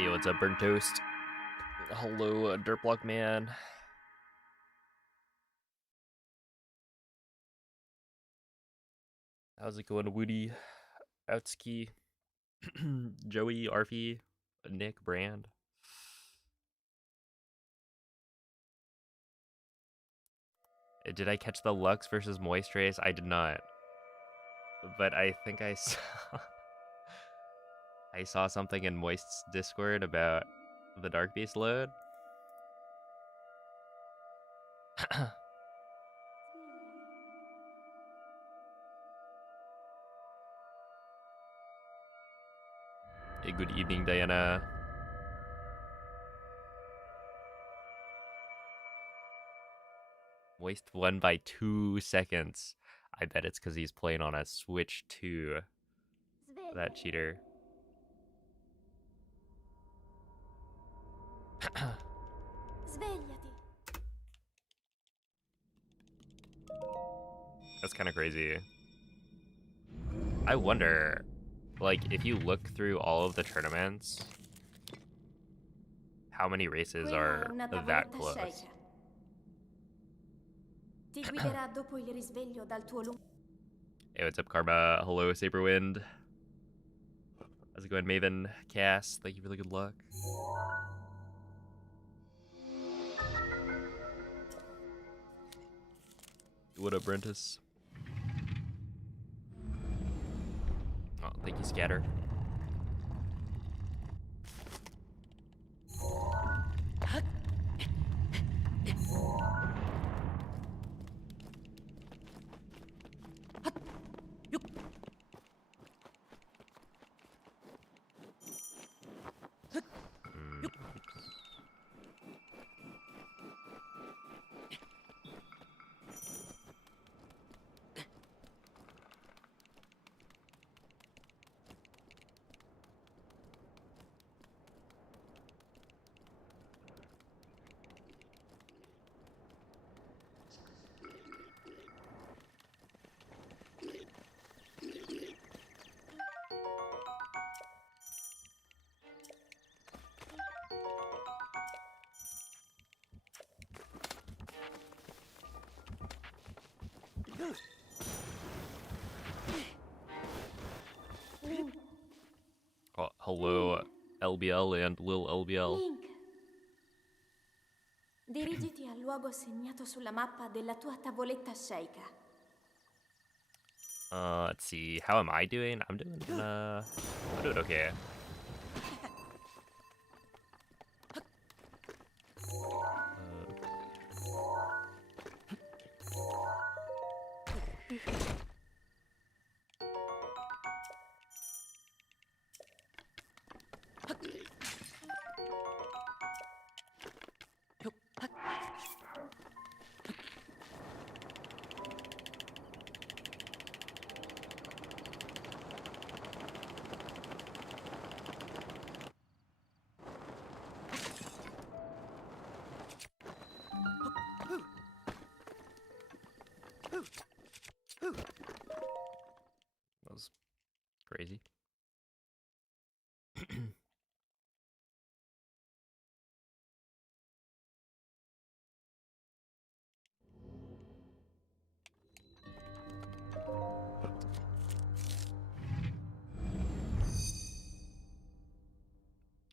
Hey, what's up, Burnt Toast? Hello, Dirt Block Man. How's it going, Woody? Outski, Joey, Arfie, Nick, Brand. Did I catch the Lux versus Moist race? I did not. But I think I saw, I saw something in Moist's Discord about the Dark Beast load. Hey, good evening, Diana. Moist won by 2 seconds. I bet it's because he's playing on a Switch 2. That cheater. Svegliati. That's kind of crazy. I wonder, like, if you look through all of the tournaments, how many races are that close? Ti guiderà dopo il risveglio dal tuo lungo. Hey, what's up, Karma? Hello, Saberwind. How's it going, Maven? Cass, thank you for the good luck. What up, Brentus? Oh, thank you, Scatter. Oh, hello, LBL and Lil LBL. Link. Dirigiti al luogo segnato sulla mappa della tua tavoletta sceicca. Let's see. How am I doing? I'm doing okay. That was crazy.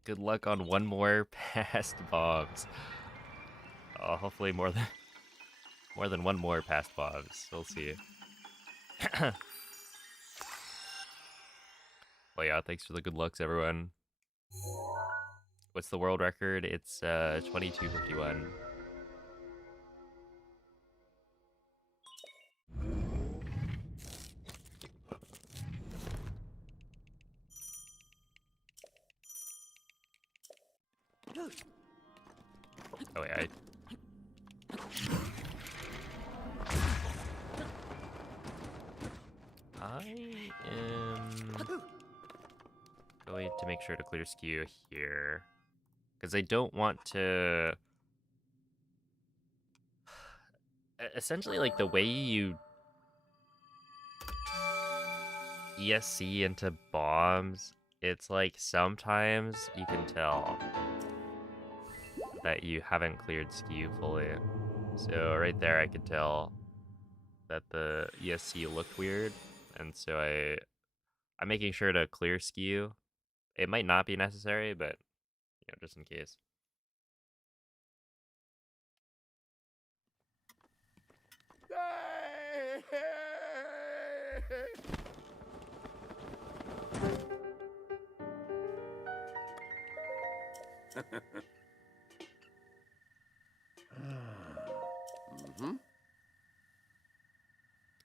Good luck on one more past bombs. Hopefully more than one more past bombs. We'll see. Well, yeah, thanks for the good lucks, everyone. What's the world record? It's 2251. Oh wait, I am going to make sure to clear skew here, because I don't want to. Essentially, like, the way you ESC into bombs It's like sometimes you can tell that you haven't cleared skew fully. So right there I could tell that the ESC looked weird, and so I'm making sure to clear skew. It might not be necessary, but you know, just in case.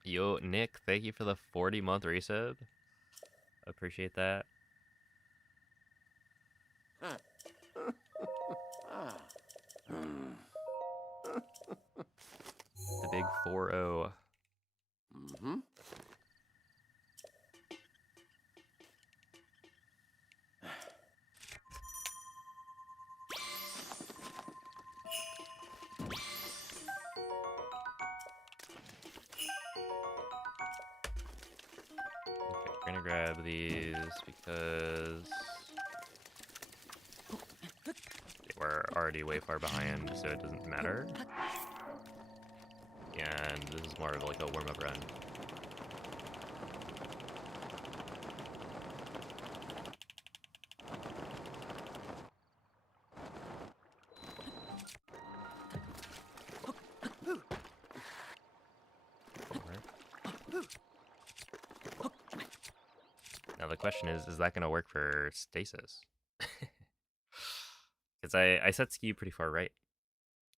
Yo, Nick, thank you for the 40-month resub. Appreciate that. The big 4-0. Okay, we're gonna grab these because we're already way far behind, so it doesn't matter. And this is more of like a warm-up run. Now the question is that gonna work for stasis? Because I set skew pretty far right,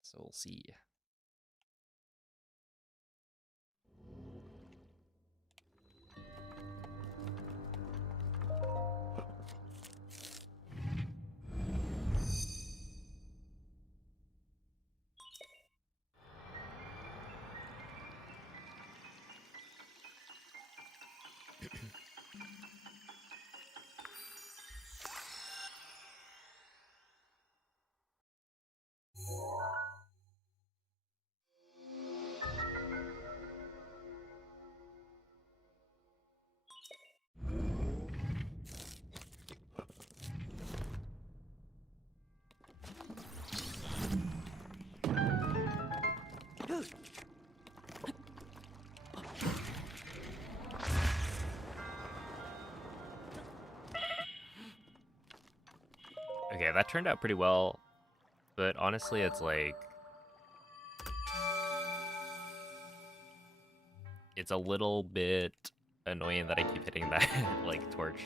so we'll see. Okay, that turned out pretty well, but honestly, it's like it's a little bit annoying that I keep hitting that like torch.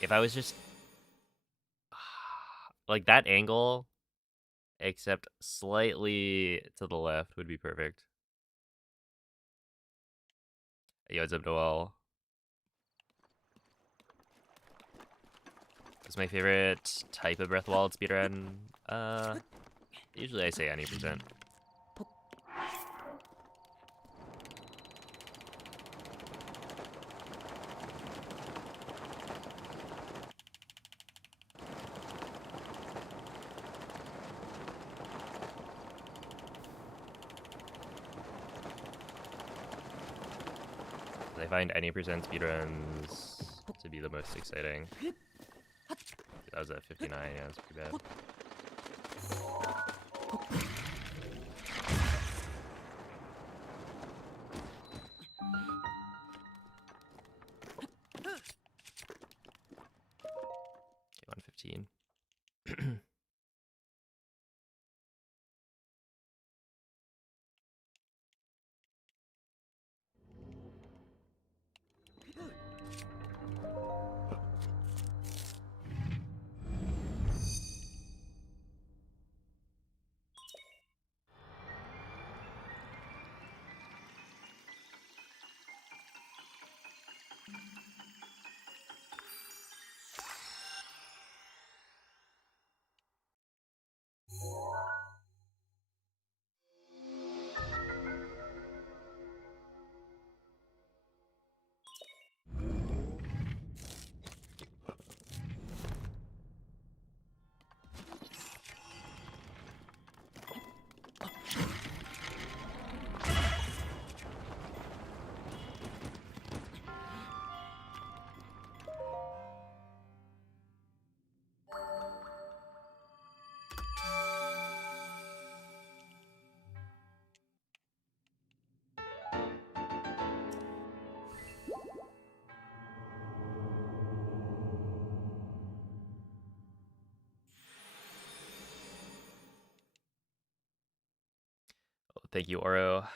If I was just like that angle, except slightly to the left, would be perfect. Yo, what's up, Noel? What's my favorite type of breath walled speedrun? Usually I say any percent. I find any percent speedruns to be the most exciting. That was at 59, yeah, that's pretty bad. Okay, 115. Thank you, Oro.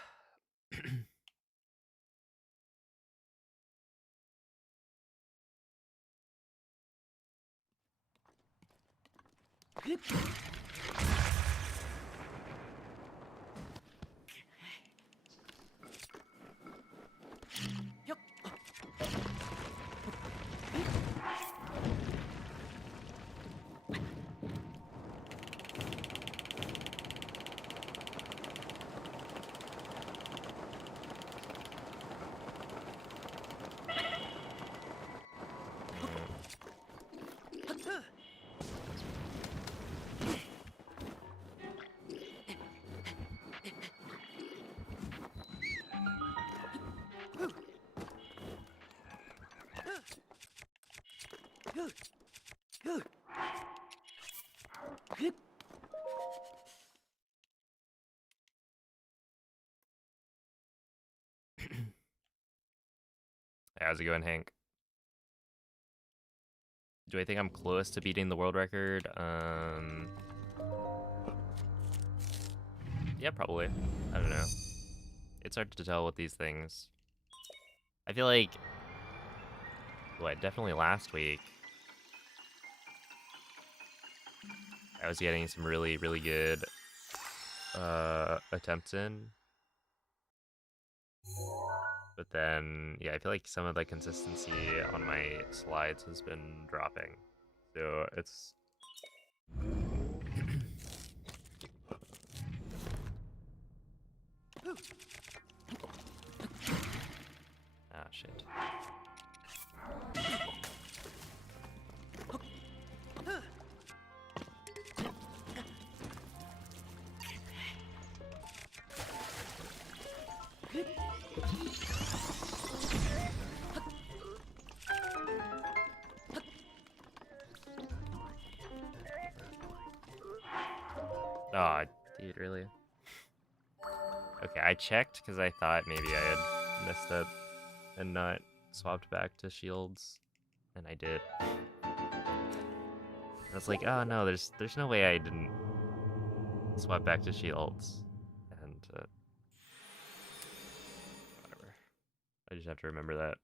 How's it going, Hank? Do I think I'm close to beating the world record? Yeah, probably. I don't know. It's hard to tell with these things. I feel like, definitely last week, I was getting some really, really good attempts in. But then, yeah, I feel like some of the consistency on my slides has been dropping. So it's... Ah, shit. Aw, dude, really? Okay, I checked because I thought maybe I had messed up and not swapped back to shields, and I did. I was like, oh no, there's no way I didn't swap back to shields, and whatever. I just have to remember that.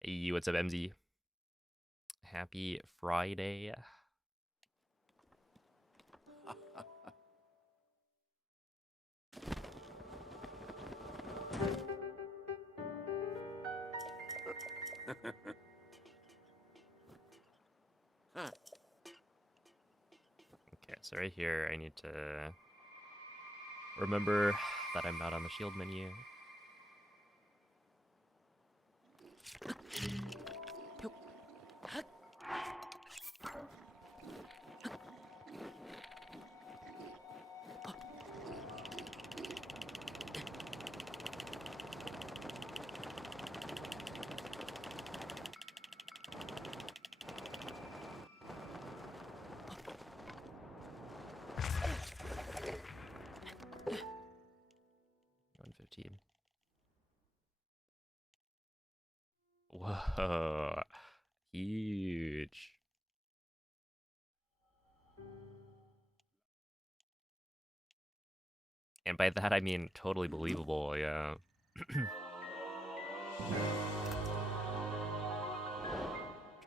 Hey, what's up, MZ? Happy Friday. Okay, so right here, I need to remember that I'm not on the shield menu. Whoa, huge. And by that I mean totally believable, yeah.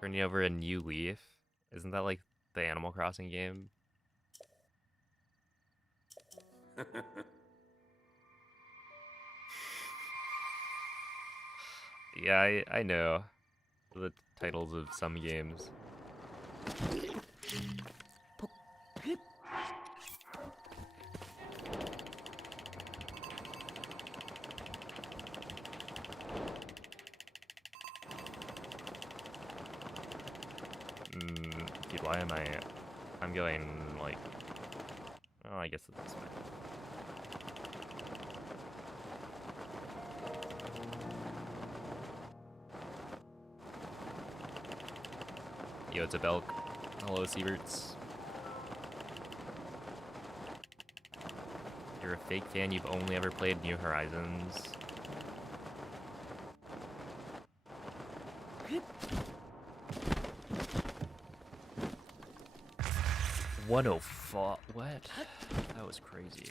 Turning over a new leaf? Isn't that like the Animal Crossing game? Yeah, I know the titles of some games. Dude, why am I'm going like... Oh, I guess it's this way. Yo, it's a Belk. Hello, Sieberts. You're a fake fan, you've only ever played New Horizons. 105. What? That was crazy.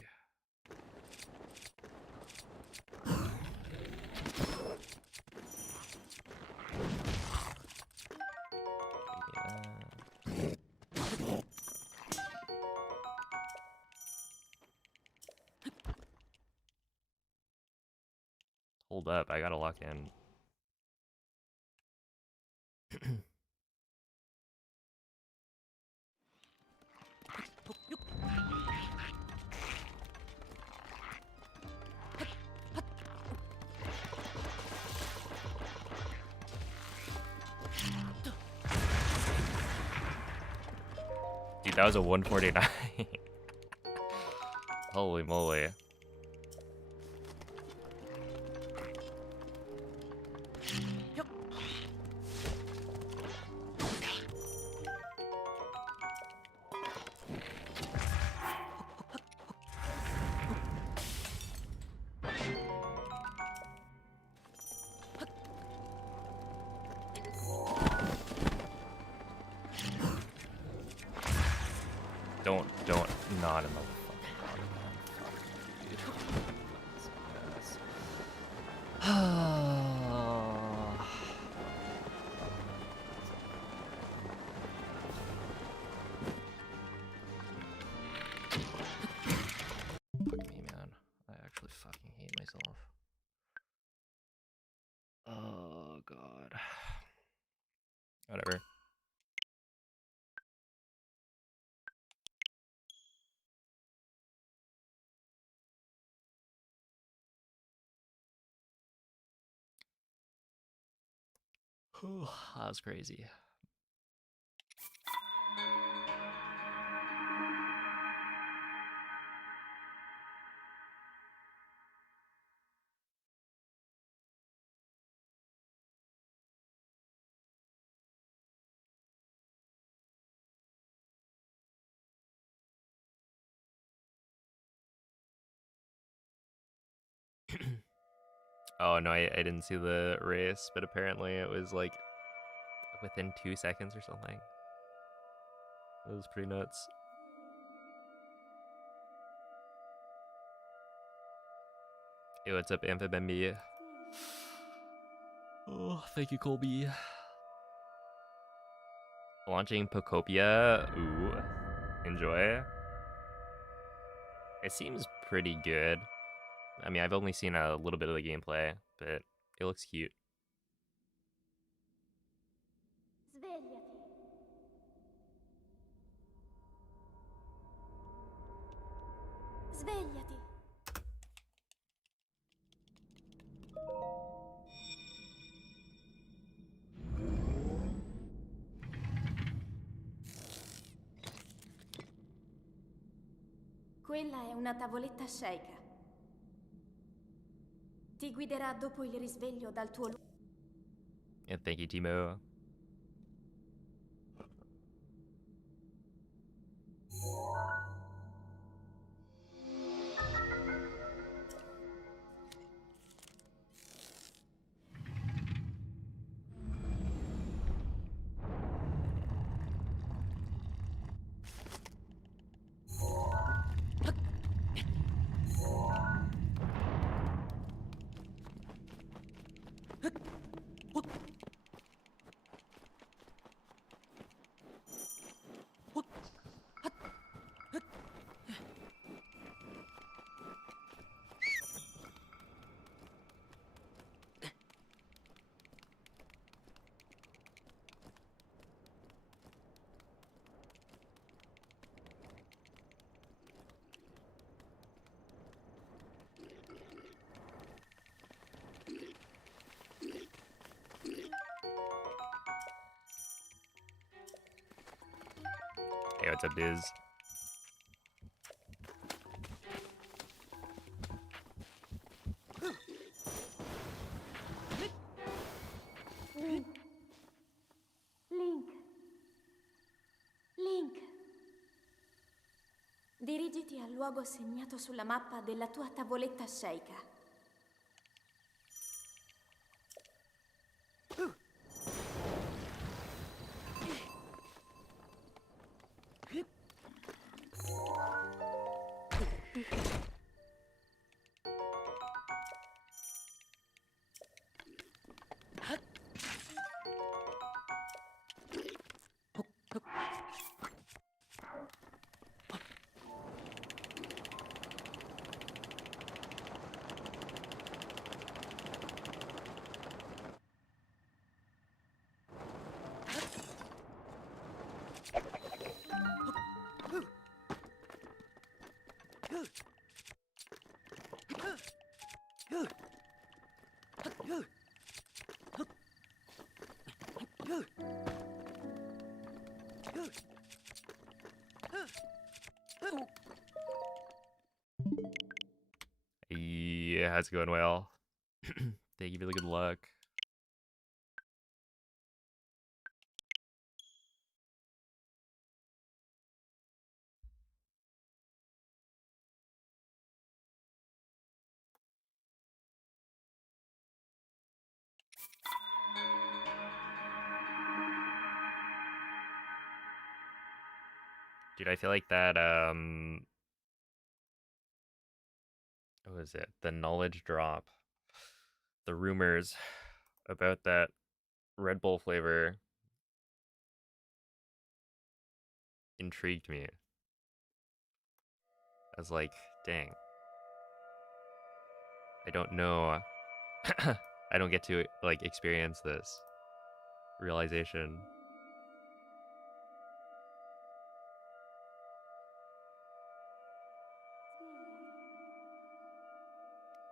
Hold up, I gotta lock in. Dude, that was a 149. Holy moly. Don't, not in the fucking water, man. Fuck, dude. Fuck me, man. I actually fucking hate myself. Oh, God. Whatever. That was crazy. Oh no, I didn't see the race, but apparently it was like within 2 seconds or something. It was pretty nuts. Hey, what's up, Amphibemby? Oh, thank you, Colby. Launching Pocopia. Ooh, enjoy. It seems pretty good. I mean, I've only seen a little bit of the gameplay, but it looks cute. Svegliati. Svegliati. Quella è una tavoletta sceicca. Ti guiderà dopo il risveglio dal tuo luogo. And thank you, Timo. Hey, what's up, Diz? Link. Link. Link. Dirigiti al luogo segnato sulla mappa della tua tavoletta sceicca. Yeah, it's going well. Thank you for the good luck. Dude, I feel like that, what was it? The knowledge drop. The rumors about that Red Bull flavor intrigued me. I was like, dang. I don't know. I don't get to, like, experience this realization.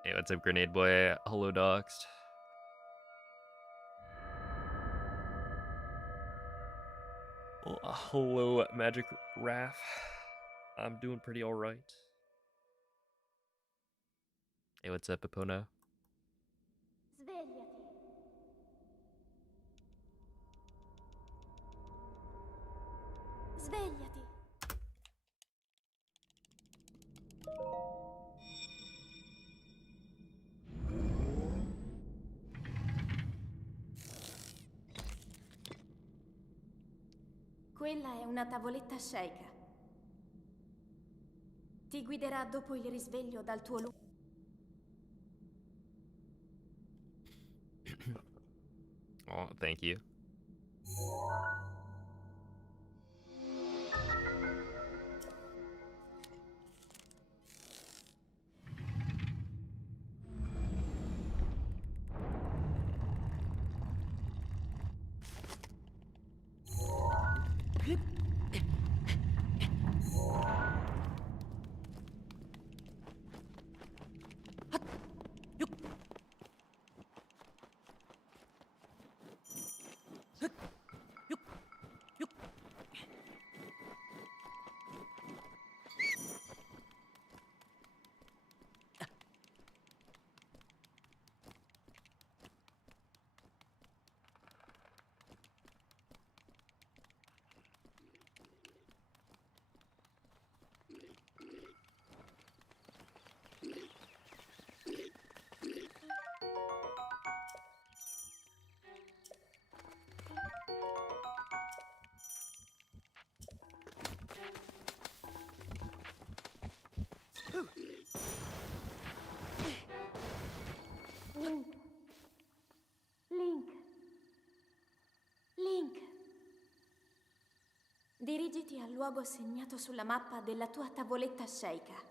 Hey, what's up, Grenade Boy? Hello, Doxed. Well, hello, Magic Raph. I'm doing pretty alright. Hey, what's up, Epona? Svegliati. Svegliati. Quella è una tavoletta sceika. Ti guiderà dopo il risveglio dal tuo lungo. Oh, thank you. Link. Link. Link. Dirigiti al luogo segnato sulla mappa della tua tavoletta sceika.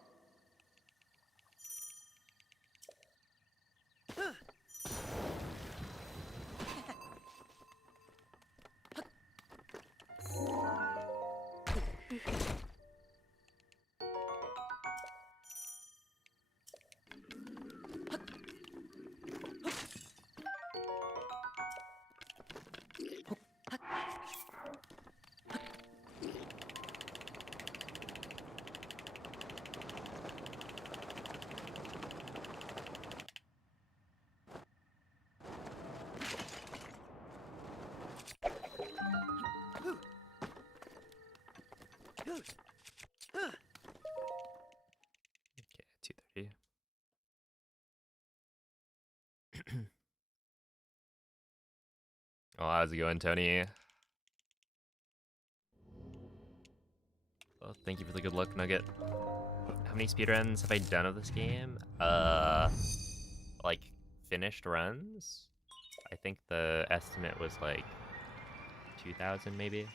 Okay, 230. Oh, how's it going, Tony? Oh, thank you for the good luck, Nugget. How many speedruns have I done of this game? Like, finished runs? I think the estimate was like 2,000 maybe.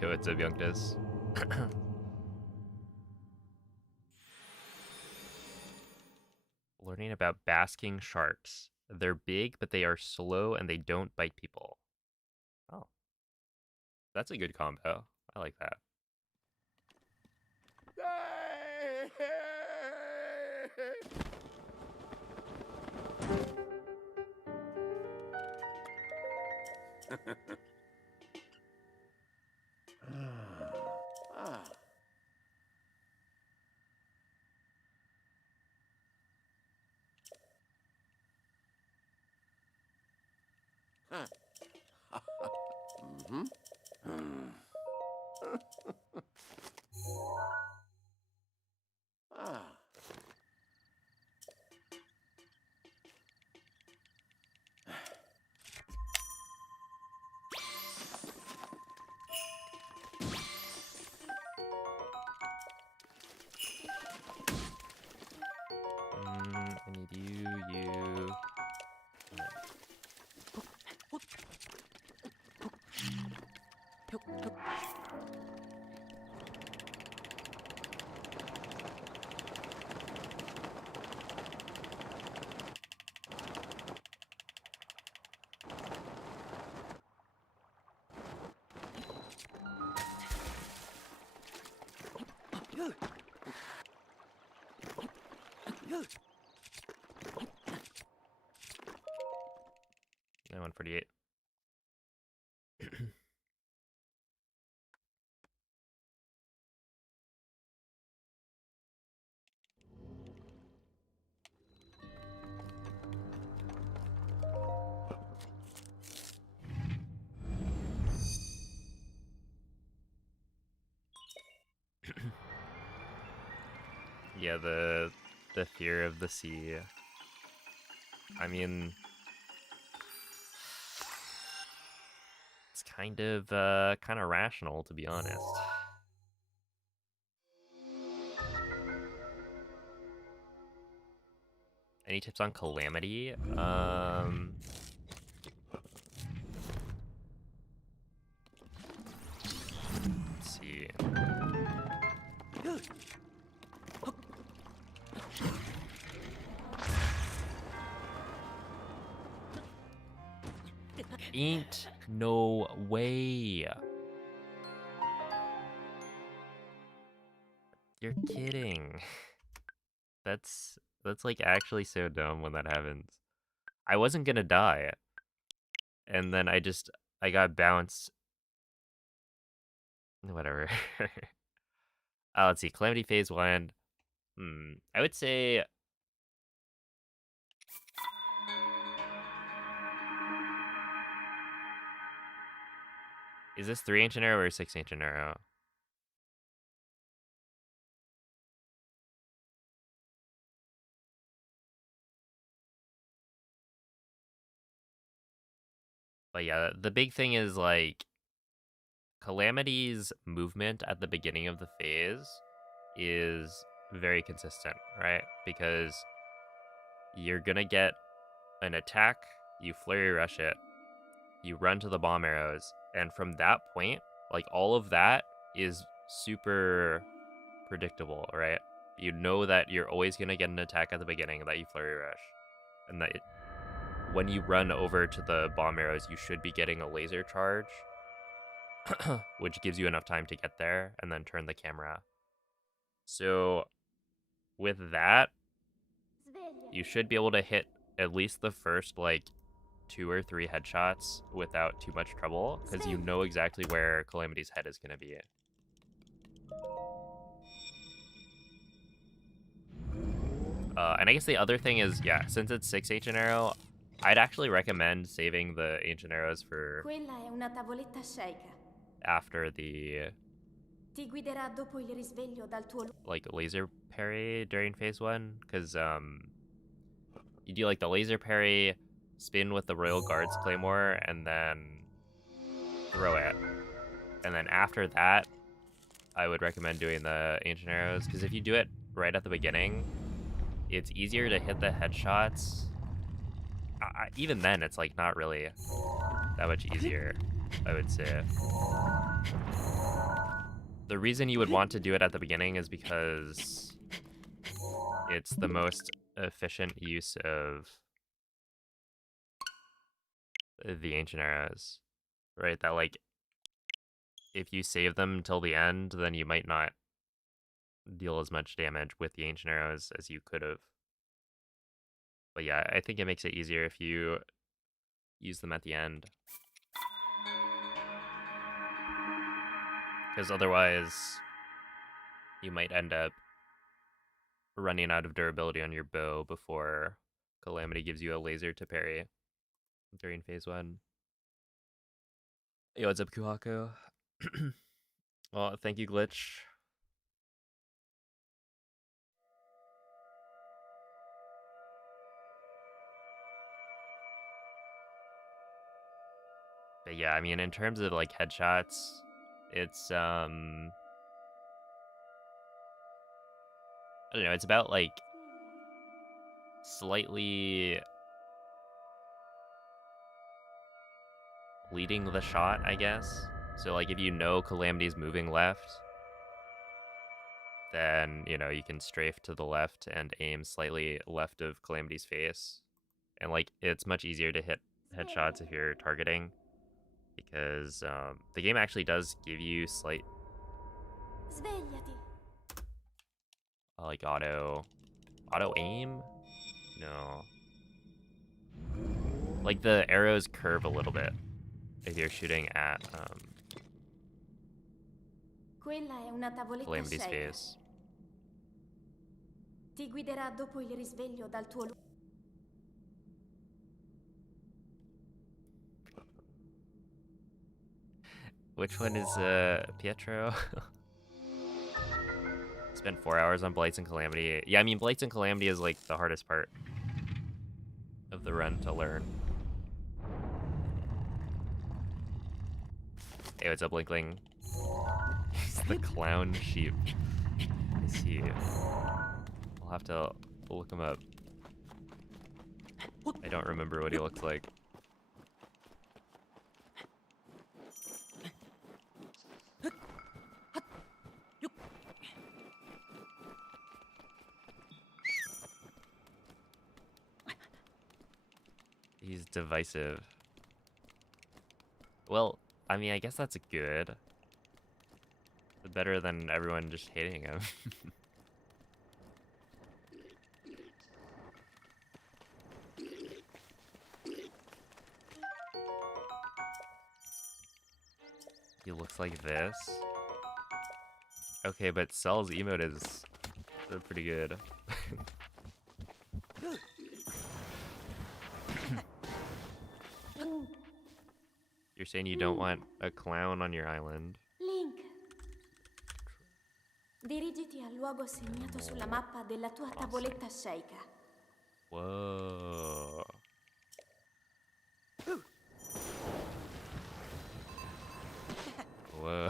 Yo, what's up, Youngdas? Learning about basking sharks. They're big, but they are slow and they don't bite people. Oh. That's a good combo. I like that. I need you. No, 148. Yeah, the fear of the sea. I mean, it's kind of rational, to be honest. Any tips on Calamity? Let's see. Ain't no way. You're kidding. That's like actually so dumb when that happens. I wasn't gonna die. And then I got bounced. Whatever. Let's see. Calamity phase 1. I would say is this 3 ancient arrow or 6 ancient arrow? But yeah, the big thing is like Calamity's movement at the beginning of the phase is very consistent, right? Because you're gonna get an attack, you flurry rush it, you run to the bomb arrows, and from that point, like all of that is super predictable, right? You know that you're always going to get an attack at the beginning that you Flurry Rush. And that when you run over to the bomb arrows, you should be getting a laser charge, which gives you enough time to get there and then turn the camera. So with that, you should be able to hit at least the first, like, 2 or 3 headshots without too much trouble, because you know exactly where Calamity's head is going to be. And I guess the other thing is, yeah, since it's 6 Ancient Arrow, I'd actually recommend saving the Ancient Arrows for Quella è una tavoletta sceicca. after the Ti guiderà dopo il risveglio dal tuo like laser parry during phase 1, because you do like the laser parry, spin with the Royal Guards Claymore, and then throw it. And then after that, I would recommend doing the Ancient Arrows, because if you do it right at the beginning, it's easier to hit the headshots. Even then, it's like not really that much easier, I would say. The reason you would want to do it at the beginning is because it's the most efficient use of the Ancient Arrows, right? That, like, if you save them till the end, then you might not deal as much damage with the Ancient Arrows as you could have. But yeah, I think it makes it easier if you use them at the end. Because otherwise, you might end up running out of durability on your bow before Calamity gives you a laser to parry during phase 1. Yo, what's up, Kuhako? Well, thank you, Glitch. But yeah, I mean, in terms of, like, headshots, it's, I don't know, it's about, like, slightly leading the shot, I guess. So, like, if you know Calamity's moving left, then, you know, you can strafe to the left and aim slightly left of Calamity's face. And, like, it's much easier to hit headshots if you're targeting, because the game actually does give you slight, like, auto aim? No. Like, the arrows curve a little bit if you're shooting at Quella è una tavoletta Calamity's sceicca. face. Ti guiderà dopo il risveglio dal tuo Which one is Pietro? Spent 4 hours on Blights and Calamity. Yeah, I mean, Blights and Calamity is, like, the hardest part of the run to learn. Hey, what's up, Linkling? He's the clown sheep. I see. I'll have to look him up. I don't remember what he looks like. He's divisive. Well, I mean, I guess that's good. Better than everyone just hating him. He looks like this. Okay, but Cell's emote is pretty good. You're saying you don't want a clown on your island? Link. Dirigiti al luogo segnato sulla mappa della tua tavoletta sceicca. Whoa. Whoa.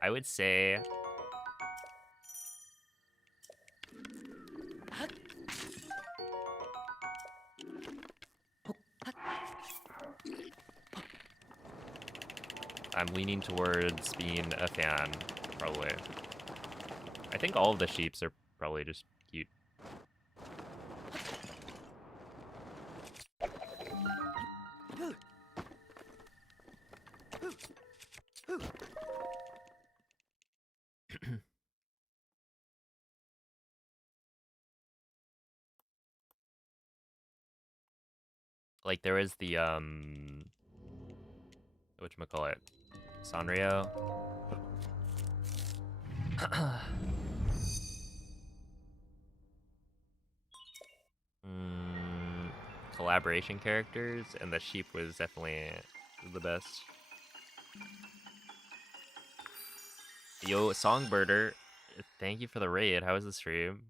I would say I'm leaning towards being a fan, probably. I think all of the sheeps are probably just cute. Like there was the whatchamacallit? Sanrio. Collaboration characters, and the sheep was definitely the best. Yo, Songbirder, thank you for the raid. How was the stream?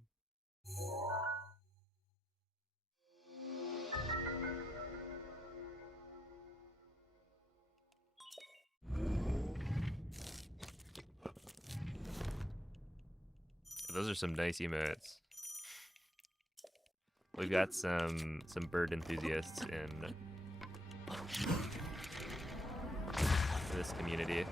Those are some nice emotes. We've got some bird enthusiasts in this community.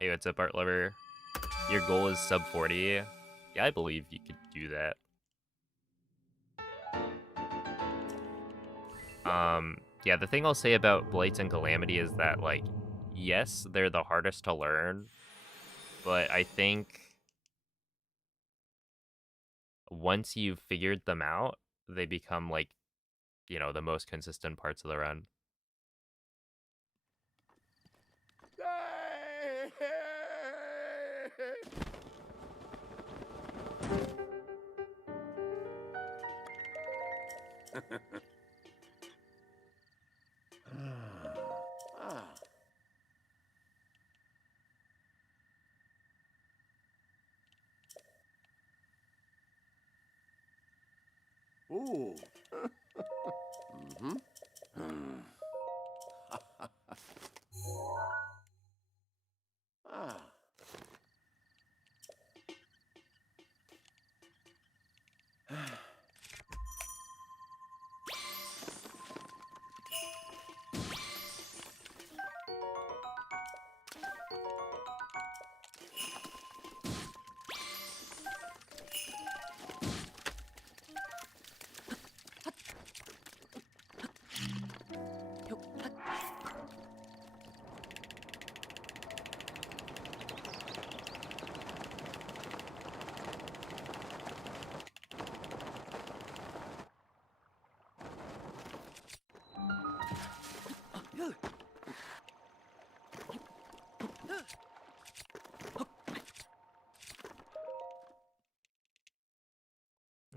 Hey, what's up, Art Lover? Your goal is sub 40. Yeah, I believe you could do that. Yeah, the thing I'll say about Blights and Calamity is that, like, yes, they're the hardest to learn, but I think once you've figured them out, they become, like, you know, the most consistent parts of the run. Ooh. Mm-hmm. Ah.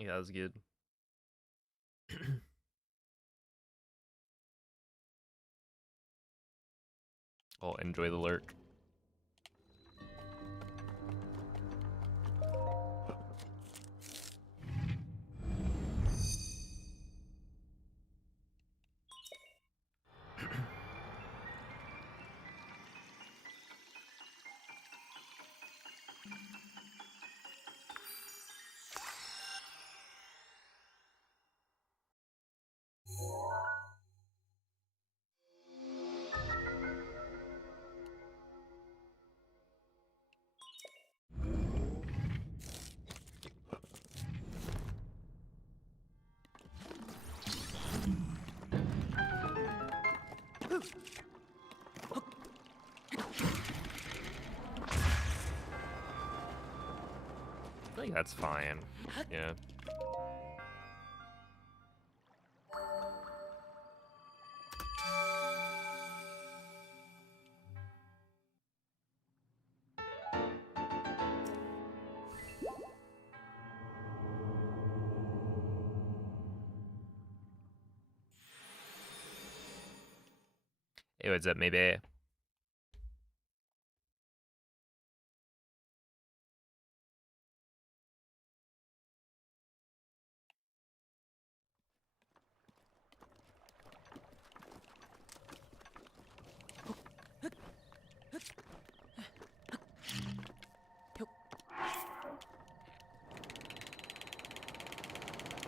Yeah, that was good. Oh, enjoy the lurk. I think that's fine. Yeah. Hey, what's up, maybe?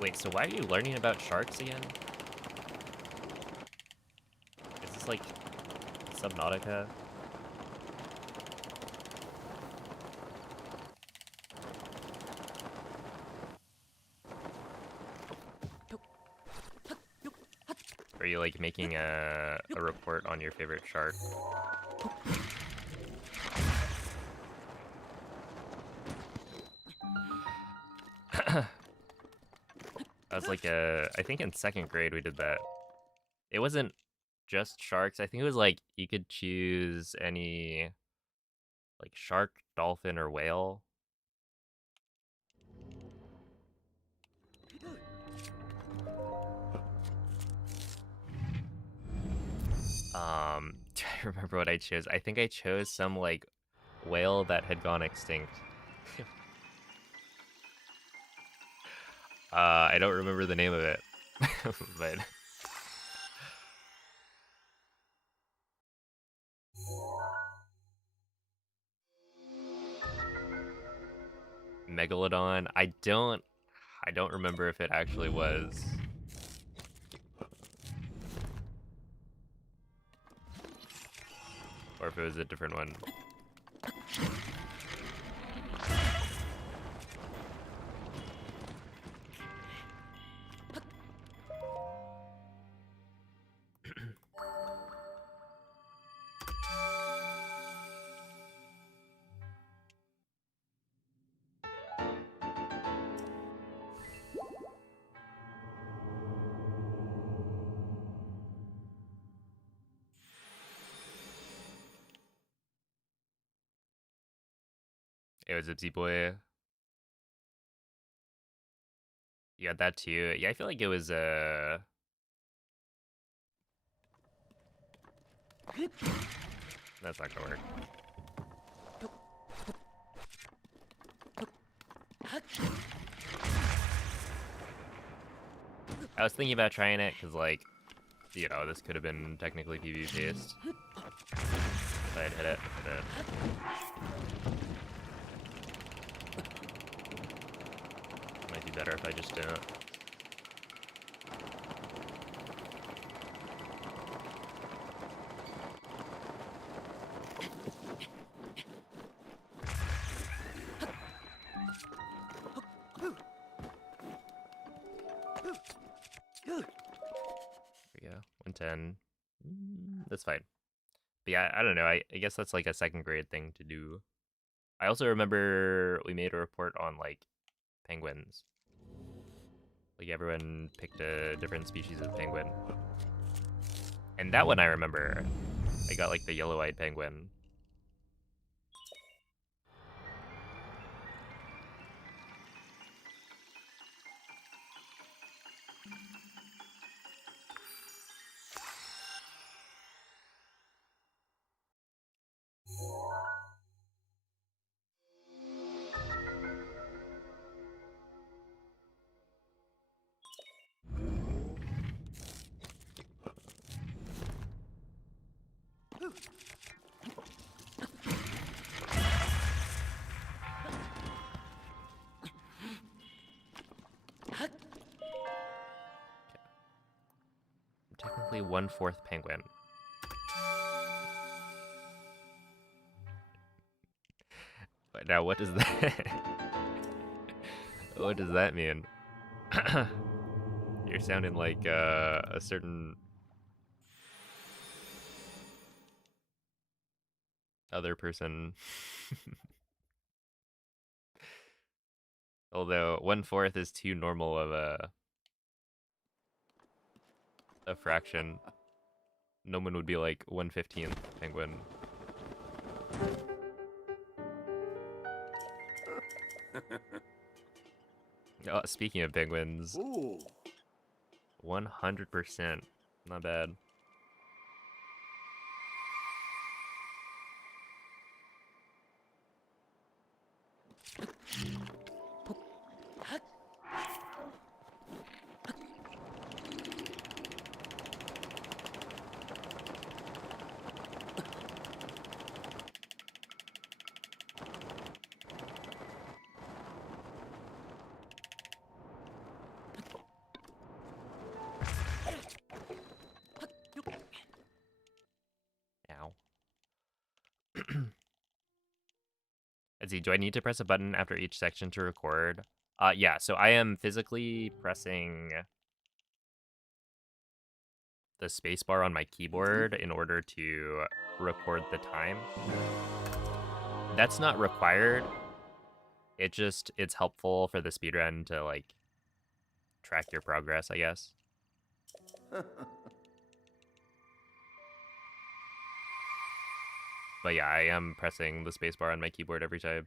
Wait, so why are you learning about sharks again? Is this like Subnautica? Are you like making a report on your favorite shark? I was like I think in 2nd grade we did that. It wasn't just sharks. I think it was like you could choose any like shark, dolphin, or whale. Do I remember what I chose? I think I chose some like whale that had gone extinct. I don't remember the name of it, but Megalodon. I don't remember if it actually was. Or if it was a different one. It was Ipsy Boy. You got that too. Yeah, I feel like it was that's not gonna work. I was thinking about trying it because, like, you know, this could have been technically PvP based if I had hit it, but it might be better if I just don't. There we go. 110. That's fine. But yeah, I don't know. I guess that's like a 2nd grade thing to do. I also remember we made a report on like penguins. Like everyone picked a different species of penguin. And that one I remember. I got like the yellow-eyed penguin. Technically 1/4 penguin. But now what does that what does that mean? You're sounding like a certain other person. Although 1/4 is too normal of a fraction. No one would be like 1/15th penguin. Oh, speaking of penguins, Ooh. 100%. Not bad. Let's see, do I need to press a button after each section to record? Yeah, so I am physically pressing the spacebar on my keyboard in order to record the time. That's not required. It's helpful for the speedrun to, like, track your progress, I guess. But yeah, I am pressing the spacebar on my keyboard every time.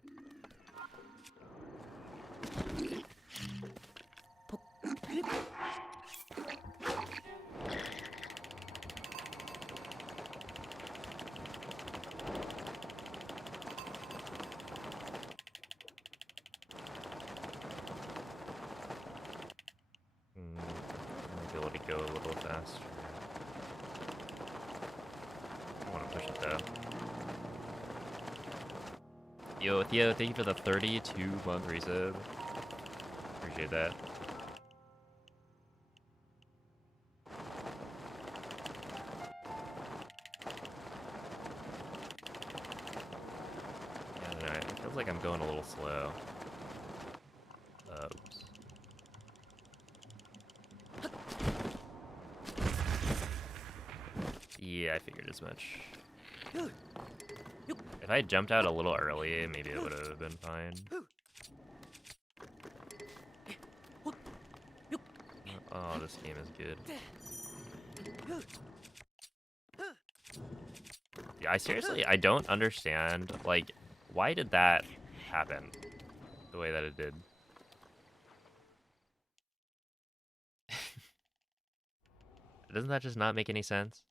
Might be able to go a little faster. I want to push it though. Yo, Theo, thank you for the 32-month resub. Appreciate that. Yeah, I don't know. It feels like I'm going a little slow. Oops. Yeah, I figured as much. If I had jumped out a little early, maybe it would have been fine. Oh, this game is good. Yeah, I don't understand, like, why did that happen the way that it did? Doesn't that just not make any sense?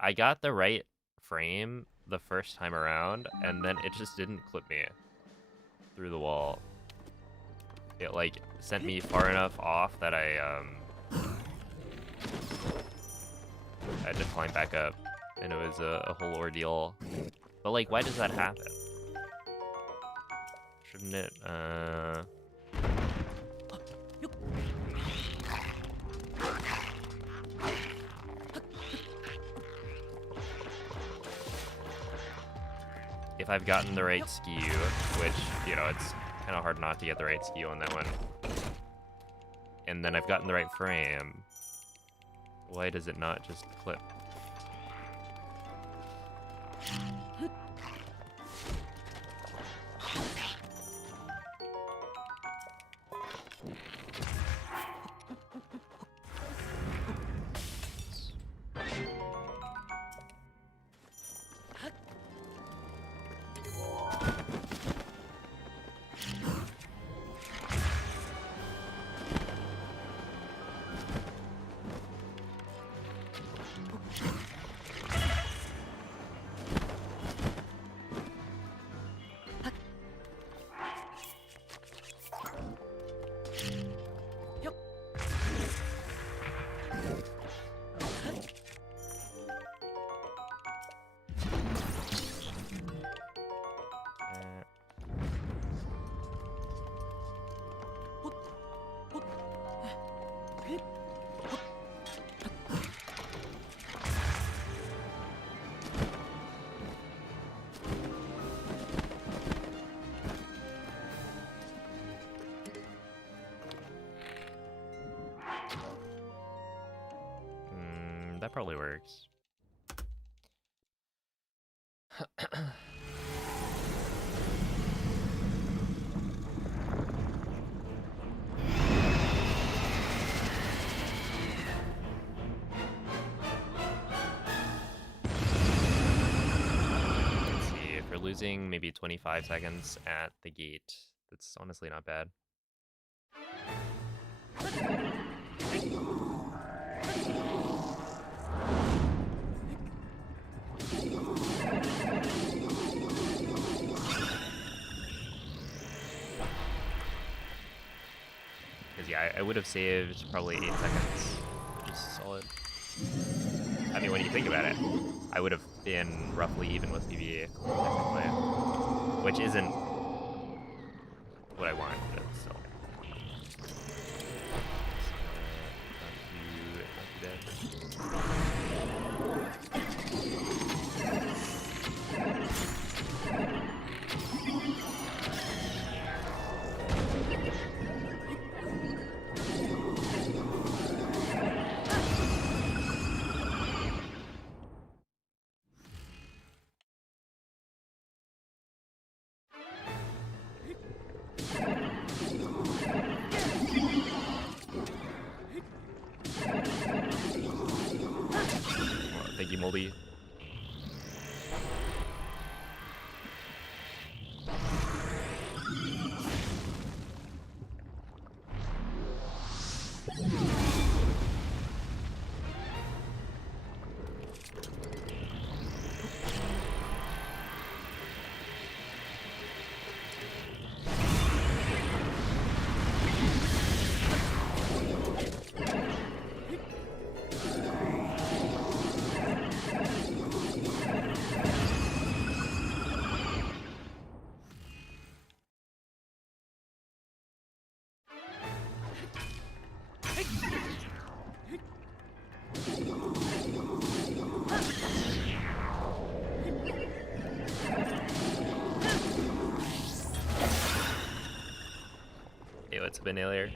I got the right frame the first time around, and then it just didn't clip me through the wall. It, like, sent me far enough off that I had to climb back up, and it was a whole ordeal. But, like, why does that happen? Shouldn't it, if I've gotten the right skew, which, you know, it's kind of hard not to get the right skew on that one, and then I've gotten the right frame, why does it not just clip? That probably works. Let's see, if we're losing maybe 25 seconds at the gate, that's honestly not bad. Yeah, I would have saved probably 8 seconds, which is solid. I mean, when you think about it, I would have been roughly even with BB technically, which isn't what I want, but still. Not too bad. penalty. Hey, what's up, Inhaler?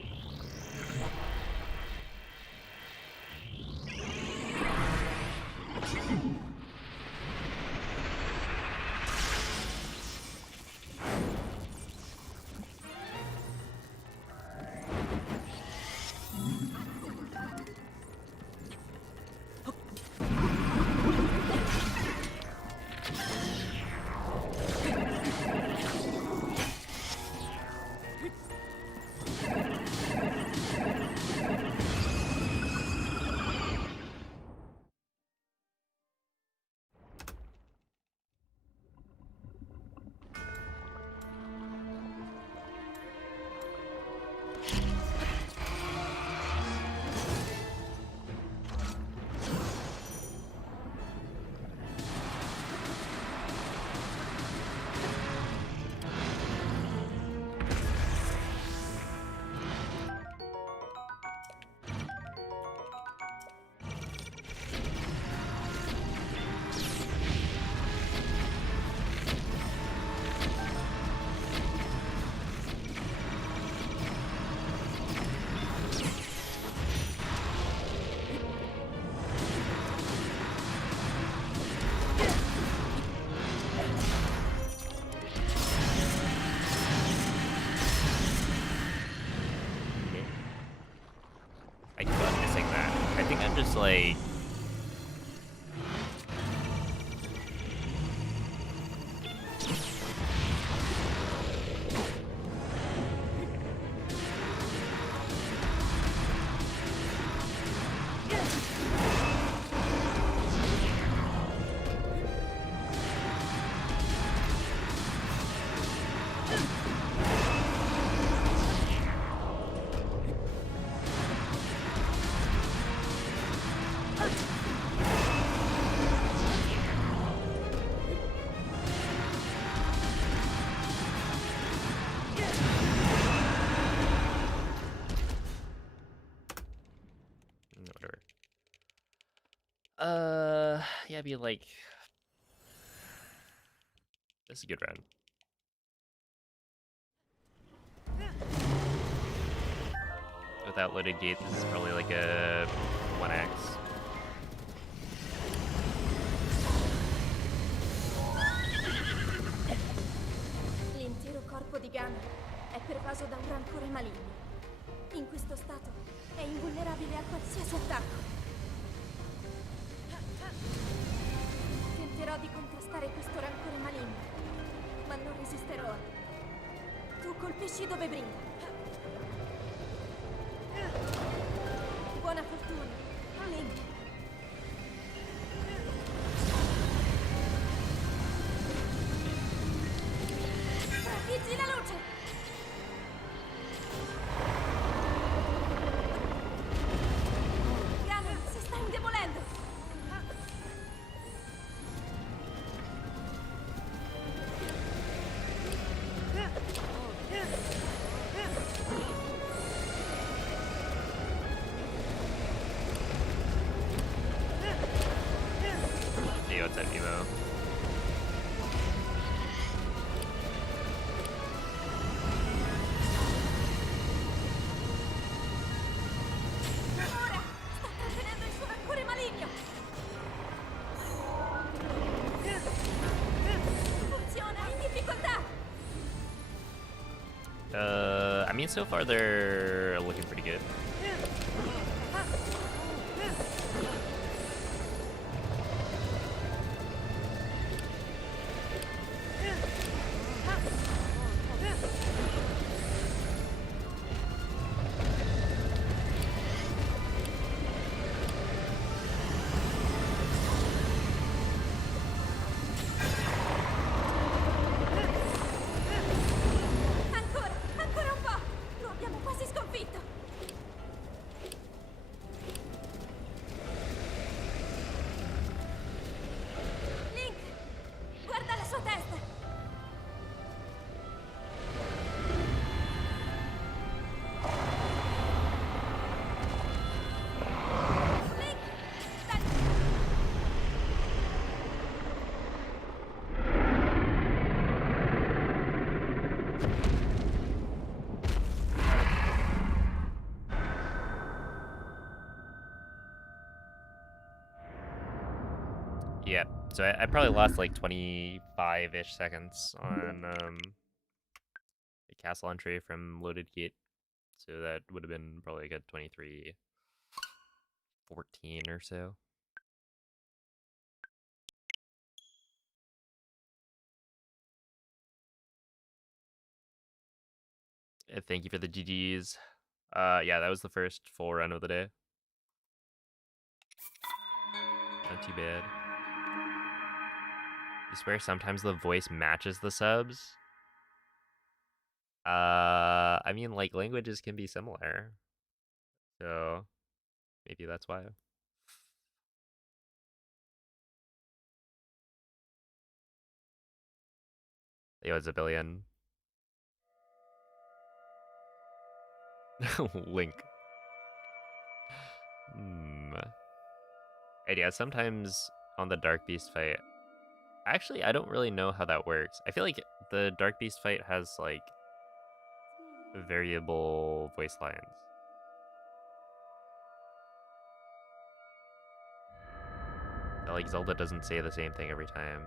I keep on missing that. I think I'm just like... Yeah, be like... This is a good run. Without loaded gate, this is probably like a 1x. L'intero corpo di Ganon è pervaso da un rancore maligno. In questo stato è invulnerabile a qualsiasi attacco. Tenterò di contrastare questo rancore maligno, ma non resisterò. Tu colpisci dove brilla. Buona fortuna, Link. Trafiggi la luce! Ganon si sta indebolendo! Hey, what's up, Emo? Ora sta trattenendo il suo rancore maligno! Funziona, in difficoltà! I mean, so far they're looking pretty good. Yeah, so I probably lost like 25-ish seconds on the castle entry from loaded gate. So that would have been probably like a 23:14 or so. Thank you for the GGs. Yeah, that was the first full run of the day. Not too bad. You swear sometimes the voice matches the subs? I mean, like, languages can be similar. So, maybe that's why. Yo, it's a billion. Link. And yeah, sometimes on the Dark Beast fight, actually, I don't really know how that works. I feel like the Dark Beast fight has, like, variable voice lines. Like, Zelda doesn't say the same thing every time.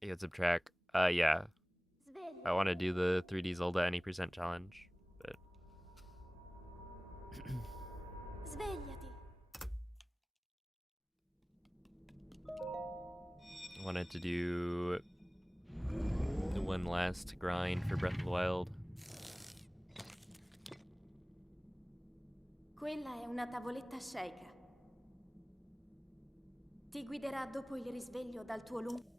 Yeah, subtract. Yeah. I want to do the 3D Zelda any % challenge, but Svegliati. I wanted to do one last grind for Breath of the Wild. Quella è una tavoletta sceicca. Ti guiderà dopo il risveglio dal tuo lungo...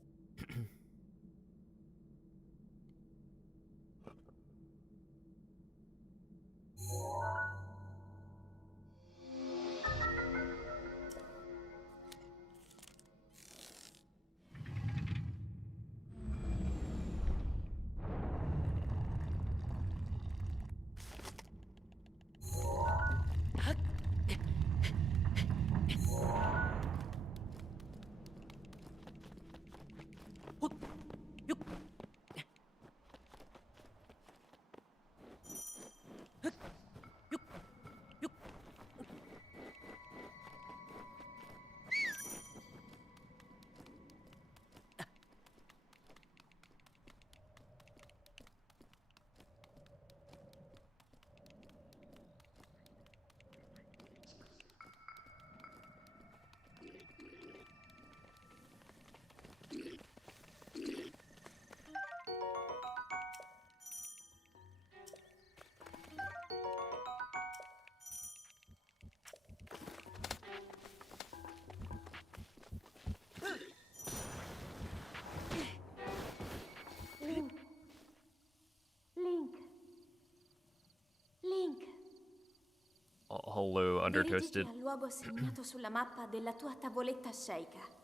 Link. Link. Link. Hello, Dirigiti Undertoasted. al luogo segnato sulla mappa della tua tavoletta sceicca.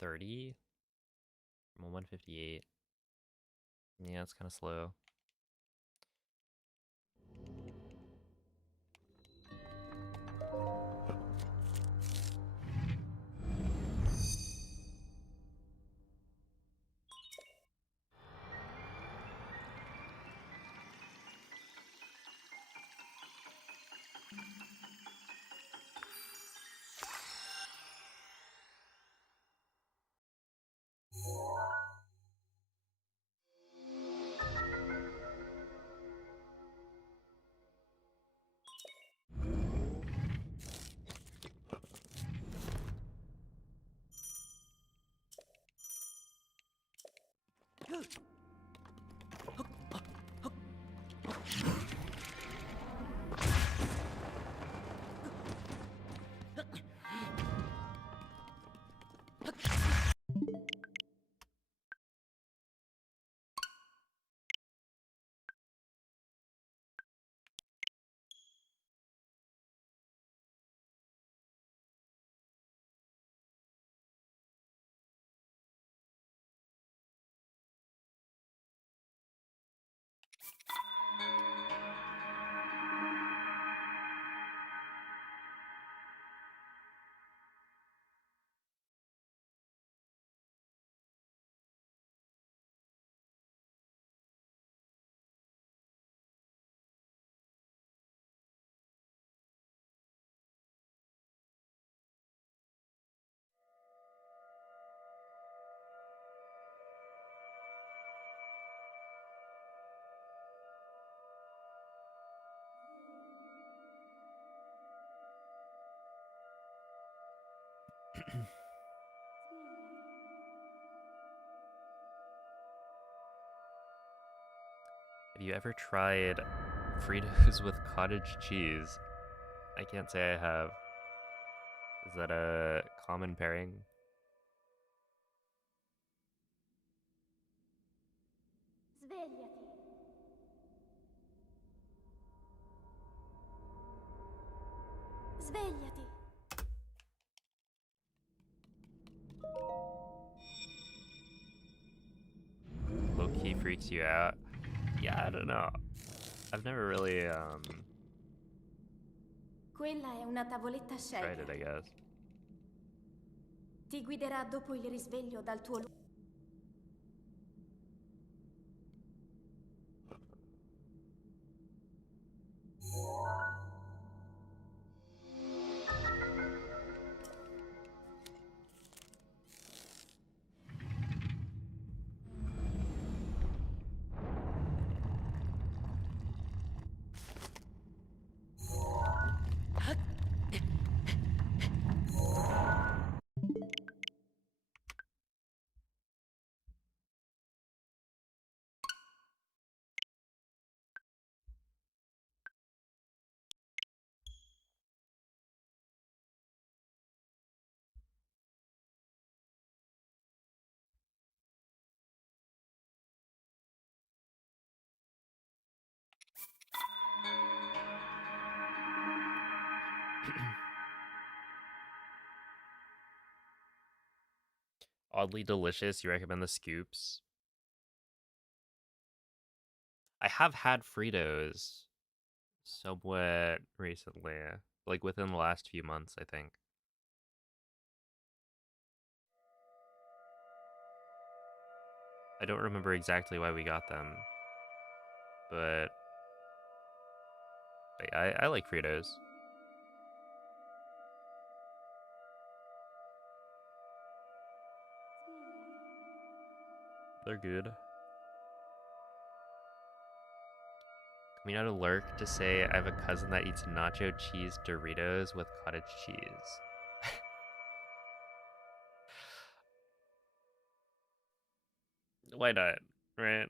$230 from a 158. Yeah, it's kind of slow. Have you ever tried Fritos with cottage cheese? I can't say I have. Is that a common pairing? Svegliati. Svegliati. Low-key freaks you out? Yeah, I don't know. I've never really Quella è una tavoletta tried scelta. it, I guess. Ti guiderà dopo il risveglio dal tuo Oddly delicious. You recommend the scoops? I have had Fritos somewhat recently, like within the last few months, I think. I don't remember exactly why we got them, but I like Fritos. They're good. Coming out of Lurk to say I have a cousin that eats nacho cheese Doritos with cottage cheese. Why not? Right?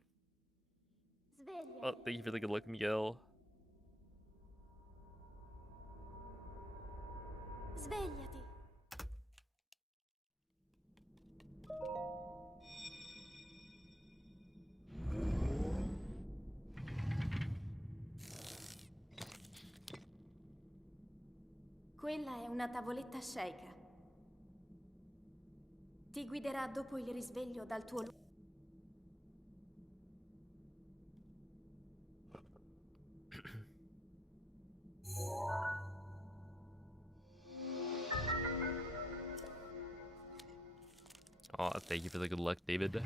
Oh, Svegliati. thank you for the good look, Miguel. Svegliati. Quella è una tavoletta sceicca. Ti guiderà dopo il risveglio dal tuo Oh, thank you for the good luck, David.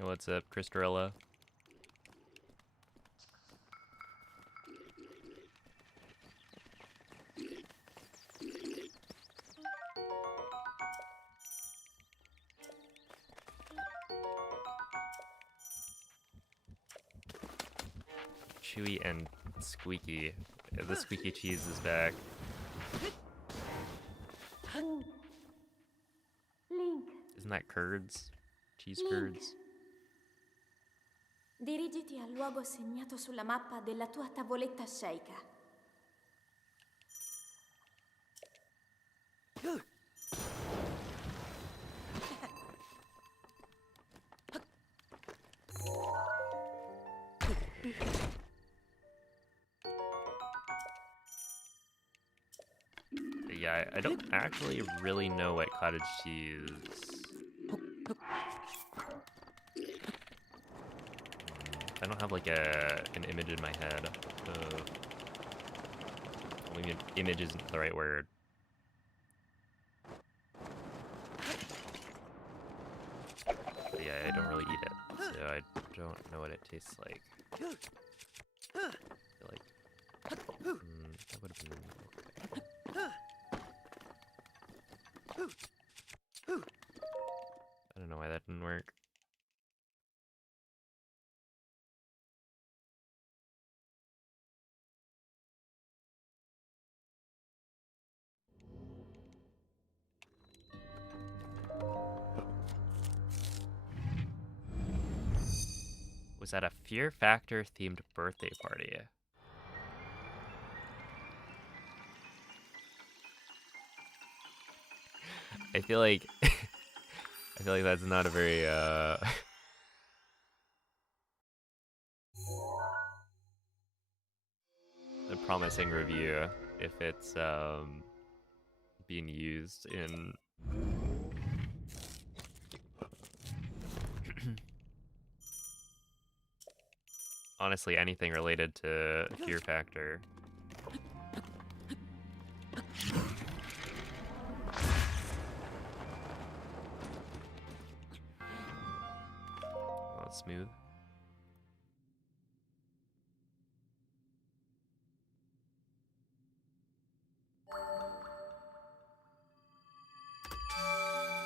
Yo, what's up, Christorella? chewy and squeaky. The squeaky cheese is back. Link, Isn't that curds? Cheese Link. curds? Dirigiti al luogo segnato sulla mappa della tua tavoletta sceicca. Yeah, I don't actually really know what cottage cheese. I don't have like an image in my head. Maybe image isn't the right word. But yeah, I don't really eat it, so I don't know what it tastes like. I feel like that would have been okay. I don't know why that didn't work. Was that a Fear Factor themed birthday party? I feel like I feel like that's not a very a promising review if it's being used in honestly anything related to Fear Factor. Oh, it's smooth.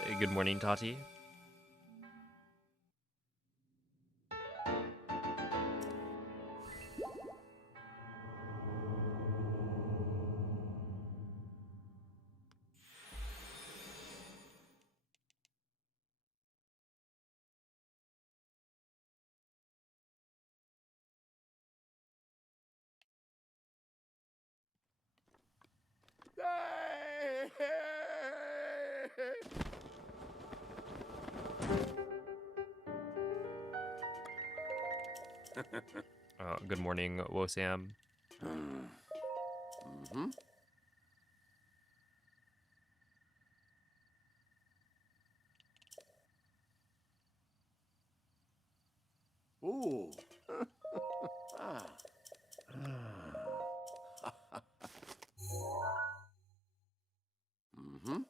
Hey, good morning, Tati. Good morning, Wosam. Mm-hmm. Ooh. Ah. Mm-hmm.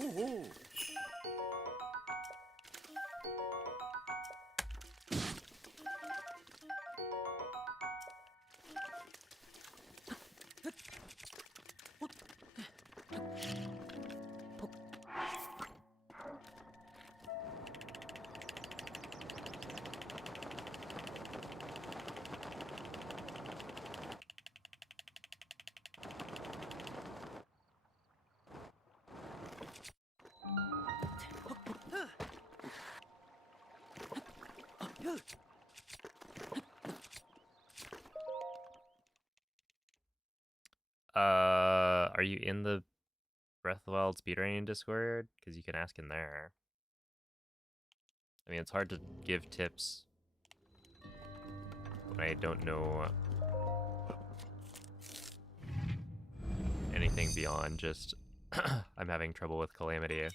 Ooh. Are you in the Breath of the Wild speedrunning Discord? Because you can ask in there. I mean, it's hard to give tips when I don't know anything beyond just I'm having trouble with Calamity.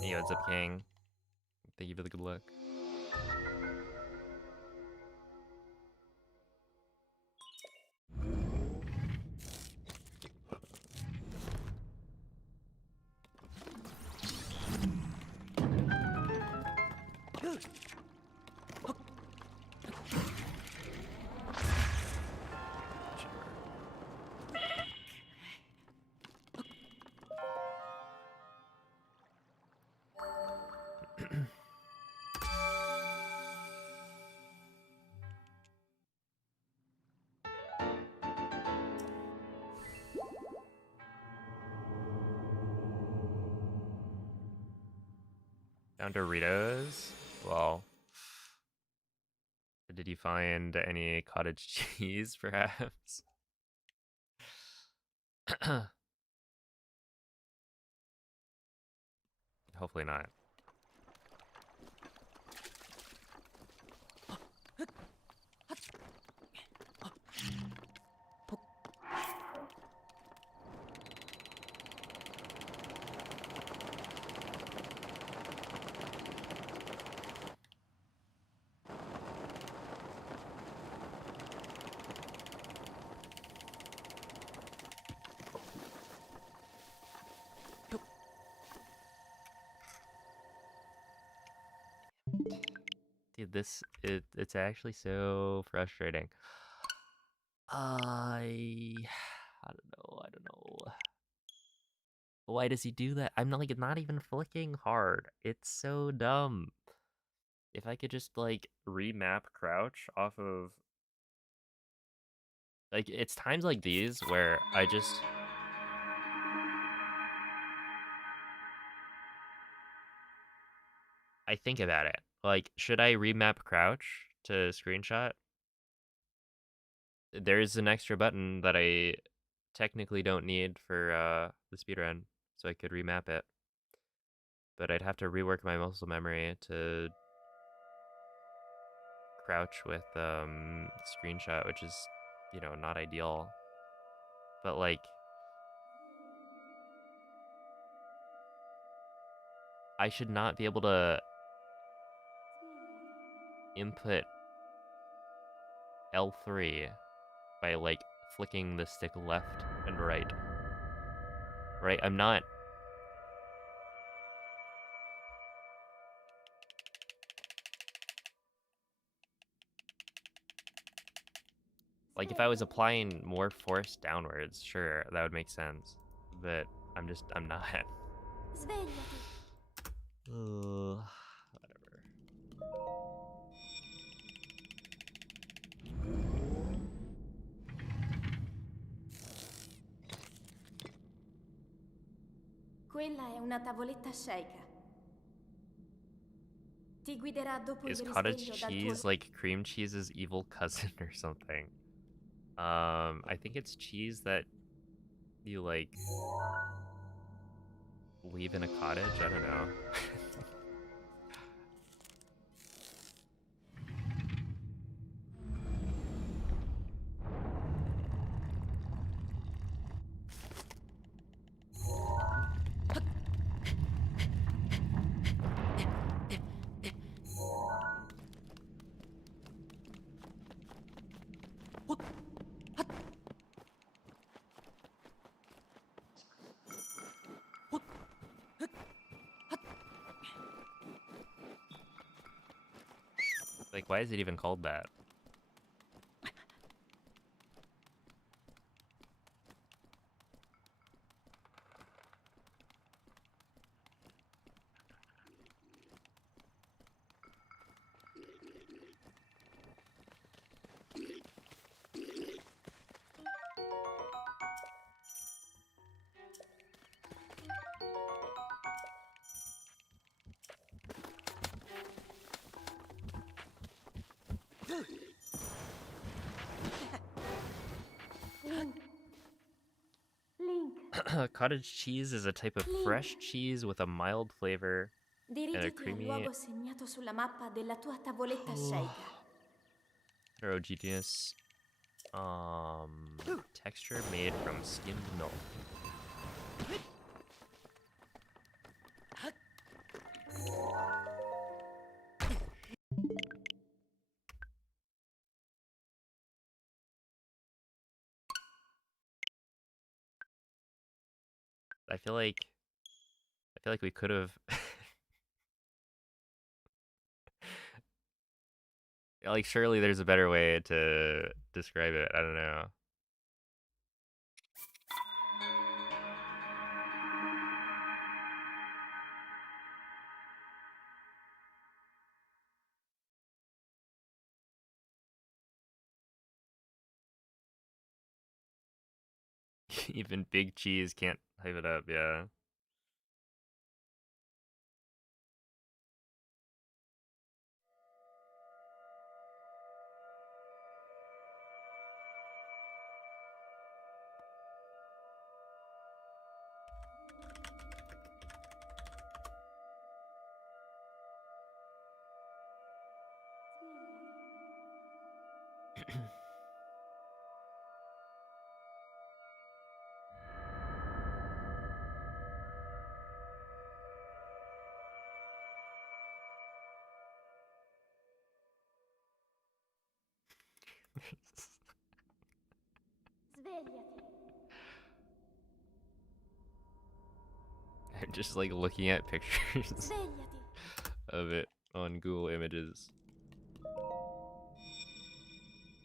Hey, what's up, King? Thank you for the good luck. Down Doritos. Well, did you find any cottage cheese, perhaps? Hopefully not. Dude, it's actually so frustrating. I don't know. Why does he do that? I'm not even flicking hard. It's so dumb. If I could just like remap crouch off of like it's times like these where I think about it. Like, should I remap crouch to screenshot? There's an extra button that I technically don't need for the speedrun, so I could remap it. But I'd have to rework my muscle memory to crouch with screenshot, which is, you know, not ideal. But like I should not be able to input L3 by like flicking the stick left and right. Right? I'm not like if I was applying more force downwards, sure, that would make sense. But I'm not. Svegliati. Whatever. Quella è una tavoletta sceicca. Ti guiderà dopo il Is cottage risveglio dal tuo... cheese like cream cheese's evil cousin or something? I think it's cheese that you like leave in a cottage. I don't know. Like, why is it even called that? Link, Cottage cheese is a type of fresh cheese with a mild flavor and a dirigiti al creamy, luogo segnato sulla mappa della tua tavoletta sceicca. heterogeneous texture made from skimmed milk. I feel like we could have Like, surely there's a better way to describe it. I don't know. Even Big Cheese can't hype it up, yeah. Svegliati. I'm just like looking at pictures Svegliati. of it on Google Images.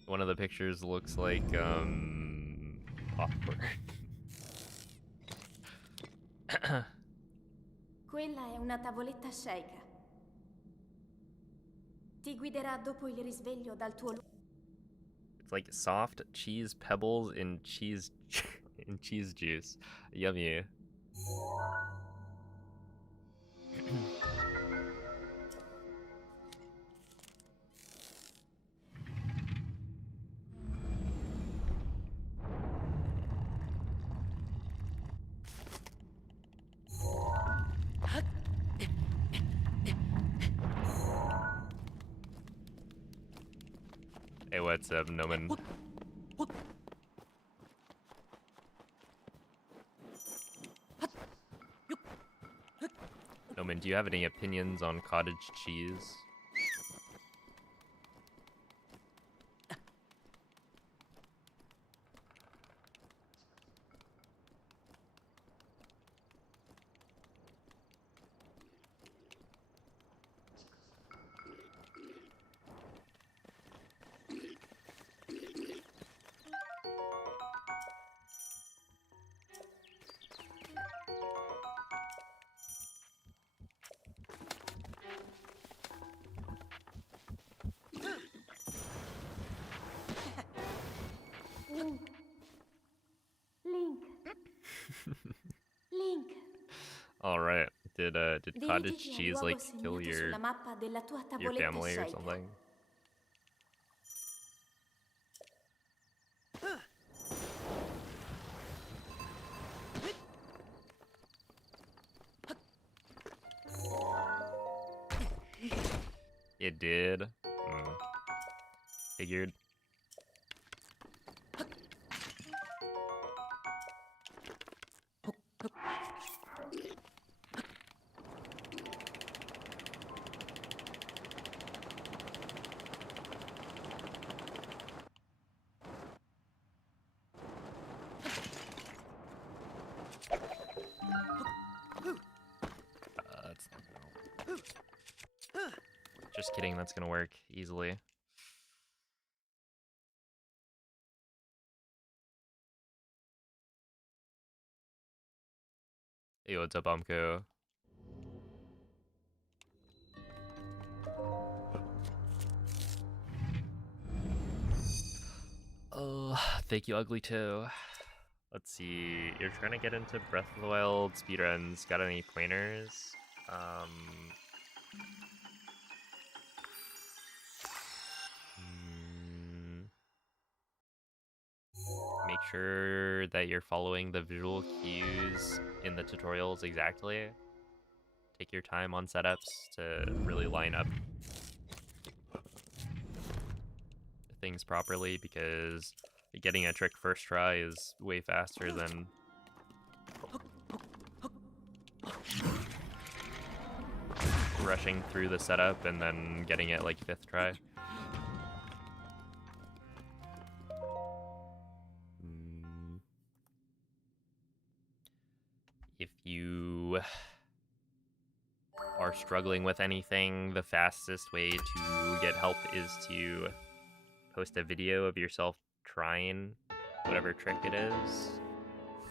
One of the pictures looks like popcorn. Quella è una tavoletta sceicca. Ti guiderà dopo il risveglio dal tuo It's like soft cheese pebbles in cheese in cheese juice. Yummy. Hey, what's up, Noman? Noman, do you have any opinions on cottage cheese? Link. Link. Link. All right. Did cottage Dirigiti al cheese luogo like kill segnato sulla mappa della tua your tavoletta family or sceicca. something? It did. Figured. That's not gonna... Just kidding, that's gonna work easily. Hey, what's up, Amco? Oh, thank you, Ugly Toe. Let's see. You're trying to get into Breath of the Wild speedruns. Got any pointers? Make sure that you're following the visual cues in the tutorials exactly. Take your time on setups to really line up things properly, because getting a trick first try is way faster than rushing through the setup and then getting it like 5th try. If you are struggling with anything, the fastest way to get help is to post a video of yourself trying whatever trick it is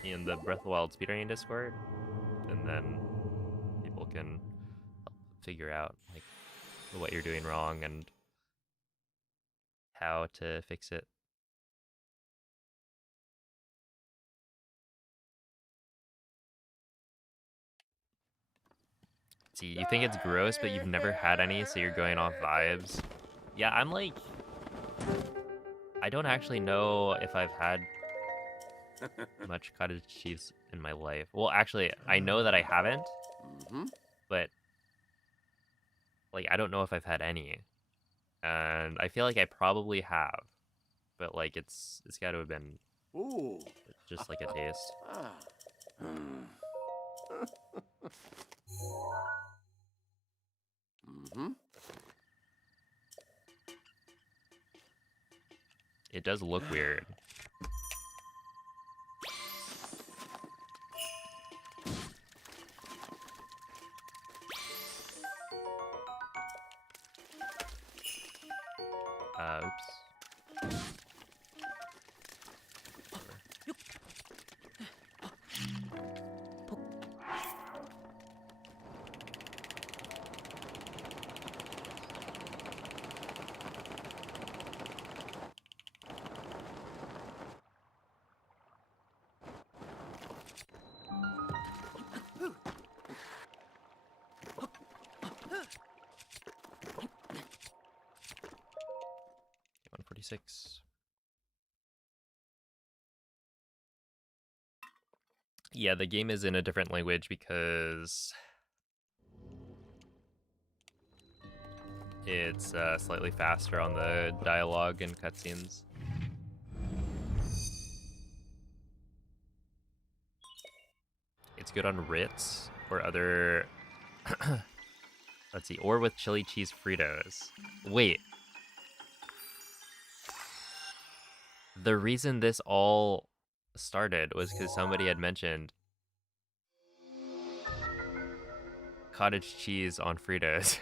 in the Breath of the Wild speedrunning Discord, and then people can help figure out like what you're doing wrong and how to fix it. See, you think it's gross, but you've never had any, so you're going off vibes. Yeah, I'm like, I don't actually know if I've had much cottage cheese in my life. Well, actually, I know that I haven't, but like I don't know if I've had any, and I feel like I probably have, but like it's got to have been Ooh. just like a taste. Ah. It does look weird. Oops. .146. Yeah, the game is in a different language because it's slightly faster on the dialogue and cutscenes. It's good on Ritz or other... Let's see, or with chili cheese Fritos. Wait. The reason this all started was because somebody had mentioned cottage cheese on Fritos.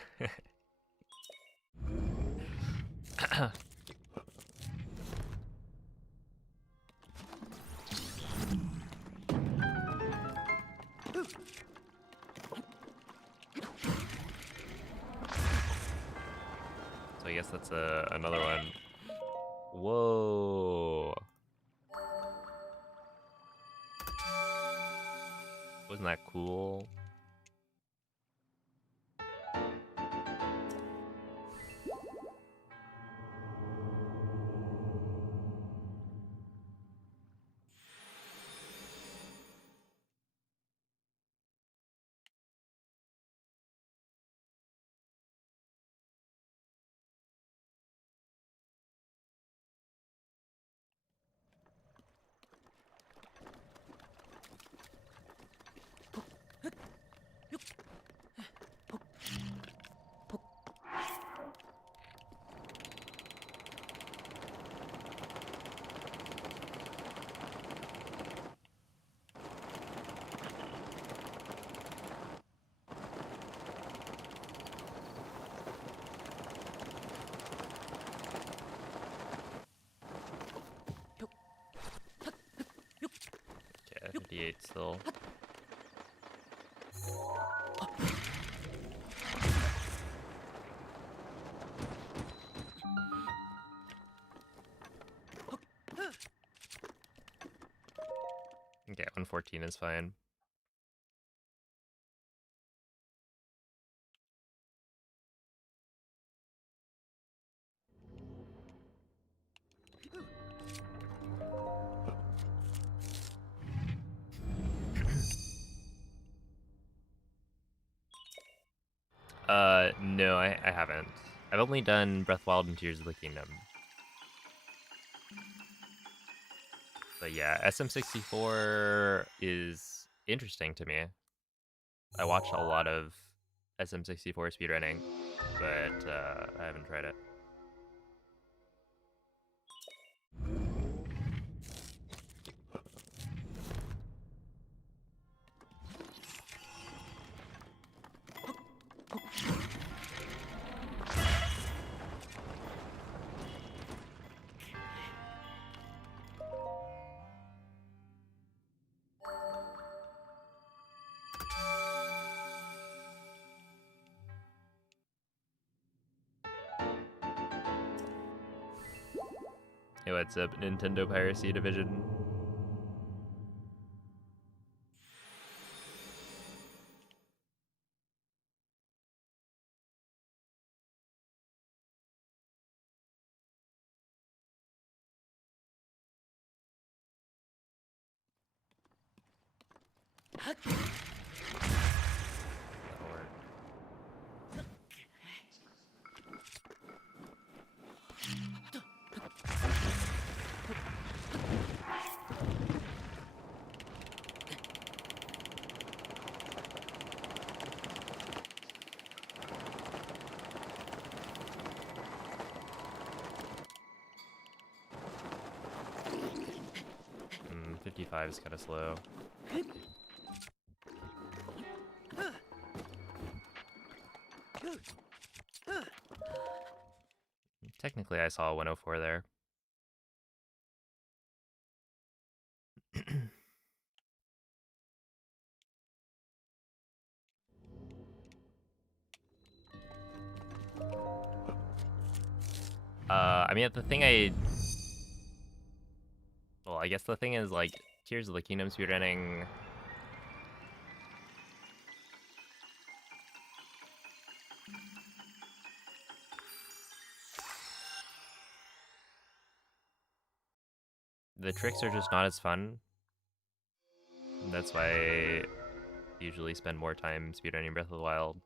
So I guess that's another one. Whoa. Wasn't that cool? Yeah, 58 still. Okay, 114 is fine. No, I haven't. I've only done Breath of the Wild and Tears of the Kingdom. But yeah, SM64 is interesting to me. I watched a lot of SM64 speedrunning, but I haven't tried it. Hey, what's up, Nintendo Piracy Division? That'll work. Mm, 55 is kind of slow. Technically, I saw a 104 there. I mean, well, I guess the thing is, like, Tears of the Kingdom speedrunning. The tricks are just not as fun. That's why I usually spend more time speedrunning Breath of the Wild.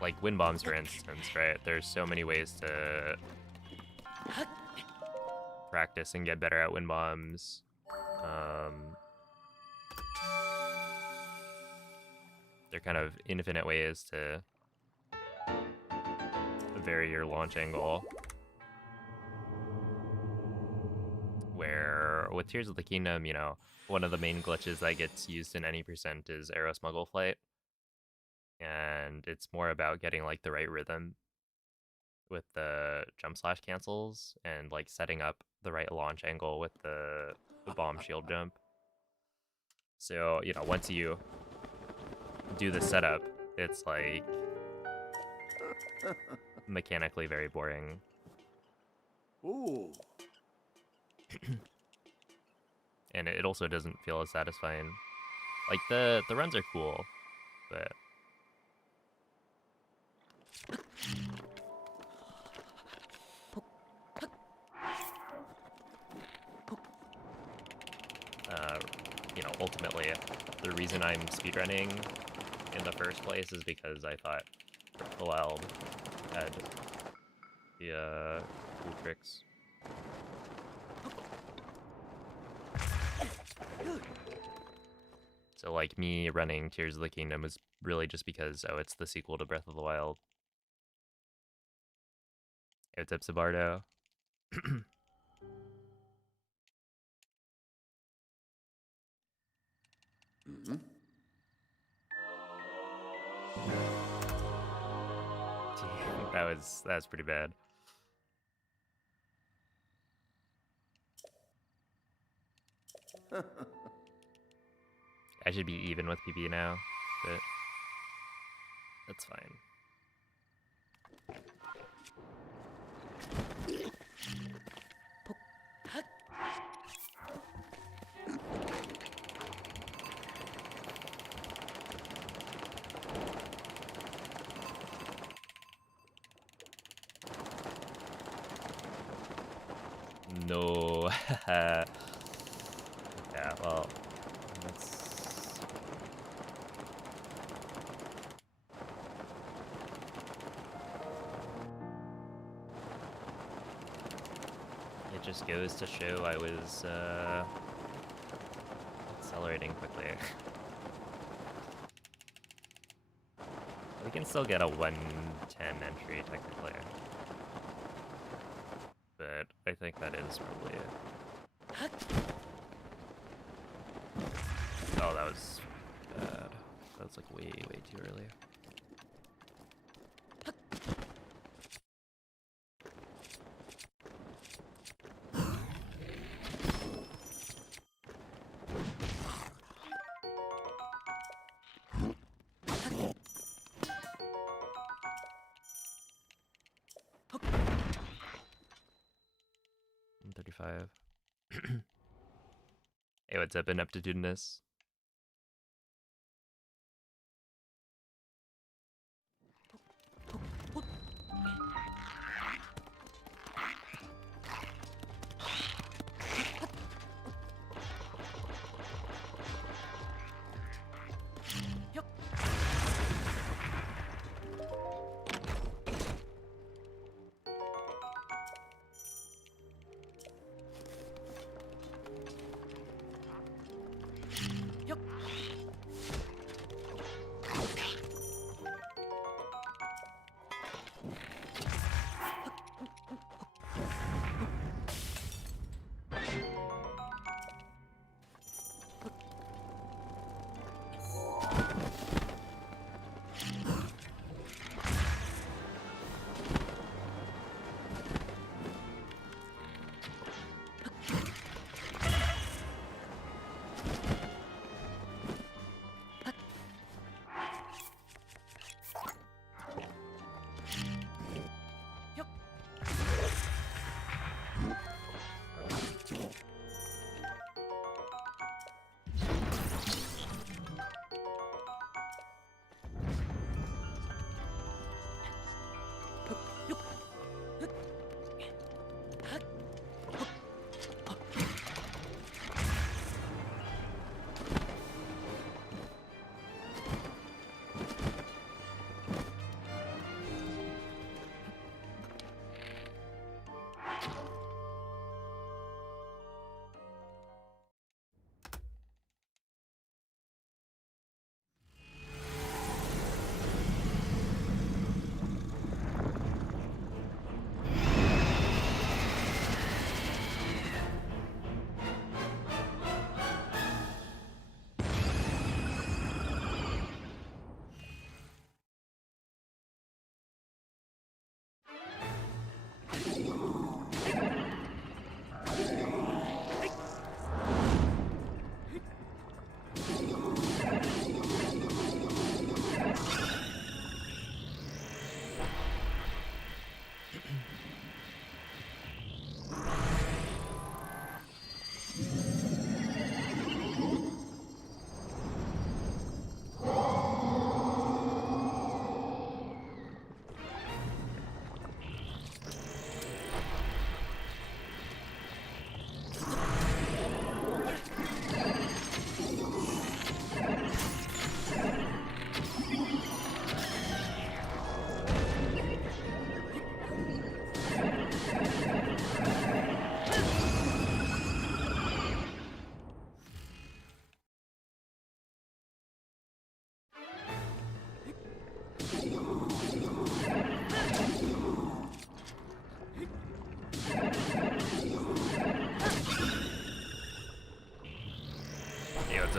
Like wind bombs, for instance, right? There's so many ways to practice and get better at wind bombs. They're kind of infinite ways to vary your launch angle. Where with Tears of the Kingdom, you know, one of the main glitches that gets used in any percent is arrow smuggle flight. And it's more about getting like the right rhythm with the jump slash cancels and like setting up the right launch angle with the bomb shield jump. So, you know, once you do the setup, it's like mechanically very boring. Ooh. And it also doesn't feel as satisfying. Like the runs are cool, but you know, ultimately, the reason I'm speedrunning in the first place is because I thought Breath of the Wild had the cool tricks. So, like, me running Tears of the Kingdom was really just because, oh, it's the sequel to Breath of the Wild. It's Ipsibardo. Mm-hmm. that was pretty bad. I should be even with PB now, but that's fine. No. Yeah, well, that's... It just goes to show I was accelerating quickly. We can still get a 110 entry technically. But I think that is probably it. Oh, that was bad. That was like way too early. 45. Hey, what's up, Ineptitudinous?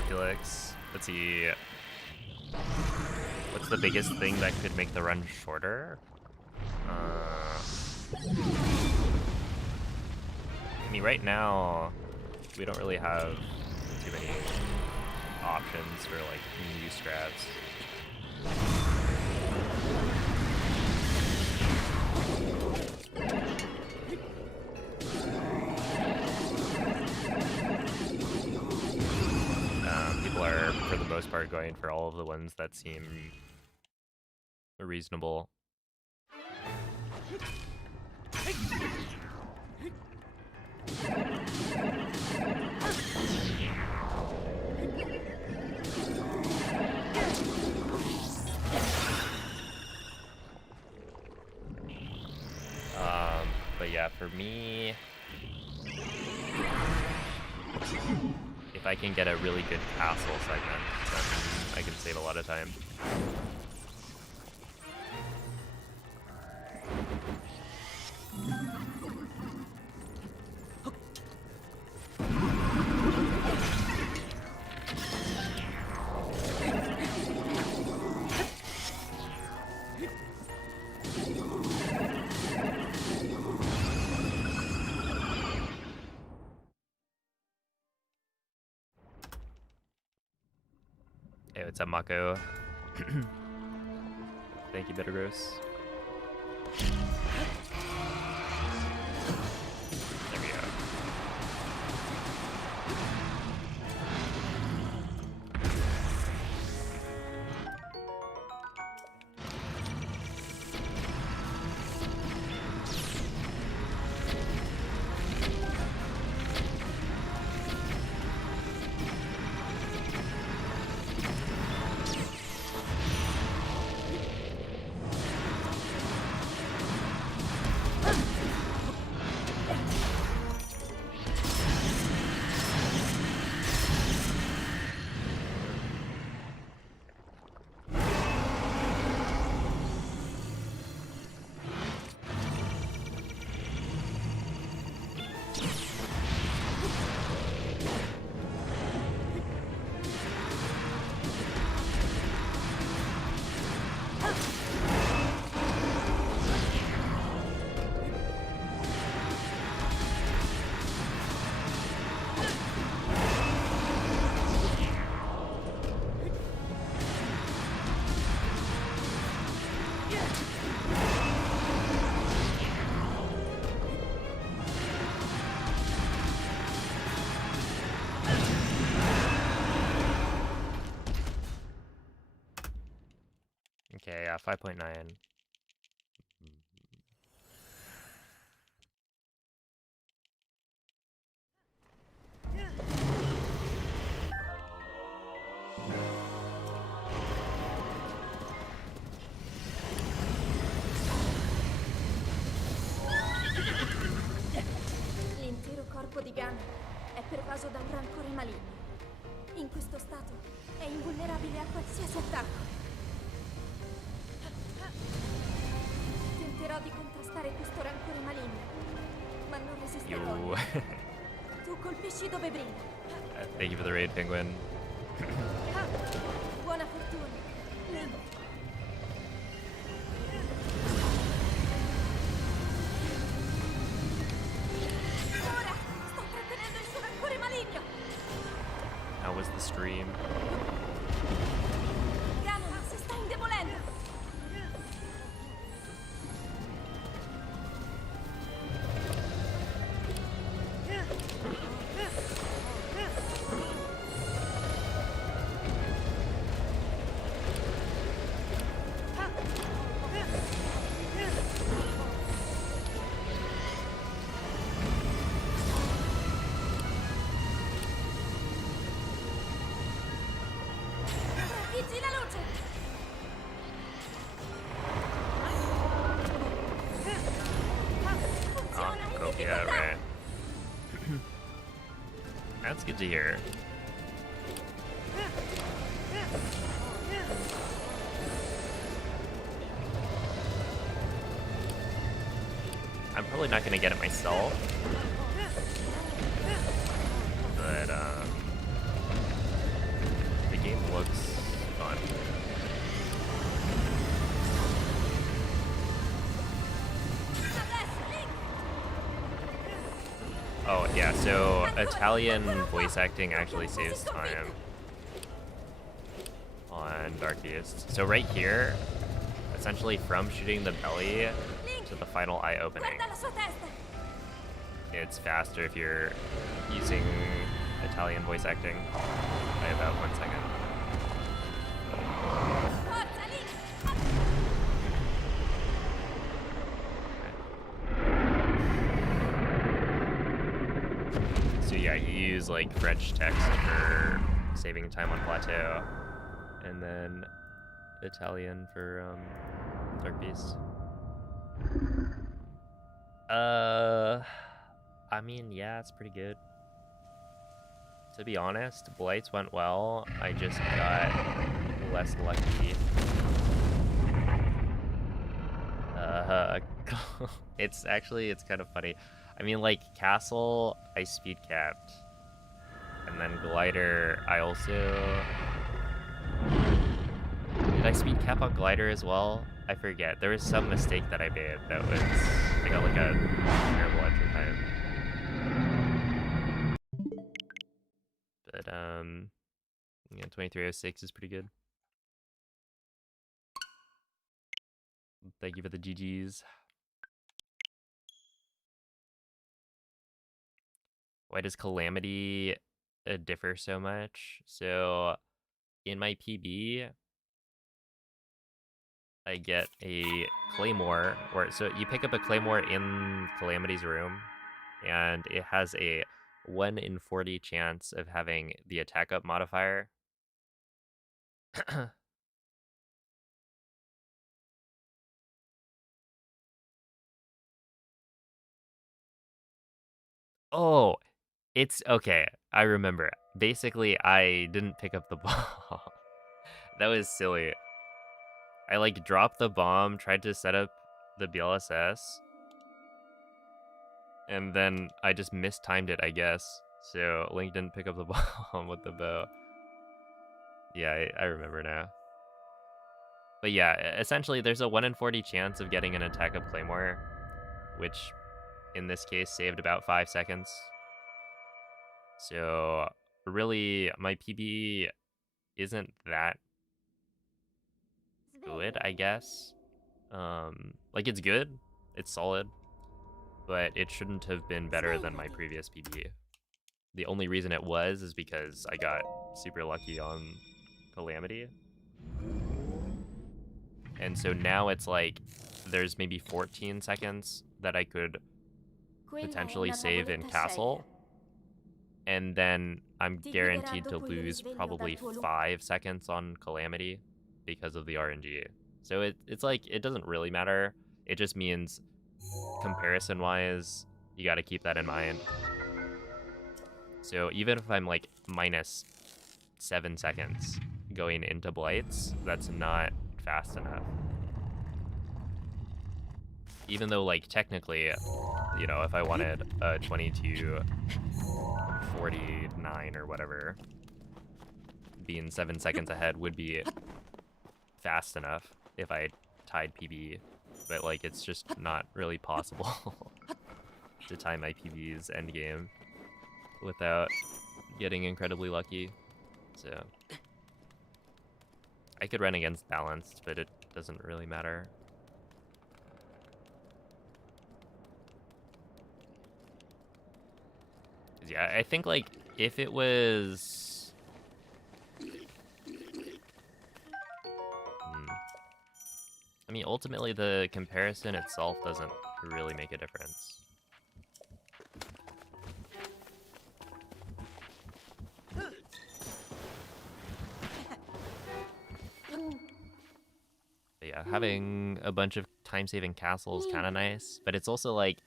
Felix. Let's see. What's the biggest thing that could make the run shorter? I mean, right now, we don't really have too many options for, like, new strats. People are, for the most part, going for all of the ones that seem reasonable. But yeah, for me, if I can get a really good castle segment, then I can save a lot of time. Hey, what's up, Mako? Thank you, Bittergross. There we go. Yeah, 5.9. L'intero corpo di Ganon è pervaso da un rancore maligno. In questo stato è invulnerabile a qualsiasi attacco. Tenterò di contrastare questo rancore maligno, ma non resisterò. You. Tu colpisci dove brilla. Thank you for the raid, Penguin. Buona fortuna, Link. Ora sto trattenendo il suo rancore maligno. How was the stream? Ganon si sta indebolendo. Vigi la luce. Funziona, in Oh, yeah, difficoltà. right. That's good to hear. I'm probably not gonna get it myself, but the game looks fun. Adesso, Link. Oh yeah, so Italian voice acting actually saves time on Darkiest. So right here, essentially from shooting the belly to the final eye opening, Guarda la sua testa. it's faster if you're using Italian voice acting by about 1 second. Forza, Link. So yeah, you use like French text for saving time on plateau, and then Italian for Dark Beast. I mean, yeah, it's pretty good. To be honest, Blights went well. I just got less lucky. It's kind of funny. I mean, like, Castle, I speed capped. And then Glider, I also... Did I speed cap on Glider as well? I forget. There was some mistake that I made that was... I got, like, a terrible entry time. But, yeah, 2306 is pretty good. Thank you for the GGs. Why does Calamity differ so much? So, in my PB, I get a Claymore, so you pick up a Claymore in Calamity's room, and it has a 1 in 40 chance of having the attack up modifier. Oh, it's okay. I remember. Basically, I didn't pick up the bomb. That was silly. I like dropped the bomb, tried to set up the BLSS, and then I just mistimed it, I guess. So Link didn't pick up the bomb with the bow. Yeah, I remember now. But yeah, essentially there's a 1 in 40 chance of getting an attack up Claymore, which in this case saved about 5 seconds. So really, my PB isn't that good, I guess. Like, it's good, it's solid, but it shouldn't have been better than my previous PB. The only reason it was is because I got super lucky on Calamity. And so now it's like there's maybe 14 seconds that I could Quella è potentially una save in tavoletta castle, and then I'm Ti guiderà guaranteed to dopo il lose risveglio probably dal tuo 5 seconds on Calamity because of the RNG. So it's like, it doesn't really matter. It just means comparison-wise, you gotta keep that in mind. So even if I'm like minus 7 seconds going into Blights, that's not fast enough. Even though, like, technically, you know, if I wanted a 22:49 or whatever, being 7 seconds ahead would be fast enough if I tied PB, but like, it's just not really possible to tie my PB's endgame without getting incredibly lucky. So I could run against balanced, but it doesn't really matter. Yeah, I think like if it was I mean, ultimately the comparison itself doesn't really make a difference. But yeah, having a bunch of time-saving castles is kind of nice, but it's also like,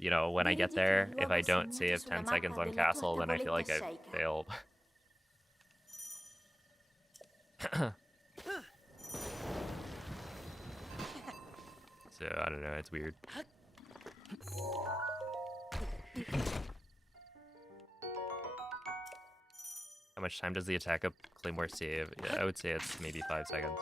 you know, when I get there, if I don't save 10 seconds on castle, then I feel like I've failed. So, I don't know, it's weird. How much time does the attack of Claymore save? Yeah, I would say it's maybe 5 seconds.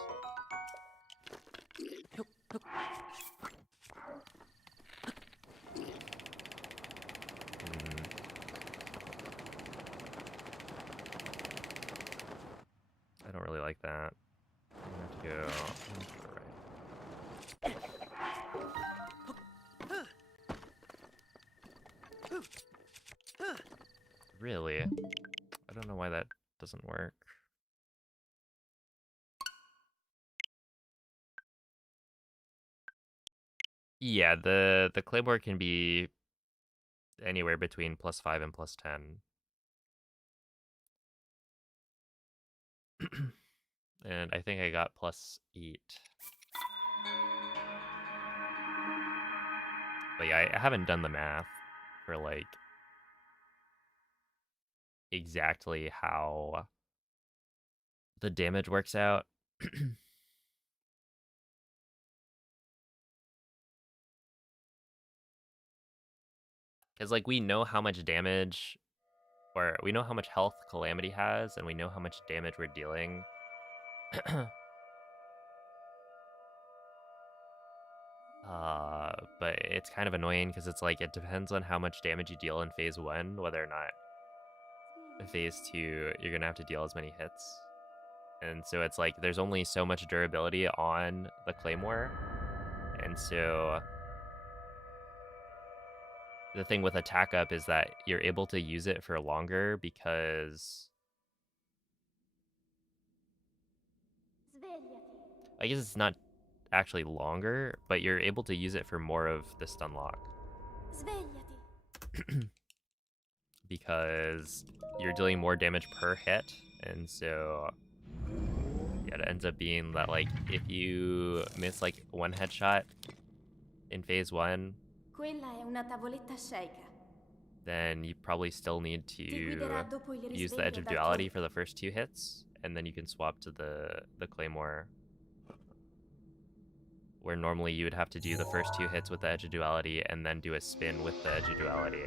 I don't really like that. I'm gonna have to go right. Really? I don't know why that doesn't work. Yeah, the claymore can be anywhere between +5 and +10. And I think I got +8. But yeah, I haven't done the math for like exactly how the damage works out. Because like we know how much damage, or we know how much health Calamity has, and we know how much damage we're dealing. But it's kind of annoying because it's like it depends on how much damage you deal in phase 1, whether or not in phase 2 you're gonna have to deal as many hits. And so it's like there's only so much durability on the Claymore, and so the thing with attack up is that you're able to use it for longer because I guess it's not actually longer, but you're able to use it for more of the stun lock. Because you're dealing more damage per hit, and so yeah, it ends up being that like if you miss like one headshot in phase 1, then you probably still need to use the Edge of Duality for the first 2 hits, and then you can swap to the Claymore, where normally you would have to do the first 2 hits with the Edge of Duality and then do a spin with the Edge of Duality.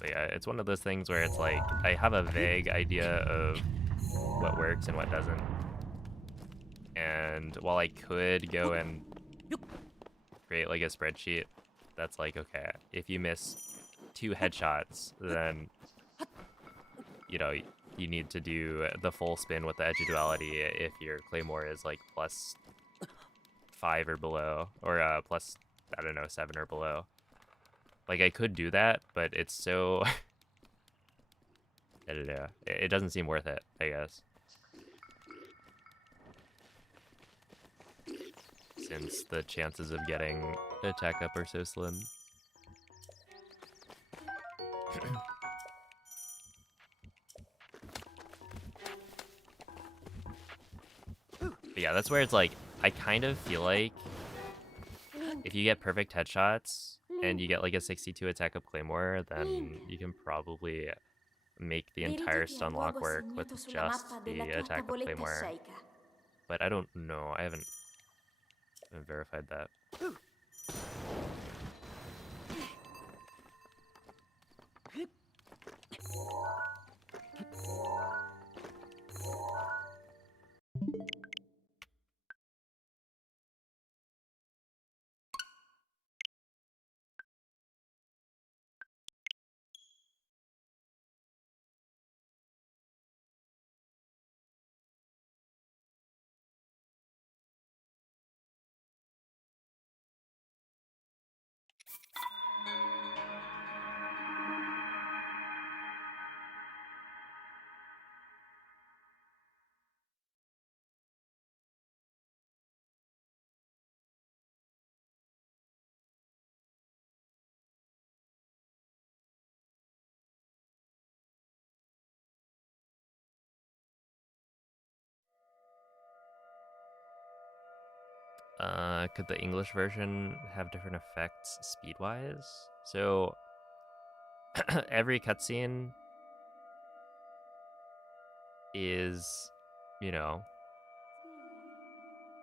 But yeah, it's one of those things where it's like I have a vague idea of what works and what doesn't. And while I could go and create like a spreadsheet that's like, okay, if you miss 2 headshots, then, you know, you need to do the full spin with the Edge of Duality if your Claymore is like +5 or below, or plus, I don't know, 7 or below. Like, I could do that, but it's so... I don't know. It doesn't seem worth it, I guess. Since the chances of getting attack up are so slim. But yeah, that's where it's like, I kind of feel like if you get perfect headshots and you get like a 62 attack up claymore, then you can probably make the entire Dirigiti al stun lock luogo work with segnato sulla just mappa the della tua attack up tavoletta claymore. sceicca. But I don't know. I haven't verified that. Could the English version have different effects speed-wise? So every cutscene is, you know,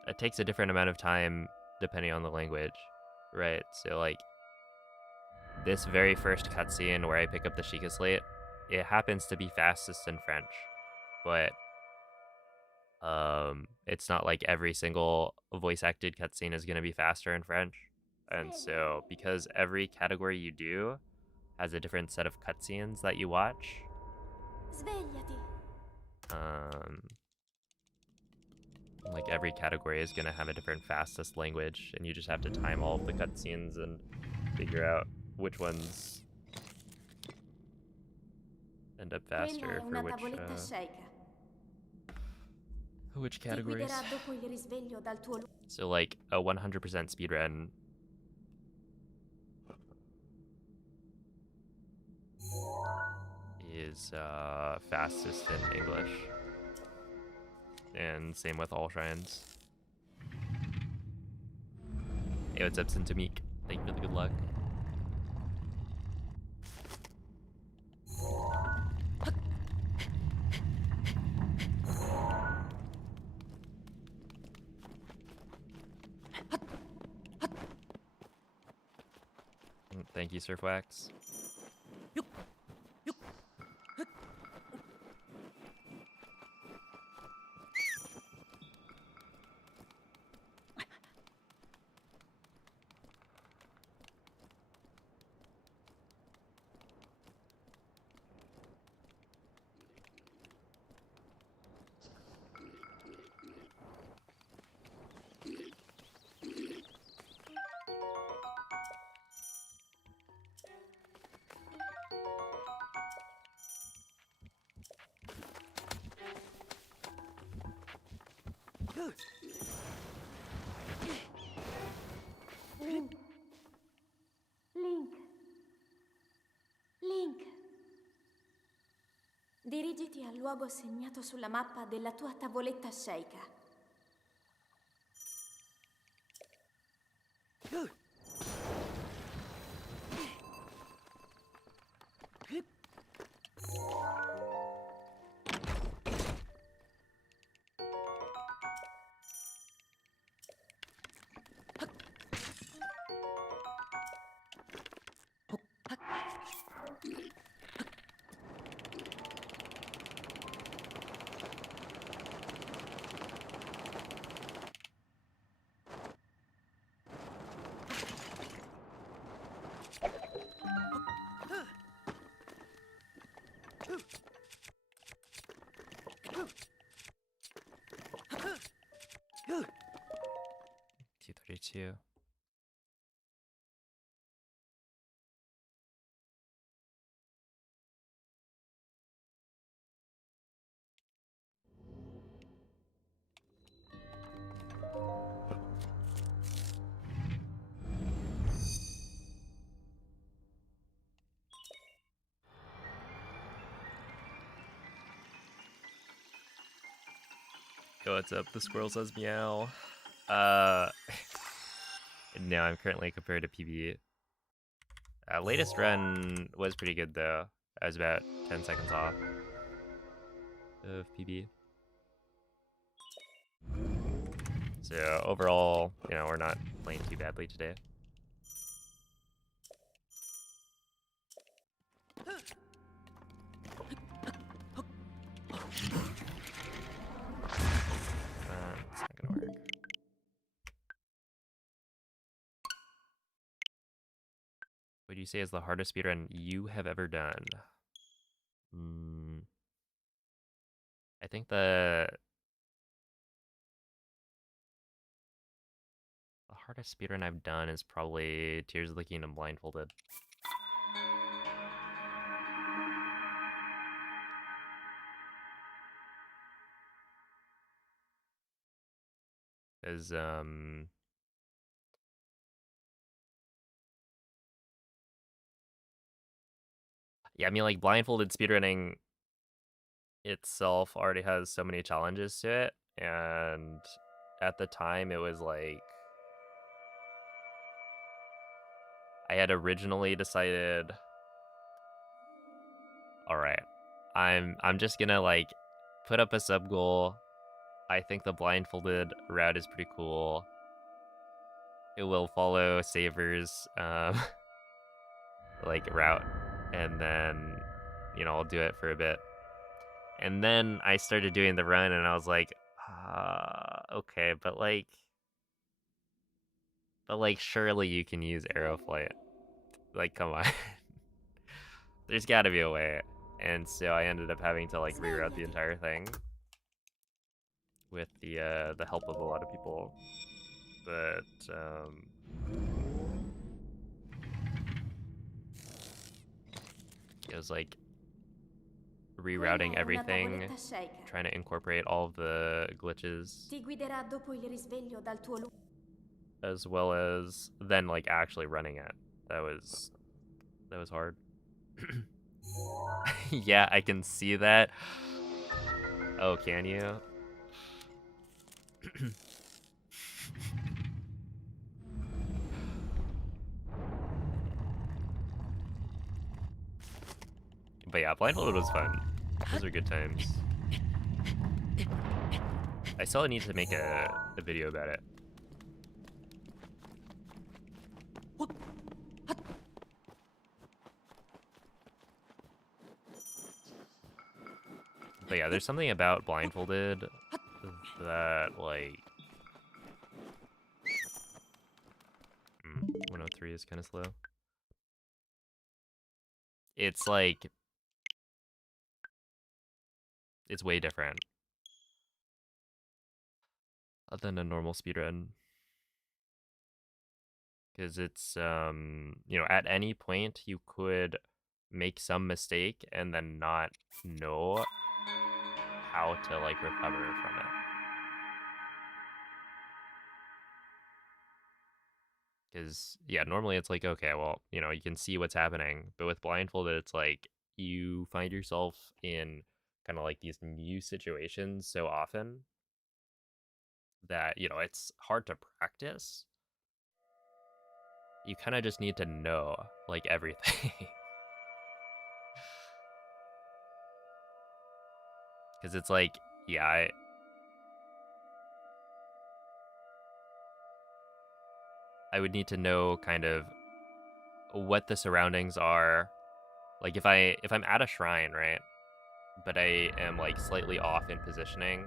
it takes a different amount of time depending on the language, right? So like this very first cutscene where I pick up the Sheikah Slate, it happens to be fastest in French, but it's not like every single voice acted cutscene is going to be faster in French. And so because every category you do has a different set of cutscenes that you watch, Svegliati. like every category is going to have a different fastest language, and you just have to time all of the cutscenes and figure out which ones end up Quella faster è for una tavoletta sceicca. which Ti categories. guiderà dopo il risveglio dal tuo So like a 100% speedrun is fastest in English, and same with all shrines. Hey, what's up, Sintamik? Thank you for the good luck. Thank you, Surfwax. Link. Link. Link. Dirigiti al luogo segnato sulla mappa della tua tavoletta sceicca. Two 32. Yo, what's up? The squirrel says meow. No, I'm currently compared to PB. Latest run was pretty good though. I was about 10 seconds off of PB. So overall, you know, we're not playing too badly today. It's not gonna work. What do you say is the hardest speedrun you have ever done? I think the hardest speedrun I've done is probably Tears of the Kingdom blindfolded. Is yeah, I mean, like, blindfolded speedrunning itself already has so many challenges to it, and at the time it was like I had originally decided, all right, I'm just gonna like put up a sub goal. I think the blindfolded route is pretty cool. It will follow Saver's like route, and then, you know, I'll do it for a bit. And then I started doing the run, and I was like, okay, but surely you can use arrow flight. Like, come on. There's got to be a way. And so I ended up having to like reroute the entire thing with the help of a lot of people. But it was like rerouting everything, trying to incorporate all of the glitches, as well as then like actually running it. That was hard. Yeah, I can see that. Oh, can you? But yeah, blindfolded was fun. Those are good times. I still need to make a video about it. But yeah, there's something about blindfolded that, like... 103 is kind of slow. It's like... It's way different than a normal speedrun. Because it's, you know, at any point you could make some mistake and then not know how to, like, recover from it. Because, yeah, normally it's like, okay, well, you know, you can see what's happening. But with blindfolded, it's like you find yourself in kind of like these new situations so often that, you know, it's hard to practice. You kind of just need to know, like, everything. Because it's like, yeah, I would need to know kind of what the surroundings are. Like, if I'm at a shrine, right, but I am like slightly off in positioning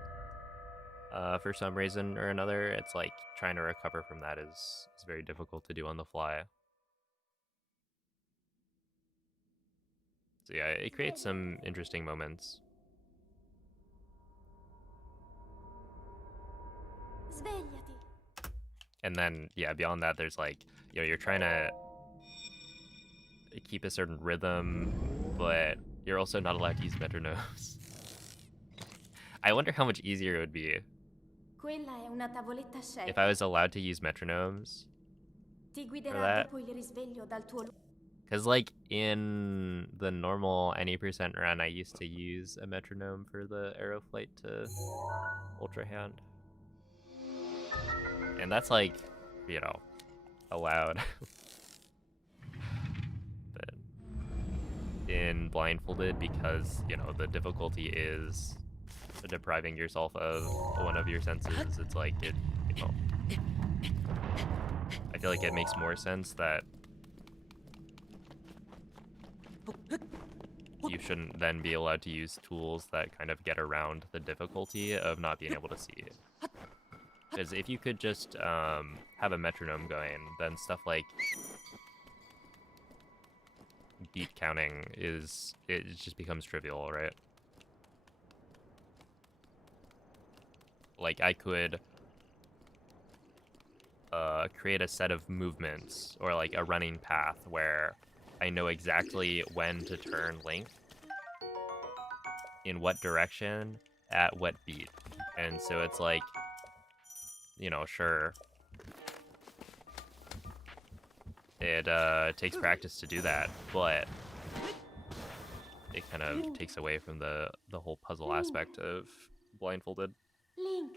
for some reason or another, it's like trying to recover from that is very difficult to do on the fly. So yeah, it creates some interesting moments. And then, yeah, beyond that, there's like, you know, you're trying to keep a certain rhythm, but you're also not allowed to use metronomes. I wonder how much easier it would be if I was allowed to use metronomes for that. Because, like, in the normal any percent run, I used to use a metronome for the arrow flight to Ultra Hand. And that's, like, you know, allowed. But in Blindfolded, because, you know, the difficulty is depriving yourself of one of your senses, it's like, it, you know, I feel like it makes more sense that you shouldn't then be allowed to use tools that kind of get around the difficulty of not being able to see. Because if you could just have a metronome going, then stuff like beat counting it just becomes trivial, right? Like, I could create a set of movements or like a running path where I know exactly when to turn Link, in what direction, at what beat. And so it's like, you know, sure, it takes practice to do that, but it kind of takes away from the whole puzzle aspect of Blindfolded. Link,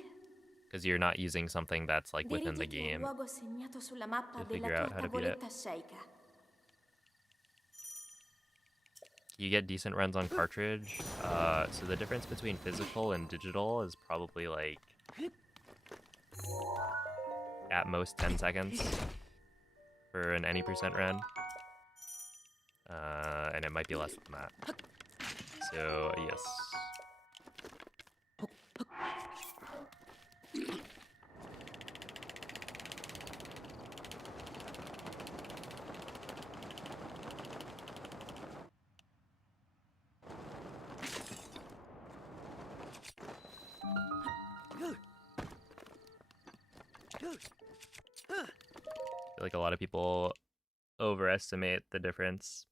Because you're not using something that's like within the dirigiti al game luogo segnato sulla mappa to della figure out tua how to beat it. tavoletta sceicca. You get decent runs on cartridge, so the difference between physical and digital is probably like at most 10 seconds for an any percent run, and it might be less than that. So yes. I feel like a lot of people overestimate the difference.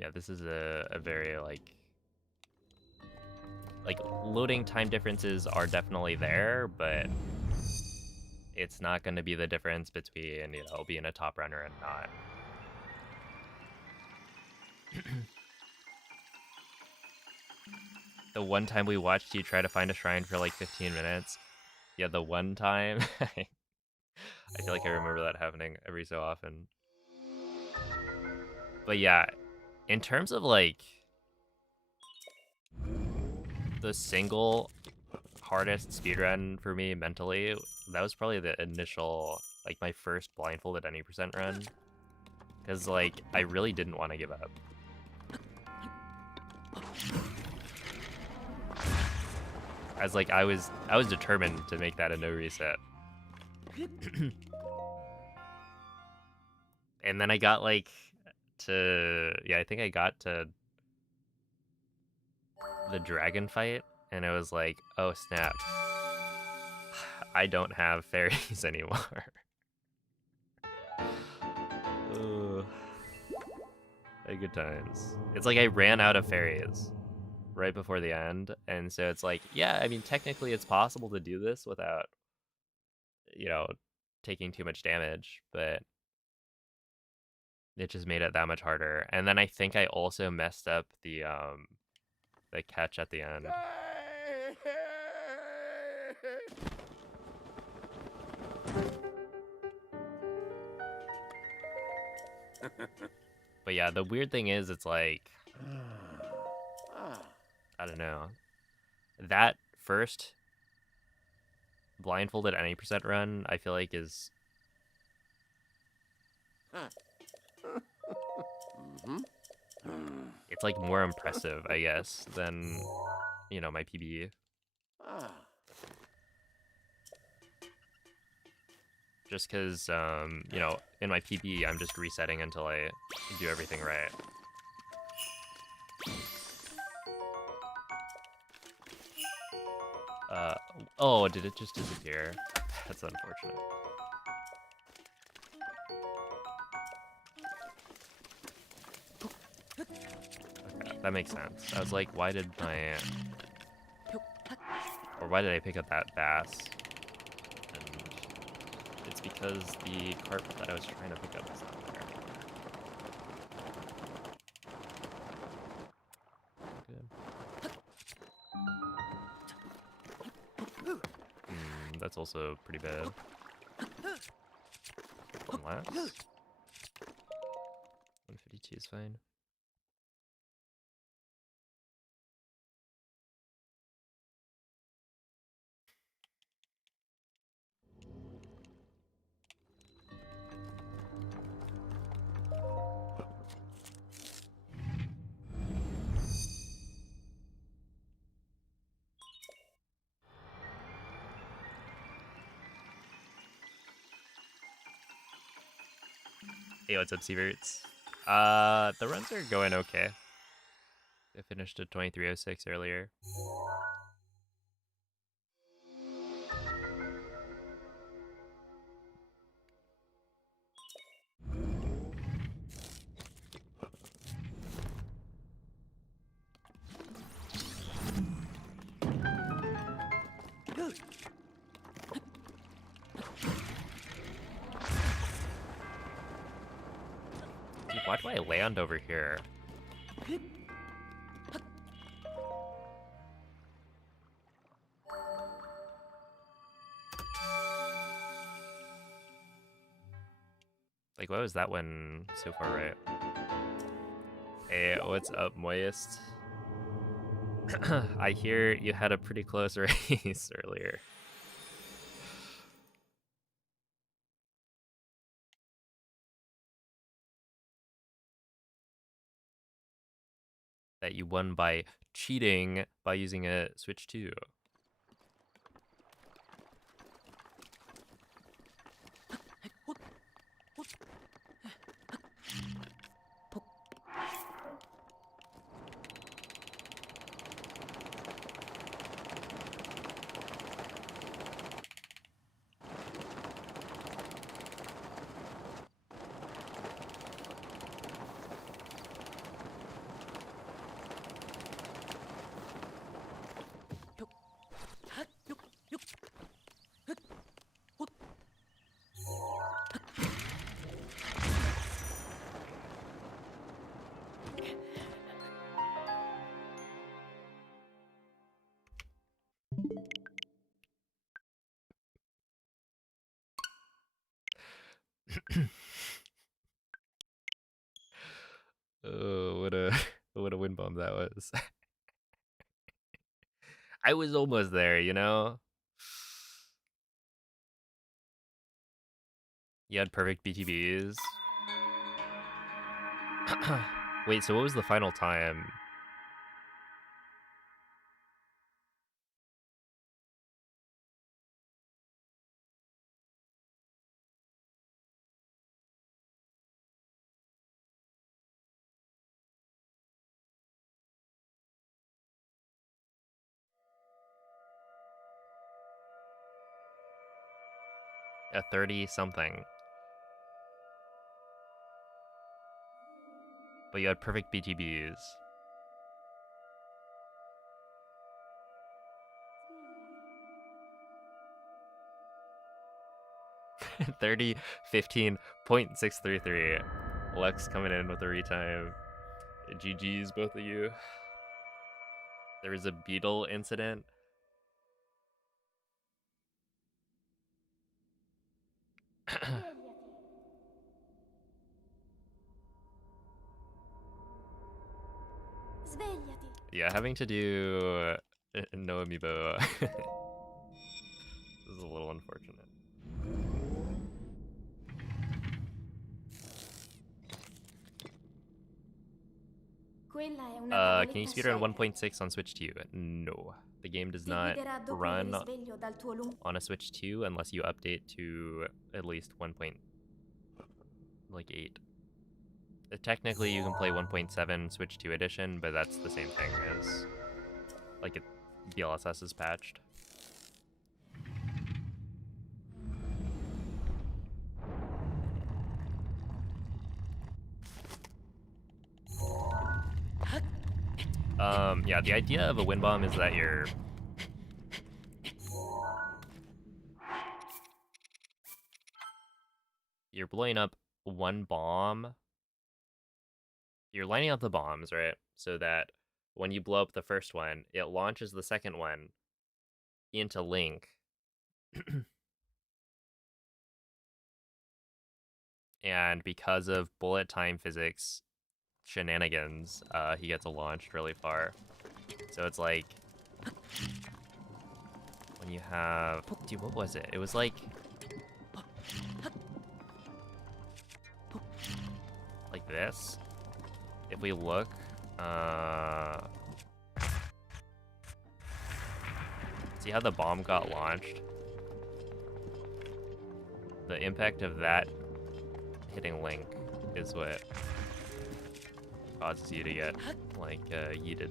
Yeah, this is a very like loading time differences are definitely there, but it's not going to be the difference between, you know, being a top runner and not. The one time we watched you try to find a shrine for like 15 minutes. Yeah, the one time. I feel like I remember that happening every so often. But yeah, in terms of like the single hardest speedrun for me mentally, that was probably the initial, like my first blindfolded any percent run. Because like, I really didn't want to give up. As like, I was determined to make that a no reset. And then I got like to, yeah, I think I got to the dragon fight, and it was like, oh snap, I don't have fairies anymore. Ooh, good times. It's like I ran out of fairies right before the end, and so it's like, yeah, I mean, technically it's possible to do this without, you know, taking too much damage, but it just made it that much harder. And then I think I also messed up the catch at the end. But yeah, the weird thing is, it's like, I don't know, that first blindfolded any percent run, I feel like is it's like more impressive, I guess, than, you know, my PB. Just because, you know, in my PB, I'm just resetting until I do everything right. Oh, did it just disappear? That's unfortunate. Okay, that makes sense. I was like, why did I pick up that bass? it's because the carp that I was trying to pick up is not there. Good. That's also pretty bad. Unless 152 is fine. Hey, what's up, Sieverts? The runs are going okay. I finished at 23:06 earlier. Dude, why do I land over here? Like, what was that one so far right? Hey, what's up, Moist? I hear you had a pretty close race earlier. That you won by cheating by using a Switch 2. Oh, what a wind bomb that was. I was almost there, you know? You had perfect BTBs. Wait, so what was the final time? A 30 something. But you had perfect BTBs. $30, 15.633. Lex coming in with a retime. GG's, both of you. There was a beetle incident. Svegliati. Yeah, having to do no amiibo is a little unfortunate. Quella è una Can you tavoletta speedrun scegli. 1.6 on Switch 2? No. The game does Ti not guiderà dopo il run risveglio dal tuo lungo. on a Switch 2 unless you update to at least 1.8. Technically, you can play 1.7 Switch 2 edition, but that's the same thing as like DLSS is patched. Yeah, the idea of a wind bomb is that you're blowing up one bomb. You're lining up the bombs, right? So that when you blow up the first one, it launches the second one into Link. And because of bullet time physics shenanigans, he gets launched really far. So it's like when you have, dude, what was it? It was like this. If we look, see how the bomb got launched? The impact of that hitting Link is what causes you to get, like, yeeted.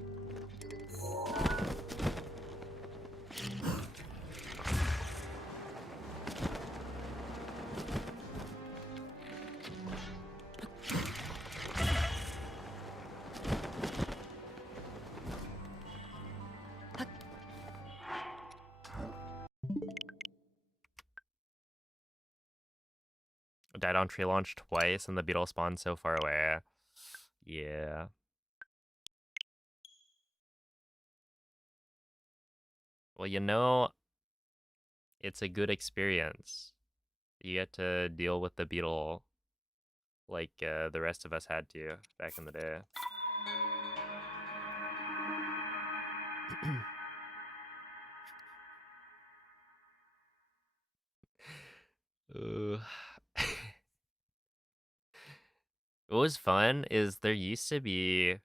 Died on tree launch twice and the beetle spawned so far away. Yeah. Well, you know, it's a good experience. You get to deal with the beetle like the rest of us had to back in the day. What was fun is there used to be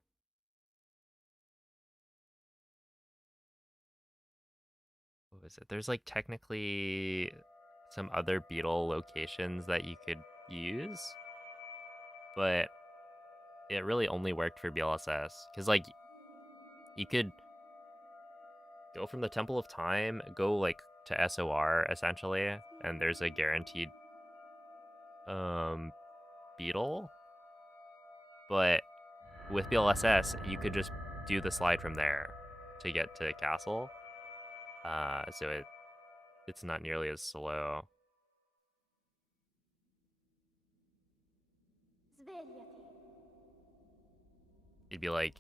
what was it? There's like technically some other beetle locations that you could use, but it really only worked for BLSS because like you could go from the Temple of Time, go like to SOR essentially, and there's a guaranteed beetle, but with BLSS you could just do the slide from there to get to castle. So it's not nearly as slow. Svegliati. It'd be like,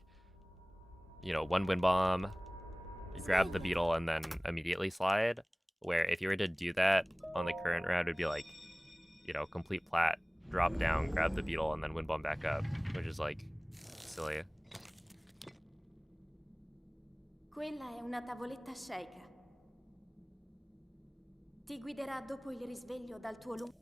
you know, one wind bomb, grab the beetle, and then immediately slide. Where if you were to do that on the current route, it'd be like, you know, complete plat, drop down, grab the beetle, and then wind bomb back up, which is like silly. Quella è una tavoletta sceicca. Ti guiderà dopo il risveglio dal tuo lungo...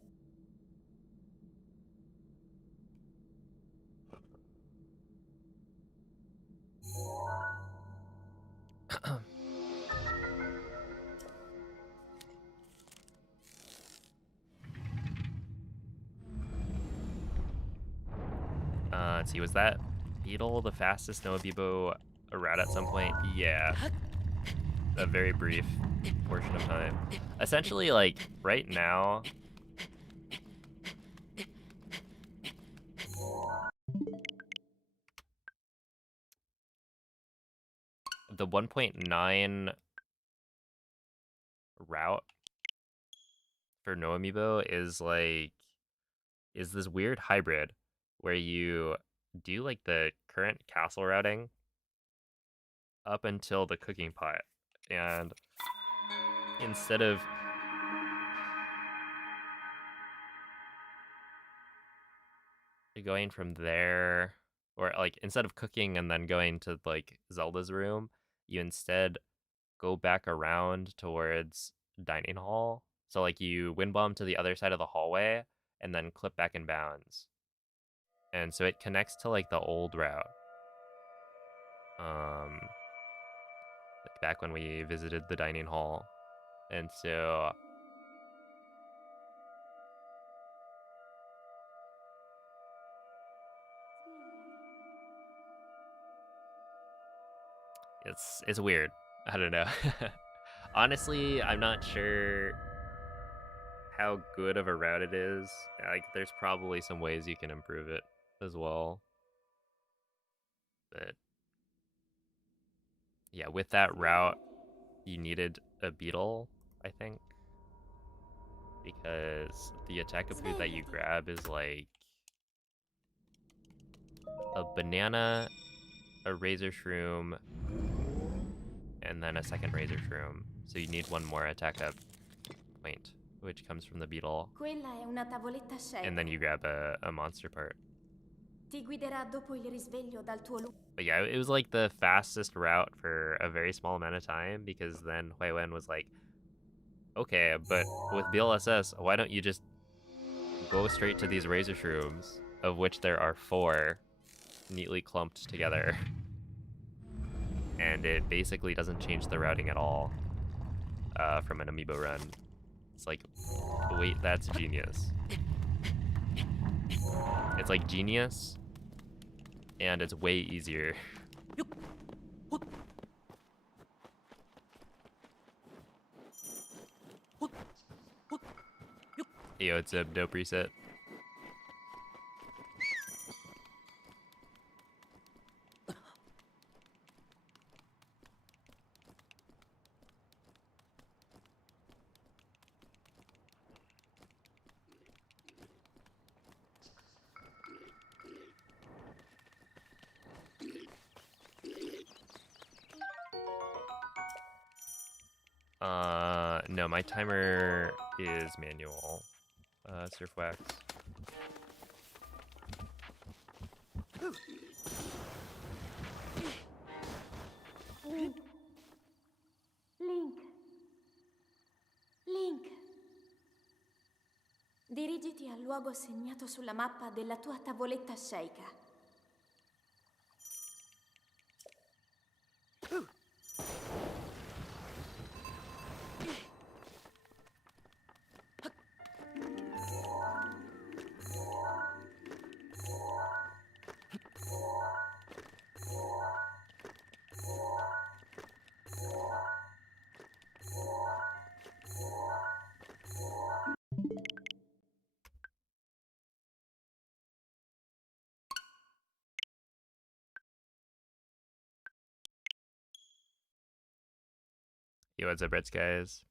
Let's see, was that beetle the fastest Noah Bebo route at some point? Yeah. A very brief portion of time. Essentially, like, right now, the 1.9 route for No Amiibo is this weird hybrid where you do like the current castle routing up until the cooking pot, and instead of going from there, or like instead of cooking and then going to like Zelda's room, you instead go back around towards dining hall. So like you wind bomb to the other side of the hallway and then clip back in bounds. And so it connects to like the old route. Like back when we visited the dining hall. And so it's weird. I don't know. Honestly, I'm not sure how good of a route it is. Like, there's probably some ways you can improve it as well. But yeah, with that route, you needed a beetle, I think. because the attack food that you grab is like a banana, a razor shroom, and then a second razor shroom. So you need one more attack up point, which comes from the beetle. Quella è una tavoletta scelta. And then you grab a monster part. Ti guiderà dopo il risveglio dal tuo lupo. But yeah, it was like the fastest route for a very small amount of time, because then Hui Wen was like, okay, but with BLSS, why don't you just go straight to these razor shrooms, of which there are 4 neatly clumped together. And it basically doesn't change the routing at all from an amiibo run. It's like, wait, that's genius. It's like genius, and it's way easier. Yo, it's a dope reset. No, my timer is manual. Surf wax. Link. Dirigiti al luogo segnato sulla mappa della tua tavoletta sceicca. Yo, what's up, Red Skies?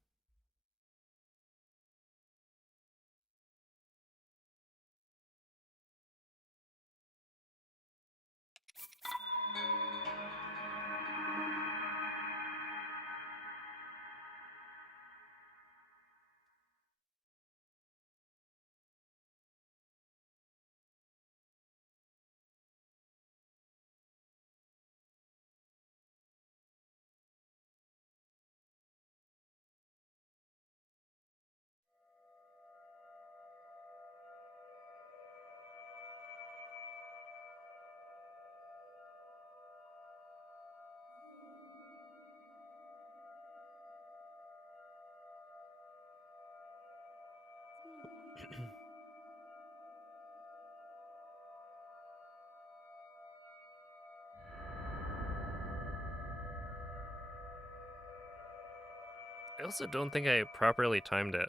I also don't think I properly timed it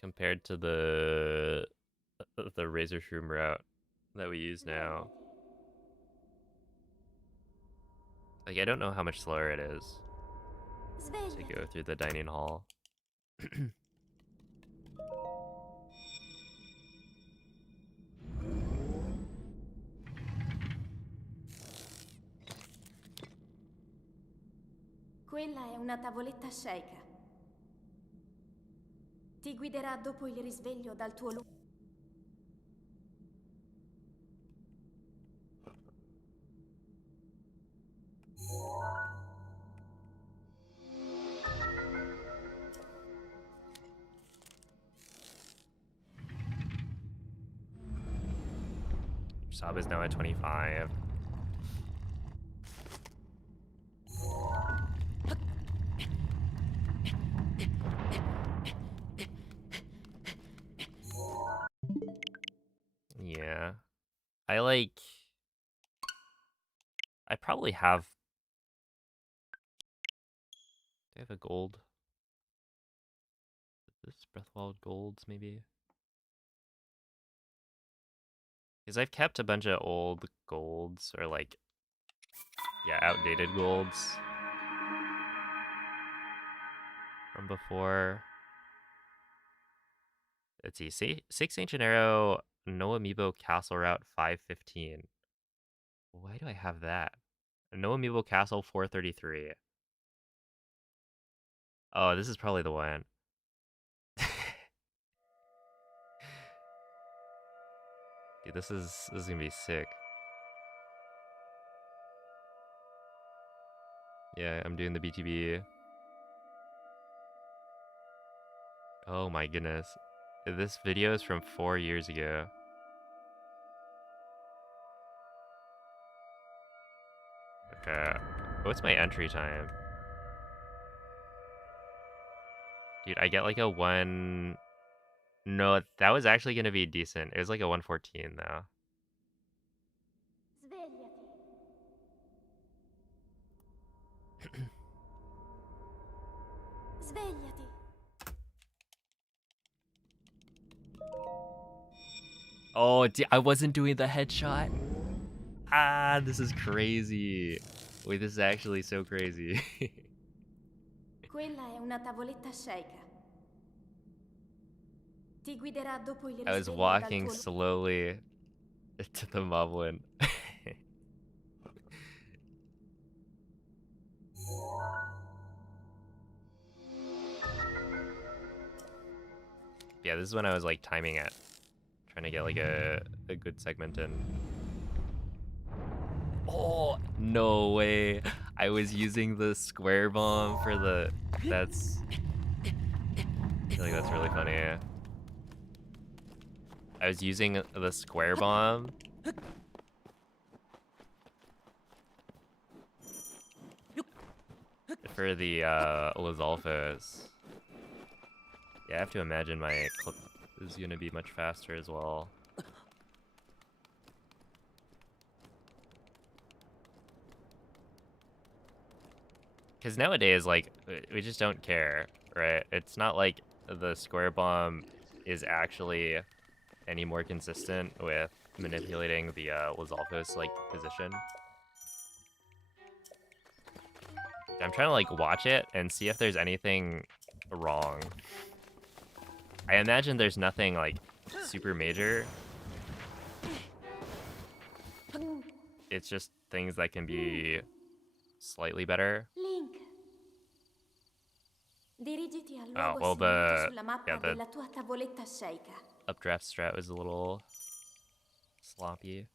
compared to the razor shroom route that we use now. Like, I don't know how much slower it is to go through the dining hall. Quella è una tavoletta sceicca. Ti guiderà dopo il risveglio dal tuo lupo. Sab is now at 25. Yeah. I probably have... Do I have a gold? Is this Breathwald golds, maybe? Because I've kept a bunch of old golds, or like, yeah, outdated golds from before. Let's see. 6 Ancient Arrow, no Amiibo Castle Route 515. Why do I have that? No Amiibo Castle 433. Oh, this is probably the one. Dude, this is gonna be sick. Yeah, I'm doing the BTB. Oh my goodness. This video is from 4 years ago. Okay. What's my entry time? Dude, I get like a 1... No, that was actually gonna be decent. It was like a 114 though. Svegliati. Svegliati. Oh, I wasn't doing the headshot. Ah, this is crazy. Wait, this is actually so crazy. Quella è una tavoletta sceicca. Ti guiderà dopo il I was risveglio dal walking tuo slowly to the moblin. Yeah, this is when I was like timing it. Trying to get like a good segment in. Oh, no way. I was using the square bomb for the... That's... I feel like that's really funny. I was using the square bomb for the Lizalfos. Yeah, I have to imagine my clip is gonna be much faster as well. Because nowadays, like, we just don't care, right? It's not like the square bomb is actually any more consistent with manipulating the Lizalfos, like, position. I'm trying to, like, watch it and see if there's anything wrong. I imagine there's nothing, like, super major. It's just things that can be slightly better. Link. Dirigiti al Oh, luogo well, segnato sulla mappa the della tua tavoletta sceicca. updraft strat was a little sloppy.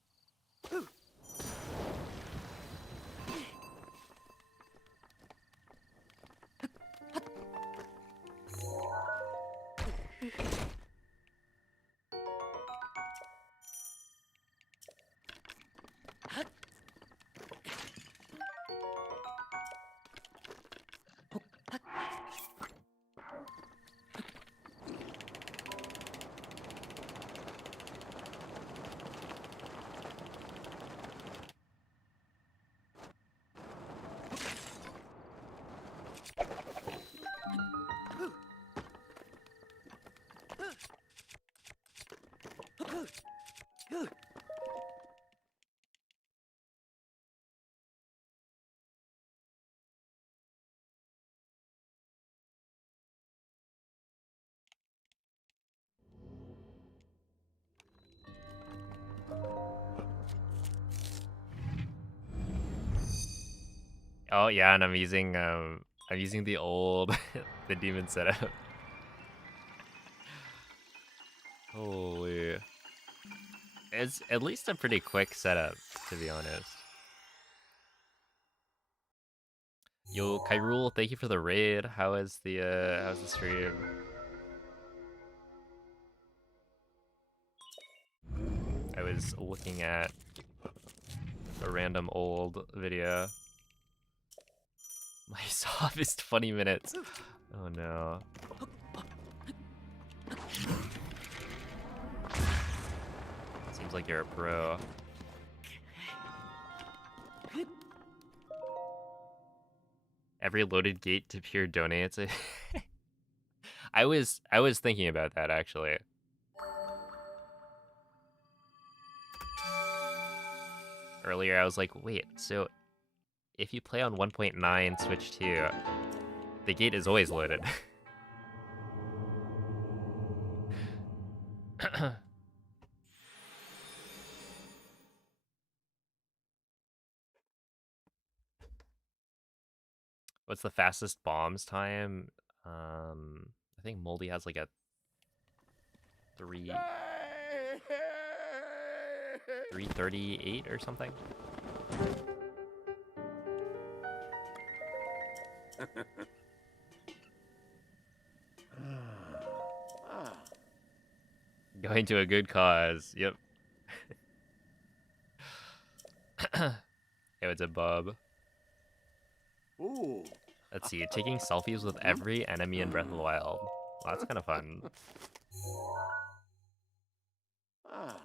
Oh yeah, and I'm using the old the demon setup. Holy. It's at least a pretty quick setup, to be honest. Yo, Kyrule, thank you for the raid. How's the stream? I was looking at a random old video. My softest 20 minutes. Oh no. Seems like you're a pro. Every loaded gate to pure donates. I was thinking about that actually. Earlier I was like, wait, so if you play on 1.9 Switch 2, the gate is always loaded. What's the fastest bombs time? I think Moldy has like a 3:38 or something. Going to a good cause. Yep. Hey, what's up, Bob? Ooh. Let's see. Taking selfies with every enemy in Breath of the Wild. Well, that's kind of fun. Ah.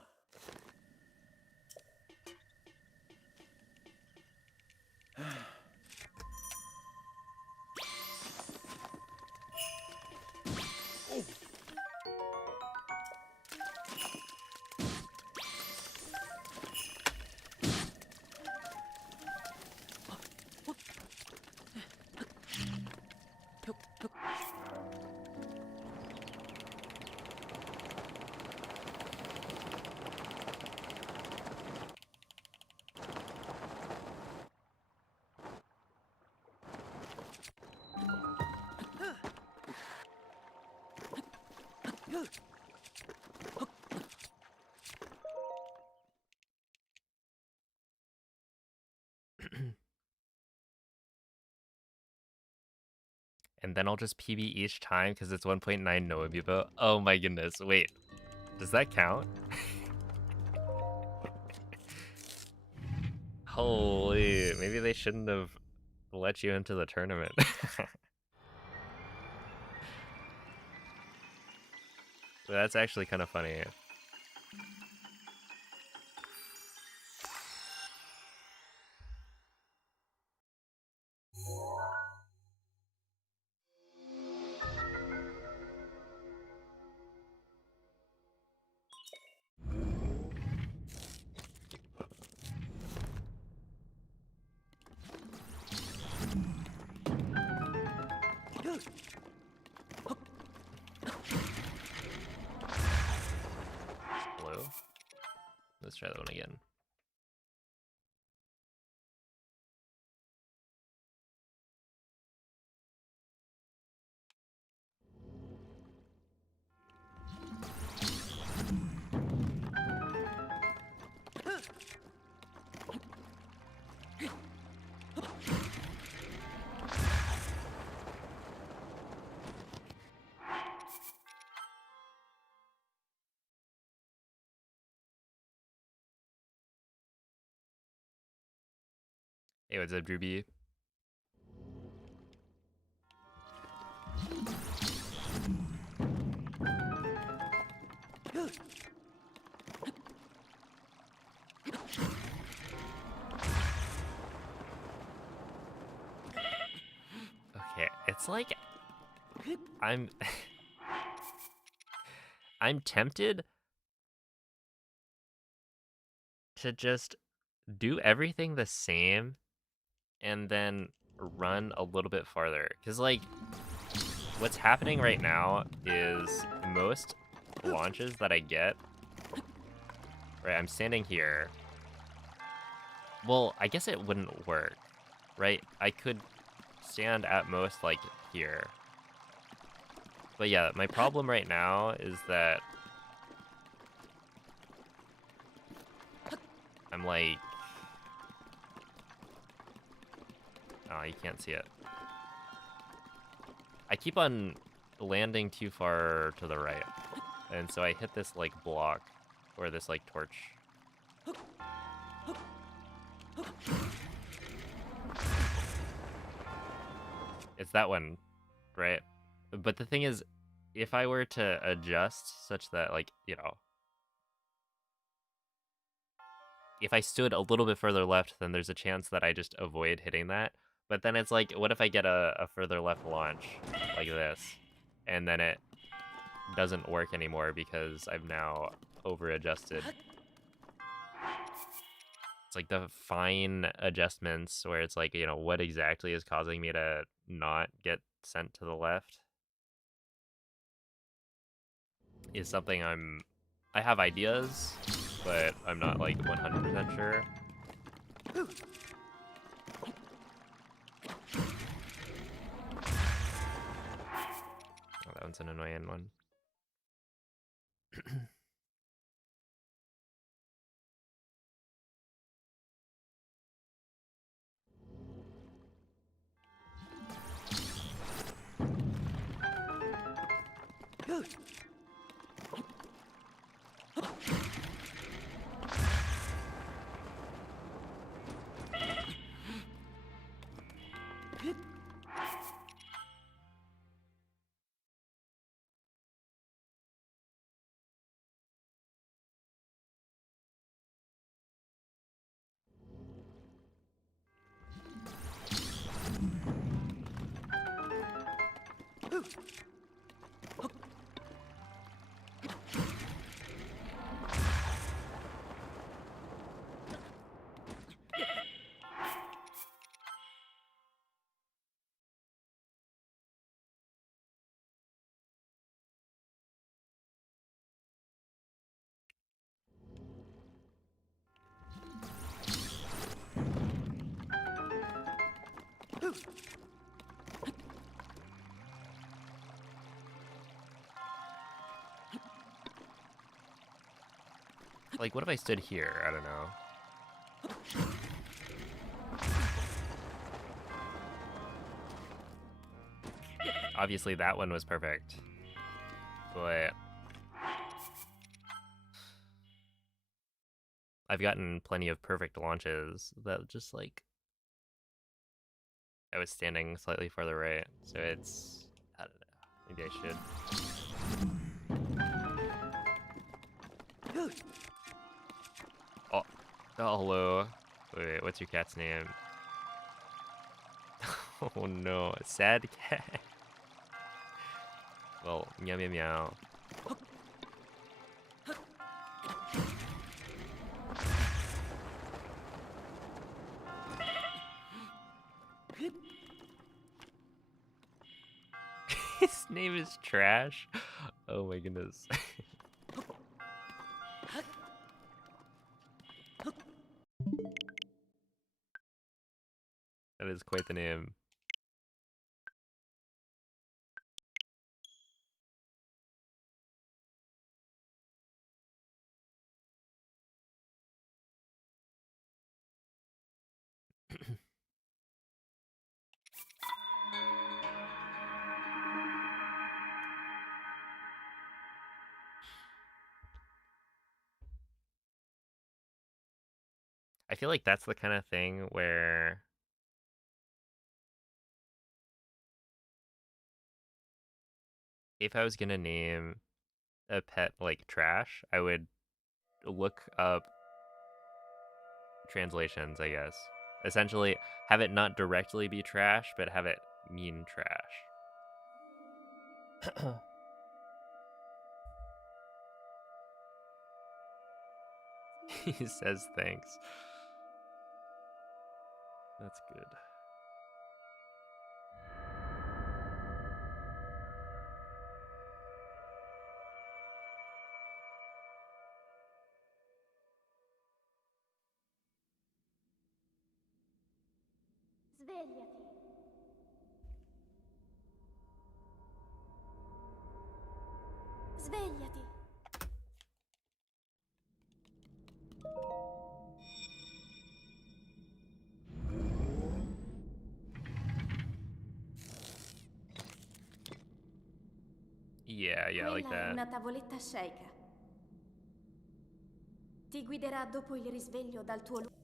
And then I'll just PB each time because it's 1.9 Noabibo. Oh my goodness. Wait. Does that count? Holy. Maybe they shouldn't have let you into the tournament. That's actually kind of funny. Hello? Let's try that one again. Hey, what's up, Drewby? Okay, it's like I'm I'm tempted to just do everything the same and then run a little bit farther. Cause like what's happening right now is most launches that I get, right, I'm standing here. Well, I guess it wouldn't work, right? I could stand at most like here. But yeah, my problem right now is that I'm like, oh, you can't see it. I keep on landing too far to the right. And so I hit this like block or this like torch. It's that one, right? But the thing is, if I were to adjust such that, like, you know, if I stood a little bit further left, then there's a chance that I just avoid hitting that. But then it's like, what if I get a further left launch like this, and then it doesn't work anymore because I've now over-adjusted. It's like the fine adjustments where it's like, you know, what exactly is causing me to not get sent to the left is something I have ideas, but I'm not like 100% sure. an annoying one. Like, what if I stood here? I don't know. Obviously, that one was perfect. But I've gotten plenty of perfect launches that just, like, I was standing slightly farther right. So it's, I don't know. Maybe I should. Oh, hello. Wait, what's your cat's name? Oh no, a sad cat. Well, meow meow meow. His name is Trash. Oh my goodness. That is quite the name. I feel like that's the kind of thing where if I was gonna name a pet like Trash, I would look up translations, I guess. Essentially, have it not directly be trash, but have it mean trash. He says thanks. That's good. Svegliati. Svegliati. Yeah, like Quella è that. una tavoletta sceicca. Ti guiderà dopo il risveglio dal tuo luogo.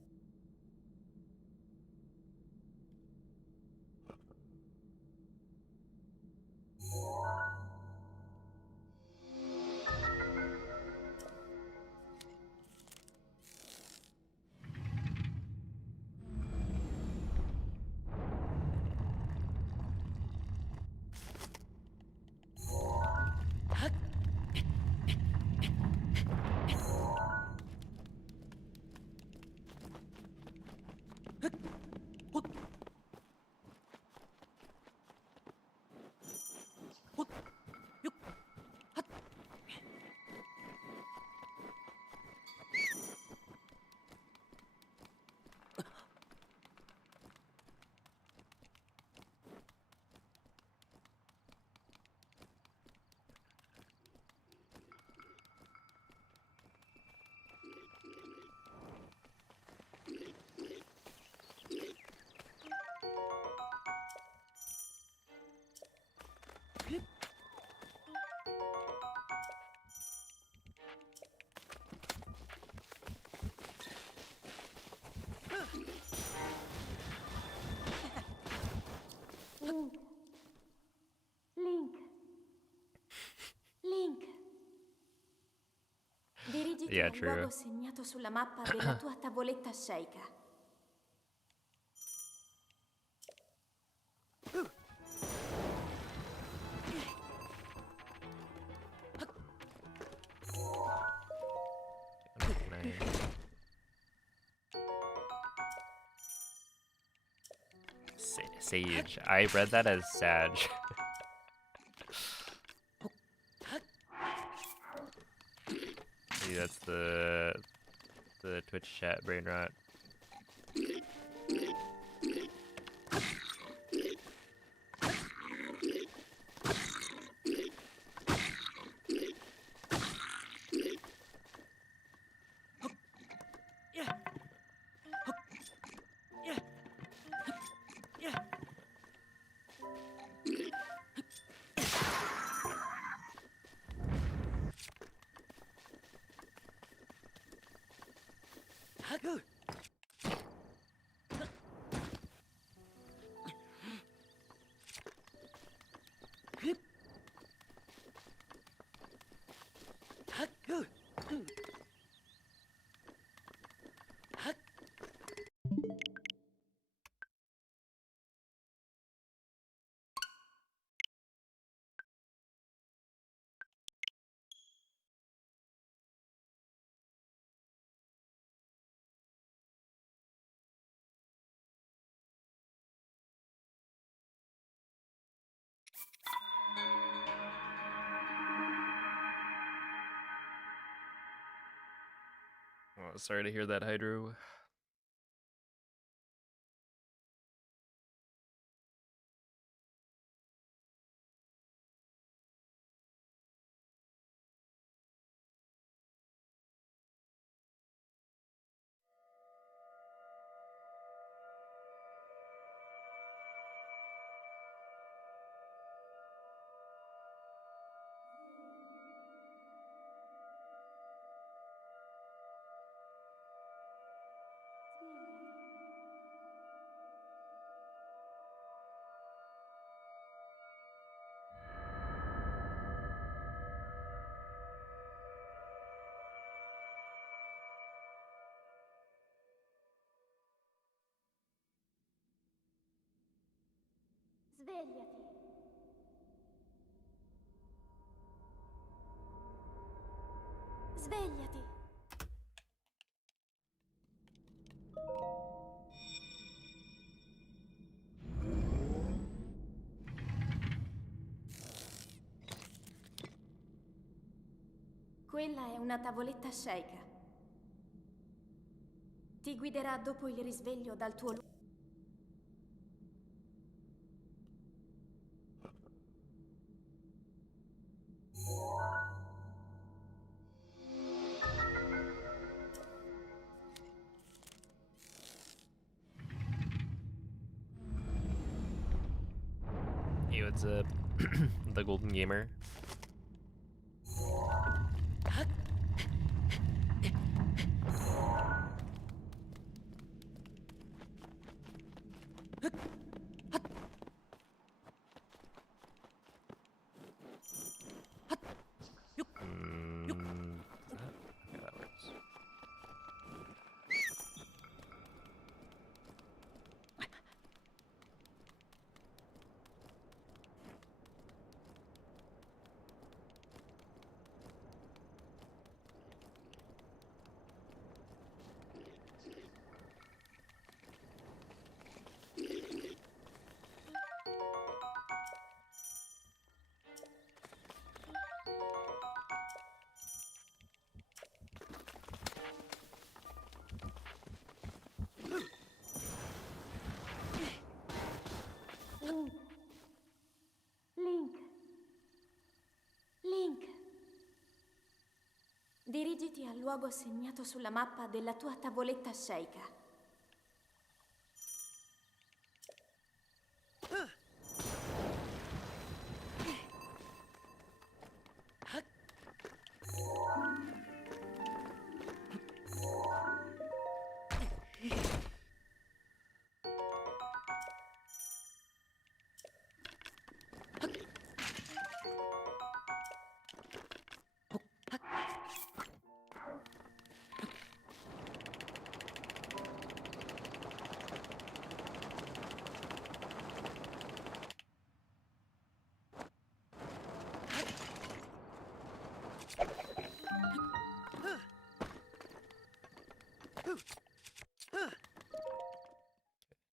Dirigiti Yeah, al true. luogo segnato sulla mappa della tua tavoletta sceika. Sage. I read that as Sag. Maybe that's the Twitch chat brain rot. Oh, sorry to hear that, Hydro. Svegliati. Svegliati. Quella è una tavoletta sceika. Ti guiderà dopo il risveglio dal tuo luogo. Hey, what's up? The Golden Gamer. Okay, that works. Link. Link. Dirigiti al luogo segnato sulla mappa della tua tavoletta sceika.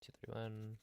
231.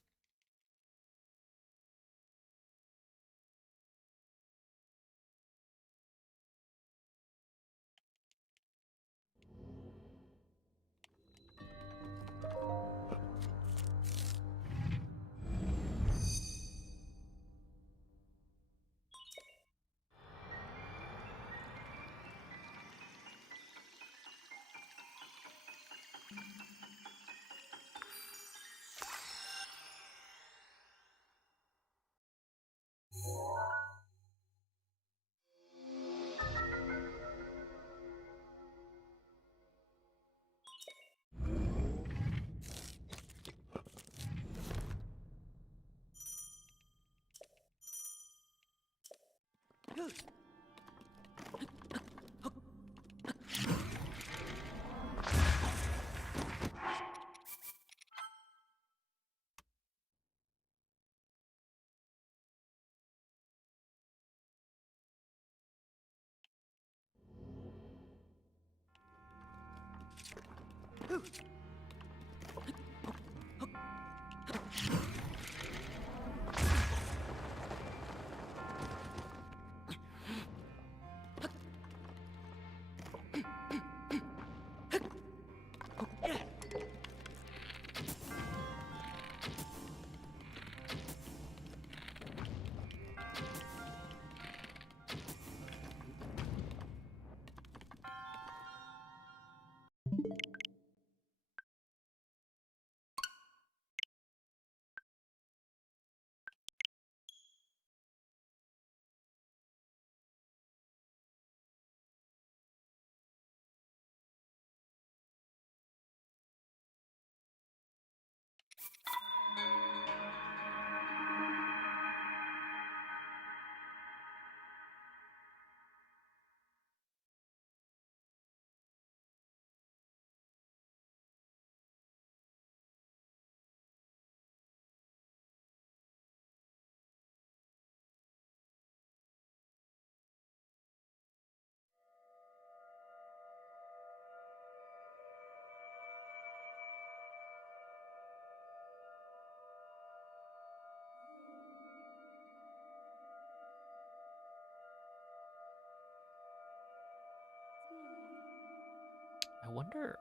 I wonder.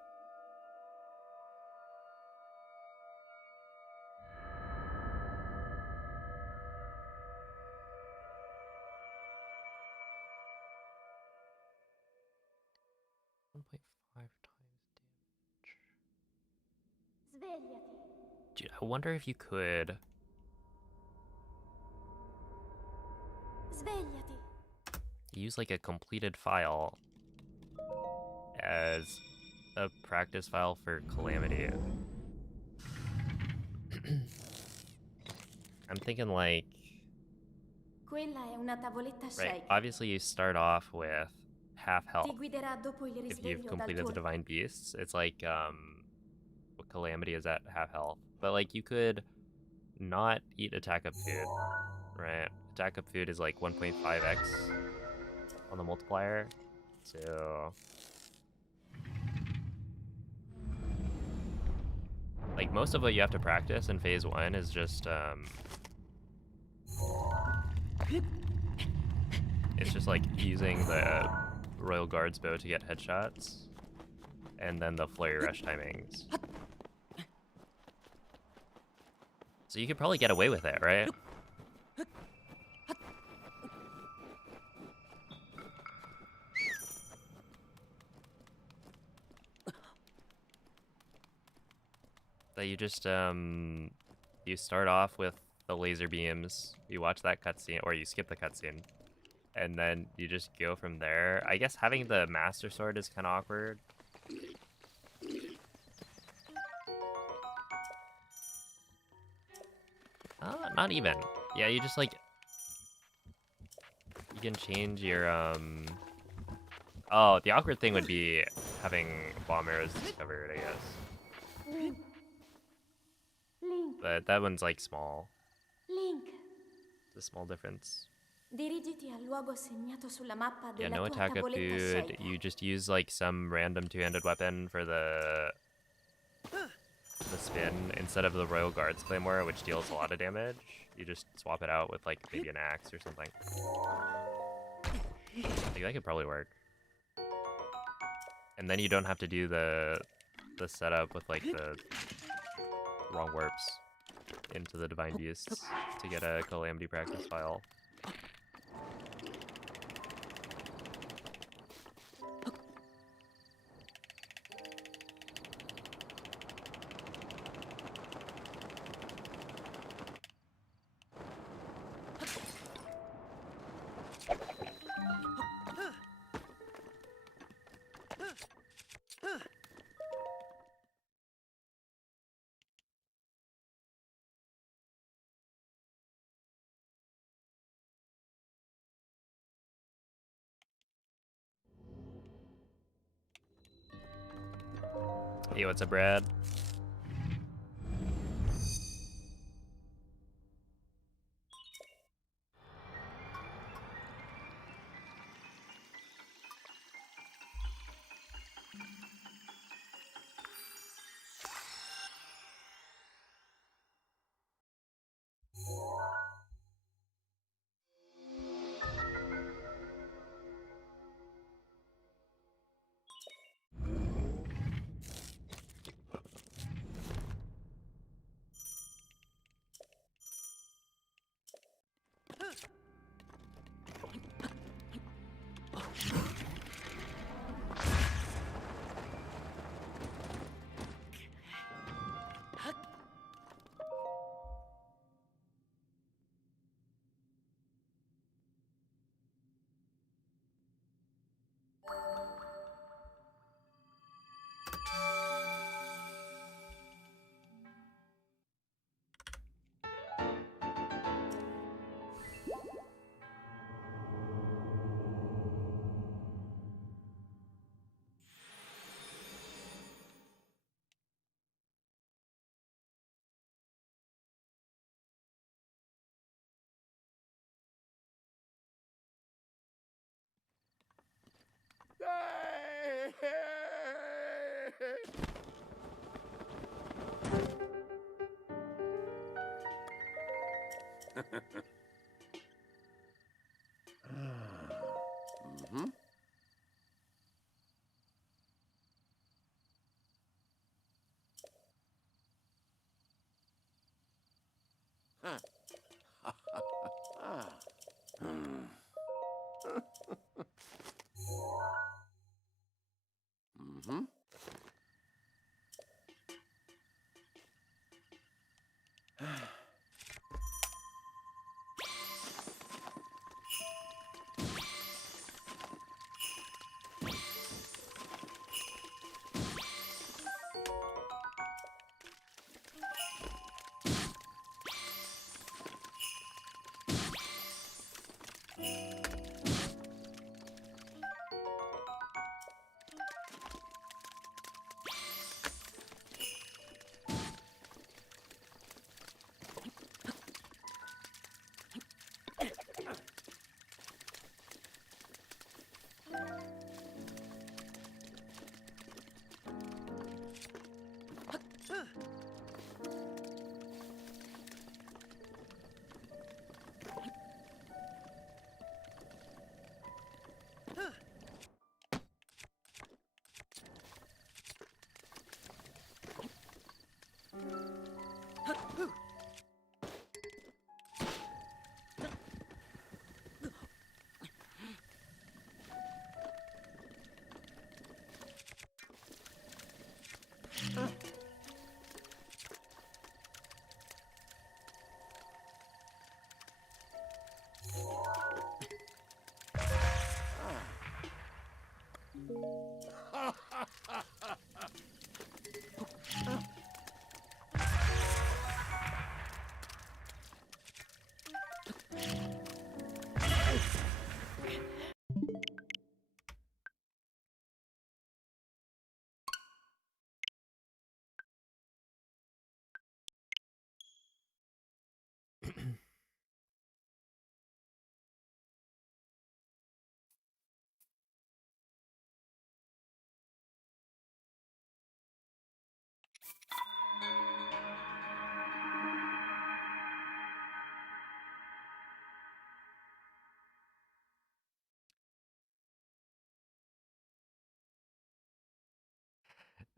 Svegliati. Dude, I wonder if you could Svegliati. use like a completed file as a practice file for Calamity. I'm thinking like, Quella è una tavoletta right, shake. obviously you start off with half Ti health guiderà dopo il if you've risveglio dal completed the tuo Divine Beasts. It's like, what Calamity is at half health. But like you could not eat attack up food, right? Attack up food is like 1.5x on the multiplier. So like most of what you have to practice in phase 1 is just it's just like using the Royal Guard's bow to get headshots and then the flurry rush timings. So you could probably get away with it, right? That you just you start off with the laser beams, you watch that cutscene, or you skip the cutscene, and then you just go from there. I guess having the Master Sword is kind of awkward. Not even. Yeah, you just like you can change your Oh, the awkward thing would be having bomb arrows discovered, I guess. Link. Link. But that one's like small. Link. It's a small difference. Dirigiti al luogo segnato sulla mappa Yeah, della no tua attack up tavoletta food. shake. You just use like some random two-handed weapon for the spin, instead of the Royal Guards Claymore, which deals a lot of damage, you just swap it out with like maybe an axe or something. I think that could probably work. And then you don't have to do the setup with like the wrong warps into the Divine Beasts to get a Calamity practice file. Hey, what's up, Brad? Mm-hmm. Huh. Ah. Hmm. Mm-hmm.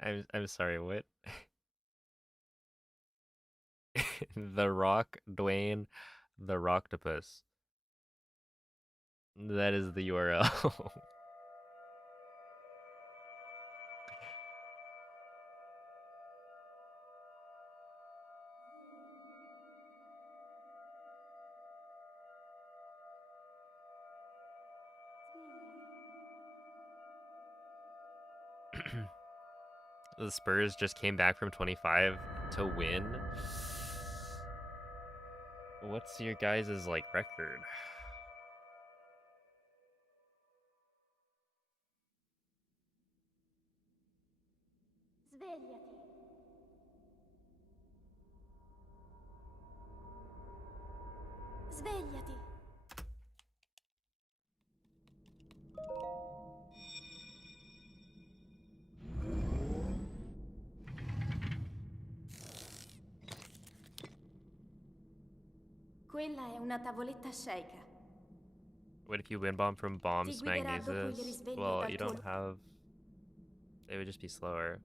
I'm sorry, what? The Rock, Dwayne, the Rocktopus. That is the URL. The Spurs just came back from 25 to win. What's your guys' like record? Svegliati. Svegliati. Quella è una tavoletta sceika. What if you win bomb from Ti bombs guiderà dopo il magnesis? risveglio Well, dal you tuo... don't have... It would just be slower.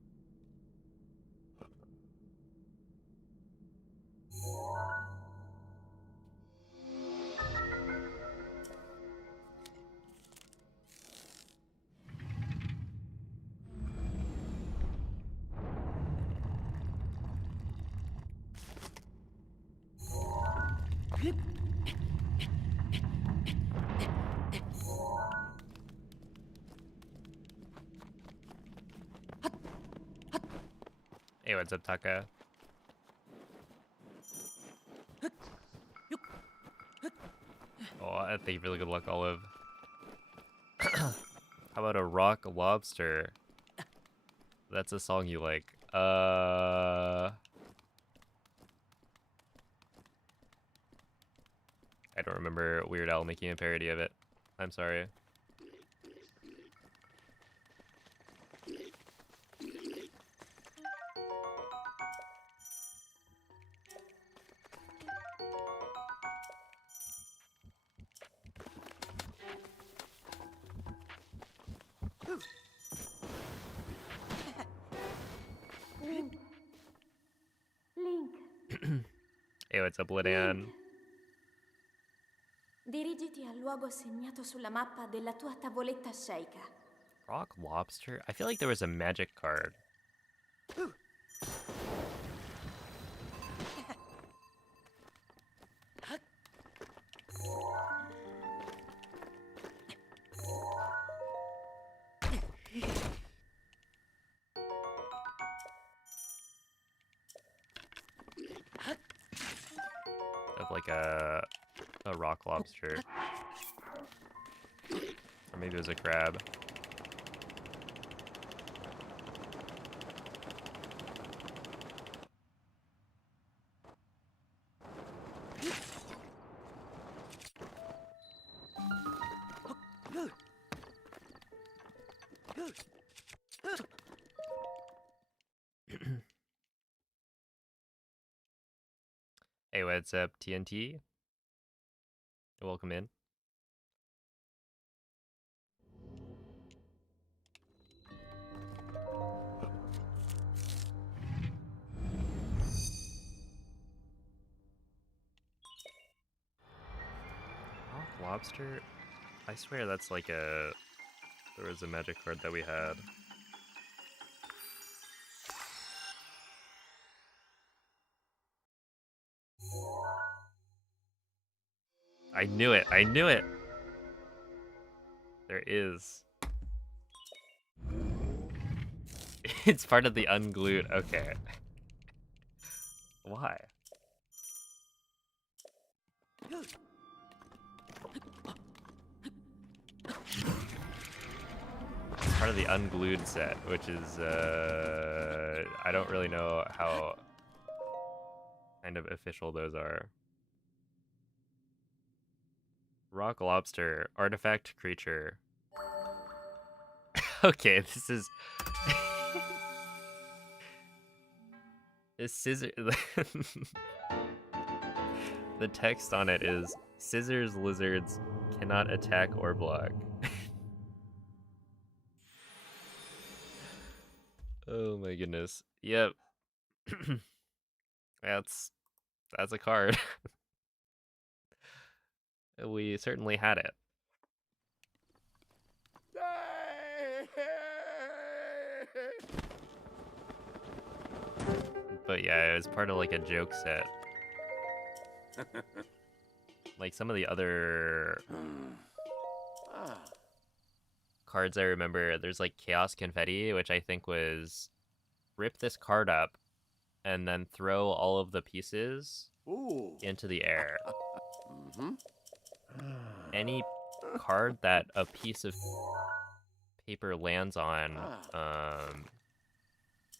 Hey, what's up, Taka? Oh, I think really good luck, Olive. How about a rock lobster? That's a song you like. I don't remember Weird Al making a parody of it. I'm sorry. Link. Hey, what's up, Lidan? Dirigiti al luogo segnato sulla mappa della tua tavoletta sceika. Rock lobster? I feel like there was a magic card. Of like a rock lobster. Or maybe it was a crab. Hey, what's up, TNT? Welcome in. Rock lobster? I swear that's like a... There was a magic card that we had. I knew it! I knew it! There is. It's part of the unglued. Okay. Why? It's part of the unglued set, which is, I don't really know how kind of official those are. Rock lobster, artifact creature. Okay, this is... This scissor... The text on it is, scissors lizards cannot attack or block. Oh my goodness. Yep. That's a card. We certainly had it. But yeah, it was part of like a joke set. Like some of the other cards I remember, there's like Chaos Confetti, which I think was rip this card up and then throw all of the pieces Ooh. into the air. Mm-hmm. Any card that a piece of paper lands on,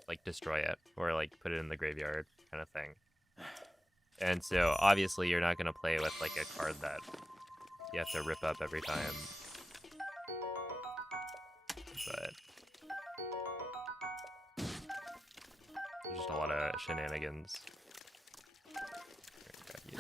like destroy it or like put it in the graveyard kind of thing. And so obviously you're not going to play with like a card that you have to rip up every time. But there's just a lot of shenanigans. Here, grab you.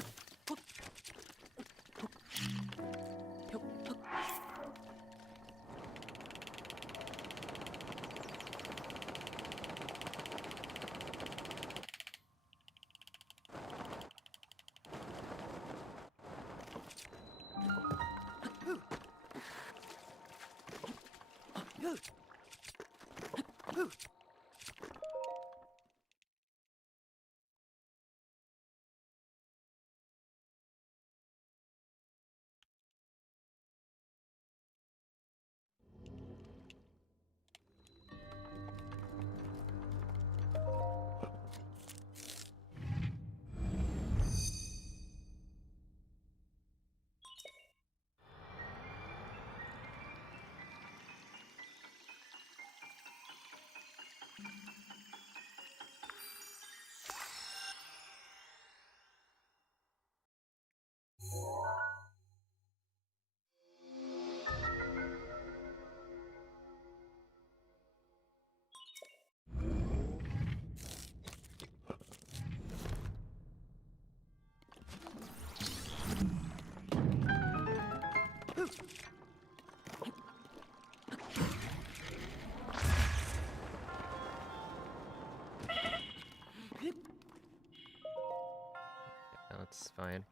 That's fine.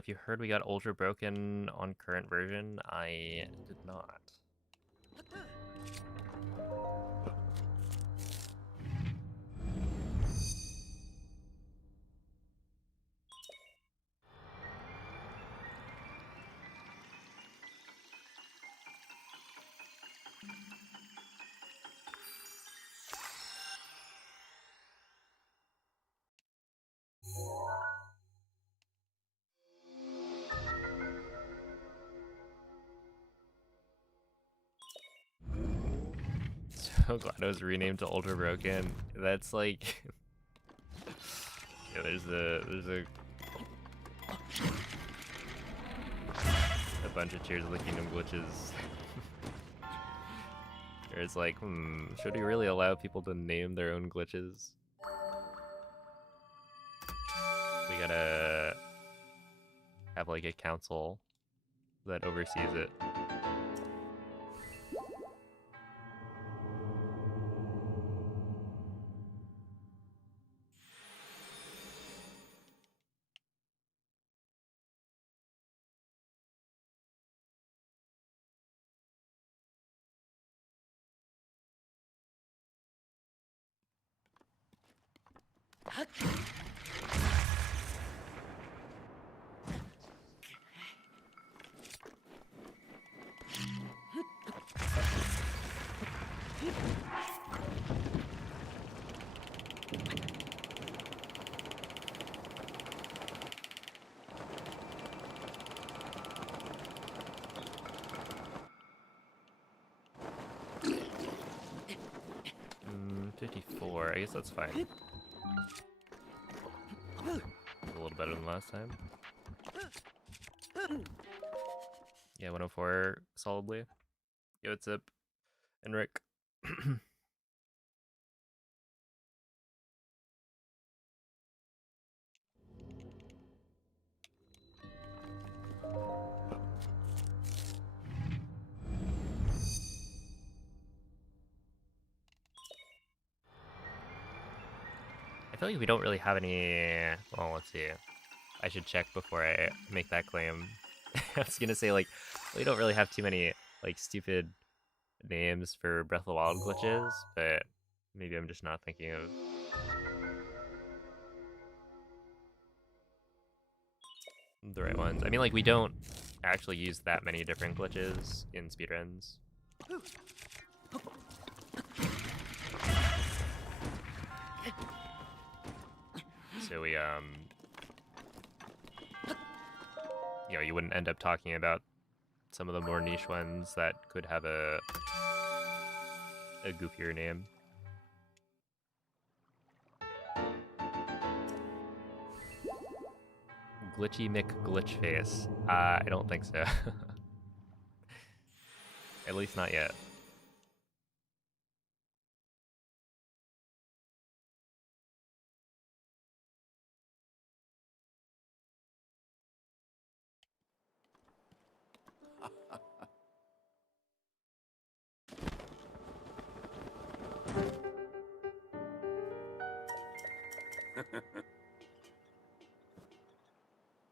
Have you heard we got Ultra Broken on current version? I did not. So glad it was renamed to Ultra Broken. That's like, yeah, there's a bunch of Tears of the Kingdom glitches. It's like, should we really allow people to name their own glitches? We gotta have like a council that oversees it. Mm, 54. I guess that's fine. A little better than last time. Yeah, 104 solidly. Yo, what's up? And Rick. I feel like we don't really have any. Well, let's see. I should check before I make that claim. I was gonna say, like, we don't really have too many, like, stupid names for Breath of the Wild glitches, but maybe I'm just not thinking of the right ones. I mean, like, we don't actually use that many different glitches in speedruns. So we, you know, you wouldn't end up talking about some of the more niche ones that could have a goofier name. Glitchy McGlitchface. I don't think so. At least not yet.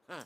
Huh.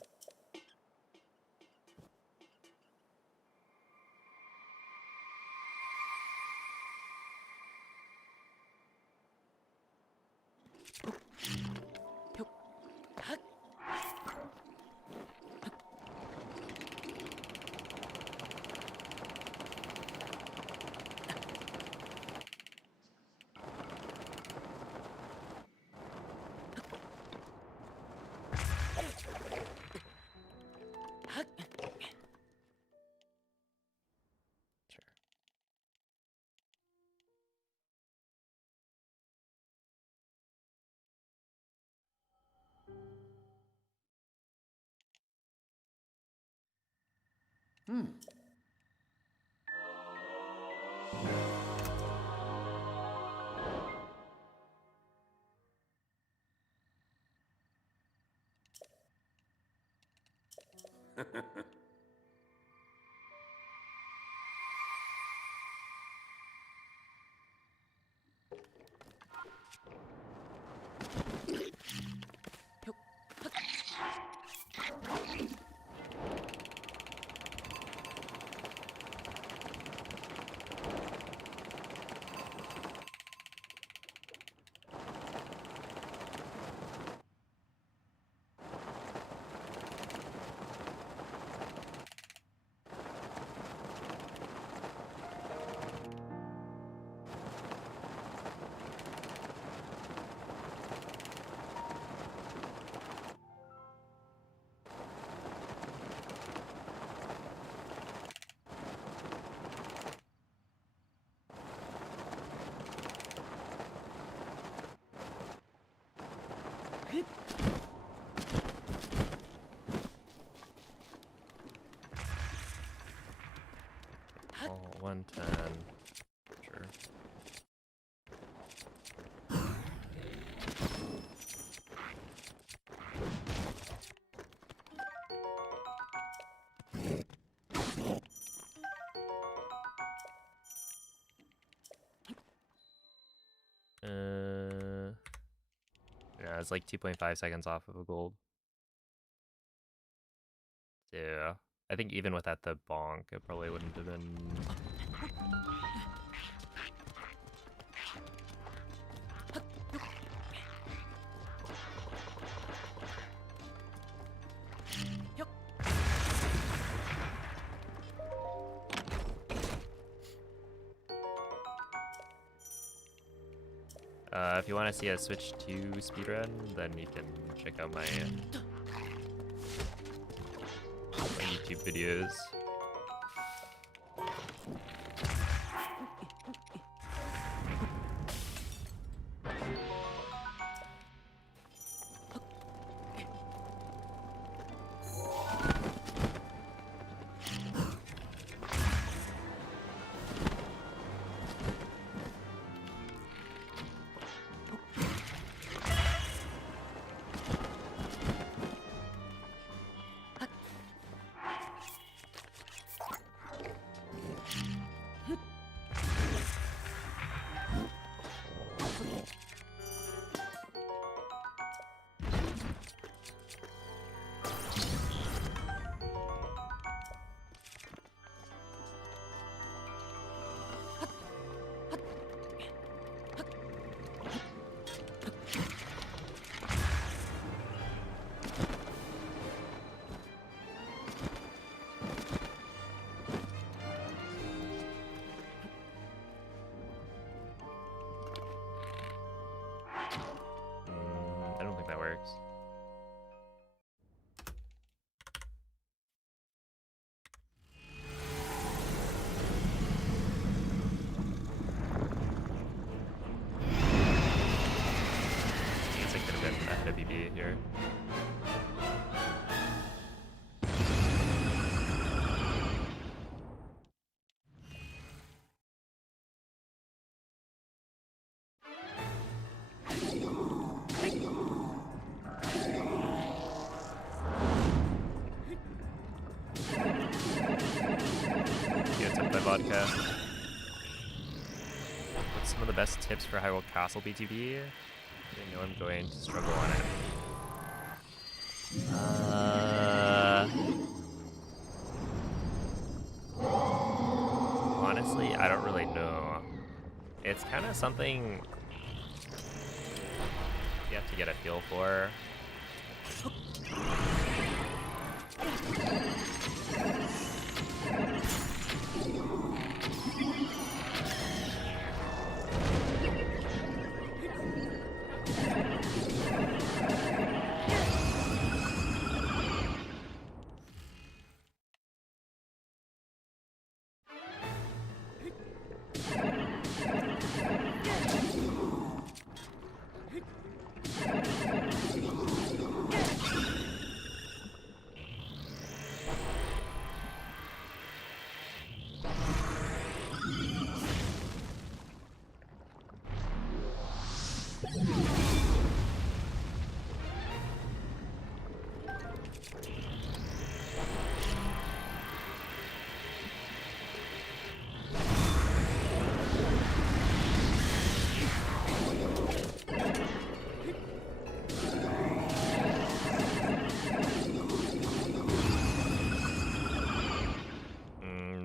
Sure. Hmm. Oh, 110. Sure. It's like 2.5 seconds off of a gold. So I think even without the bonk, it probably wouldn't have been. If you want to see us switch to speedrun, then you can check out my YouTube videos. I don't think that works. I guess I could have been ahead of BB here. Gets up by vodka. What's some of the best tips for Hyrule Castle BTB? I know I'm going to struggle on it. Honestly, I don't really know. It's kind of something you have to get a feel for.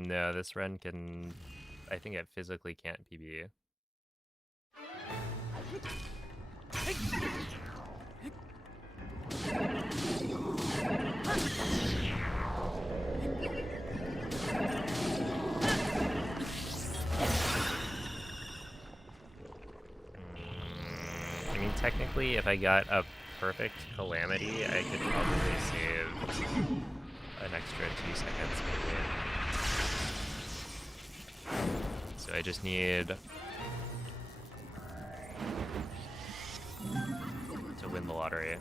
No, this run can... I think it physically can't PB. I mean, technically, if I got a perfect Calamity, I could probably save an extra 2 seconds maybe. So I just need to win the lottery.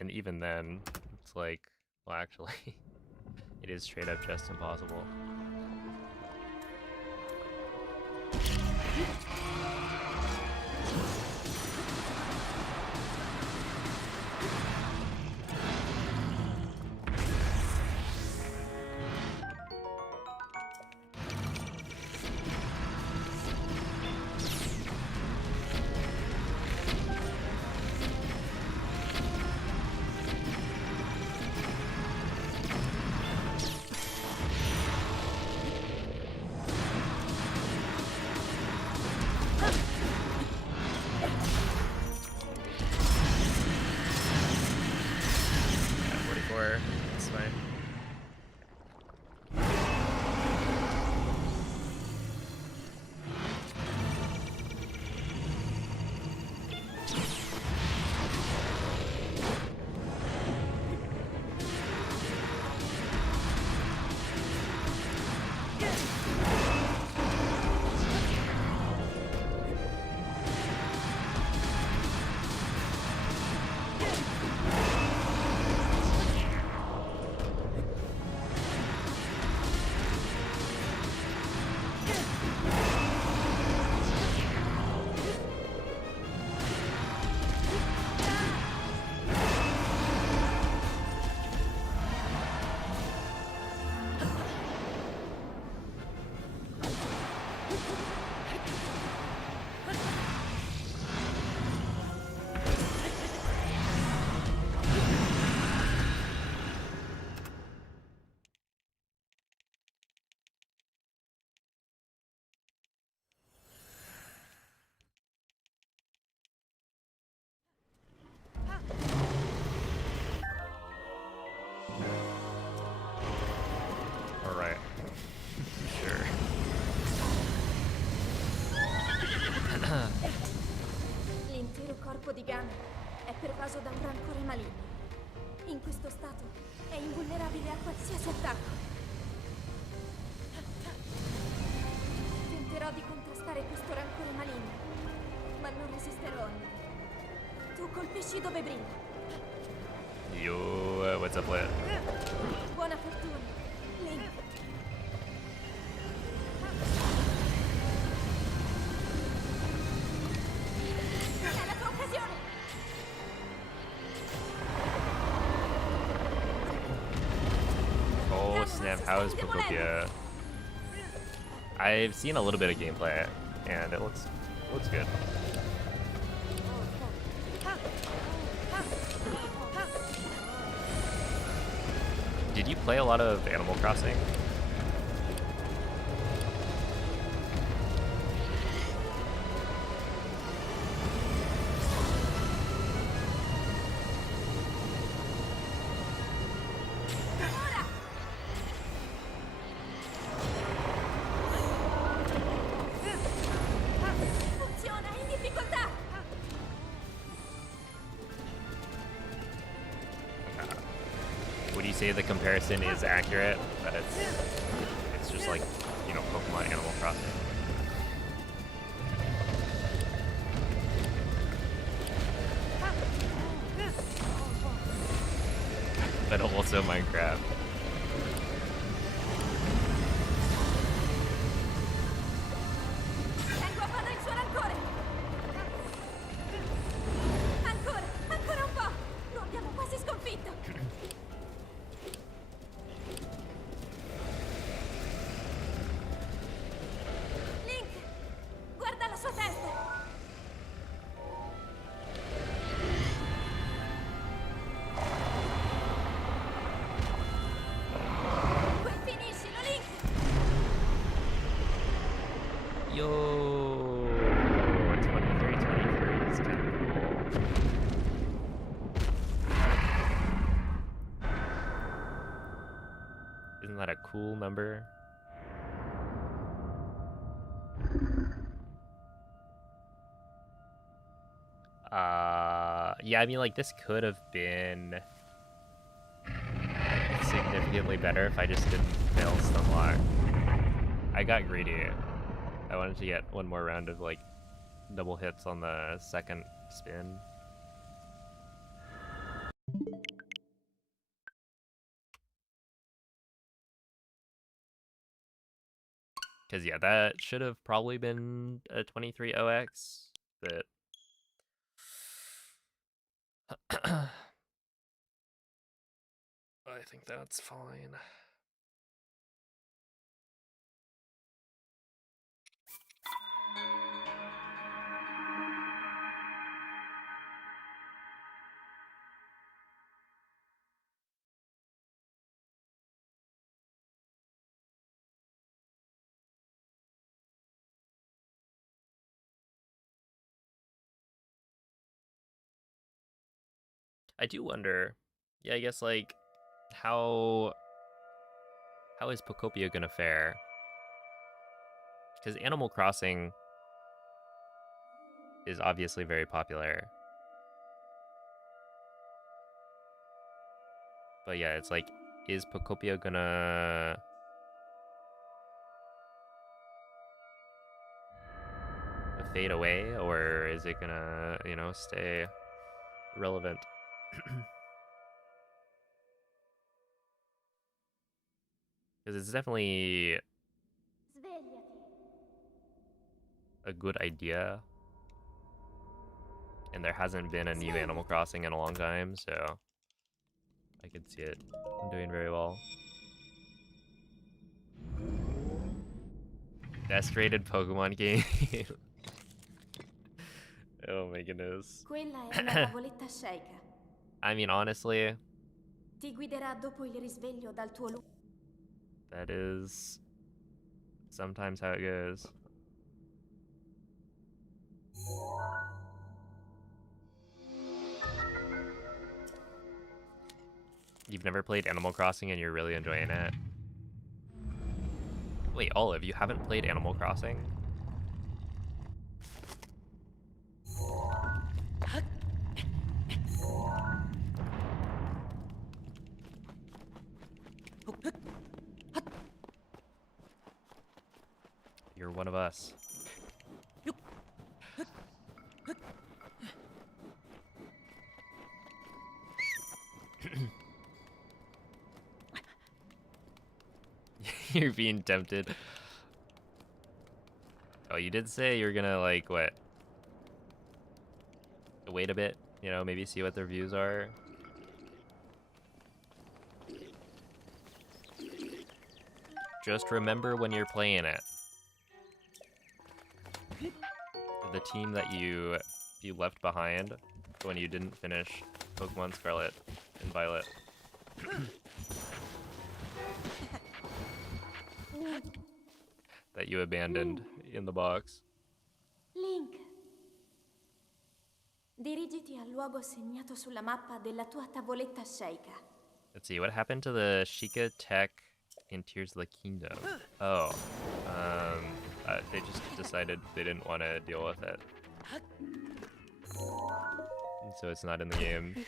And even then, it's like, well, actually, it is straight up just impossible. pervaso da un rancore maligno. In questo stato è invulnerabile a qualsiasi attacco. Tenterò di contrastare questo rancore maligno, ma non resisterò a nulla. Tu colpisci dove brilla. Yo, what's up, Lit? Buona fortuna, Link. È la tua occasione! Oh snap, how is BotW? I've seen a little bit of gameplay, and it looks good. Did you play a lot of Animal Crossing? Funziona in difficoltà! Would you say the comparison is accurate? That it's just like, you know, Pokemon Animal Crossing? But also Minecraft. Tengo a bada il suo rancore! Ancora un po'! Lo abbiamo quasi sconfitto! Link! Guarda la sua testa! Qui finiscilo, Link! Yo, 23 is kind of cool. Isn't that a cool number? Yeah, I mean, like, this could have been significantly better if I just didn't fail Stunlock. I got greedy. I wanted to get one more round of, like, double hits on the second spin. Because, yeah, that should have probably been a 23 OX, but... I think that's fine. I do wonder, yeah, I guess, like, how is Pokopia gonna fare? Because Animal Crossing is obviously very popular. But yeah, it's like, is Pokopia gonna fade away, or is it gonna, you know, stay relevant? Because it's definitely Svegliati! a good idea, and there hasn't been a new Animal Crossing in a long time, so I could see it doing very well. Best rated Pokemon game. Oh my goodness. Quella è una tavoletta sceicca. I mean, honestly, Ti guiderà dopo il risveglio dal tuo luogo. that is sometimes how it goes. You've never played Animal Crossing and you're really enjoying it? Wait, Olive, you haven't played Animal Crossing? You're one of us. You're being tempted. Oh, you did say you were gonna, like, what? Wait a bit, you know, maybe see what their views are. Just remember when you're playing it. The team that you left behind when you didn't finish Pokemon Scarlet and Violet. That you abandoned in the box. Link. Dirigiti al luogo segnato sulla mappa della tua tavoletta sceicca. Let's see, what happened to the Sheikah Tech in Tears of the Kingdom? Oh, they just decided they didn't want to deal with it. And so it's not in the game.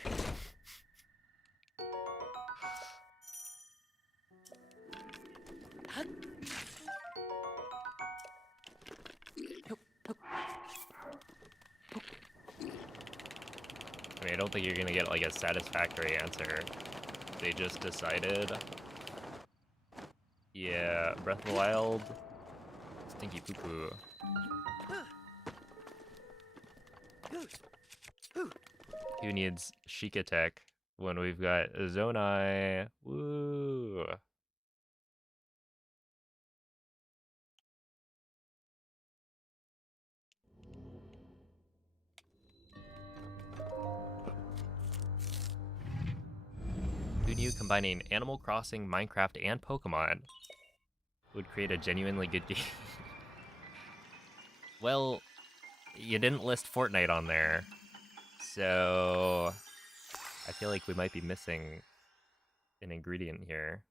I mean, I don't think you're gonna get like a satisfactory answer. They just decided. Yeah, Breath of the Wild, stinky poo poo. Who needs Sheikah Tech when we've got Zonai? Woo! Who knew combining Animal Crossing, Minecraft, and Pokemon would create a genuinely good game? Well, you didn't list Fortnite on there, so I feel like we might be missing an ingredient here.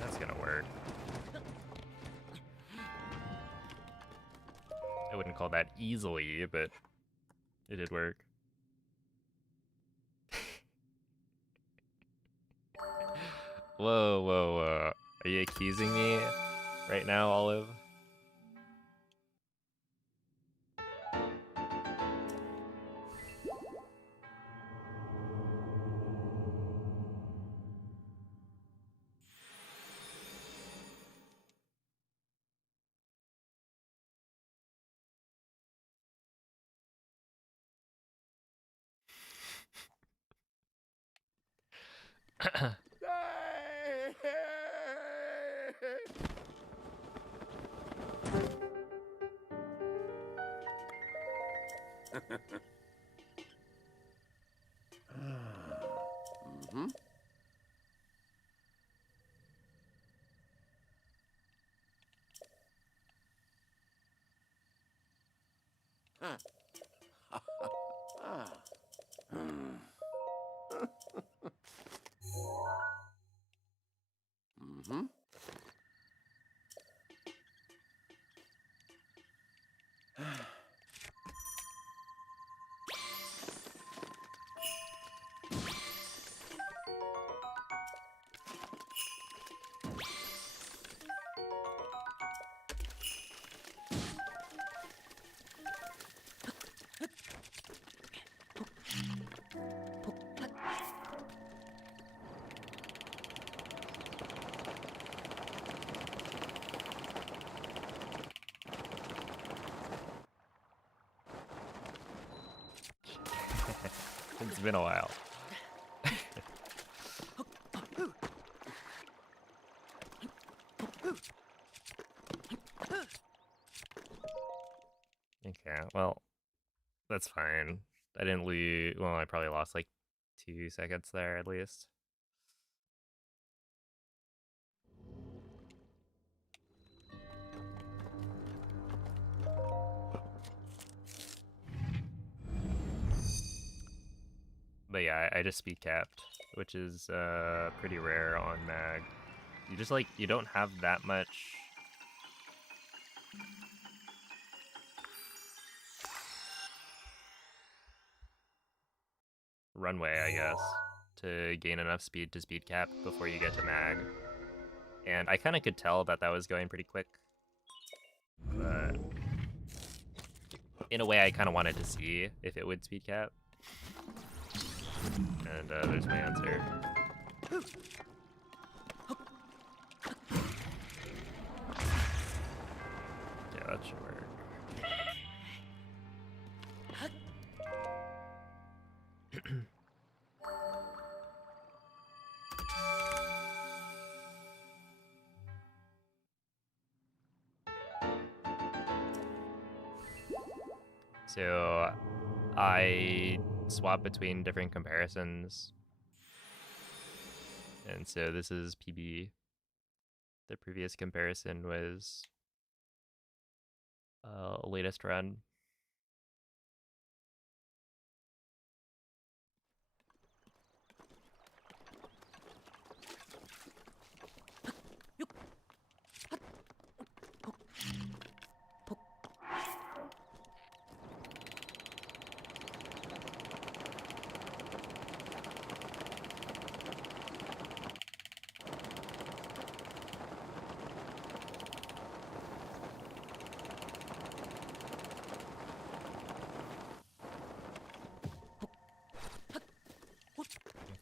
That's gonna work. I wouldn't call that easily, but it did work. Whoa, whoa, whoa. Are you accusing me right now, Olive? Mm-hmm. Huh. Ah. Mm-hmm. It's been a while. Okay, well, that's fine. I didn't lose. Well, I probably lost like 2 seconds there at least. But yeah, I just speed capped, which is pretty rare on mag. You just like, you don't have that much runway, I guess, to gain enough speed to speed cap before you get to mag. And I kind of could tell that that was going pretty quick. But in a way, I kind of wanted to see if it would speed cap. And there's my answer. Yeah, that should work. So I swap between different comparisons. And so this is PB. The previous comparison was latest run.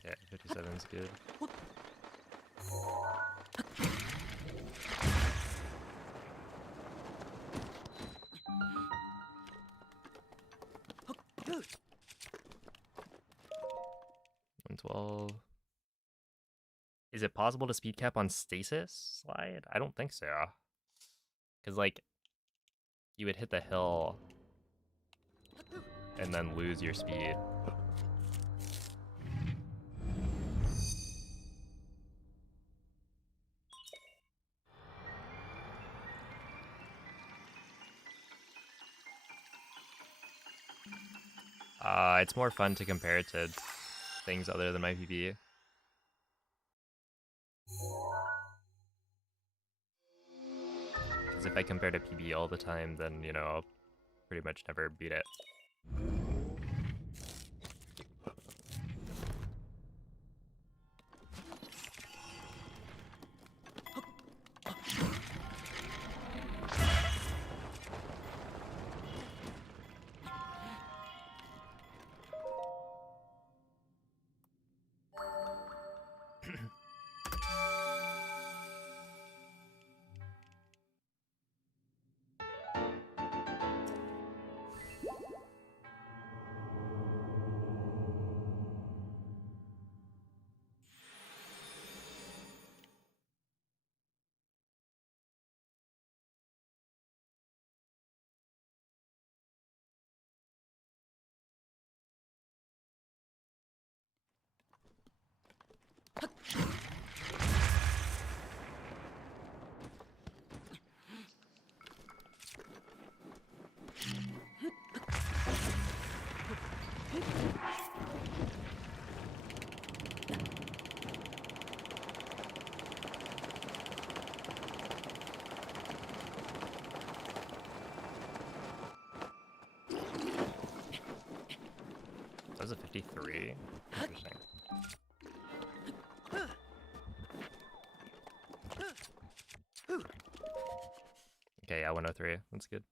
Okay, 57's good. $112. Is it possible to speed cap on stasis slide? I don't think so. Because, like, you would hit the hill and then lose your speed. It's more fun to compare it to things other than my PB. Because if I compare to PB all the time, then, you know, I'll pretty much never beat it. That was a 53? Interesting. Okay, yeah, 103. That's good.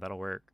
That'll work.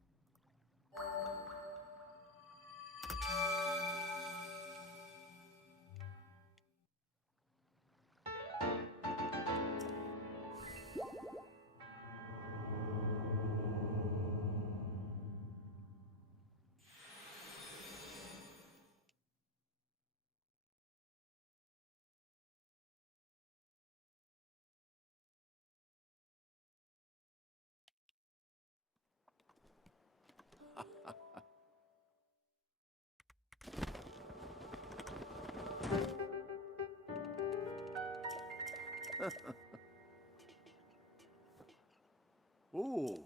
Ooh.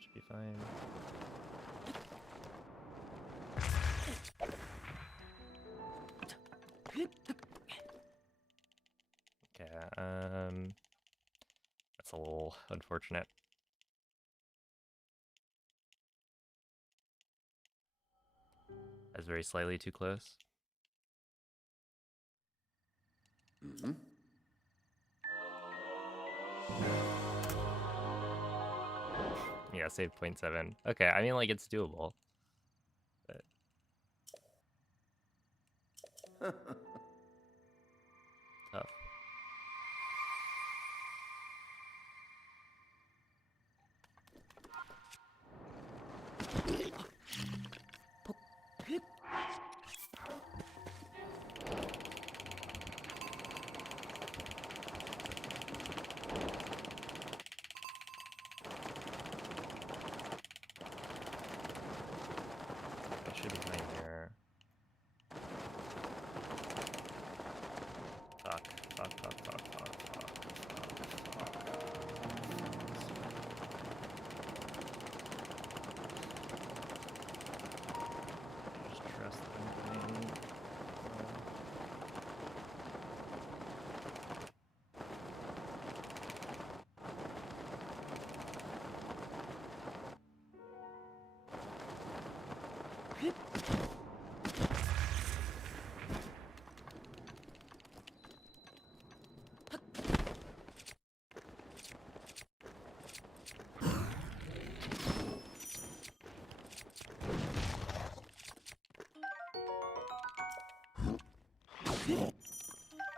Should be fine. Okay, that's a little unfortunate. That's very slightly too close. Mm-hmm. Yeah, save 0.7. Okay, I mean, like, it's doable. But tough. That should be fine here. Fuck, fuck, fuck, fuck, fuck, fuck, fuck, fuck. Just trust them.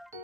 Two.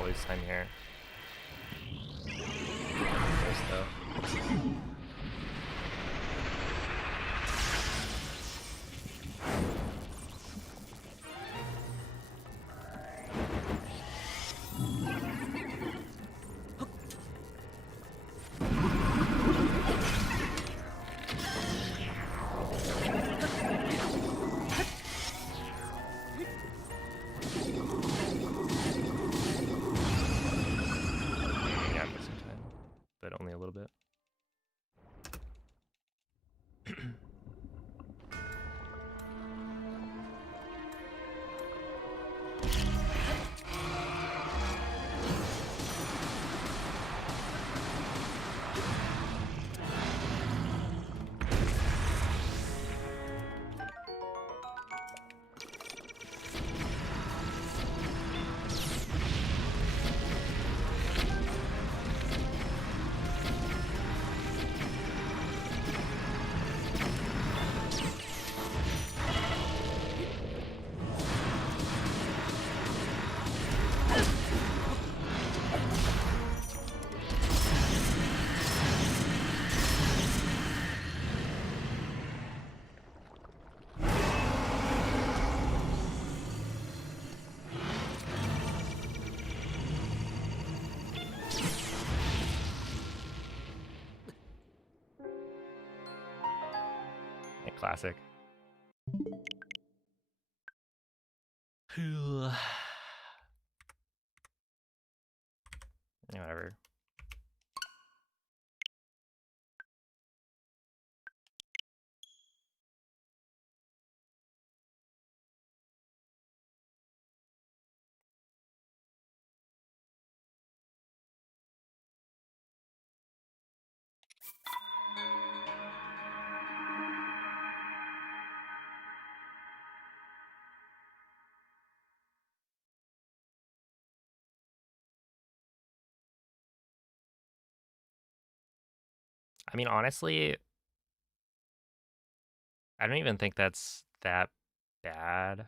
not lose time here. Close though. Yeah, I'm missing time, but only a little bit. Classic. Yeah, whatever. I mean, honestly, I don't even think that's that bad.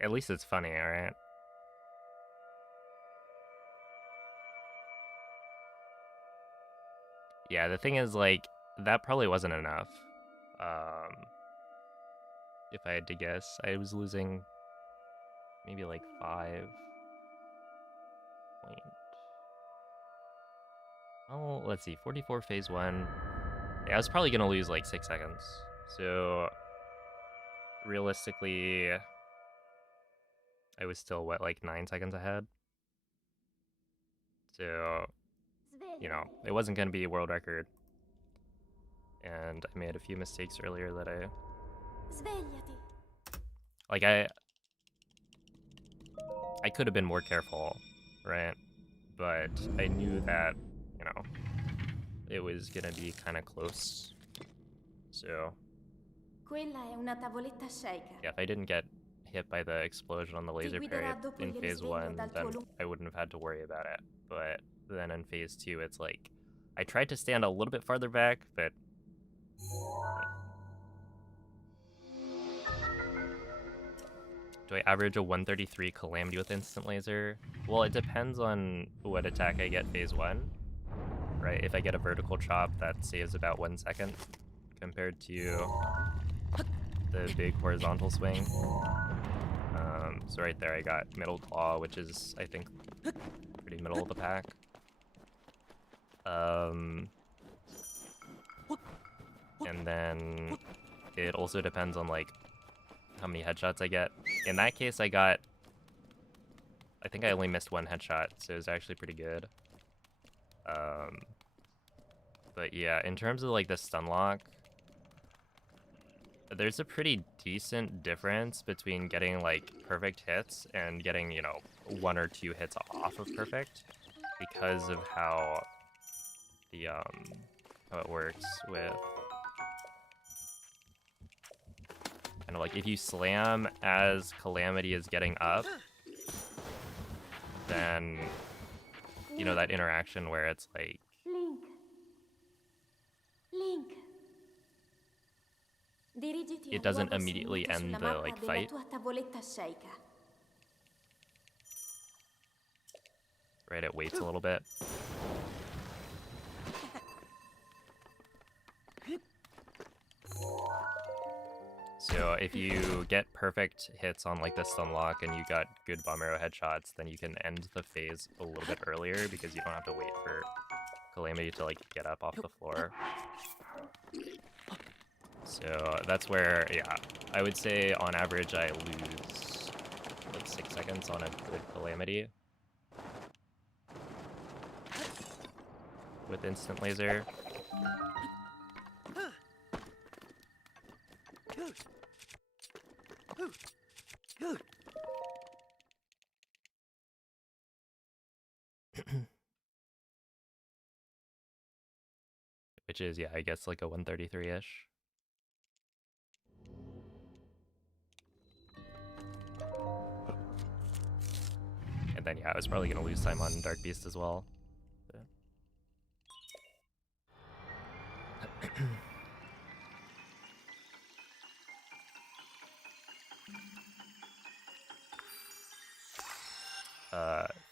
At least it's funny, alright? Yeah, the thing is, like, that probably wasn't enough. If I had to guess, I was losing maybe like 5 point. Oh, let's see, 44 phase 1. Yeah, I was probably gonna lose like 6 seconds. So realistically, I was still what, like 9 seconds ahead. So, you know, it wasn't gonna be a world record. And I made a few mistakes earlier that Svegliati. like I could have been more careful, right? But I knew that, you know, it was gonna be kind of close. So Quella è una tavoletta sceicca. yeah, if I didn't get hit by the explosion on the laser parry in phase 1, then I wouldn't have had to worry about it. But then in phase 2, it's like I tried to stand a little bit farther back, but do I average a 133 Calamity with instant laser? Well, it depends on what attack I get phase 1, right? If I get a vertical chop, that saves about 1 second compared to the big horizontal swing. So right there I got middle claw, which is, I think, pretty middle of the pack. And then it also depends on like how many headshots I get. In that case, I think I only missed 1 headshot, so it was actually pretty good. But yeah, in terms of like the stun lock, there's a pretty decent difference between getting like perfect hits and getting, you know, 1 or 2 hits off of perfect, because of how the how it works with kind of like if you slam as Calamity is getting up, then you know that interaction where it's like Link. Dirigiti it al doesn't luogo immediately segnato end sulla the mappa like della fight. tua tavoletta sceicca. right? It waits a little bit. So if you get perfect hits on like the stun lock and you got good bomb arrow headshots, then you can end the phase a little bit earlier because you don't have to wait for Calamity to like get up off the floor. So that's where, yeah, I would say on average I lose like 6 seconds on a good Calamity with instant laser. Which is, yeah, I guess like a 133-ish. And then, yeah, I was probably going to lose time on Dark Beast as well.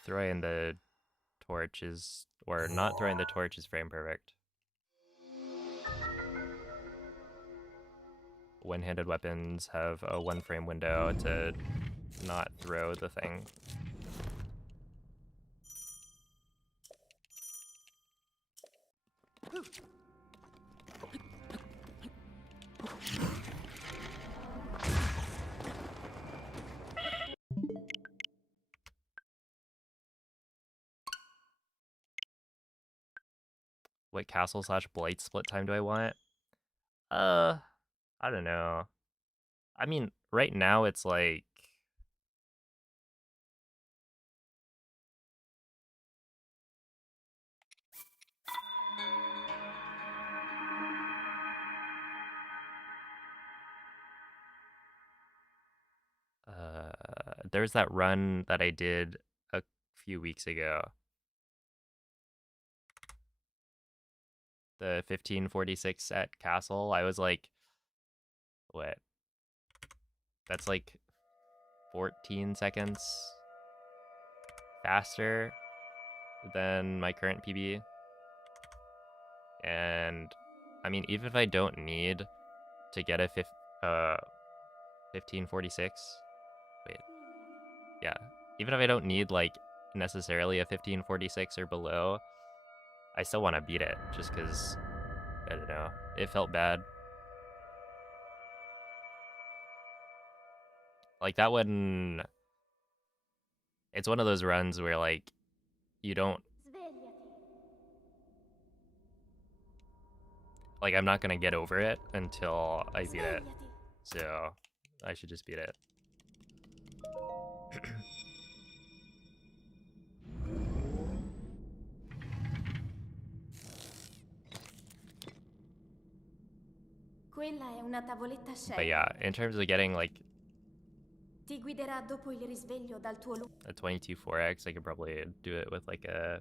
Throwing the torch is, or not throwing the torch is frame perfect. One-handed weapons have a 1 frame window to not throw the thing. What castle/blight split time do I want? I don't know. I mean, right now it's like there's that run that I did a few weeks ago. The 1546 at castle. I was like, what? That's like 14 seconds faster than my current PB. And I mean, even if I don't need to get a 1546, wait, yeah, even if I don't need like necessarily a 1546 or below, I still want to beat it just because, I don't know, it felt bad. Like that one, it's one of those runs where like you don't, like I'm not gonna get over it until I beat it, so I should just beat it. Quella è una tavoletta But yeah, in terms of getting like Ti guiderà dopo il risveglio dal tuo a 22 4x, I could probably do it with like a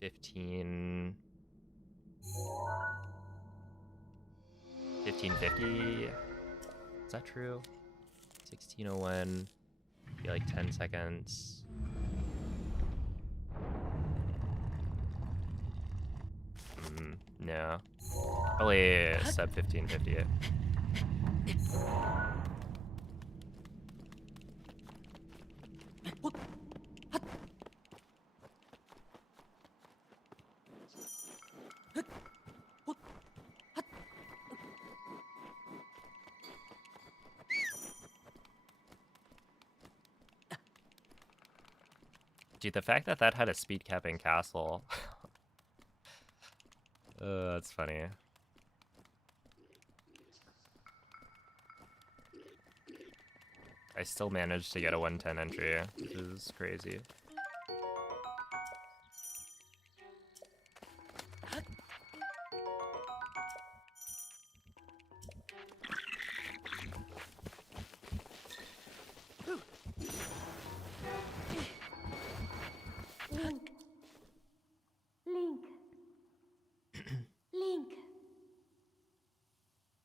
1550. Is that true? 1601. Be like 10 seconds. No. Probably sub 1550. Dude, the fact that that had a speed capping castle. That's funny. I still managed to get a 110 entry, which is crazy.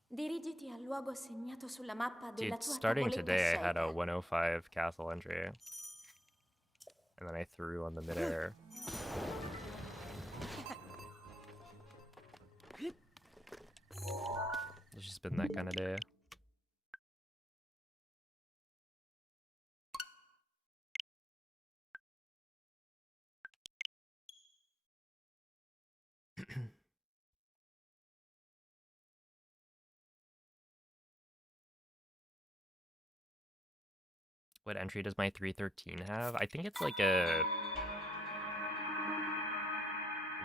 Dirigiti al luogo segnato sulla mappa della Dude, tua starting tavoletta today I had a scelta. 105 castle entry. and then I threw on the midair. It's just been that kind of day. What entry does my 313 have? I think it's like a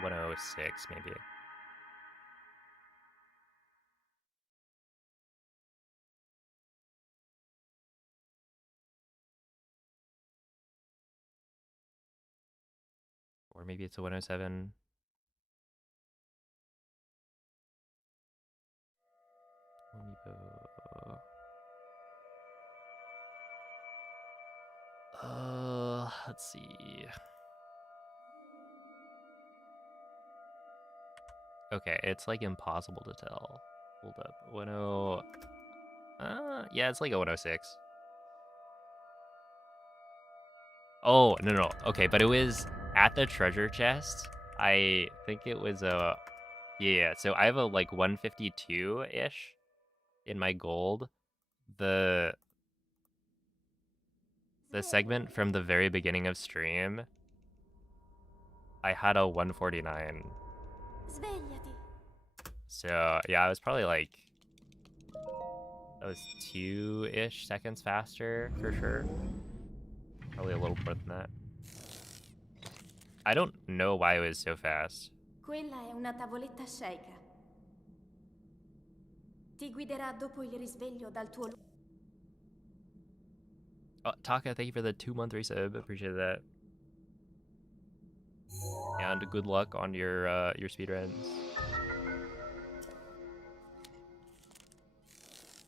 106 maybe. Or maybe it's a 107. Let's see. Okay, it's like impossible to tell. Hold up. 10. Yeah, it's like a 106. Oh, no. Okay, but it was at the treasure chest. I think it was a... Yeah, so I have a like 152-ish in my gold. The segment from the very beginning of stream, I had a 149. Svegliati. So, yeah, I was probably like... That was 2-ish seconds faster, for sure. Probably a little more than that. I don't know why it was so fast. Quella è una tavoletta sceicca. Ti guiderà dopo il risveglio dal tuo luogo. Oh, Taka, thank you for the 2-month resub. Appreciate that. And good luck on your speedruns.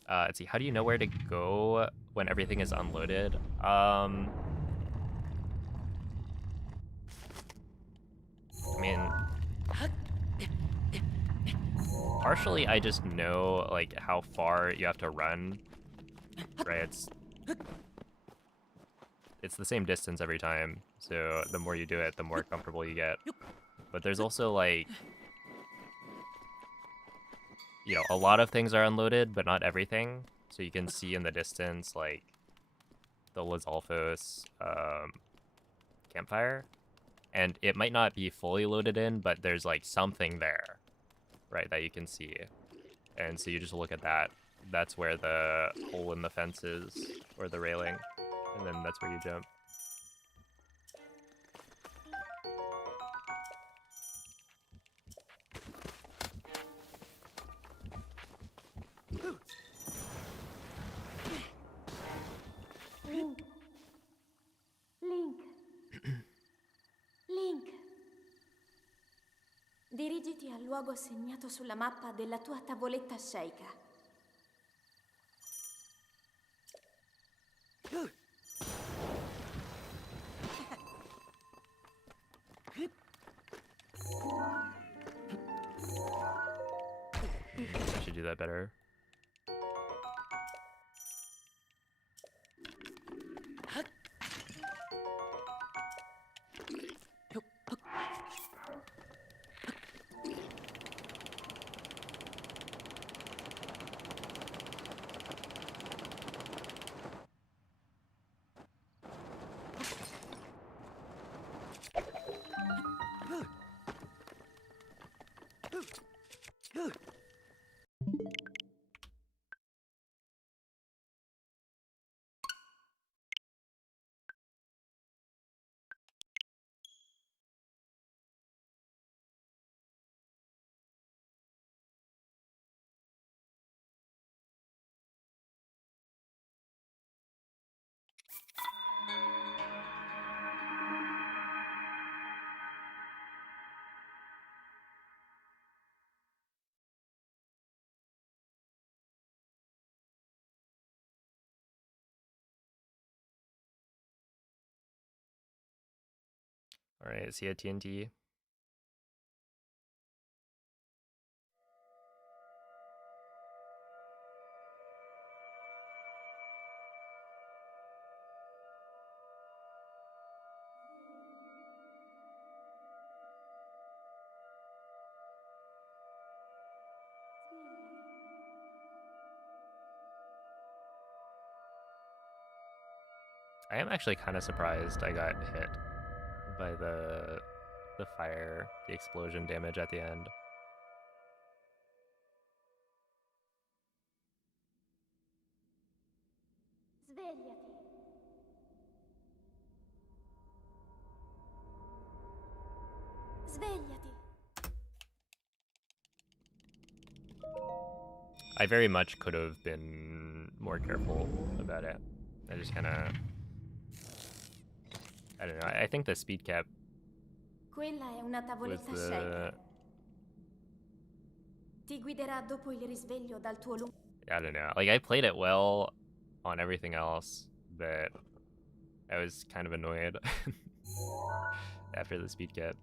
Let's see. How do you know where to go when everything is unloaded? I mean, partially I just know like how far you have to run. Right? It's the same distance every time. So the more you do it, the more comfortable you get. But there's also like, you know, a lot of things are unloaded, but not everything. So you can see in the distance, like, the Lizalfos campfire. And it might not be fully loaded in, but there's, like, something there, right, that you can see. And so you just look at that. That's where the hole in the fence is, or the railing. And then that's where you jump. Link. Link. Dirigiti al luogo segnato sulla mappa della tua tavoletta sceicca. I should do that better. Alright, see ya, TNT. I am actually kind of surprised I got hit by the fire, the explosion damage at the end. Svegliati. Svegliati. I very much could have been more careful about it. I just kind of, I don't know. I think the speed cap Quella è una was tavoletta the, Shaker. Ti guiderà dopo il risveglio dal tuo lungo. I don't know. Like I played it well on everything else, but I was kind of annoyed after the speed cap.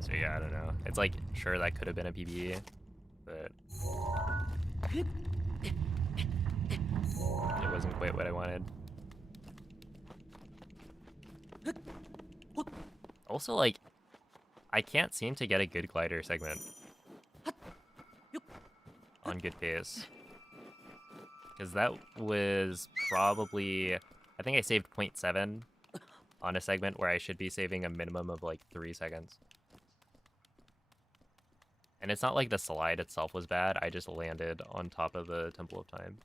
So yeah, I don't know. It's like, sure, that could have been a PB, but it wasn't quite what I wanted. Also, like, I can't seem to get a good glider segment on good pace. Because that was probably, I think I saved 0.7 on a segment where I should be saving a minimum of like 3 seconds. And it's not like the slide itself was bad, I just landed on top of the Temple of Time.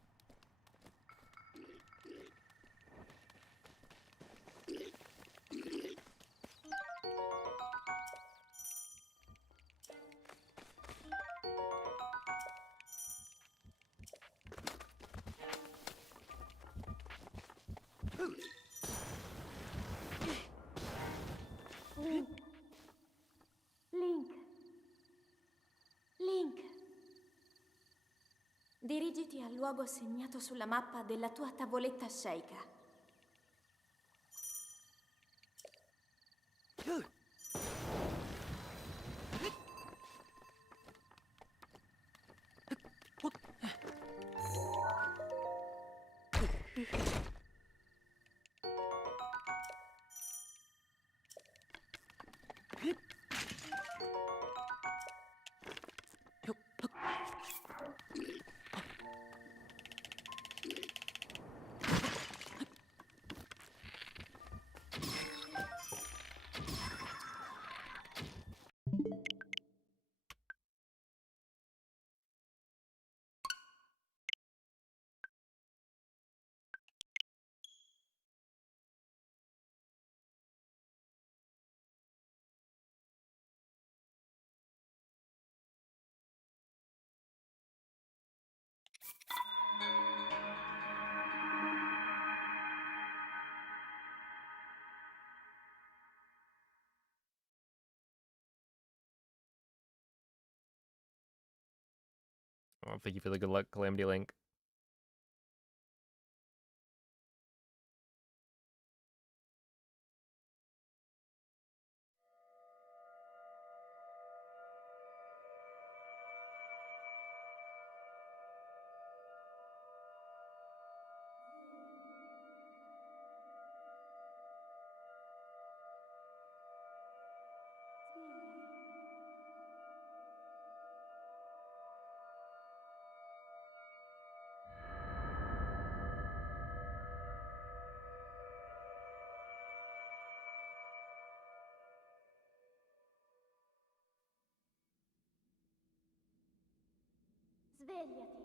Link. Link. Dirigiti al luogo segnato sulla mappa della tua tavoletta Shaker. Well, thank you for the good luck, Calamity Link. Svegliati.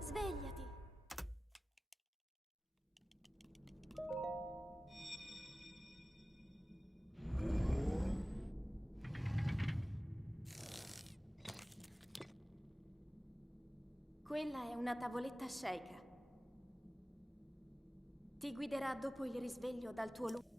Svegliati. Quella è una tavoletta Shaker. Ti guiderà dopo il risveglio dal tuo lungo.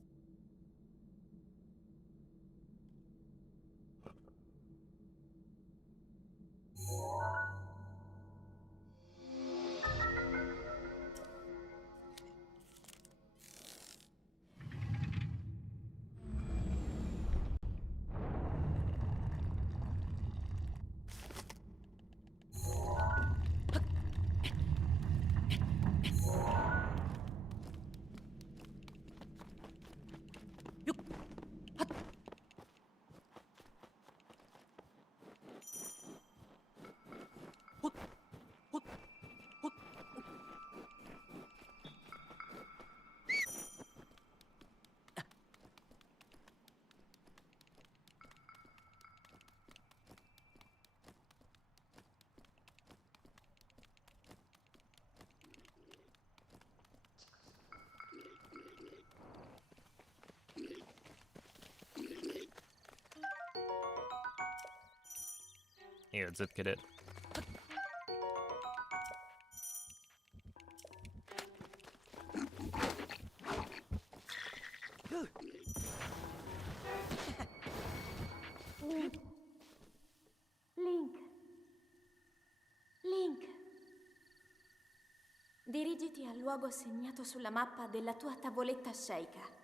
Here, zip kit it. Link. Link. Dirigiti al luogo segnato sulla mappa della tua tavoletta sceicca.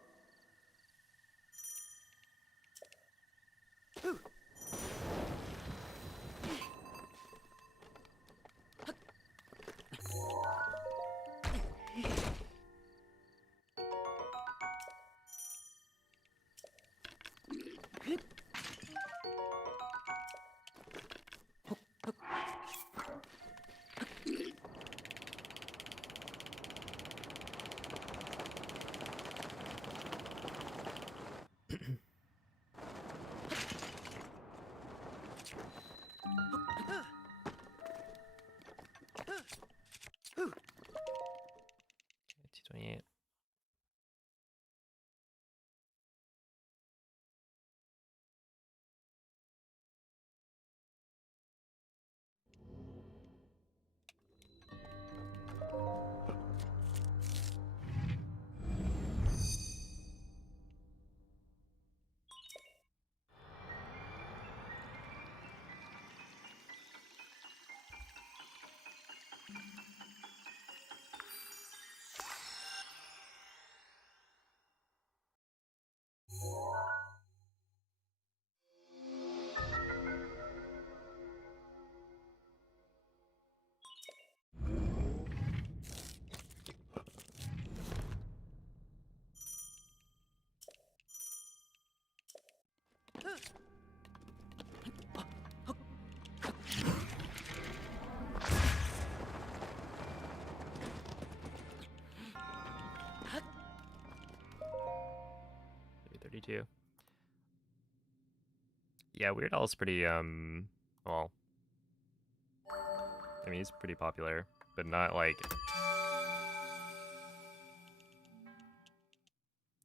T28. .32. Yeah, Weird Al's pretty, well, I mean, he's pretty popular, but not like,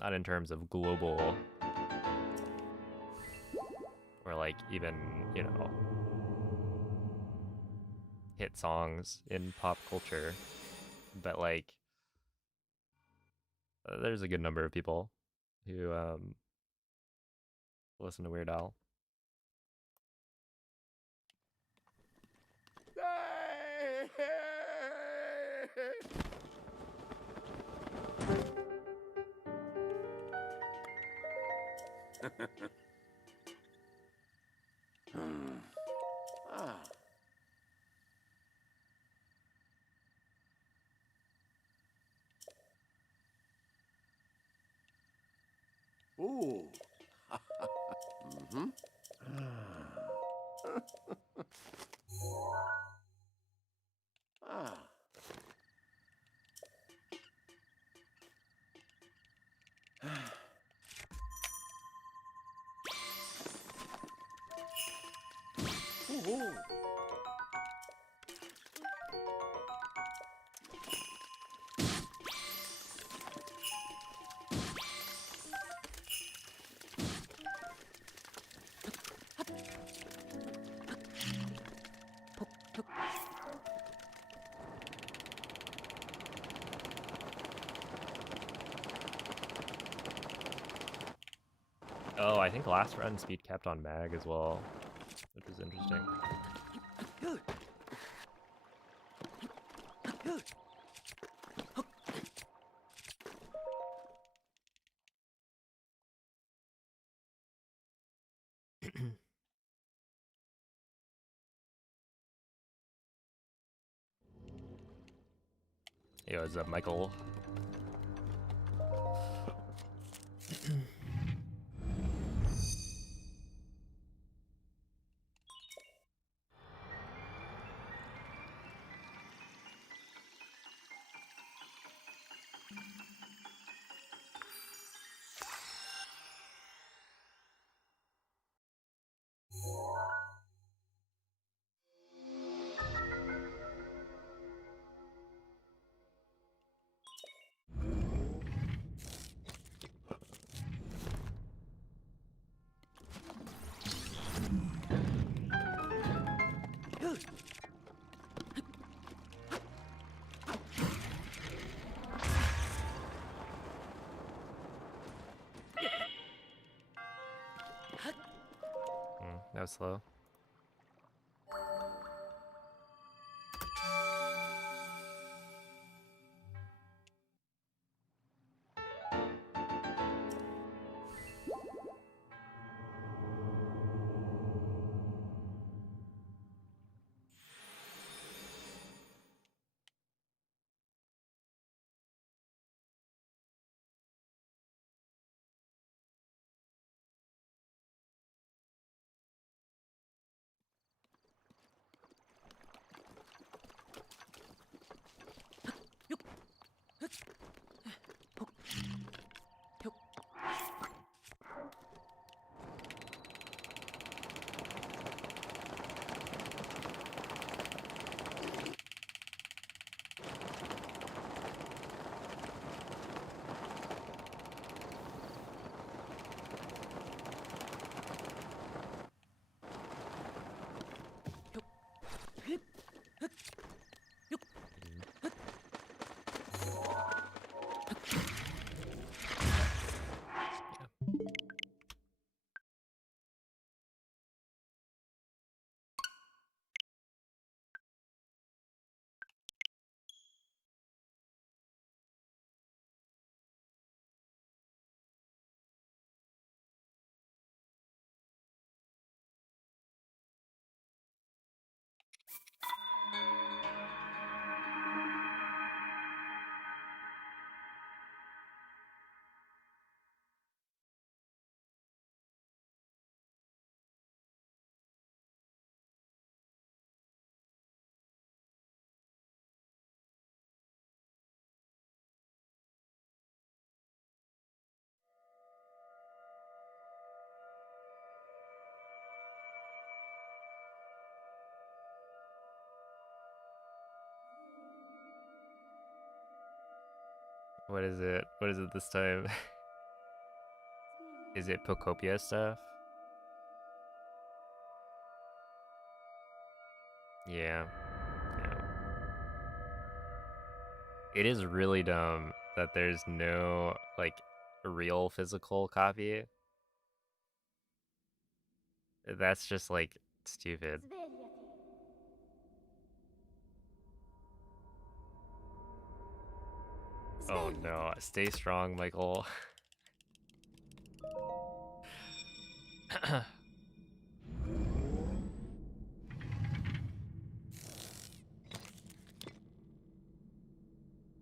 not in terms of global, or like even, you know, hit songs in pop culture, but like, there's a good number of people who, listen to Weird Al. Ah. Ooh. Mm-hmm. Ah. Ooh. Oh, I think last run speed kept on mag as well, which is interesting. Yo, what's up, Michael? That was slow. What is it? What is it this time? Is it Pocopia stuff? Yeah. Yeah. It is really dumb that there's no, like, real physical copy. That's just, like, stupid. Svegliati. Oh Svegliati. no, stay strong, Michael.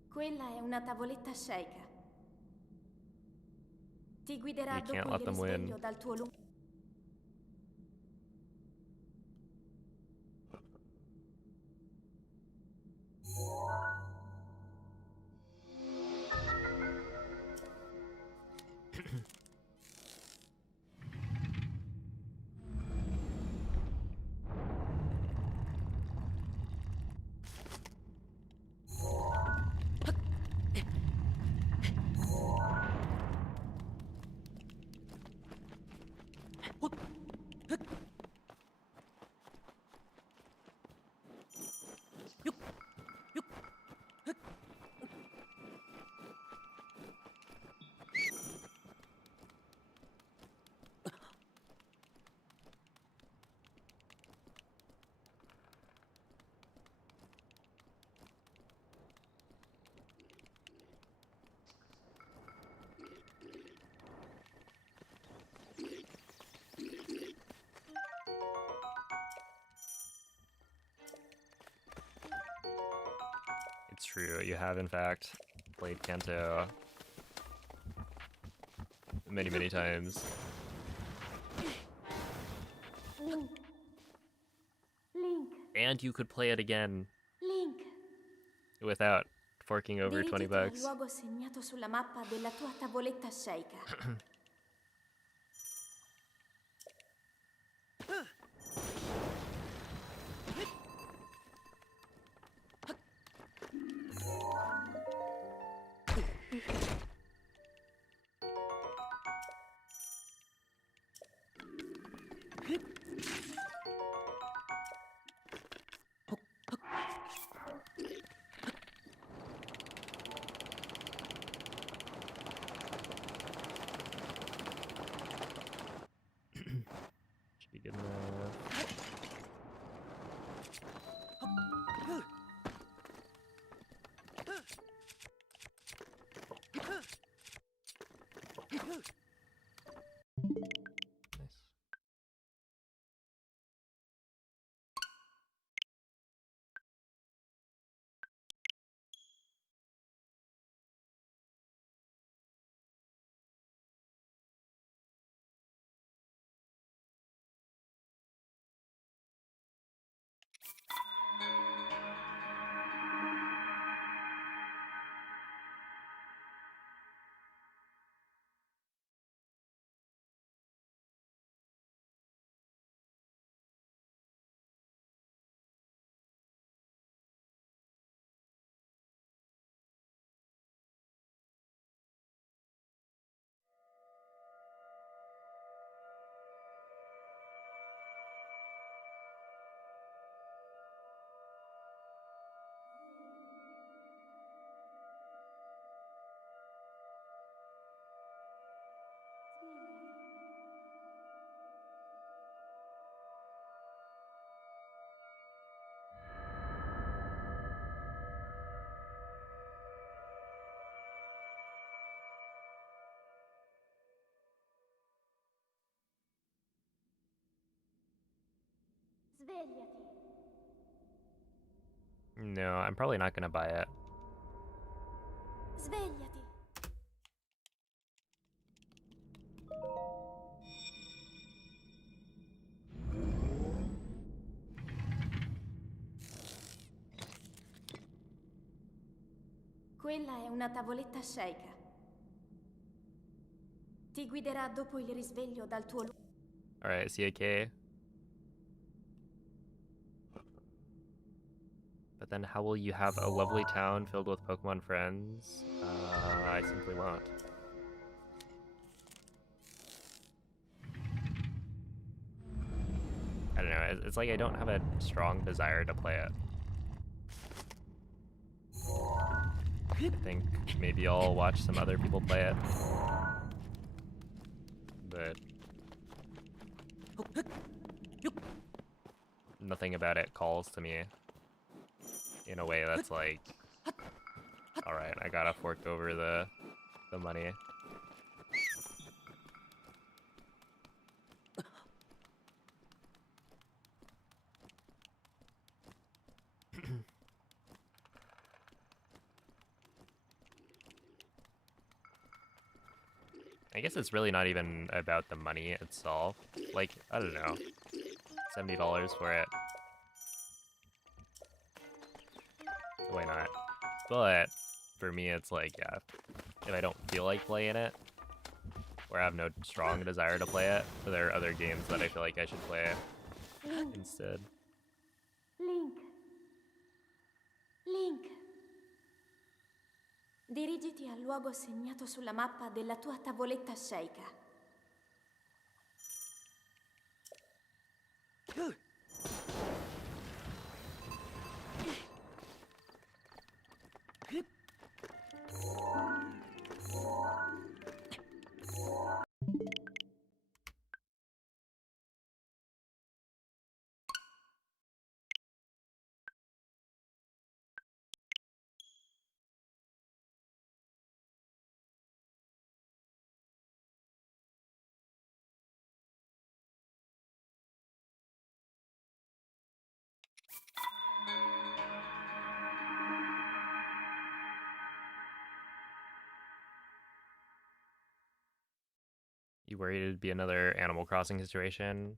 Quella è una tavoletta sceicca. Ti guiderà You can't dopo let il them win. risveglio dal tuo lungo... It's true, you have in fact played Kanto many, many times. Link. Link. And you could play it again Link. without forking over 20 Dirigiti al bucks. luogo segnato sulla mappa della tua tavoletta sceicca. Svegliati. No, I'm probably not gonna buy it. Svegliati. Quella è una tavoletta sceicca. Ti guiderà dopo il risveglio dal tuo luogo. Alright, CAK. But then how will you have a lovely town filled with Pokemon friends? I simply won't. I don't know, it's like I don't have a strong desire to play it. I think maybe I'll watch some other people play it. But nothing about it calls to me in a way that's like, alright, I gotta fork over the money. I guess it's really not even about the money itself. Like, I don't know, $70 for it. Why not? But for me, it's like, yeah, if I don't feel like playing it, or I have no strong desire to play it, there are other games that I feel like I should play instead. Link. Link. Dirigiti al luogo segnato sulla mappa della tua tavoletta sceicca. You worried it'd be another Animal Crossing situation?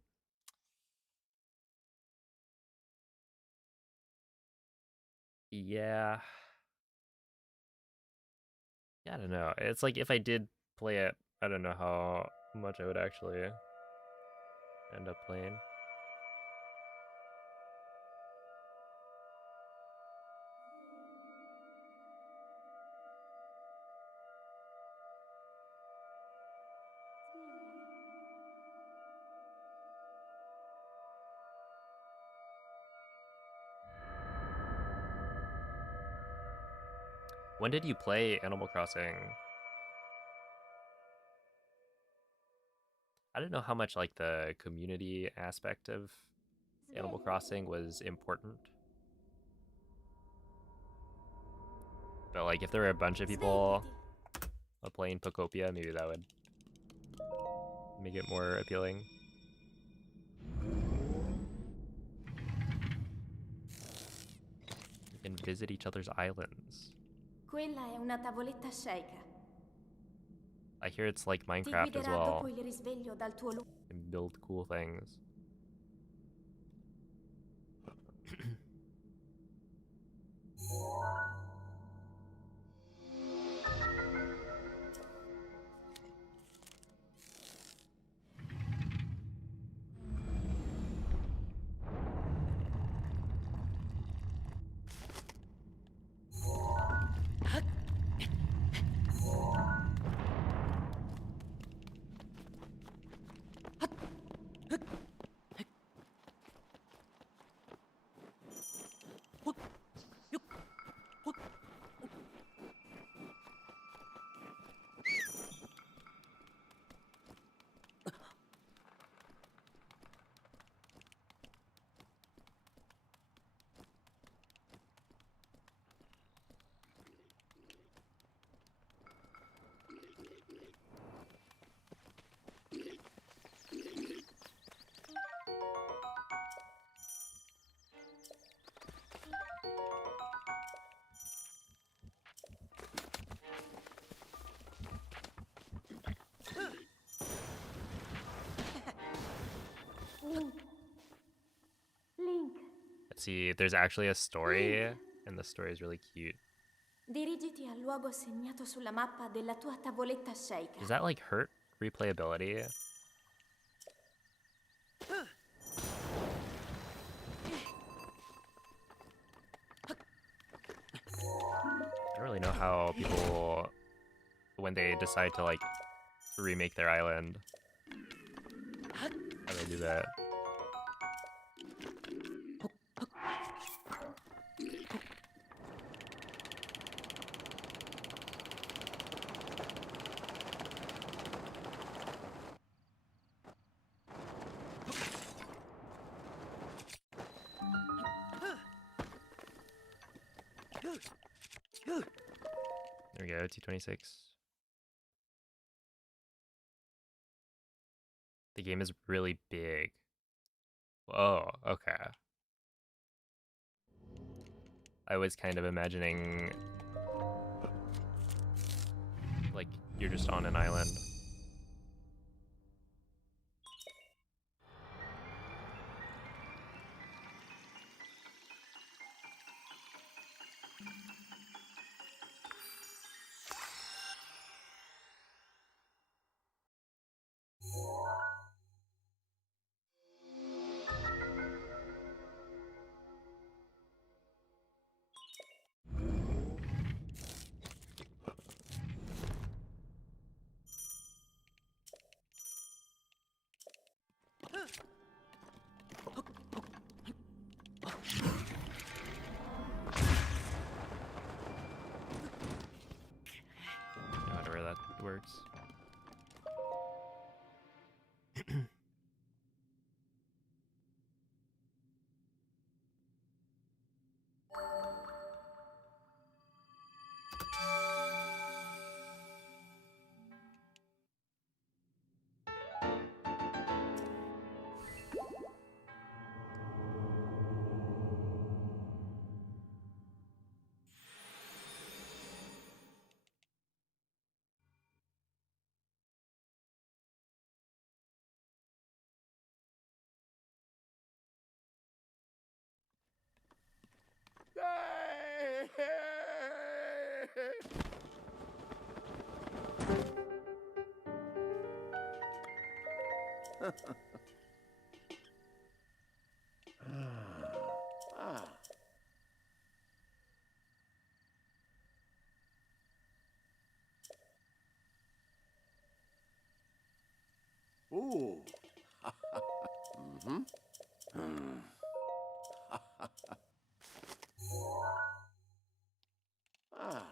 Yeah. Yeah, I don't know. It's like if I did play it, I don't know how much I would actually end up playing. When did you play Animal Crossing? I don't know how much like the community aspect of Animal Crossing was important. But like if there were a bunch of people playing Pokopia, maybe that would make it more appealing. You can visit each other's islands. Quella è una tavoletta sceicca. I hear it's like Ti Minecraft as guiderà well. dopo il risveglio dal tuo luogo. You can build cool things. Let's see. There's actually a story, and the story is really cute. Dirigiti al luogo segnato sulla mappa della tua tavoletta sceicca. Does that like hurt replayability? I don't really know how people, when they decide to like remake their island, how they do that. There we go, T26. The game is really big. Whoa, okay. I was kind of imagining like you're just on an island. However that works. Ah. Ooh. Mm-hmm. Ah.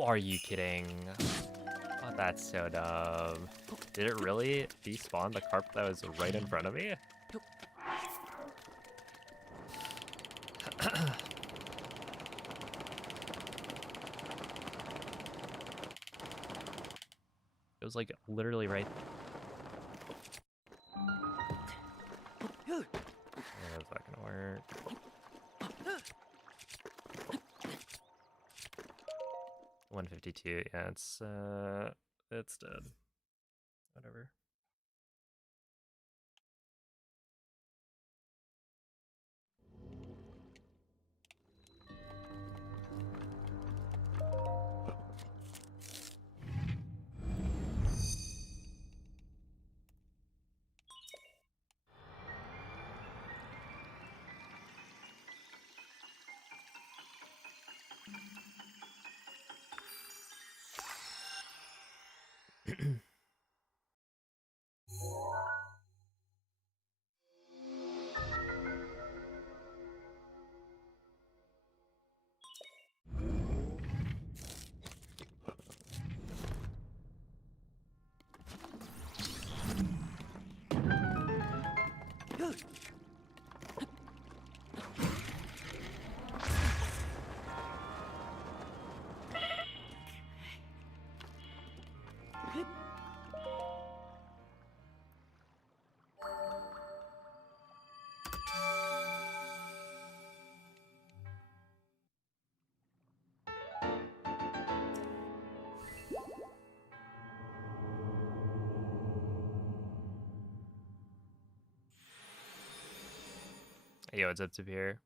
Are you kidding? Oh, that's so dumb. Did it really despawn the carp that was right in front of me? It was like literally right. That's not gonna work. $152. Yeah, it's dead. Whatever. Hey, what's up, here?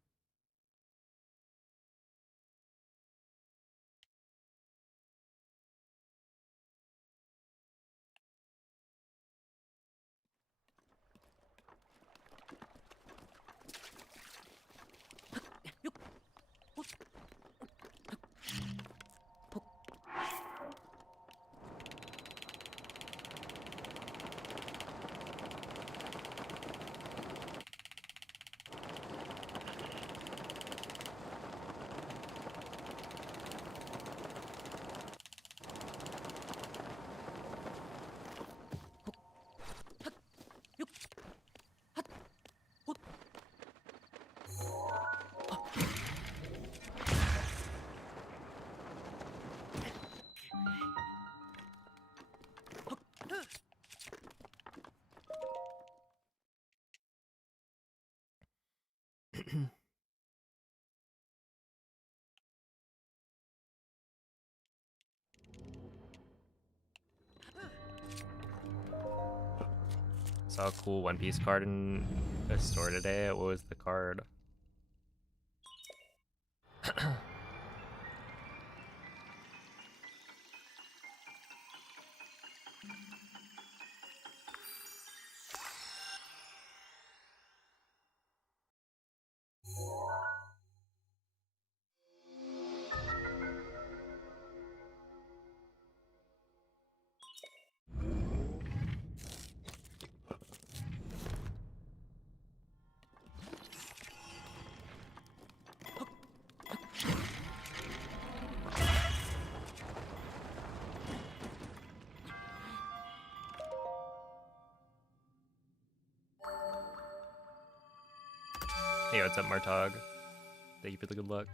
Saw a cool One Piece card in a store today. What was the card? Hey, what's up, Martog? Thank you for the good luck.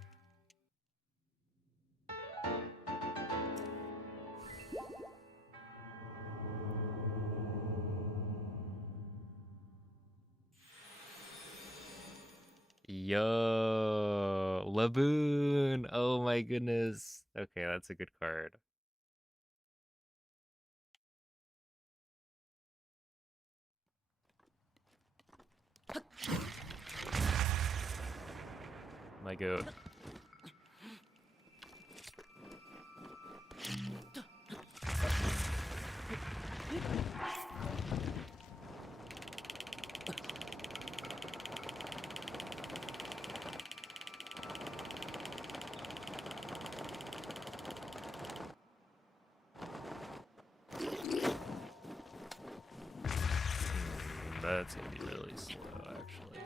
Yo, Laboon! Oh my goodness. Okay, that's a good card. My goat. That's gonna be really slow, actually.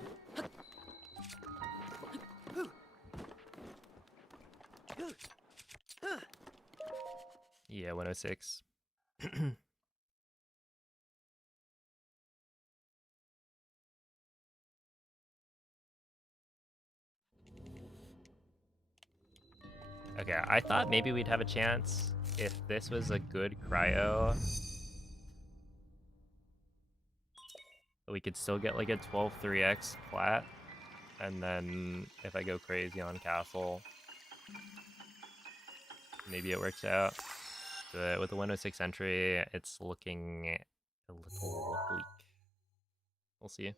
Yeah, 106. Okay, I thought maybe we'd have a chance if this was a good cryo. We could still get like a 12 3x flat. And then if I go crazy on castle, maybe it works out. But with the 106 entry, it's looking a little bleak. We'll see.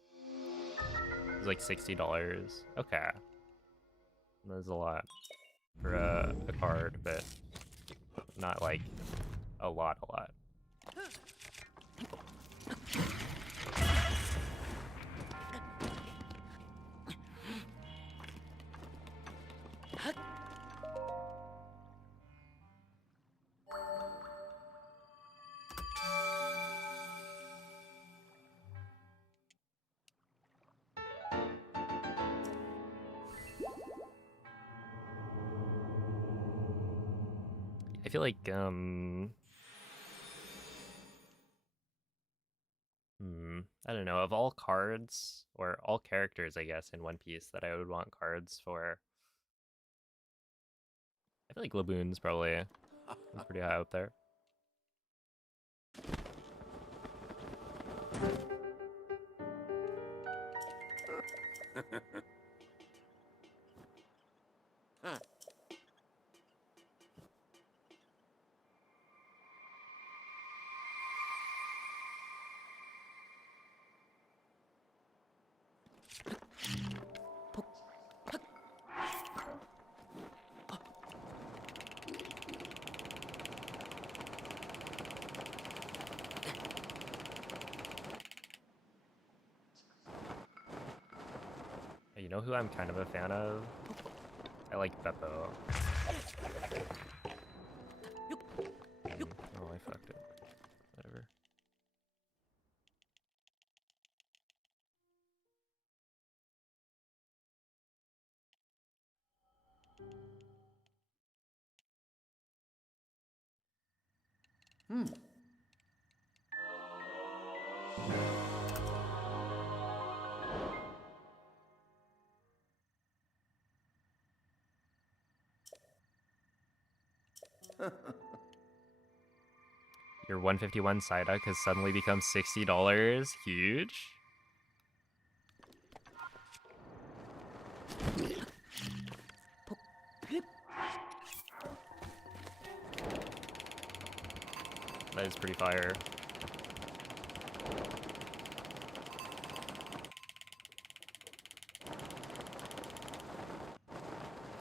It's like $60. Okay. That's a lot for a card, but not like a lot. I feel like, I don't know, of all cards, or all characters, I guess, in One Piece that I would want cards for, I feel like Laboon's probably pretty high up there. Huh. know who I'm kind of a fan of? I like BotW. Oh, I fucked it. Whatever. Hmm. Your 151 Psyduck has suddenly become $60. Huge. That is pretty fire.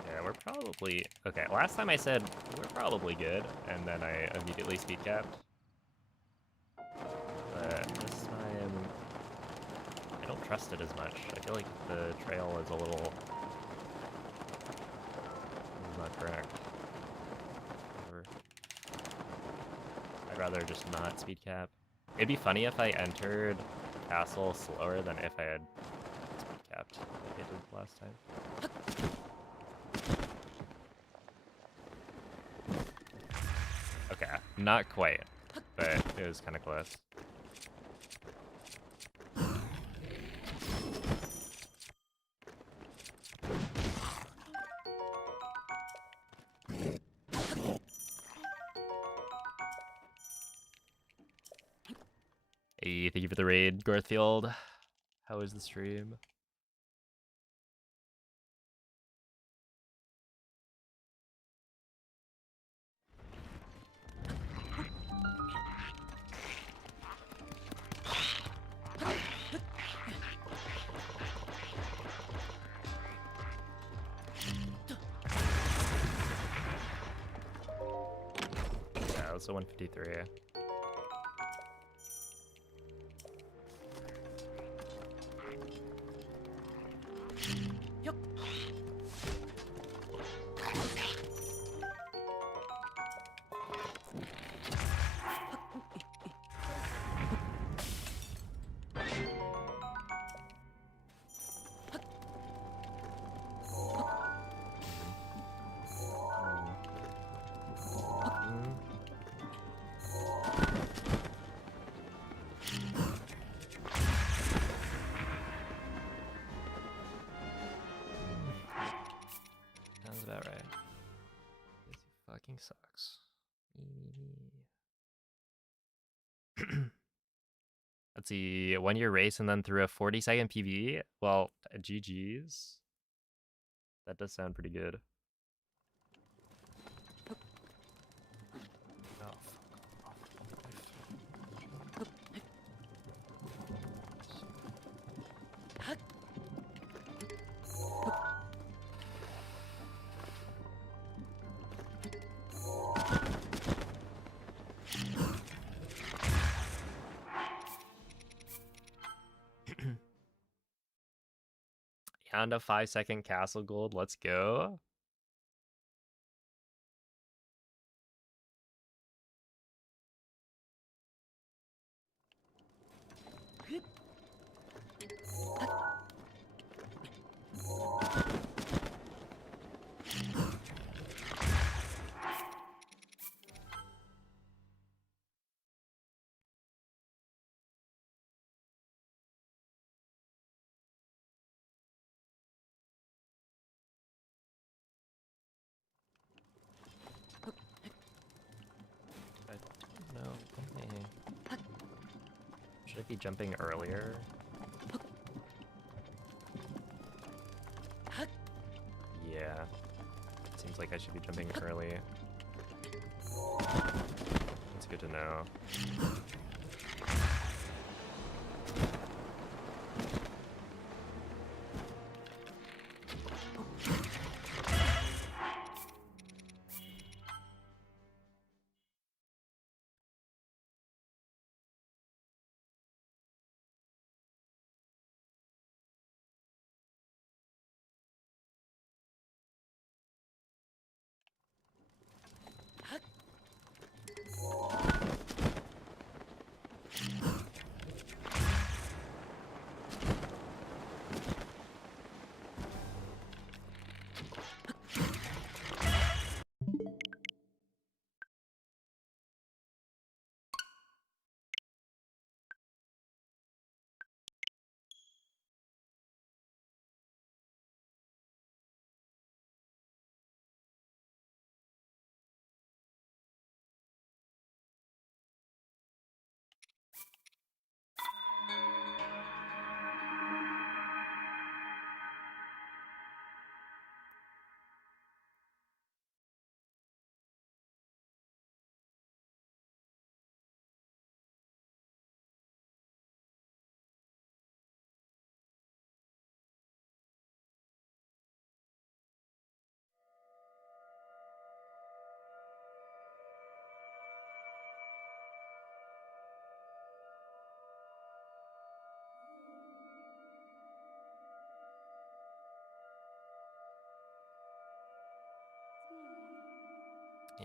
Yeah, we're probably... Okay, last time I said we're probably good, and then I immediately speed capped. But this time, I don't trust it as much. I feel like the trail is a little... This is not correct. Whatever. I'd rather just not speed cap. It'd be funny if I entered castle slower than if I had speed capped like I did last time. Okay, not quite, but it was kind of close. Hey, thank you for the raid, Garthfield. How was the stream? Yeah, it was a 153. Sounds about right. This fucking sucks. Let's see, 1 year race and then through a 40-second PB. Well, GG's. That does sound pretty good. Oh, and a 5-second castle gold. Let's go. No. Should I be jumping earlier? Yeah. Seems like I should be jumping early. That's good to know.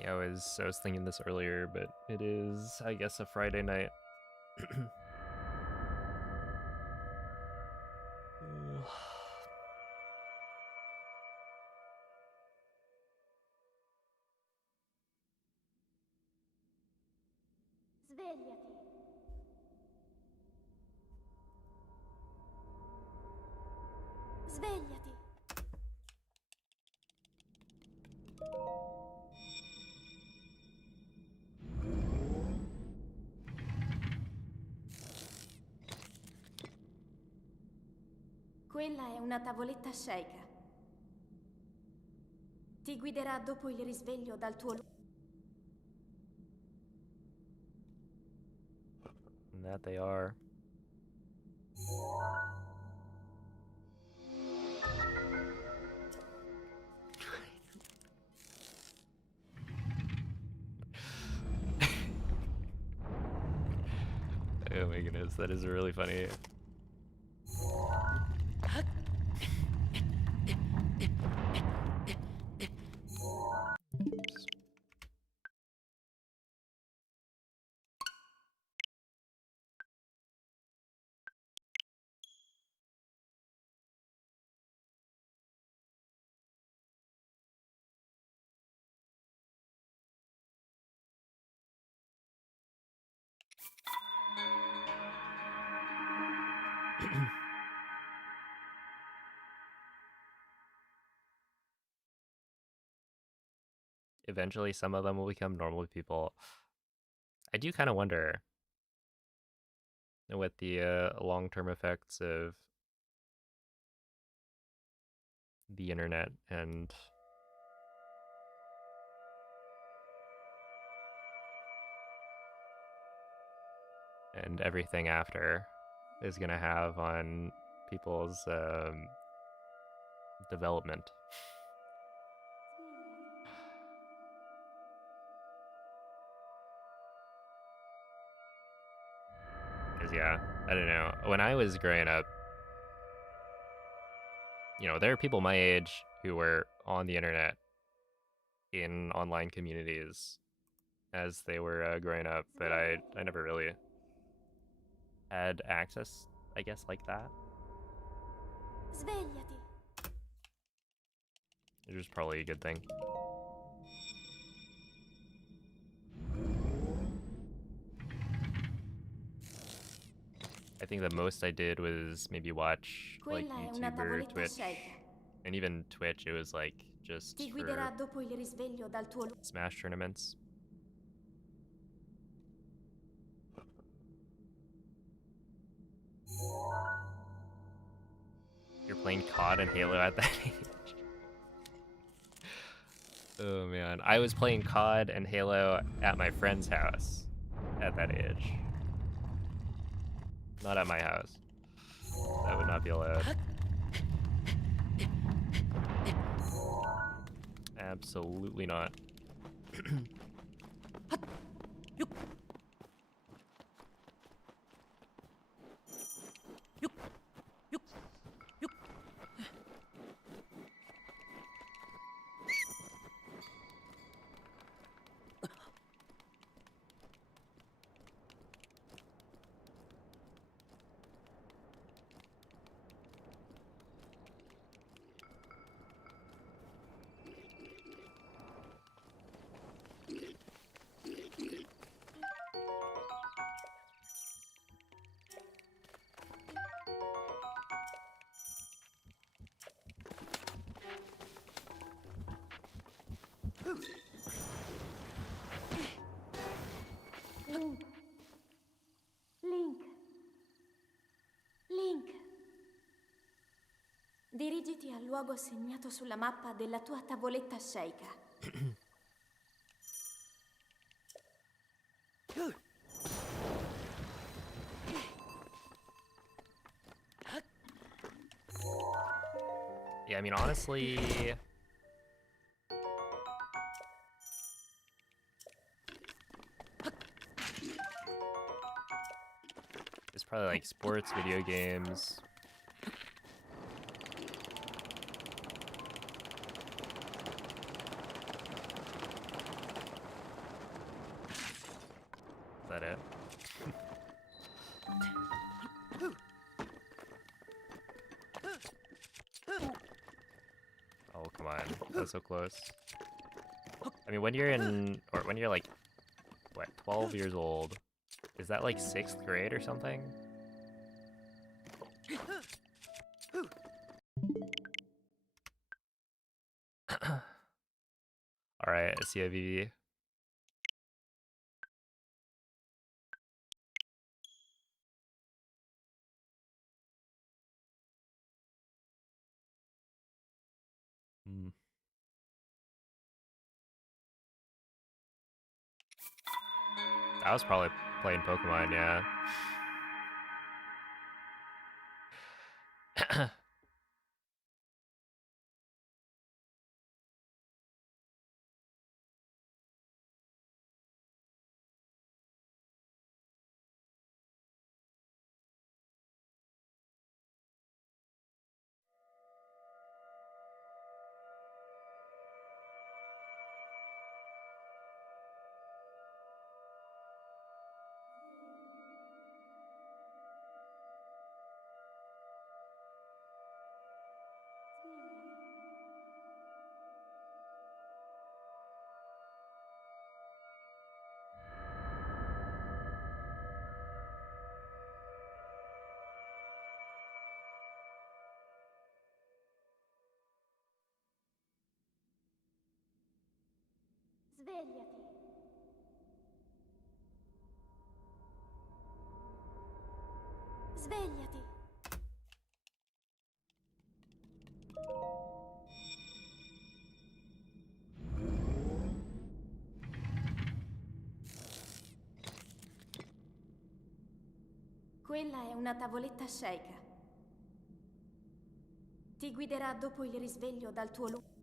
Yeah, I was thinking this earlier, but it is, I guess, a Friday night. Svegliati. Svegliati. Quella è una tavoletta sceika. Ti guiderà dopo il risveglio dal tuo And that they are. Oh my goodness, that is really funny. Oops. Eventually, some of them will become normal people. I do kind of wonder what the long-term effects of the internet and everything after is going to have on people's development. Because, yeah, I don't know. When I was growing up, you know, there are people my age who were on the internet in online communities as they were growing up, but I never really had access, I guess, like that. Svegliati. Which was probably a good thing. I think the most I did was maybe watch like Quella è una YouTube or tavoletta Twitch. sceika. And even Twitch, it was like just Ti for guiderà dopo il risveglio dal tuo Smash tournaments. You're playing COD and Halo at that age. Oh man, I was playing COD and Halo at my friend's house at that age. Not at my house. That would not be allowed. Absolutely not. Link. Link. Link. Dirigiti al luogo segnato sulla mappa della tua tavoletta sceika. Yeah, I mean, honestly, it's probably like sports, video games. Oh, come on. That's so close. I mean, when you're when you're like, what, 12 years old, is that like 6th grade or something? Alright, I see a VV. Hmm. I was probably playing Pokemon, yeah. Svegliati. Svegliati. Quella è una tavoletta sceicca. Ti guiderà dopo il risveglio dal tuo lungo.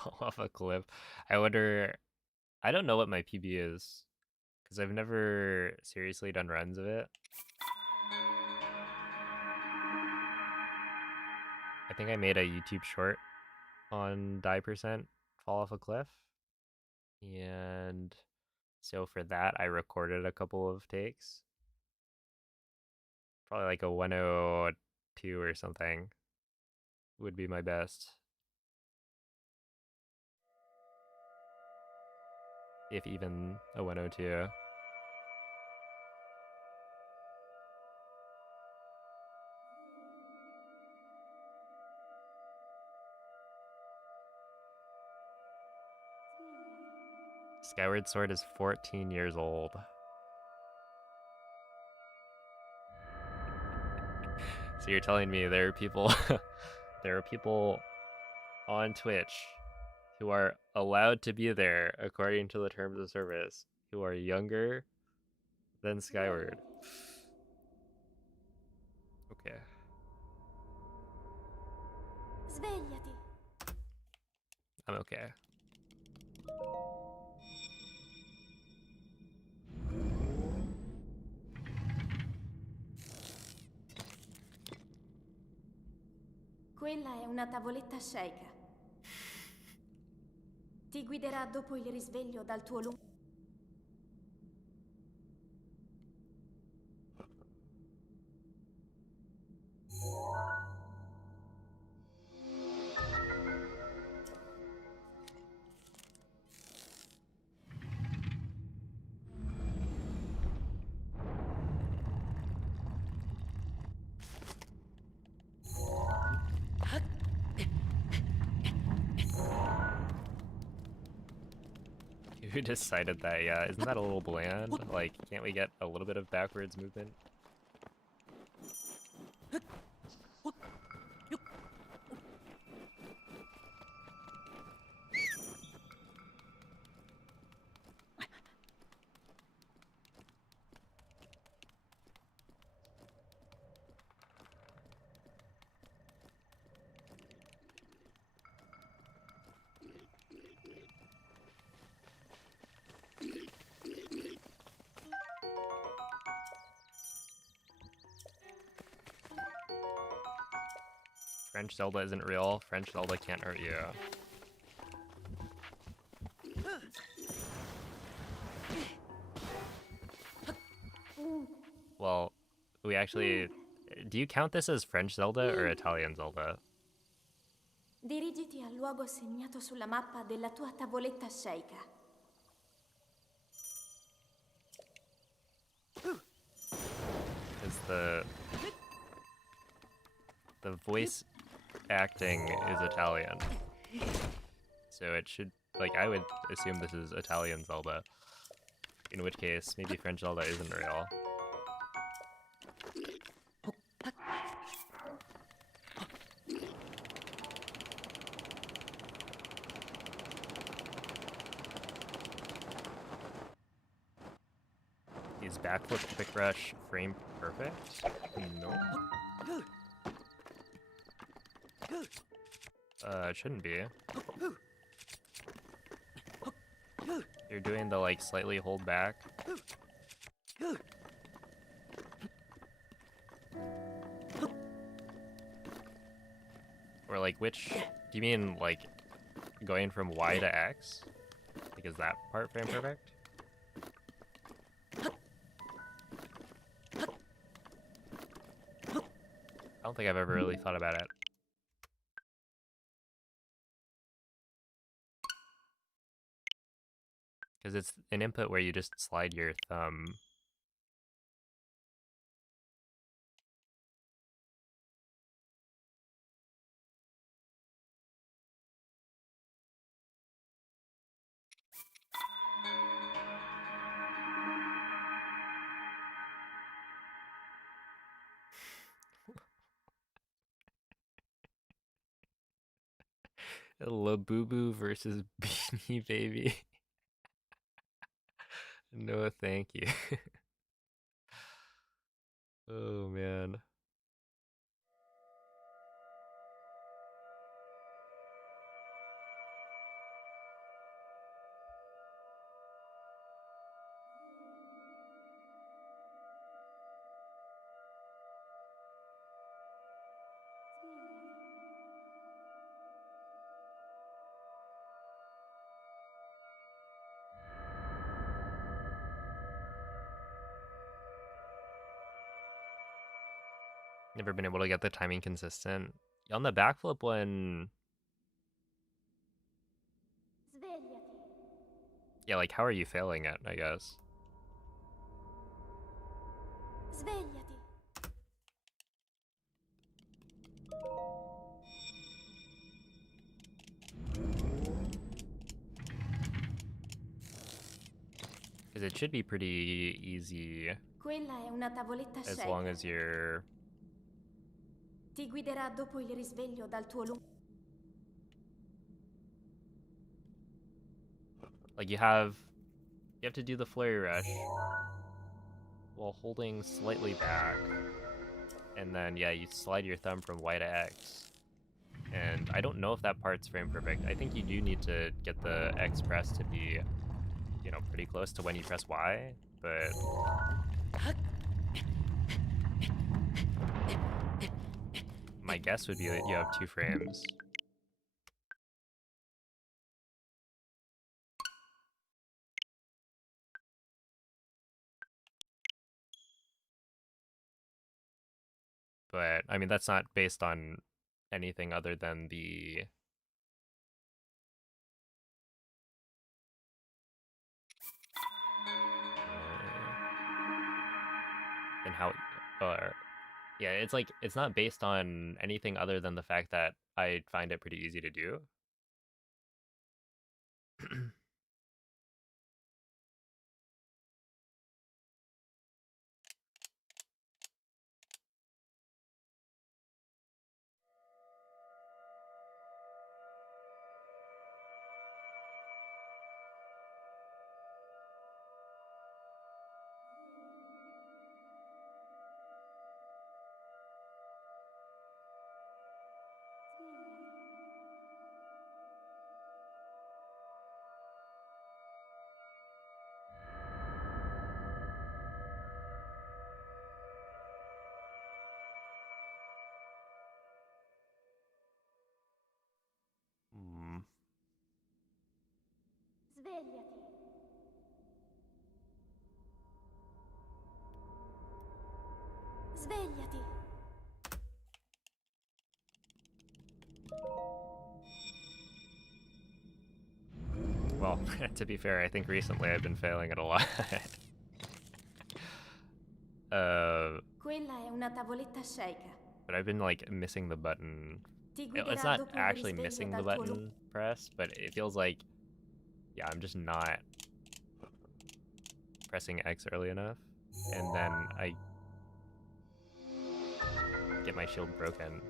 Fall off a cliff. I wonder. I don't know what my PB is, because I've never seriously done runs of it. I think I made a YouTube short on die percent fall off a cliff. And so for that, I recorded a couple of takes. Probably like a 102 or something would be my best. If even a 102. Skyward Sword is 14 years old. So you're telling me there are people there are people on Twitch who are allowed to be there according to the terms of service who are younger than Skyward. Okay. Svegliati. I'm okay. Quella è una tavoletta sceicca. Ti guiderà dopo il risveglio dal tuo lungo. Who decided that? Yeah, isn't that a little bland? Like, can't we get a little bit of backwards movement? French Zelda isn't real. French Zelda can't hurt you. Well, we actually... Do you count this as French Zelda or Italian Zelda? Dirigiti al luogo segnato sulla mappa della tua tavoletta sceicca. Because the voice acting is Italian. So it should... Like, I would assume this is Italian Zelda. In which case, maybe French Zelda isn't real. Is backflip quick rush frame perfect? No. It shouldn't be. You're doing the, like, slightly hold back. Or, like, which... Do you mean, like, going from Y to X? Like, is that part frame perfect? I don't think I've ever really thought about it. Because it's an input where you just slide your thumb. Labubu versus Beanie Baby. No, thank you. Oh, man. Never been able to get the timing consistent. On the backflip one... Svegliati. Yeah, like, how are you failing it, I guess? Svegliati. Because it should be pretty easy Quella è una tavoletta as long sceicca. as you're... Ti guiderà dopo il risveglio dal tuo lungo... Like, you have to do the flurry rush while holding slightly back. And then, yeah, you slide your thumb from Y to X. And I don't know if that part's frame perfect. I think you do need to get the X press to be, you know, pretty close to when you press Y, but... My guess would be that you have 2 frames. But, I mean, that's not based on anything other than the... and how... yeah, it's like, it's not based on anything other than the fact that I find it pretty easy to do. Svegliati. Svegliati. Well, to be fair, I think recently I've been failing it a lot. Quella è una tavoletta shake. But I've been like missing the button. Ti It's guiderà not dopo il actually risveglio missing the dal tuo button press, but it feels like, yeah, I'm just not pressing X early enough. And then I get my shield broken.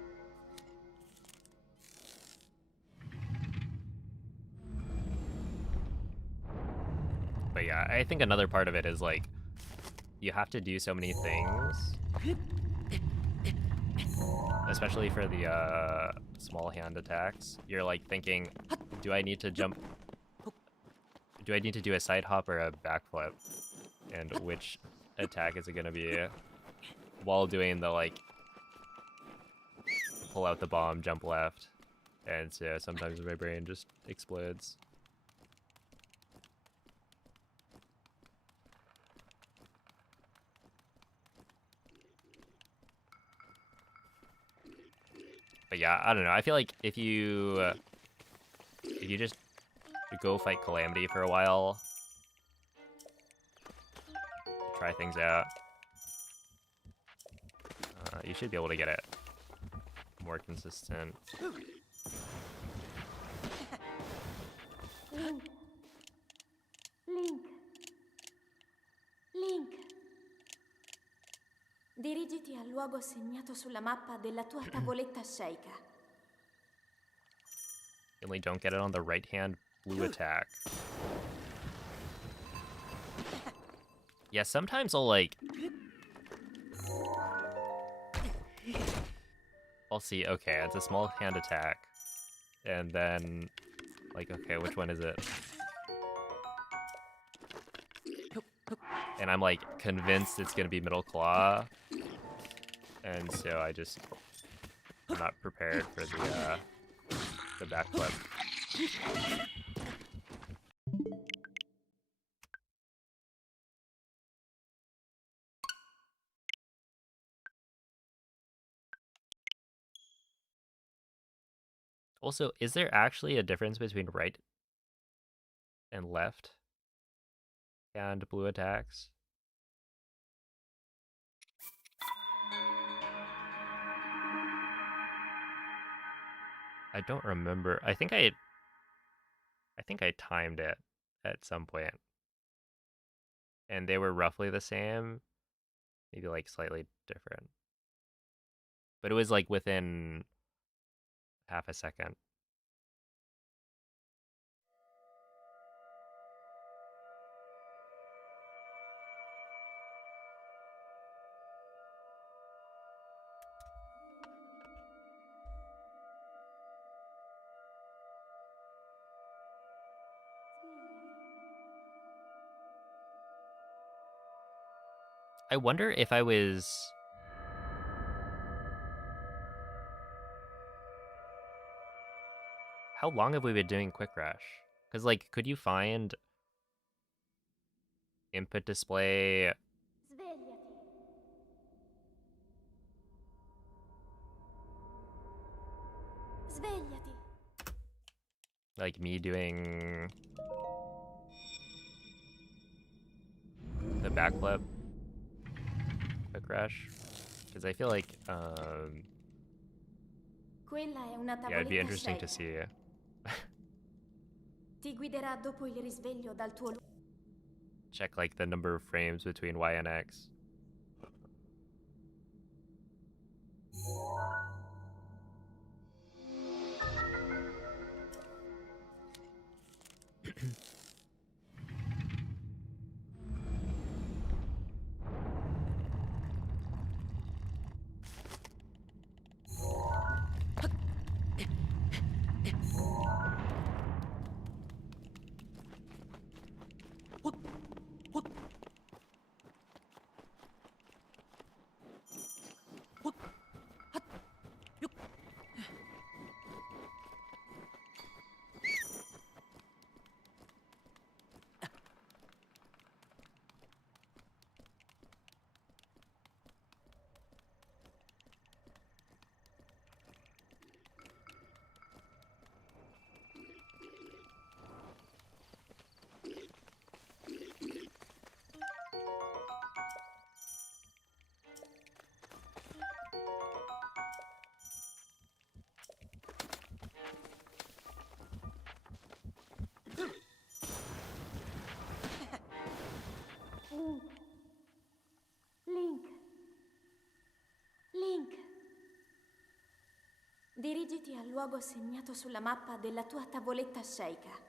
But yeah, I think another part of it is like, you have to do so many things. Especially for the small hand attacks. You're like thinking, do I need to jump? Do I need to do a side hop or a backflip? And which attack is it gonna be? While doing the like, pull out the bomb, jump left. And so sometimes my brain just explodes. But yeah, I don't know. I feel like if you just go fight Calamity for a while, try things out, you should be able to get it more consistent. Link. Link. Link. Dirigiti al luogo segnato sulla mappa della tua tavoletta shake. You only don't get it on the right hand blue attack. Yeah, sometimes I'll see, okay, it's a small hand attack. And then, like, okay, which one is it? And I'm like convinced it's gonna be middle claw. And so I'm not prepared for the backflip. Also, is there actually a difference between right and left and blue attacks? I don't remember. I think I timed it at some point. And they were roughly the same, maybe like slightly different. But it was like within half a second. I wonder if I was... How long have we been doing Quick Rush? Because, like, could you find input display? Svegliati. Svegliati. Like, me doing the backflip Quick Rush? Because I feel like, Quella è una yeah, it'd be tavoletta interesting to shake. see. Ti guiderà dopo il risveglio dal tuo Check, like, the number of frames between Y and X. Dirigiti al luogo segnato sulla mappa della tua tavoletta sceicca.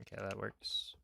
Okay, that works.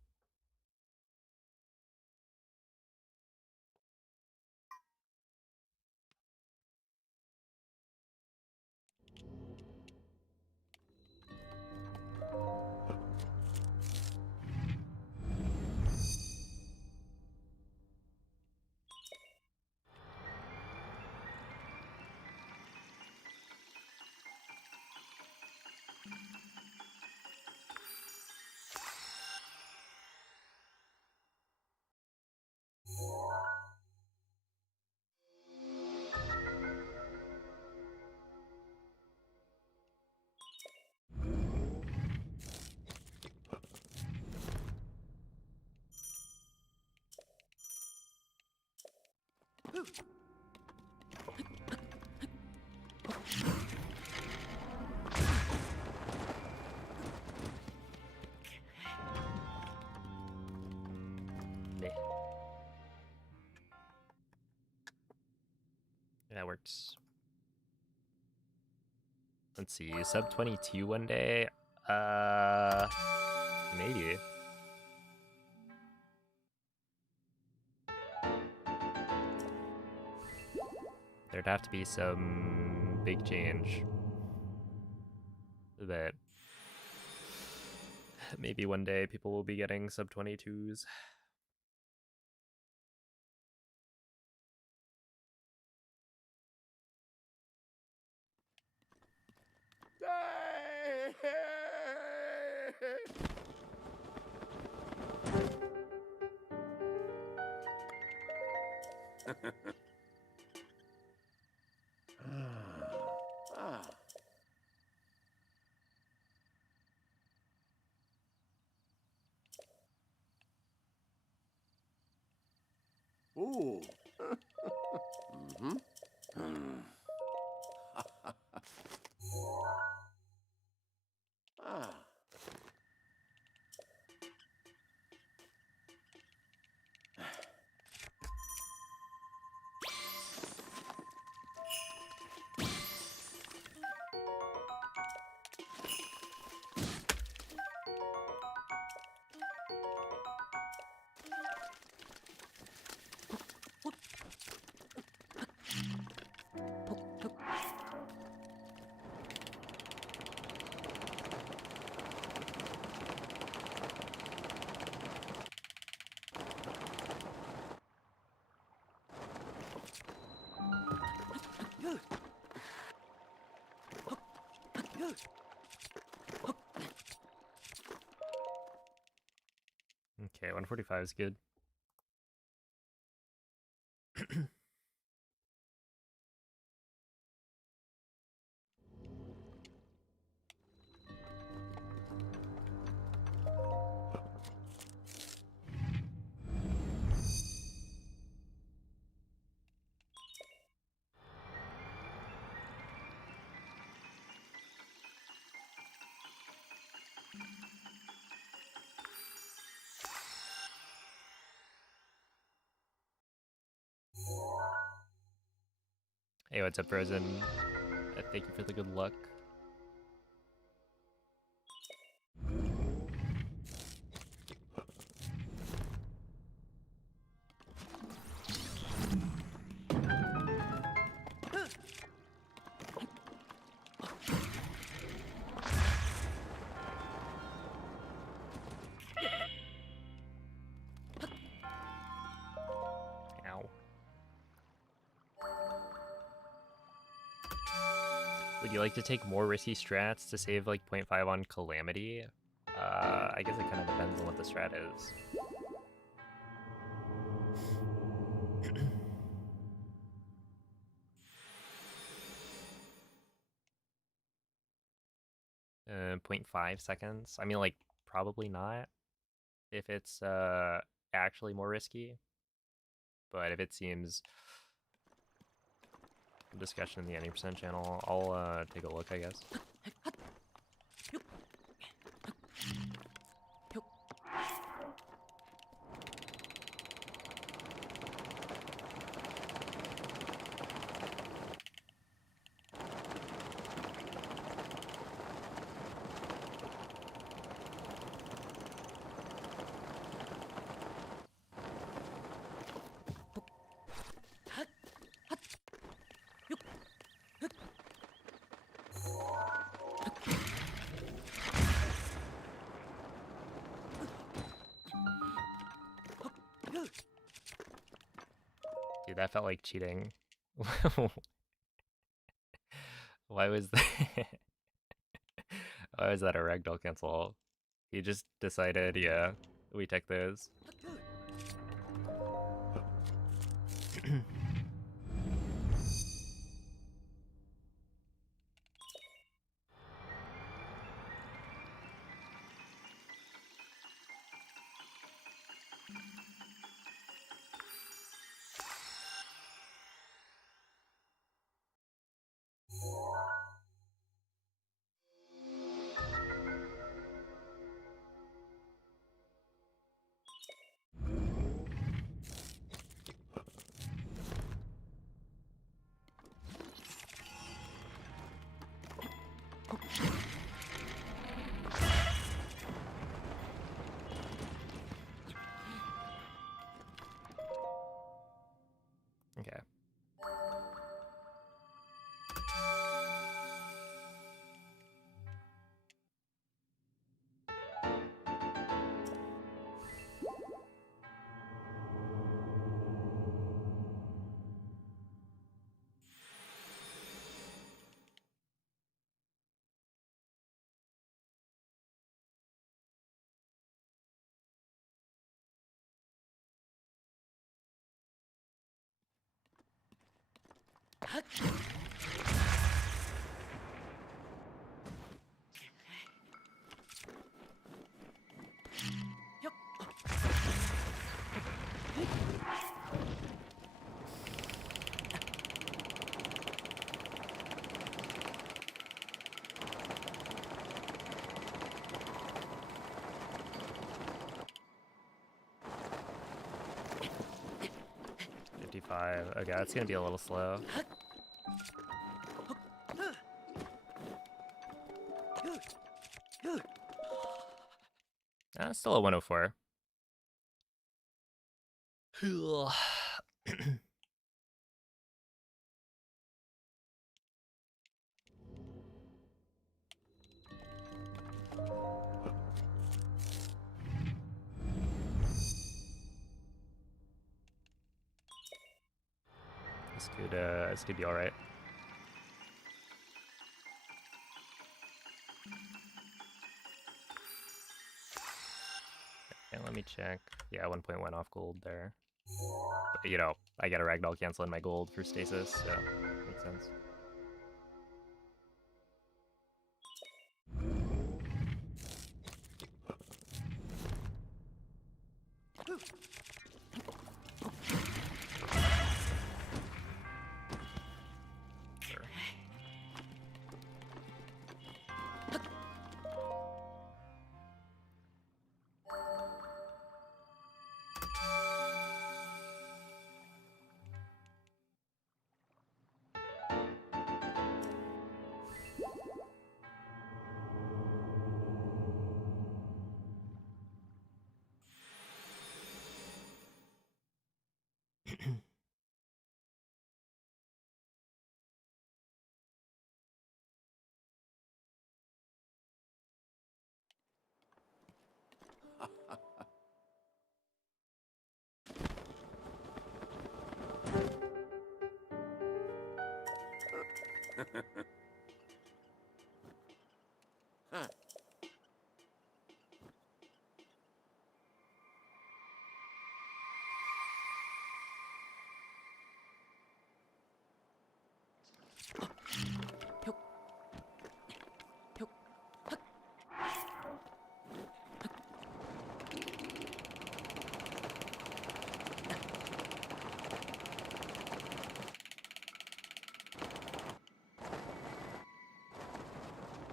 Meh. That works. Let's see, sub 22 one day. Maybe. There'd have to be some big change that maybe one day people will be getting sub 22s. Ooh. Mm-hmm. Ah. Okay, 145 is good. Hey, what's up, Frozen? Thank you for the good luck. Ow. Would you like to take more risky strats to save like 0.5 on Calamity? I guess it kind of depends on what the strat is. 0.5 seconds. I mean, like, probably not if it's actually more risky. But if it seems discussion in the 90% channel, I'll take a look, I guess. Dude, that felt like cheating. Why was that? Why was that a ragdoll cancel? He just decided, yeah, we take those. Okay. Okay, that's gonna be a little slow. Still a 104. This could be all right. Okay, let me check. Yeah, 1.1 off gold there. But, you know, I got a ragdoll cancel in my gold for stasis, so makes sense. Sure.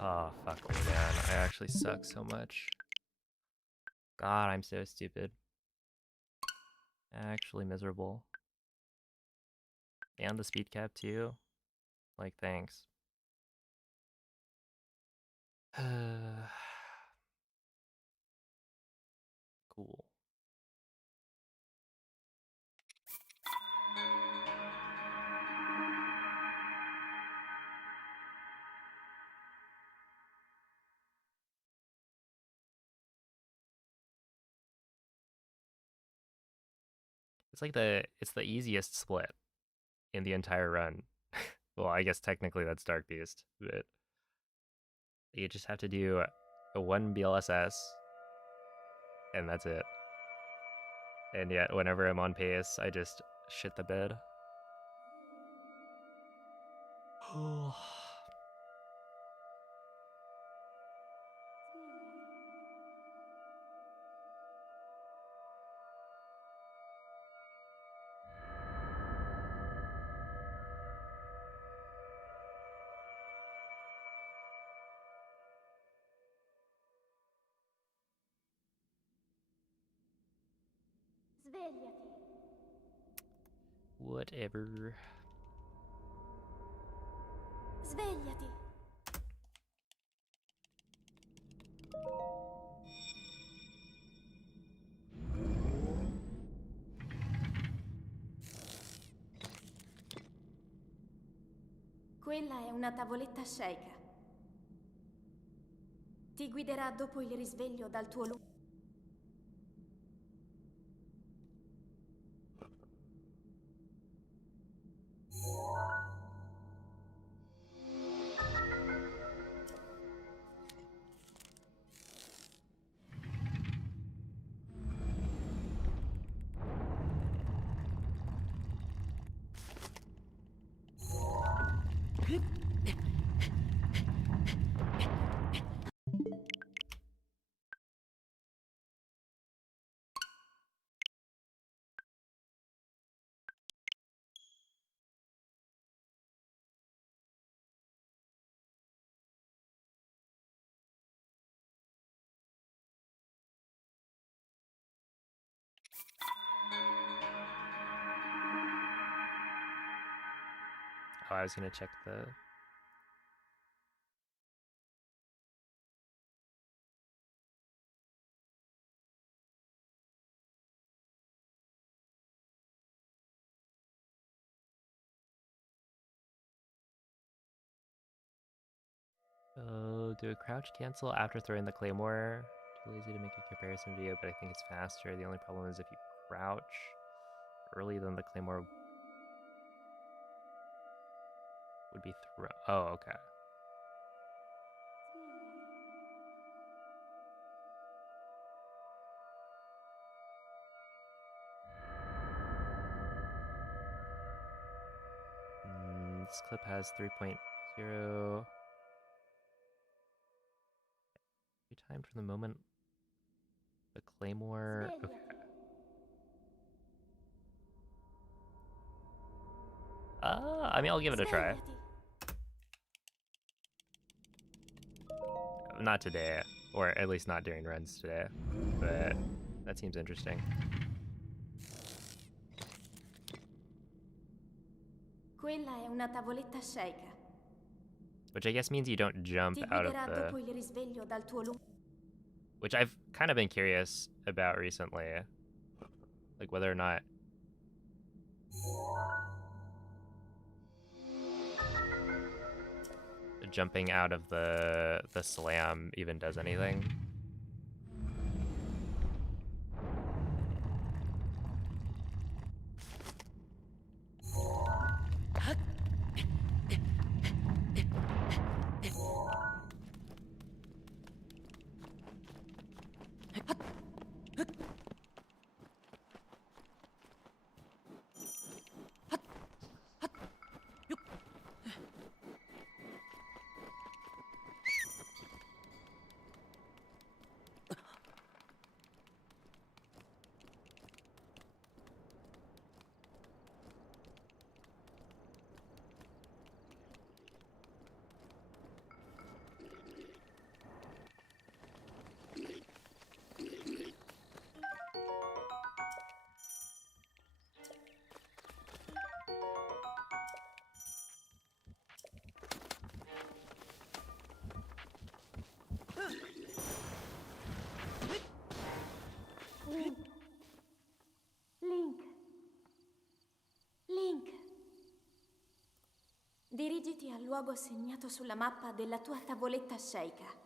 Oh, fuck me, man. I actually suck so much. God, I'm so stupid. Actually miserable. And the speed cap, too. Like, thanks. Cool. It's the easiest split in the entire run. Well, I guess technically that's Dark Beast, but you just have to do a 1 BLSS, and that's it. And yet, whenever I'm on pace, I just shit the bed. Svegliati. Whatever. Svegliati. Quella è una tavoletta sceicca. Ti guiderà dopo il risveglio dal tuo lungo. Oh, I was gonna check the... Oh, do a crouch cancel after throwing the claymore. Too lazy to make a comparison video, but I think it's faster. The only problem is if you crouch early, then the claymore would be thrown. Oh, okay. This clip has 3.0. Timed from the moment the claymore. Okay. I mean, I'll give it a try. Not today, or at least not during runs today, but that seems interesting. Quella è una tavoletta sceicca. Which I guess means you don't jump Ti out of guiderà the... dopo il risveglio dal tuo lungo. Which I've kind of been curious about recently. Like whether or not... jumping out of the slam even does anything. Dirigiti al luogo segnato sulla mappa della tua tavoletta sceicca.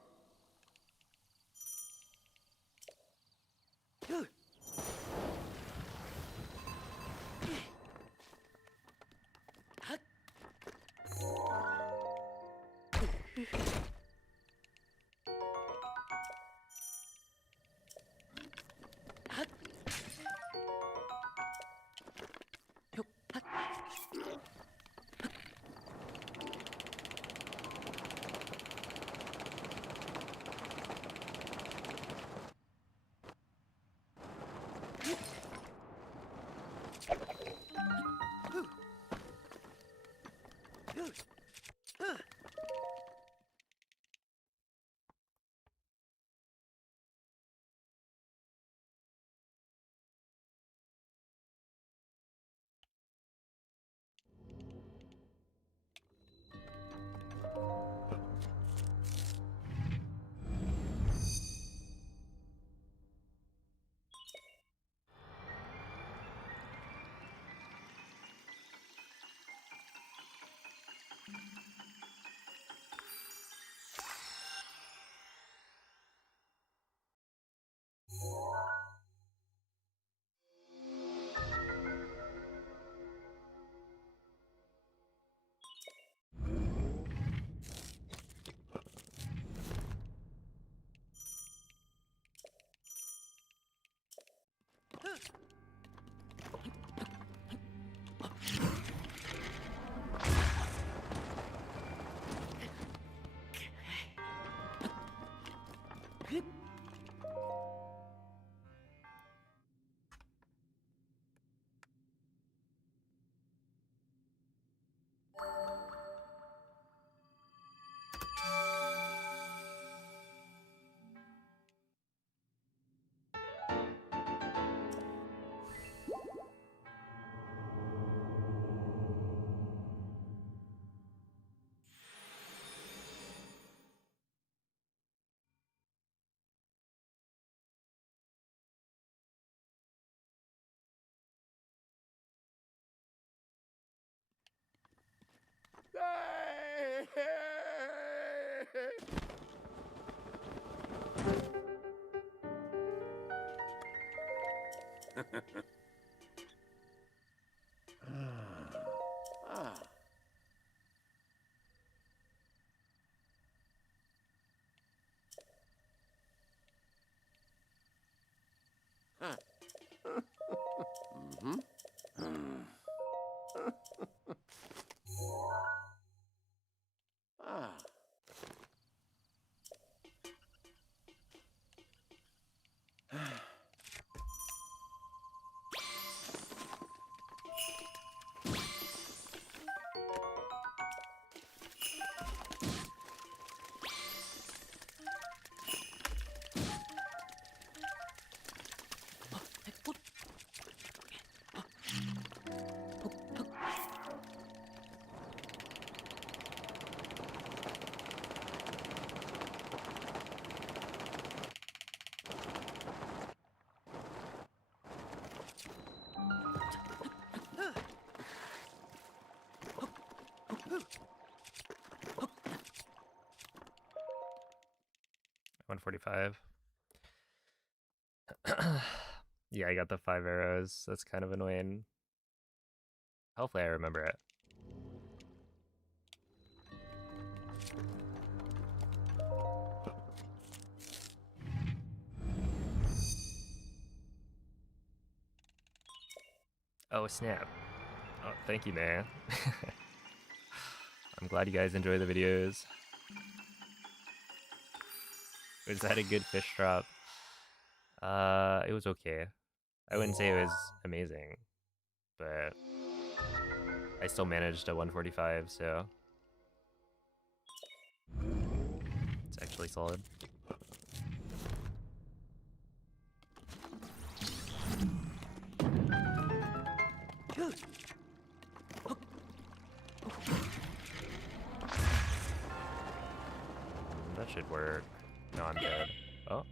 $145. Yeah, I got the 5 arrows. That's kind of annoying. Hopefully I remember it. Oh, snap. Oh, thank you, man. I'm glad you guys enjoy the videos. Was that a good fish drop? It was okay. I wouldn't say it was amazing, but I still managed a 145, so it's actually solid. That should work. No, I'm dead. Oh.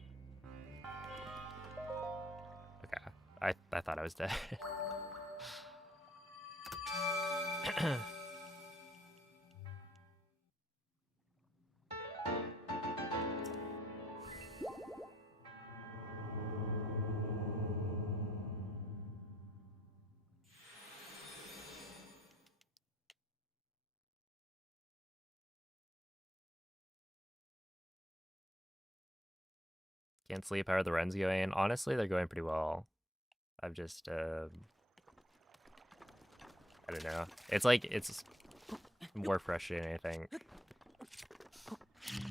Okay. I thought I was dead. Can't sleep. How are the runs going? Honestly, they're going pretty well. I've just, I don't know. It's like, it's more frustrating, I think,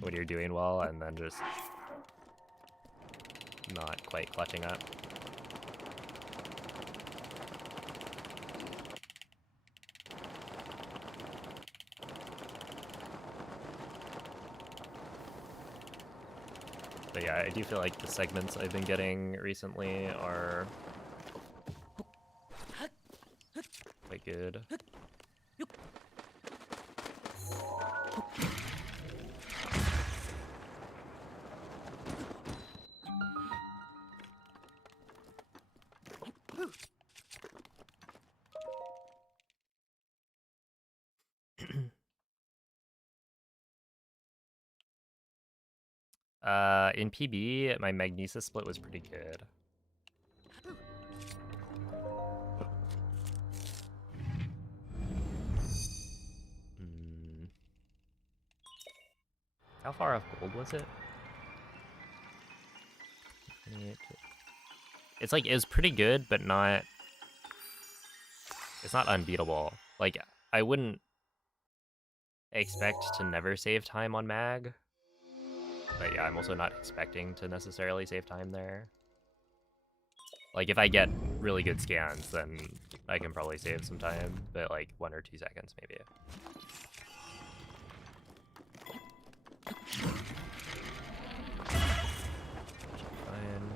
when you're doing well and then just not quite clutching up. But yeah, I do feel like the segments I've been getting recently are quite good. In PB, my Magnesis split was pretty good. How far off gold was it? It's like, it was pretty good, but not... It's not unbeatable. Like, I wouldn't expect to never save time on mag. But yeah, I'm also not expecting to necessarily save time there. Like, if I get really good scans, then I can probably save some time, but like 1 or 2 seconds maybe. Fine.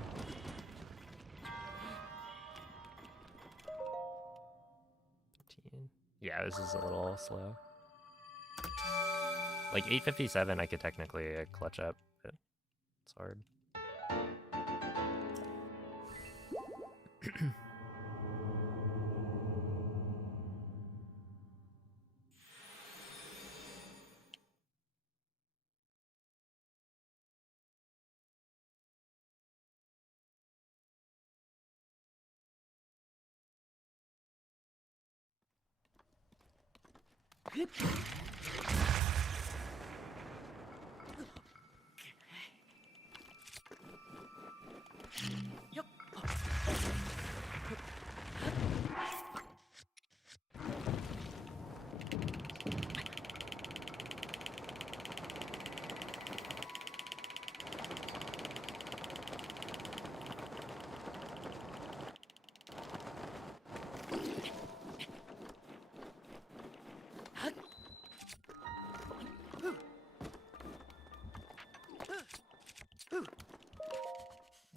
Yeah, this is a little slow. Like 8:57, I could technically clutch up, but it's hard.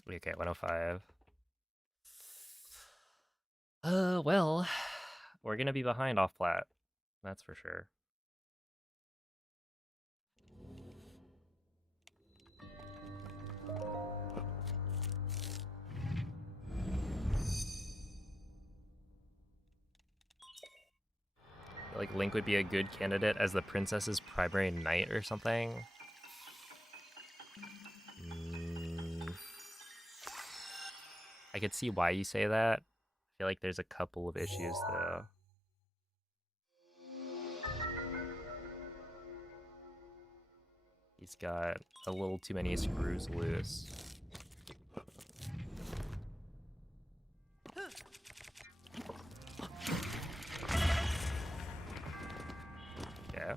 Okay, 105. Well, we're gonna be behind off plat. That's for sure. I feel like Link would be a good candidate as the princess's primary knight or something. I could see why you say that. I feel like there's a couple of issues though. He's got a little too many screws loose. Yeah.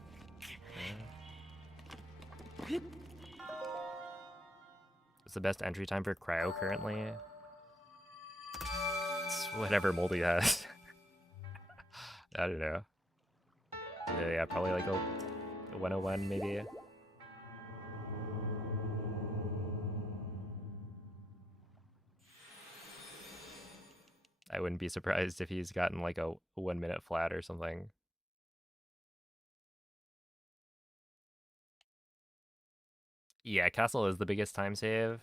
What's the best entry time for cryo currently? It's whatever Moldy has. I don't know. Yeah, probably like a 101 maybe. I wouldn't be surprised if he's gotten like a 1 minute flat or something. Yeah, Castle is the biggest time save.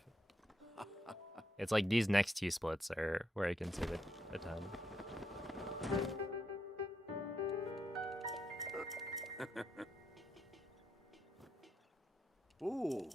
It's like these next 2 splits are where I can save a ton. Ooh.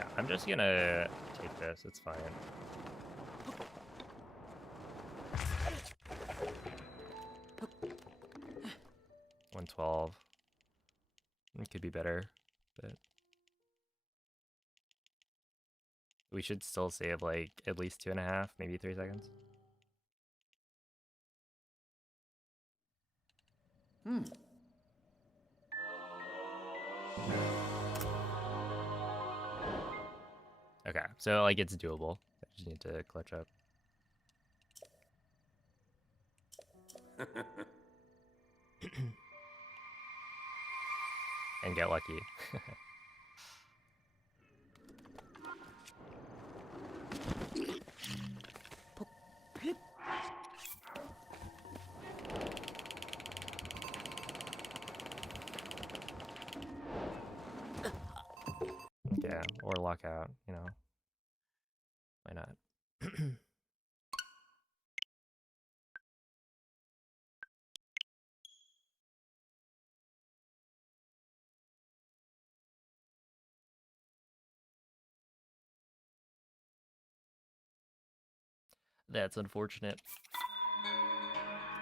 Yeah, I'm just gonna take this, it's fine. $112. It could be better, but we should still save like at least 2.5, maybe 3 seconds. Okay, so like it's doable. I just need to clutch up. And get lucky. Yeah, or lock out, you know. Why not? That's unfortunate.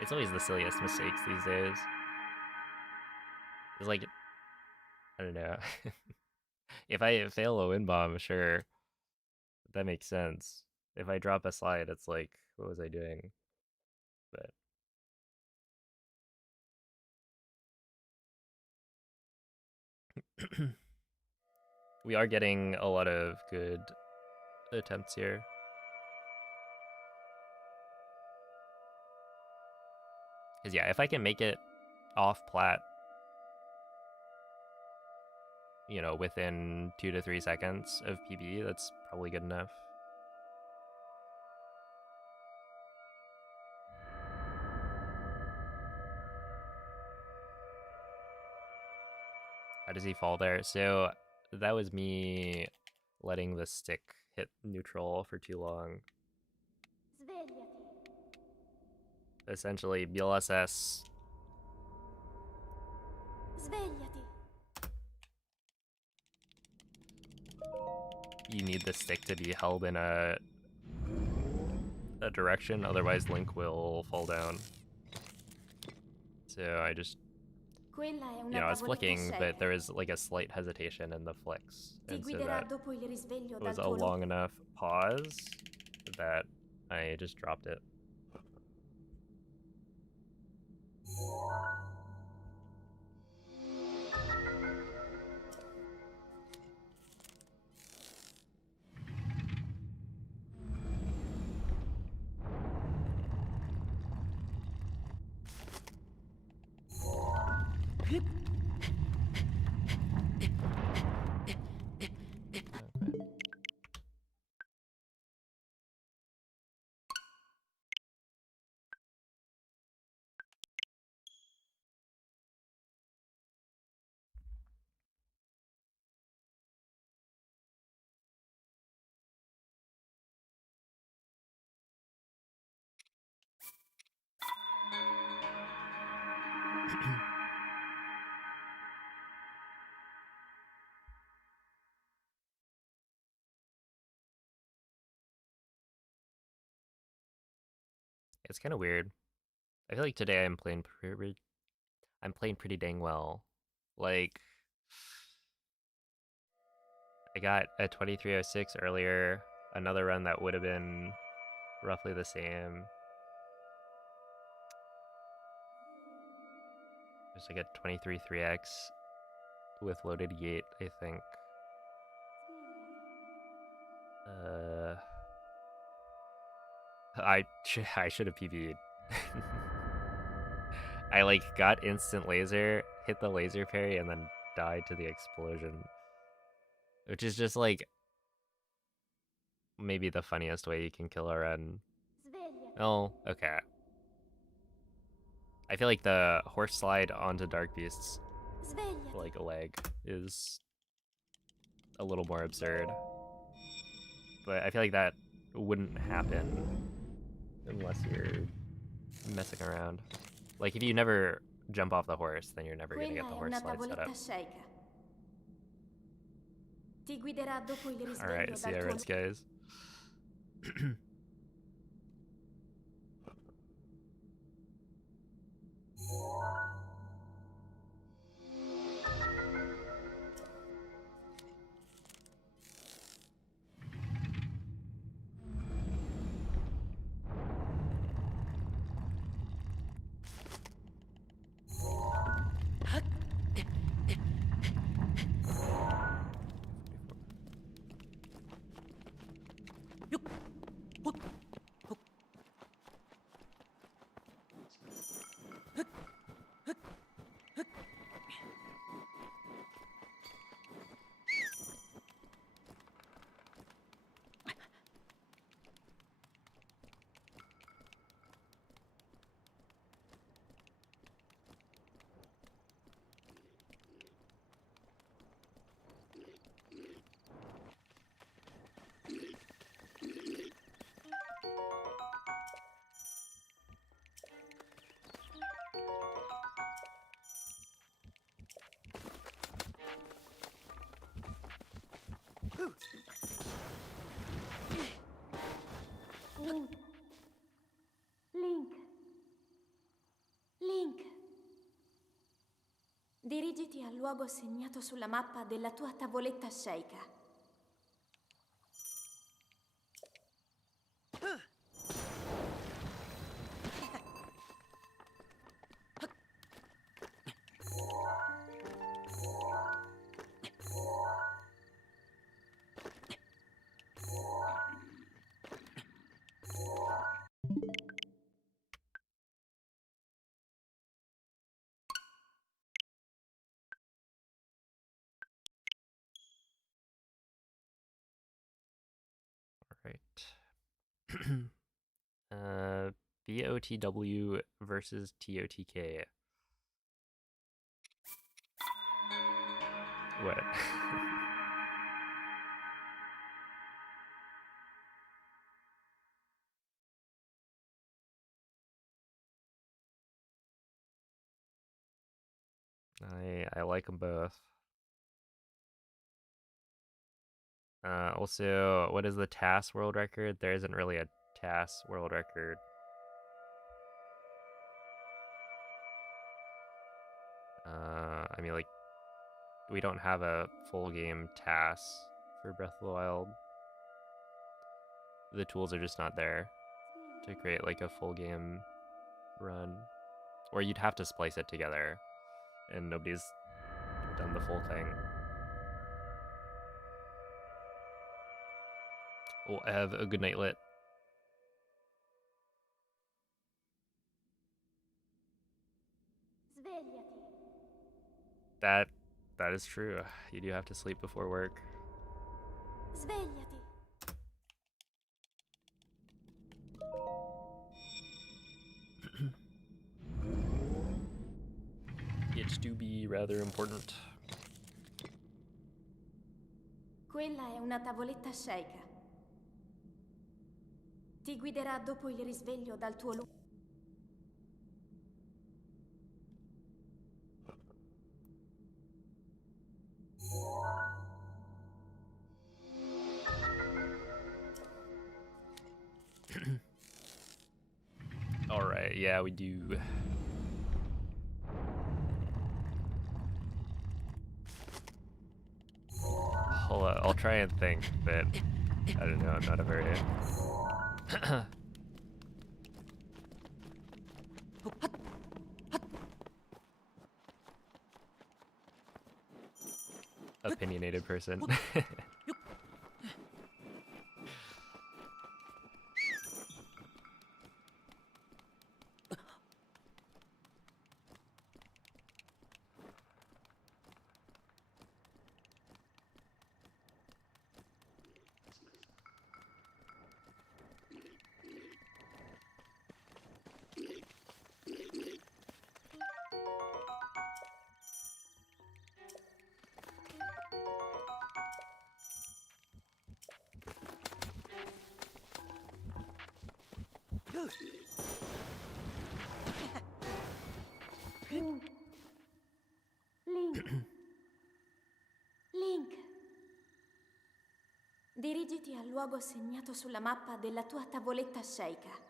It's always the silliest mistakes these days. It's like, I don't know. If I fail a wind bomb, sure, that makes sense. If I drop a slide, it's like, what was I doing? But we are getting a lot of good attempts here. Because yeah, if I can make it off plat, you know, within 2 to 3 seconds of PB, that's probably good enough. How does he fall there? So that was me letting the stick hit neutral for too long. Svegliati. Essentially, BLSS. Svegliati. You need the stick to be held in a direction, otherwise Link will fall down. So I just, Quella è you una know, I was tavoletta flicking, shaker. but there was like a slight hesitation in the flicks. Ti And so guiderà that dopo il risveglio was dal a tuo long enough pause that I just dropped it. Okay. It's kind of weird. I feel like today I'm playing pretty dang well. Like, I got a 2306 earlier, another run that would have been roughly the same. There's like a 23 3x with loaded gate, I think. I should have PB'd. I like got instant laser, hit the laser parry, and then died to the explosion. Which is just like maybe the funniest way you can kill a run. Svegliati. Oh, okay. I feel like the horse slide onto Dark Beasts Svegliati. for like a leg is a little more absurd. But I feel like that wouldn't happen unless you're messing around. Like if you never jump off the horse, then you're never gonna Quella get the è horse una slide set up. tavoletta shaker. Ti guiderà dopo il risveglio Alright, see dal ya, tuo Reds, guys. Link. Link. Link. Dirigiti al luogo segnato sulla mappa della tua tavoletta sceika. Alright. BOTW versus TOTK. What? I like them both. Also, what is the TAS world record? There isn't really a TAS world record. I mean, like, we don't have a full game TAS for Breath of the Wild. The tools are just not there to create like a full game run. Or you'd have to splice it together, and nobody's done the full thing. We'll have a good night lit. Svegliati. That is true. You do have to sleep before work. Svegliati. It do be rather important. Quella è una tavoletta sceika. Ti guiderà dopo il risveglio dal tuo luogo. Alright, yeah, we do. I'll try and think, but I don't know, I'm not a very... opinionated person. Link. Link. Link. Dirigiti al luogo segnato sulla mappa della tua tavoletta sceicca.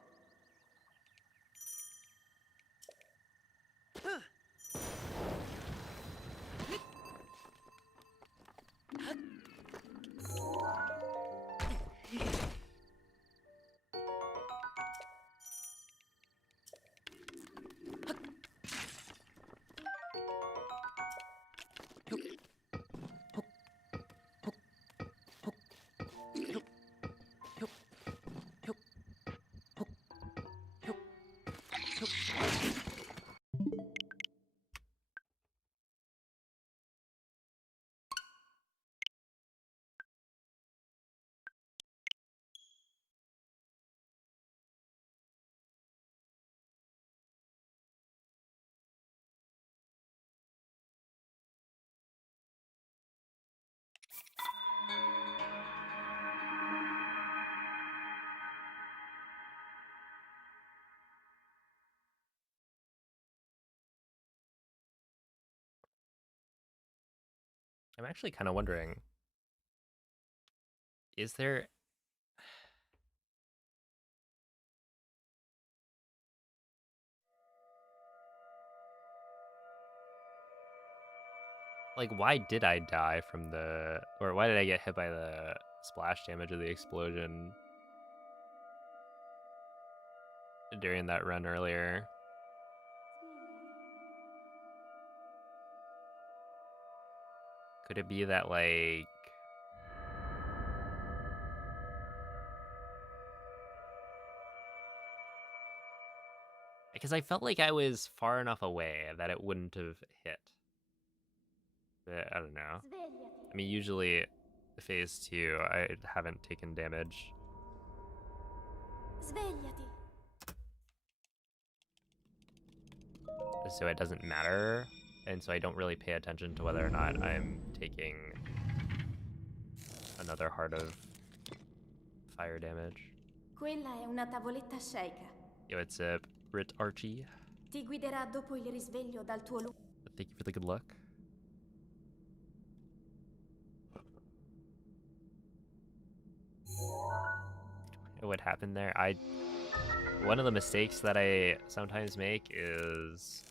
I'm actually kind of wondering, is there... Like, why did I die from the... Or why did I get hit by the splash damage of the explosion during that run earlier? Could it be that, like... Because I felt like I was far enough away that it wouldn't have hit. But I don't know. I mean, usually phase 2, I haven't taken damage. Svegliati. So it doesn't matter. And so I don't really pay attention to whether or not I'm taking another heart of fire damage. Quella è una tavoletta sceicca. Yo, what's up, Brit Archie? Ti guiderà dopo il risveglio dal tuo luogo. Thank you for the good luck. What happened there? One of the mistakes that I sometimes make is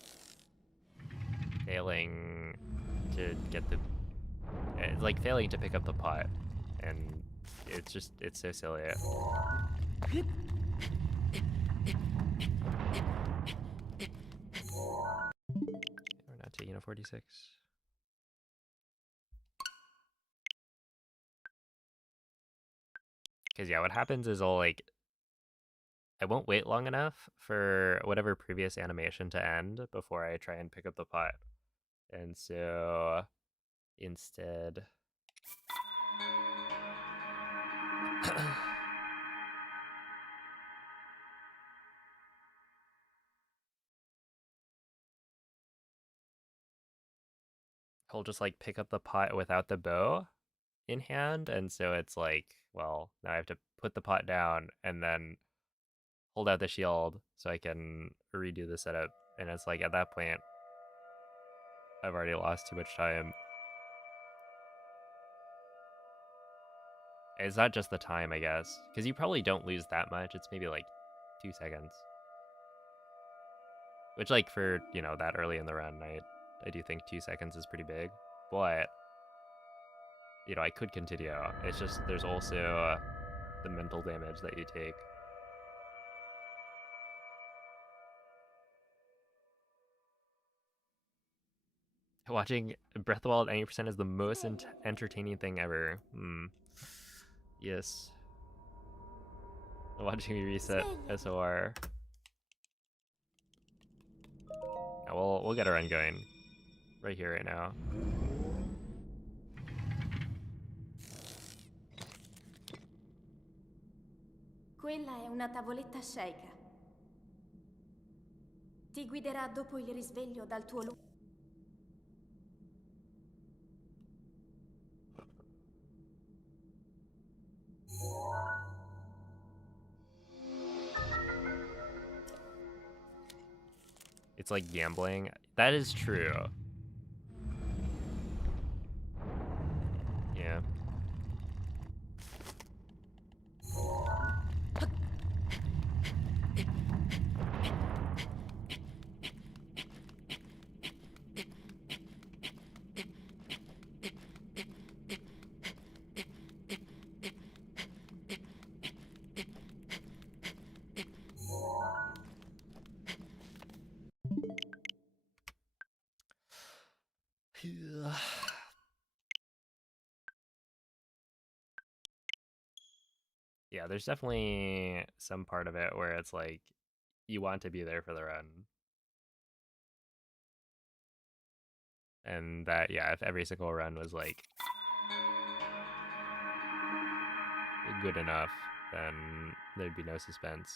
failing to get the... It's like failing to pick up the pot. And it's so silly. We're not taking a 46. Because yeah, what happens is I won't wait long enough for whatever previous animation to end before I try and pick up the pot. And so instead... He'll just like pick up the pot without the bow in hand, and so it's like, well, now I have to put the pot down and then hold out the shield so I can redo the setup. And it's like, at that point, I've already lost too much time. It's not just the time, I guess, because you probably don't lose that much. It's maybe like 2 seconds. Which, like, for, you know, that early in the run, I do think 2 seconds is pretty big. But, you know, I could continue. It's just, there's also the mental damage that you take. Watching Breath of the Wild 90% is the most entertaining thing ever. Yes. Watching me reset SOR. Now we'll get a run going. Right here, right now. Quella è una tavoletta sceicca. Ti guiderà dopo il risveglio dal tuo luogo. It's like gambling. That is true. Yeah. Yeah, there's definitely some part of it where it's like you want to be there for the run. And that, yeah, if every single run was like good enough, then there'd be no suspense.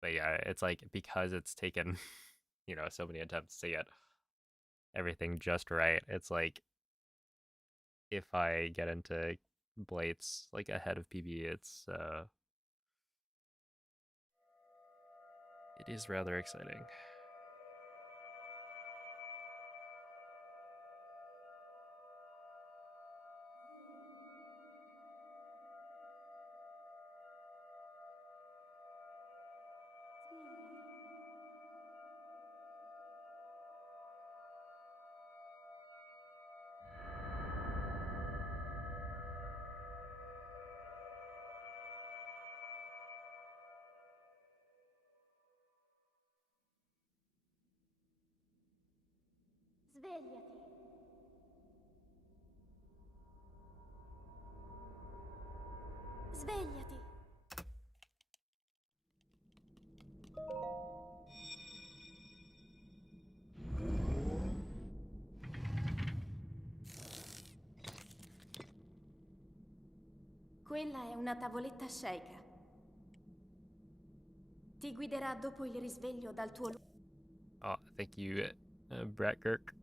But yeah, it's like because it's taken, so many attempts to get everything just right. It's like if I get into Blates like ahead of PB, it is rather exciting. Svegliati. Svegliati. Quella è una tavoletta sceicca. Ti guiderà dopo il risveglio dal tuo... Oh, thank you, Brett Kirk.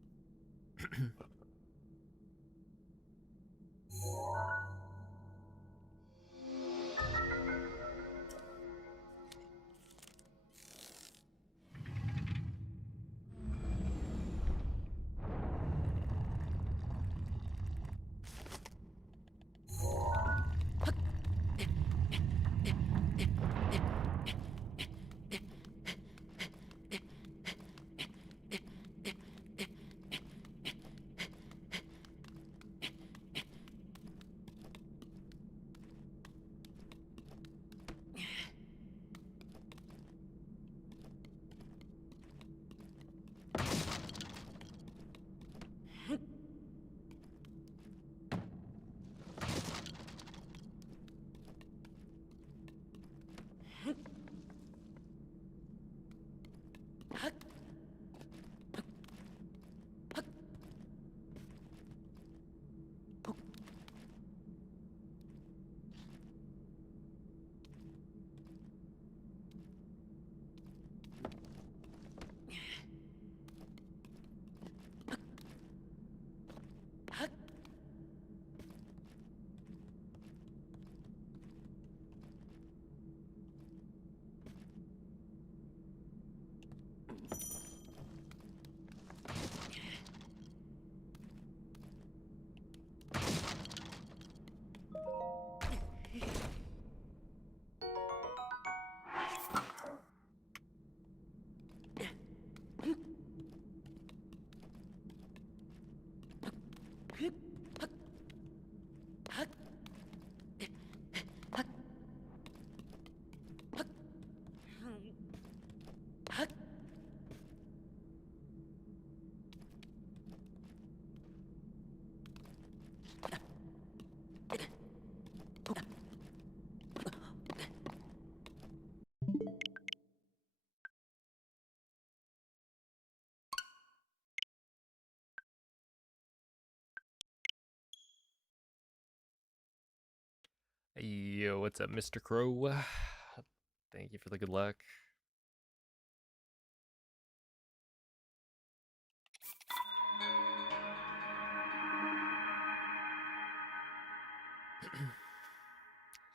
Yo, what's up, Mr. Crow? Thank you for the good luck.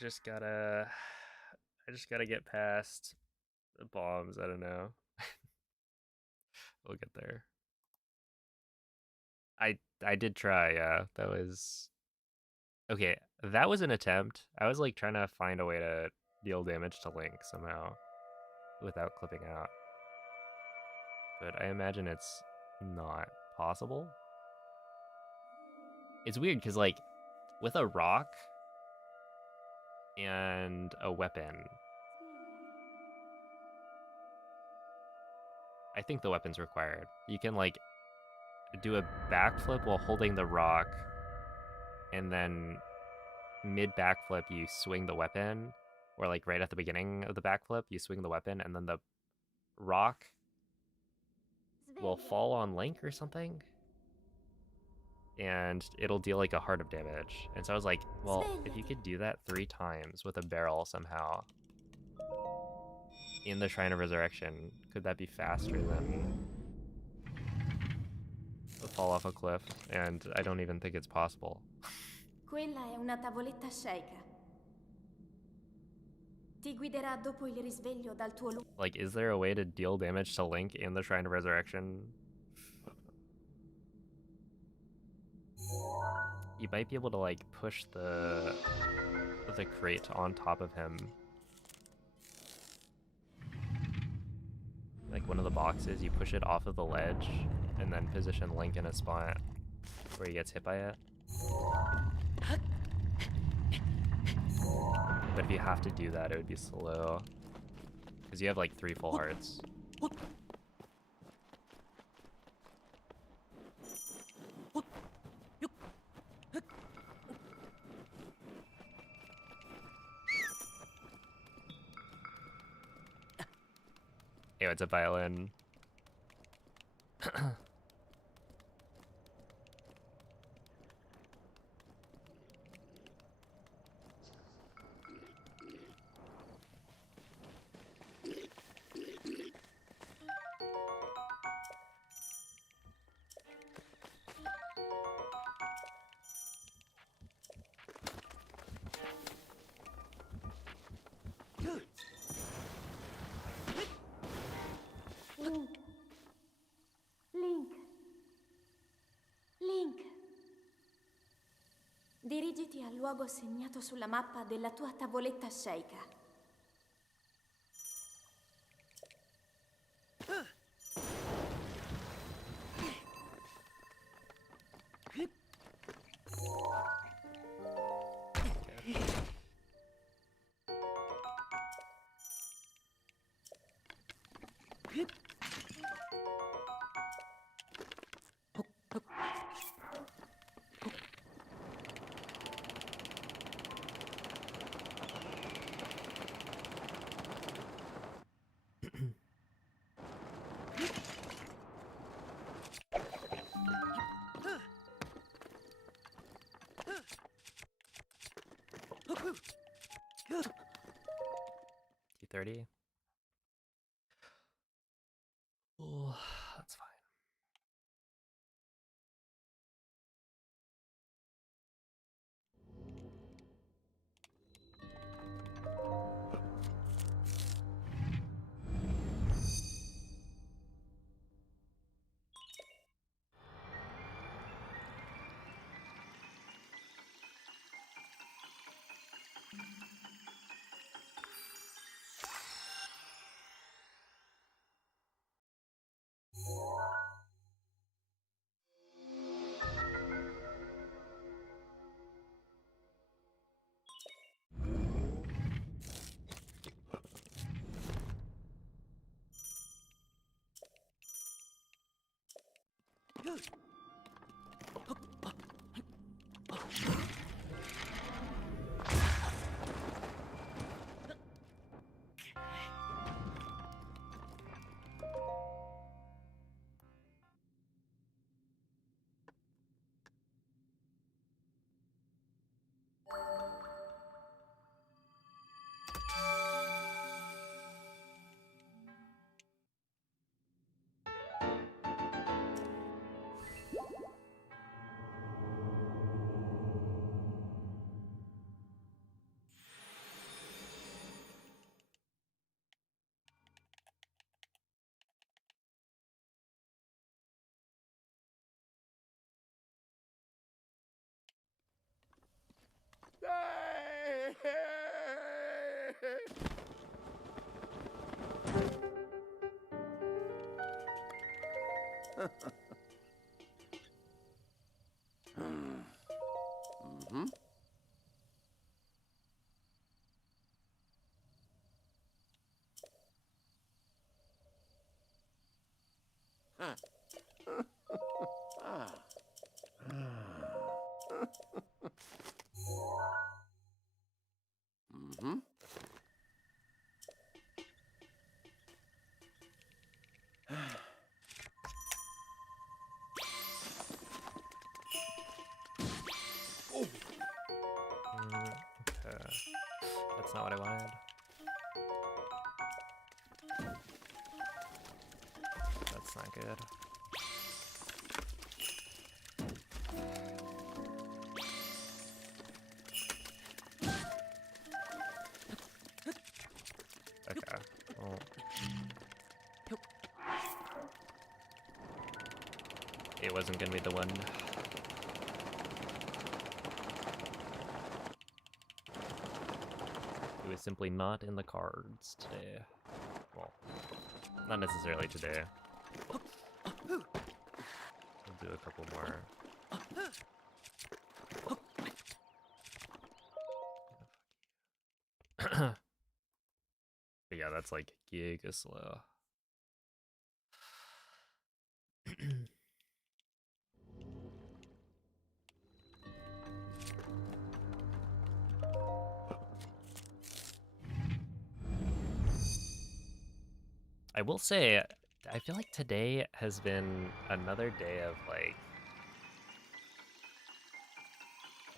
I just gotta get past the bombs. I don't know. We'll get there. I did try. Yeah, that was okay. That was an attempt. I was like trying to find a way to deal damage to Link somehow without clipping out, but I imagine it's not possible. It's weird because like with a rock and a weapon, I think the weapon's required. You can like do a backflip while holding the rock, and then mid backflip you swing the weapon, or like right at the beginning of the backflip you swing the weapon, and then the rock will fall on Link or something, and it'll deal like a heart of damage. And so I was like, well, if you could do that 3 times with a barrel somehow in the Shrine of Resurrection, could that be faster than a fall off a cliff? And I don't even think it's possible. Quella è una tavoletta sceicca. Ti guiderà dopo il risveglio dal tuo lungo. Like, is there a way to deal damage to Link in the Shrine of Resurrection? You might be able to like push the crate on top of him. Like one of the boxes, you push it off of the ledge and then position Link in a spot where he gets hit by it. But if you have to do that, it would be slow. Because you have like 3 full hearts. Ew, it's a violin. Link. Dirigiti al luogo segnato sulla mappa della tua tavoletta sceicca. T30. Oh, that's fine. Mm-hmm. That's not what I wanted. That's not good. Okay. Well. It wasn't gonna be the one. It was simply not in the cards today. Well, not necessarily today. We'll do a couple more. But yeah, that's like giga slow. I will say, I feel like today has been another day of like,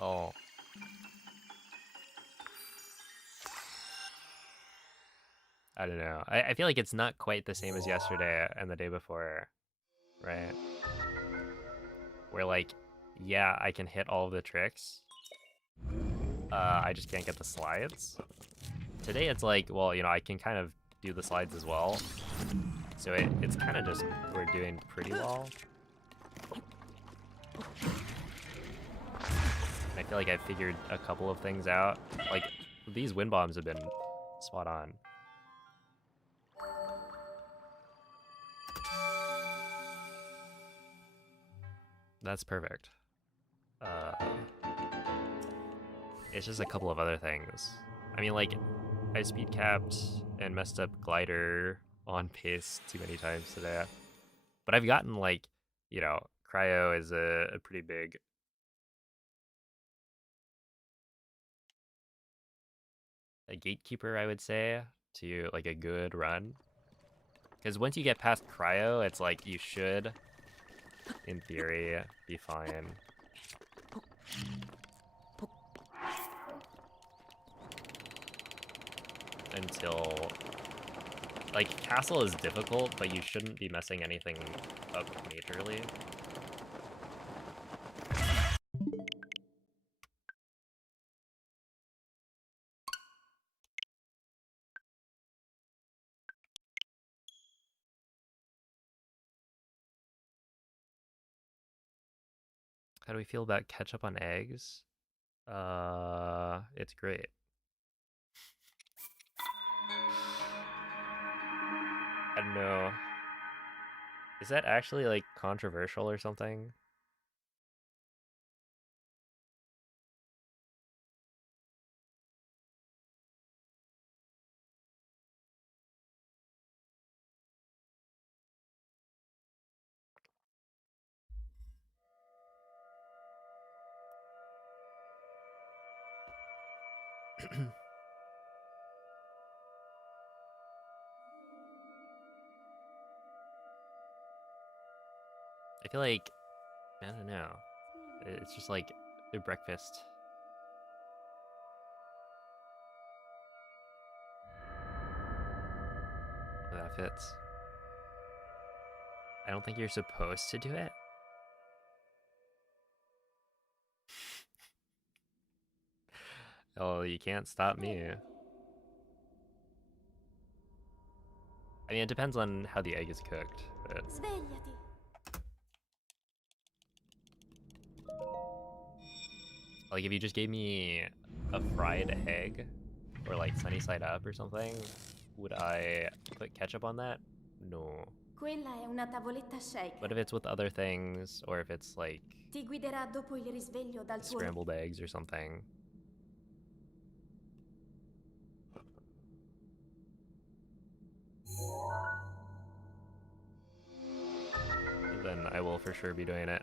oh, I don't know. I feel like it's not quite the same as yesterday and the day before, right? Where like, yeah, I can hit all of the tricks. I just can't get the slides. Today it's like, well, you know, I can kind of do the slides as well. So it's kind of just, we're doing pretty well. I feel like I figured a couple of things out. Like, these wind bombs have been spot on. That's perfect. It's just a couple of other things. I mean, like, I speed capped and messed up glider on pace too many times today. But I've gotten, like, you know, cryo is a pretty big... a gatekeeper, I would say, to, like, a good run. Because once you get past cryo, it's like you should, in theory, be fine. Until, like, castle is difficult, but you shouldn't be messing anything up majorly. How do we feel about ketchup on eggs? It's great. I don't know. Is that actually, like, controversial or something? I feel like, I don't know. It's just like their breakfast. Oh, that fits. I don't think you're supposed to do it. Oh, you can't stop me. I mean, it depends on how the egg is cooked, but... Svegliati. Like, if you just gave me a fried egg, or like sunny side up or something, would I put ketchup on that? No. Quella è una tavoletta shake. But if it's with other things, or if it's like Ti guiderà dopo il risveglio dal tuo... scrambled eggs or something. Then I will for sure be doing it.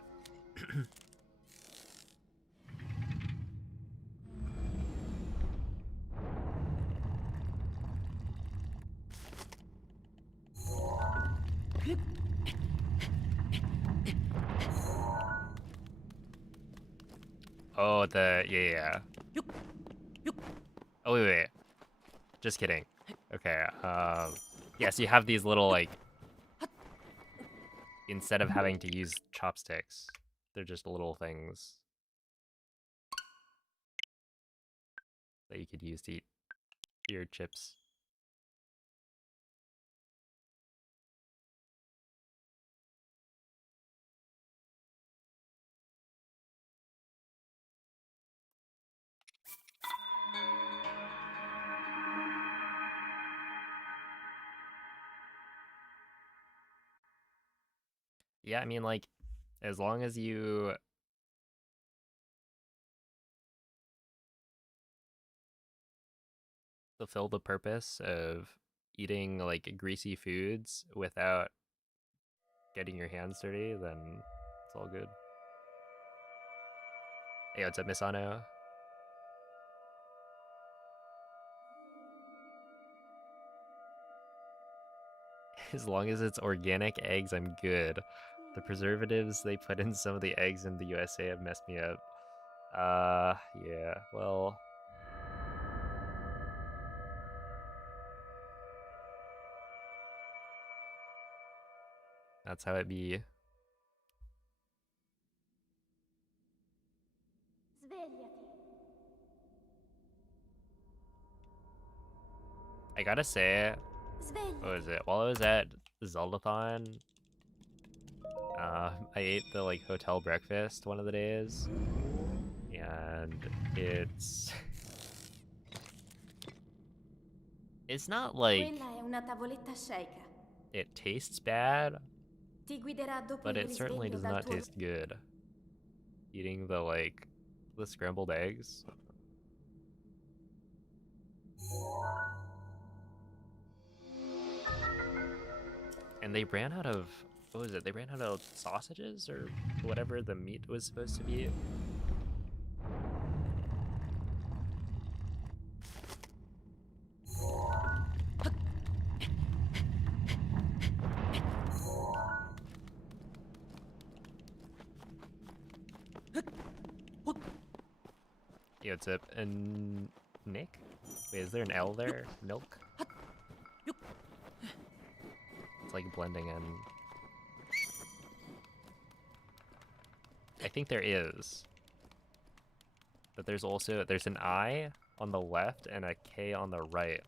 Oh, yeah. Oh, wait. Just kidding. Okay, yes, you have these little, like, instead of having to use chopsticks, they're just little things that you could use to eat your chips. Yeah, I mean, like, as long as you fulfill the purpose of eating, like, greasy foods without getting your hands dirty, then it's all good. Hey, what's up, Misano? As long as it's organic eggs, I'm good. The preservatives they put in some of the eggs in the USA have messed me up. Yeah, well... That's how it be. Svegliati. I gotta say, what was Svegliati. it? While I was at Zeldathon, I ate the, like, hotel breakfast one of the days. And it's... It's not like Quella è una tavoletta shake. it tastes bad, Ti guiderà dopo but il it certainly risveglio does dal not tuo... taste good. Eating the, like, the scrambled eggs. And they ran out of, what was it? They ran out of sausages or whatever the meat was supposed to be. Yeah, it's a Nick? Wait, is there an L there? Milk? It's like blending in. I think there is. But there's also, there's an I on the left and a K on the right.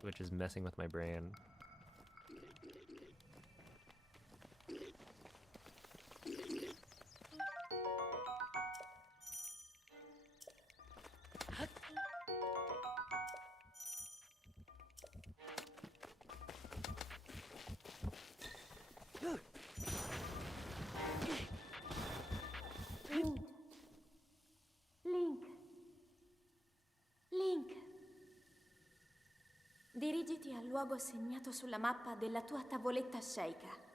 Which is messing with my brain. Link. Link. Link. Dirigiti al luogo segnato sulla mappa della tua tavoletta shake.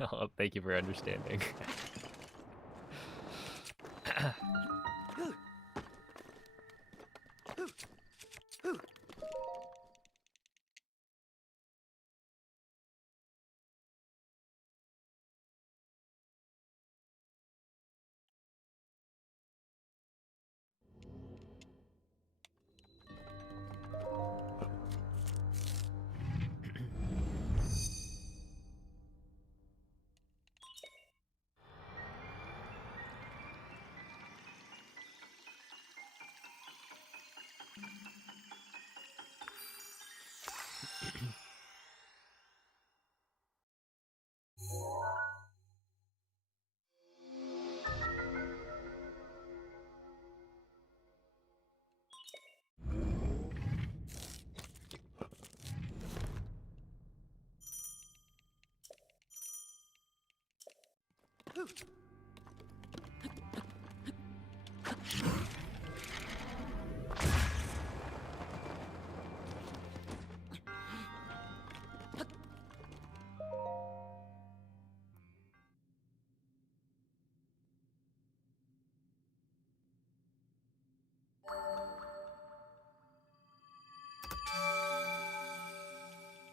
Well, thank you for understanding.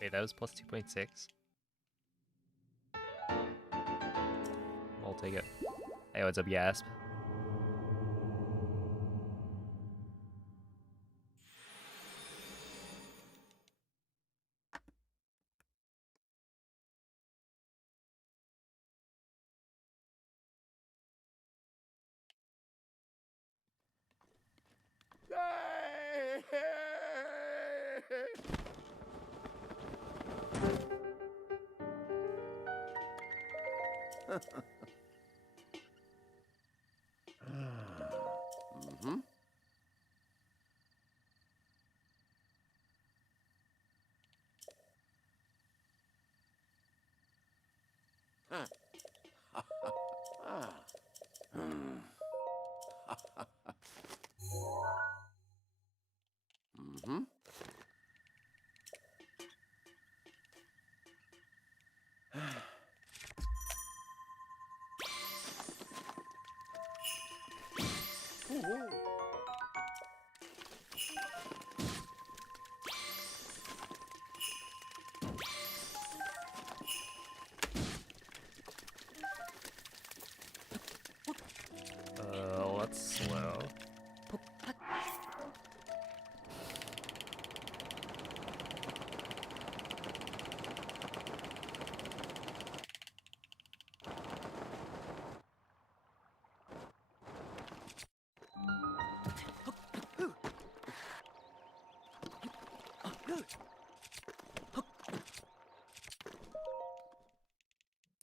Hey, that was plus 2.6. I'll take it. Hey, what's up, Yasp? Mm-hmm. Mm-hmm. That's slow.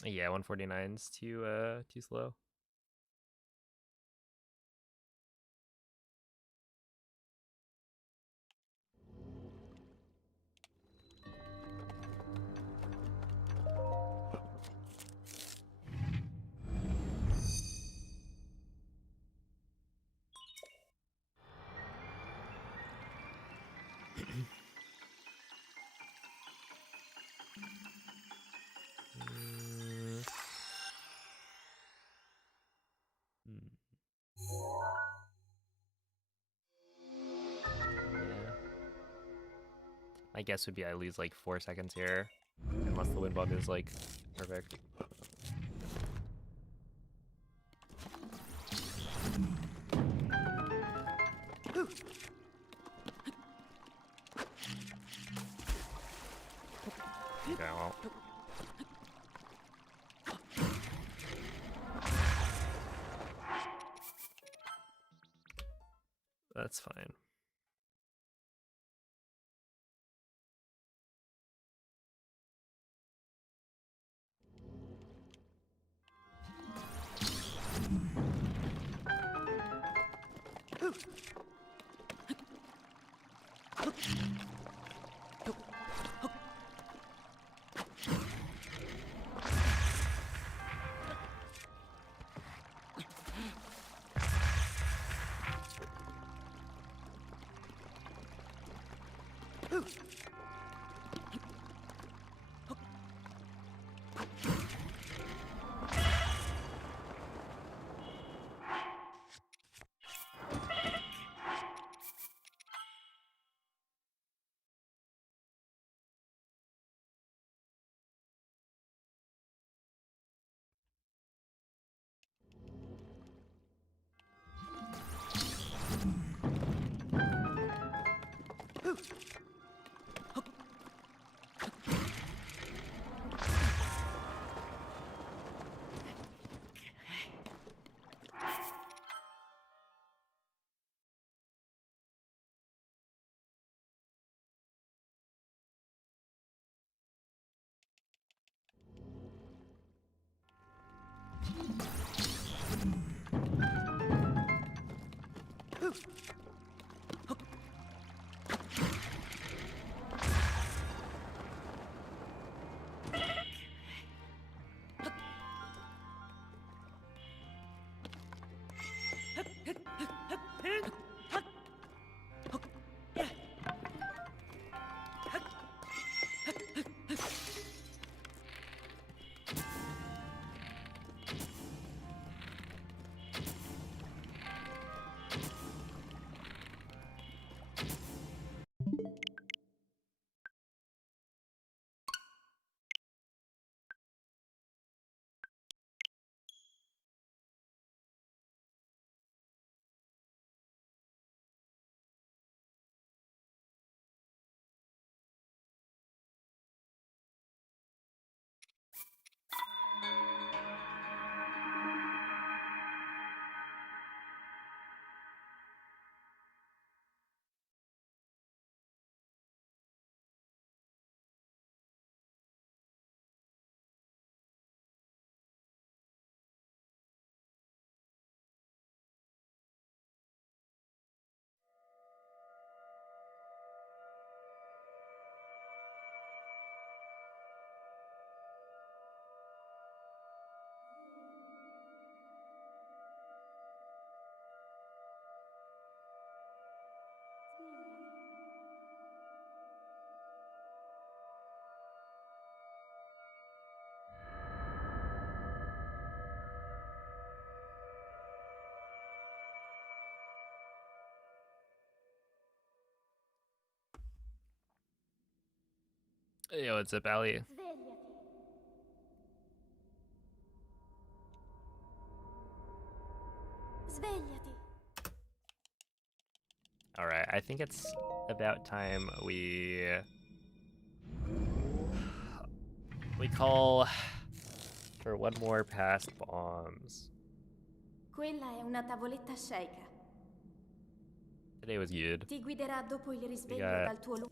Yeah, 149's too slow. Yeah. My guess would be I lose like 4 seconds here, unless the wind bomb is like perfect. Okay, well. That's fine. Yo, what's up, Ali? Svegliati. Svegliati. Alright, I think it's about time we call for one more past bombs. Quella è una tavoletta sceicca. Today was good. Ti guiderà dopo il We risveglio got dal tuo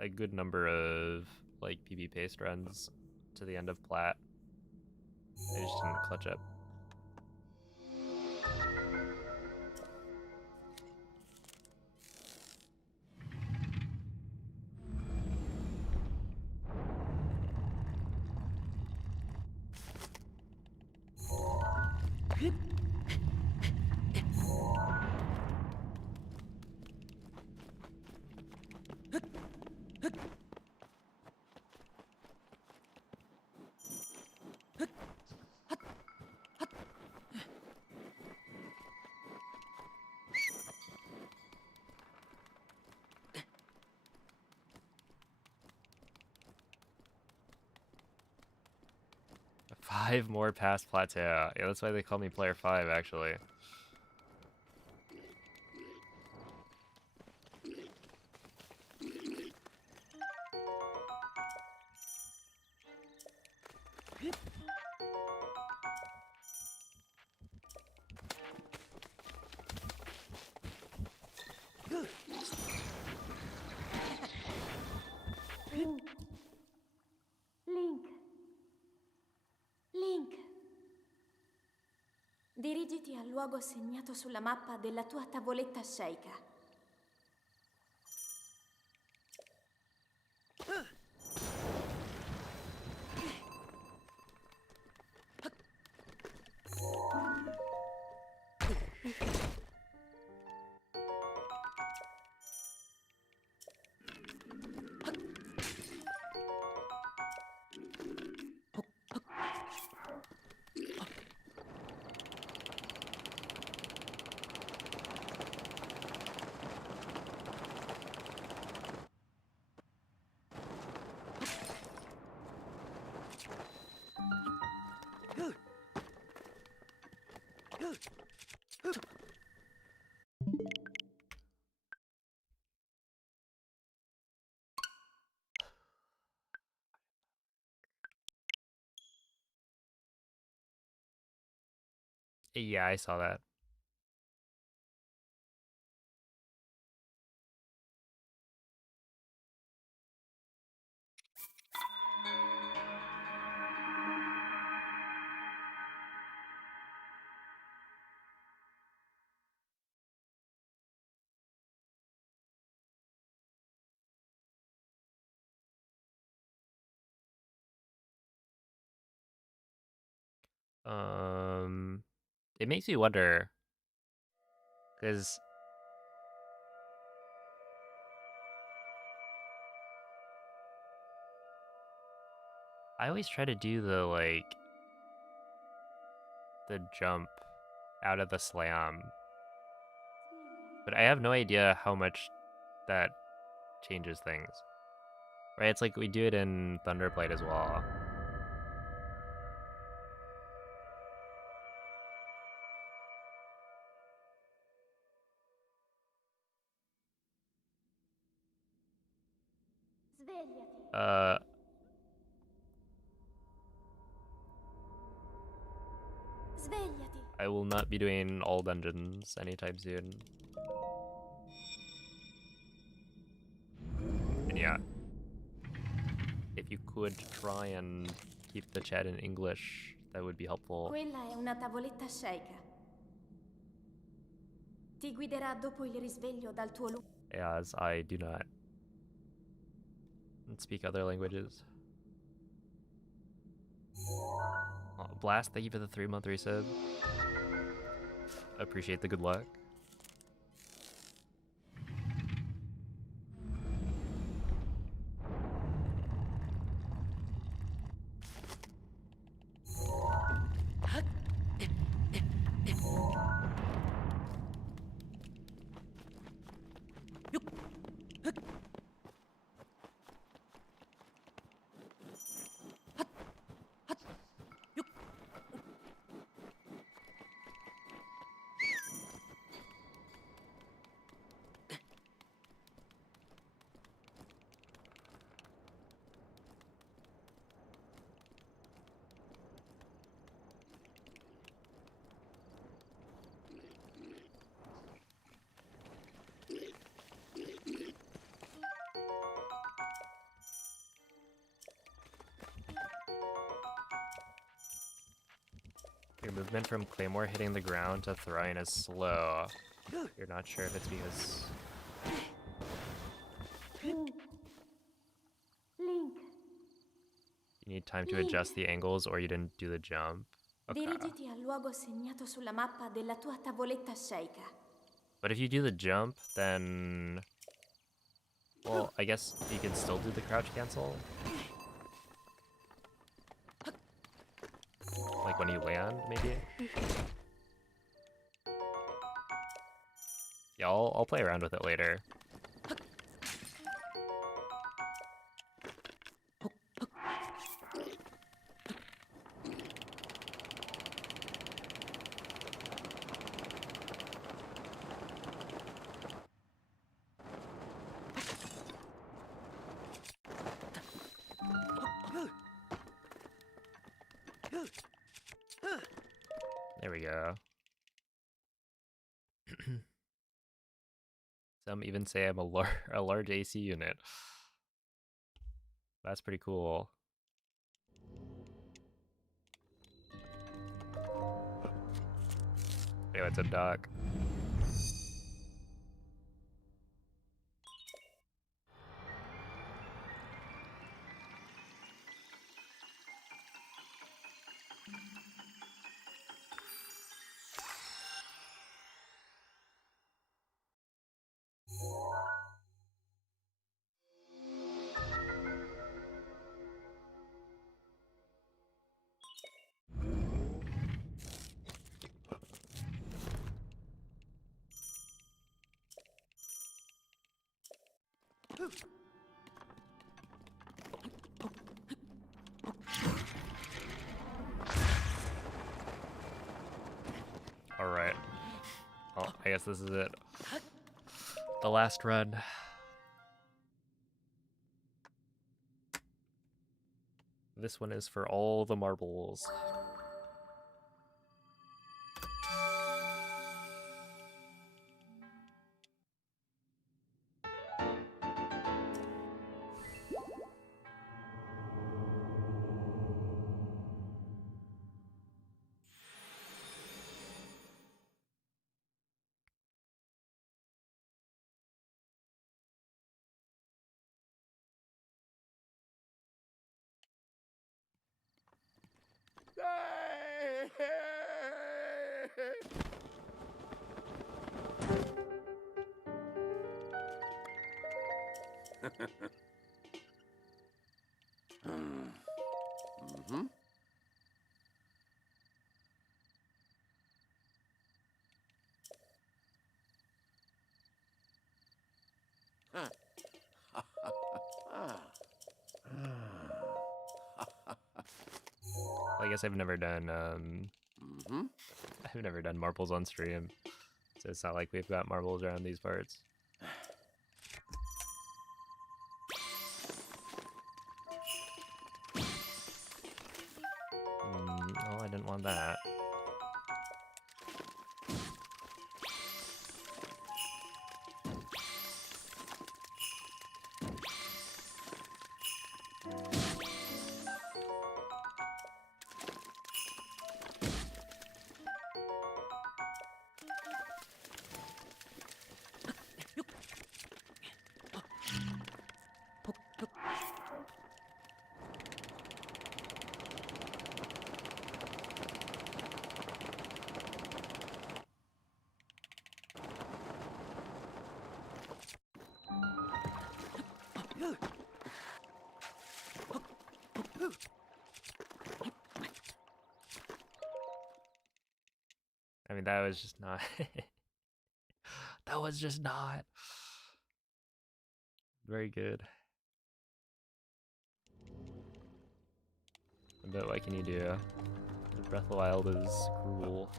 a good number of like PB paste runs to the end of plat. I just didn't clutch up. Five more past plateau. Yeah, that's why they call me player 5, actually. Link. Link. Dirigiti al luogo segnato sulla mappa della tua tavoletta sceicca. Yeah, I saw that. It makes me wonder, because I always try to do the jump out of the slam, but I have no idea how much that changes things. Right? It's like we do it in Thunderblade as well. Svegliati. Svegliati. I will not be doing all dungeons anytime soon. And yeah, if you could try and keep the chat in English, that would be helpful. Quella è una tavoletta sceicca. Ti guiderà dopo il risveglio dal tuo luogo. As I do not speak other languages. Oh, Blast, thank you for the 3-month resub. Appreciate the good luck. Your movement from Claymore hitting the ground to throwing is slow. You're not sure if it's because... Link, you need time to adjust the angles or you didn't do the jump. Okay. dirigiti al luogo segnato sulla mappa della tua tavoletta sceicca. But if you do the jump, then... well, I guess you can still do the crouch cancel. Like when you land, maybe? Yeah, I'll play around with it later. There we go. Some even say I'm a large AC unit. That's pretty cool. Hey, what's up, Doc? Alright. Well, I guess this is it. The last run. This one is for all the marbles. Mm-hmm. I guess I've never done Mm-hmm. I've never done marbles on stream. So it's not like we've got marbles around these parts. Oh, I didn't want that. I mean, that was just not... that was just not... very good. But what can you do? Breath of the Wild is cruel.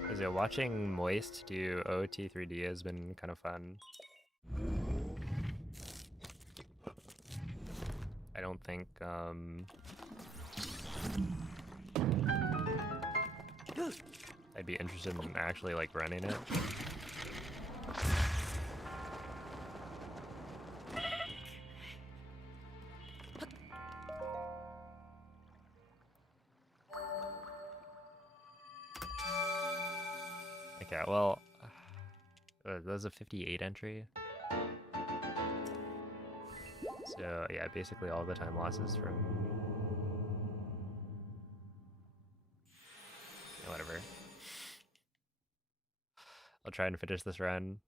Because yeah, watching Moist do OOT 3D has been kind of fun. I don't think I'd be interested in actually like running it. Okay, well, that was a 58 entry. So yeah, basically all the time losses from whatever. I'll try and finish this run.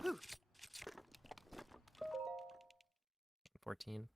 Whew. 14.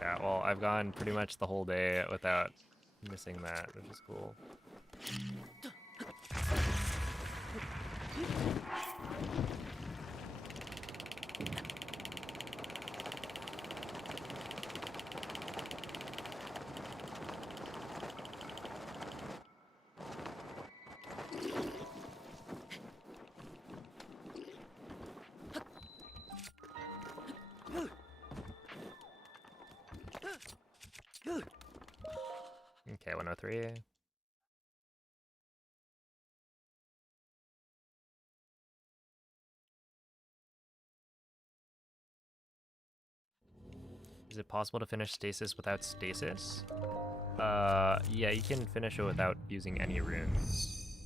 Okay, well, I've gone pretty much the whole day without missing that, which is cool. Okay, 103. Is it possible to finish stasis without stasis? Yeah, you can finish it without using any runes.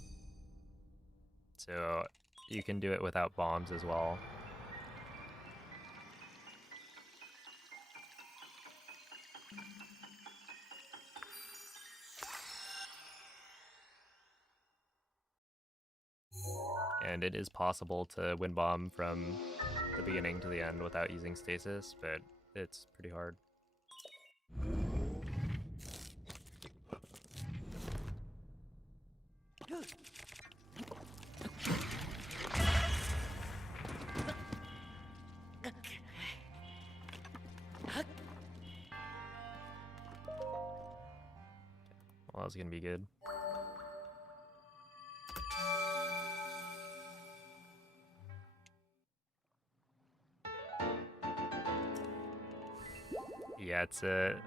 So you can do it without bombs as well. And it is possible to win bomb from the beginning to the end without using stasis, but it's pretty hard. Well, that's gonna be good. Yeah, it's a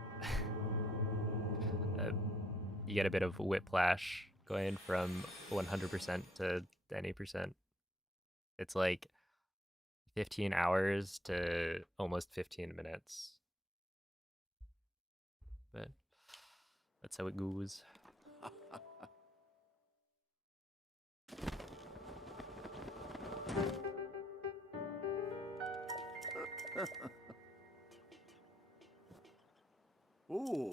you get a bit of whiplash going from 100% to any percent. It's like 15 hours to almost 15 minutes. But that's how it goes. Ooh.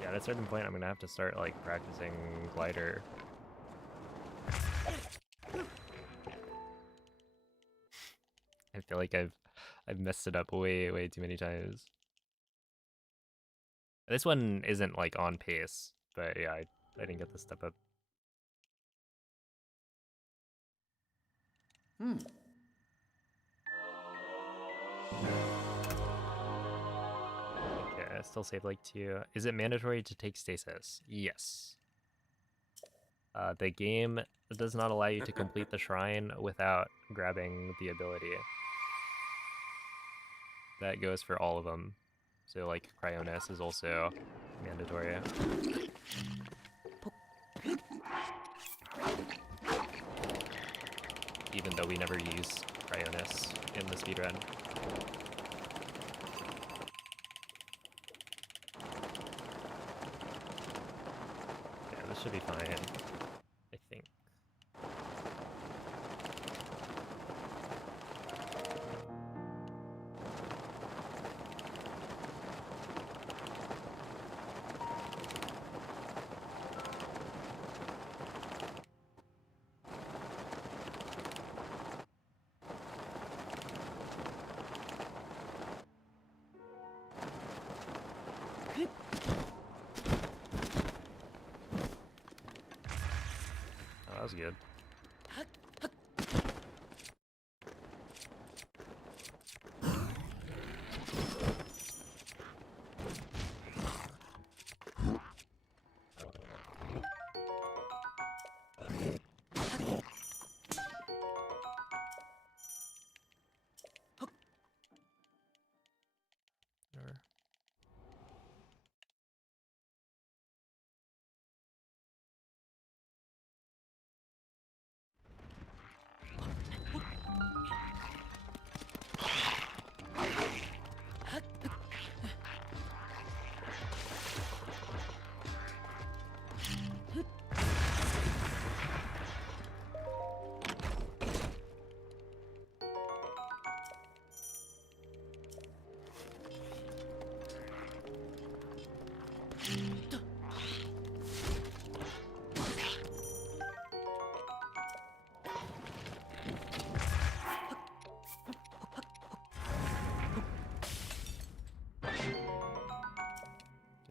Yeah, at a certain point, I'm gonna have to start like practicing glider. I feel like I've messed it up way too many times. This one isn't like on pace, but yeah, I didn't get the step up. Hmm. Okay, I still save like 2. Is it mandatory to take stasis? Yes. The game does not allow you to complete the shrine without grabbing the ability. That goes for all of them. So like Cryonis is also mandatory. Even though we never use Cryonis in the speedrun. Yeah, this should be fine, I think. Oh, that was good. Or-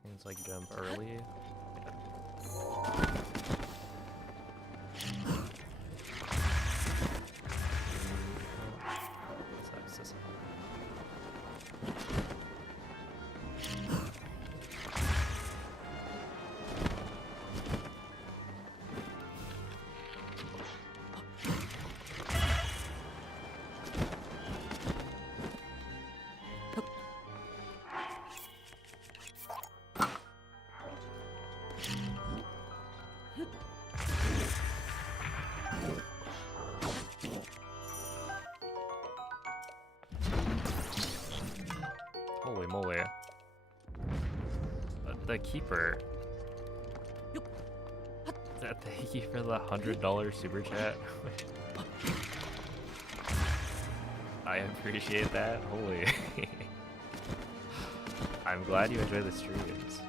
Things like jump early. Sucks. Holy moly. The keeper. Thank you for the $100 super chat. I appreciate that. Holy. I'm glad you enjoy the streams.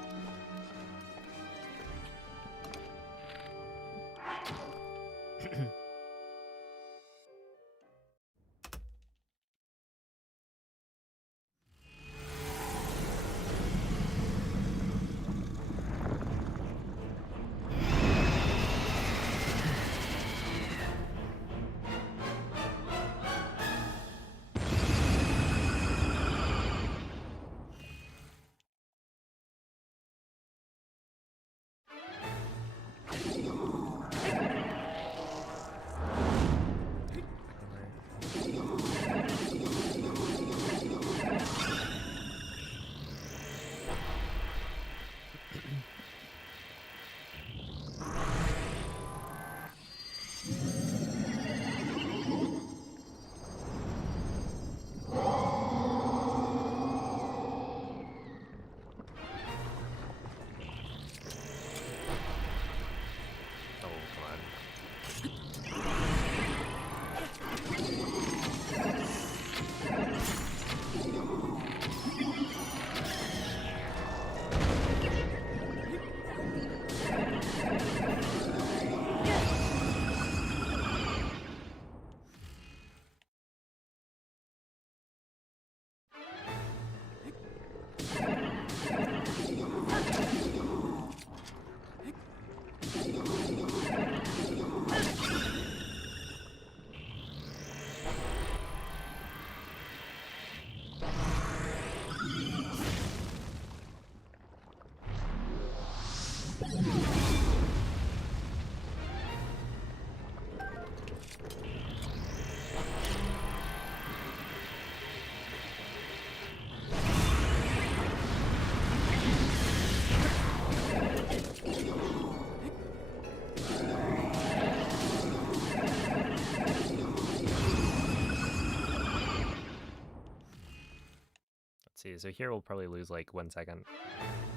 Okay, so here we'll probably lose like 1 second.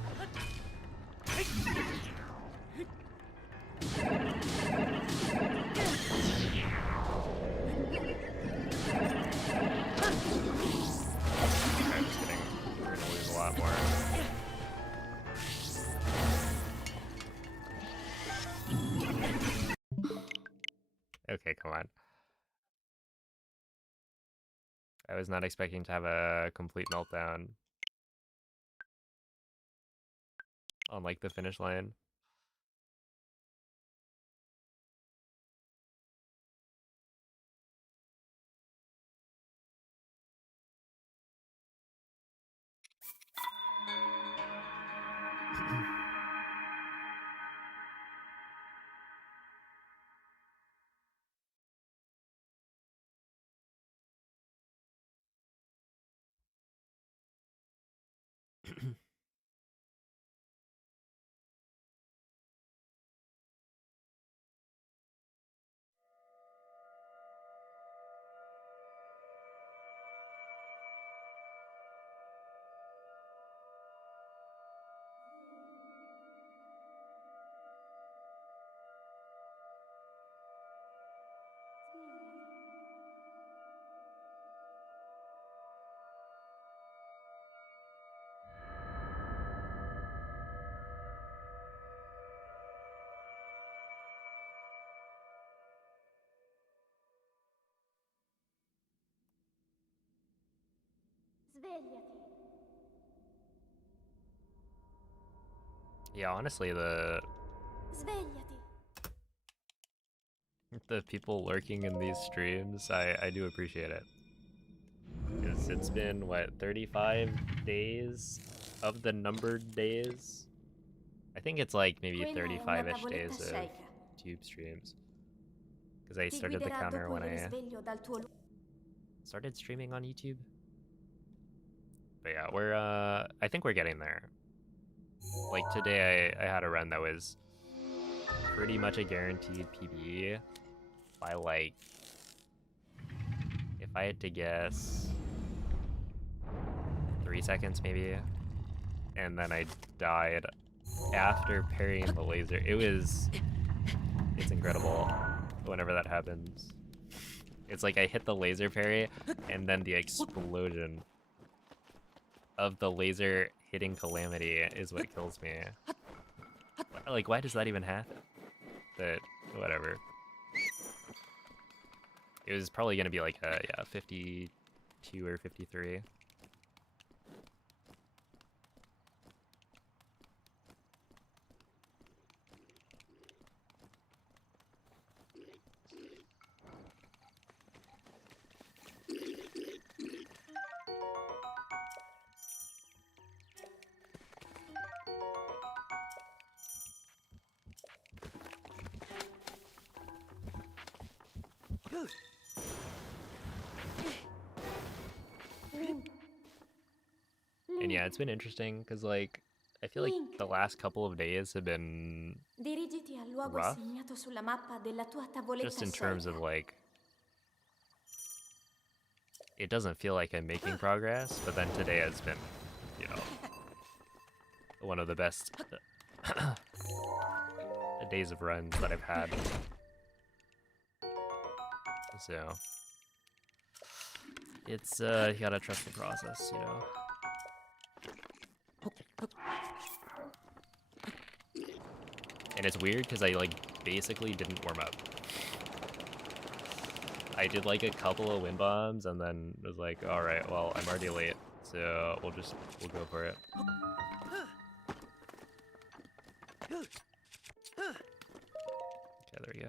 I'm just kidding. We're gonna lose a lot more. Okay, come on. I was not expecting to have a complete meltdown on like the finish line. Svegliati. Yeah, honestly, the Svegliati. people lurking in these streams, I do appreciate it. Because it's been, what, 35 days of the numbered days? I think it's like maybe Quella è una 35-ish tavoletta days of sceicca. YouTube streams. Because I Ti started the guiderà counter dopo when il I risveglio dal tuo started streaming on YouTube. But yeah, we're, I think we're getting there. Like today, I had a run that was pretty much a guaranteed PB by like, if I had to guess, 3 seconds maybe. And then I died after parrying the laser. It's incredible whenever that happens. It's like I hit the laser parry and then the explosion of the laser hitting Calamity is what kills me. Like, why does that even happen? But whatever. It was probably gonna be like a, yeah, 52 or 53. And yeah, it's been interesting because like I feel like the last couple of days have been Dirigiti al luogo rough, segnato sulla mappa della tua tavoletta just in terms of sceicca. like it doesn't feel like I'm making progress, but then today has been, you know, one of the best days of runs that I've had. So it's you gotta trust the process, you know. And it's weird because I like basically didn't warm up. I did like a couple of wind bombs and then was like, all right, well, I'm already late, so we'll go for it. Okay, there we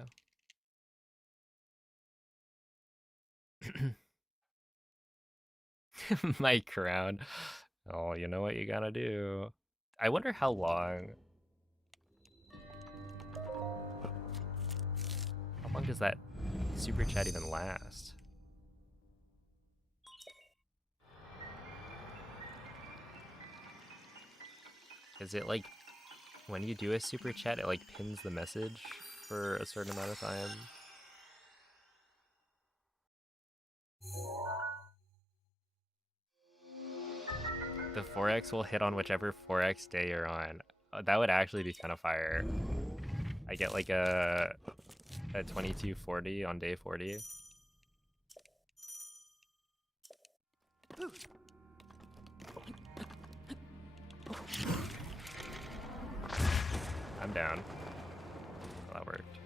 go. My crown. Oh, you know what you gotta do. I wonder how long. How long does that super chat even last? Is it like when you do a super chat, it like pins the message for a certain amount of time? The 4x will hit on whichever 4x day you're on. That would actually be kind of fire. I get like a 2240 on day 40. I'm down. Well, that worked.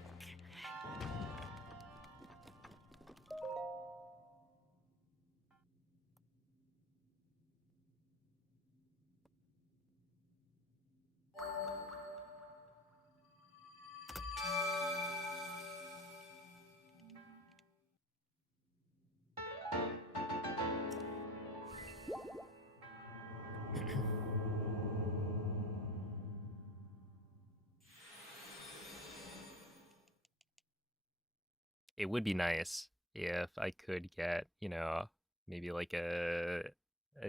It would be nice if I could get, you know, maybe like a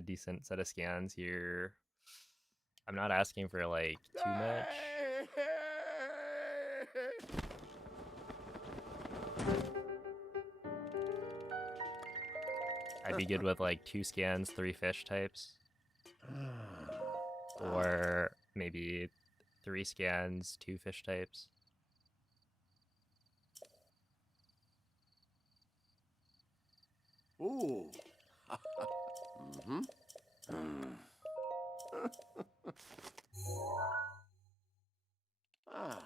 decent set of scans here. I'm not asking for like too much. I'd be good with like 2 scans, 3 fish types. Or maybe 3 scans, 2 fish types. Ooh. Mm-hmm. Ah.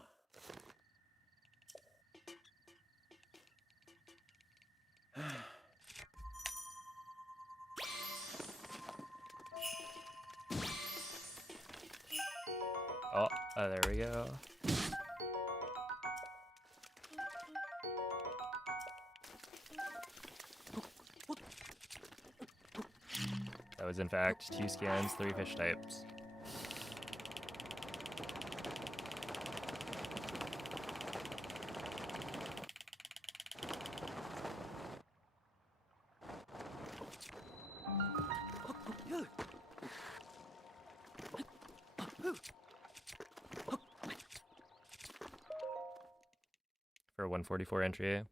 Oh, there we go. That was in fact 2 scans, 3 fish types. For a 144 entry.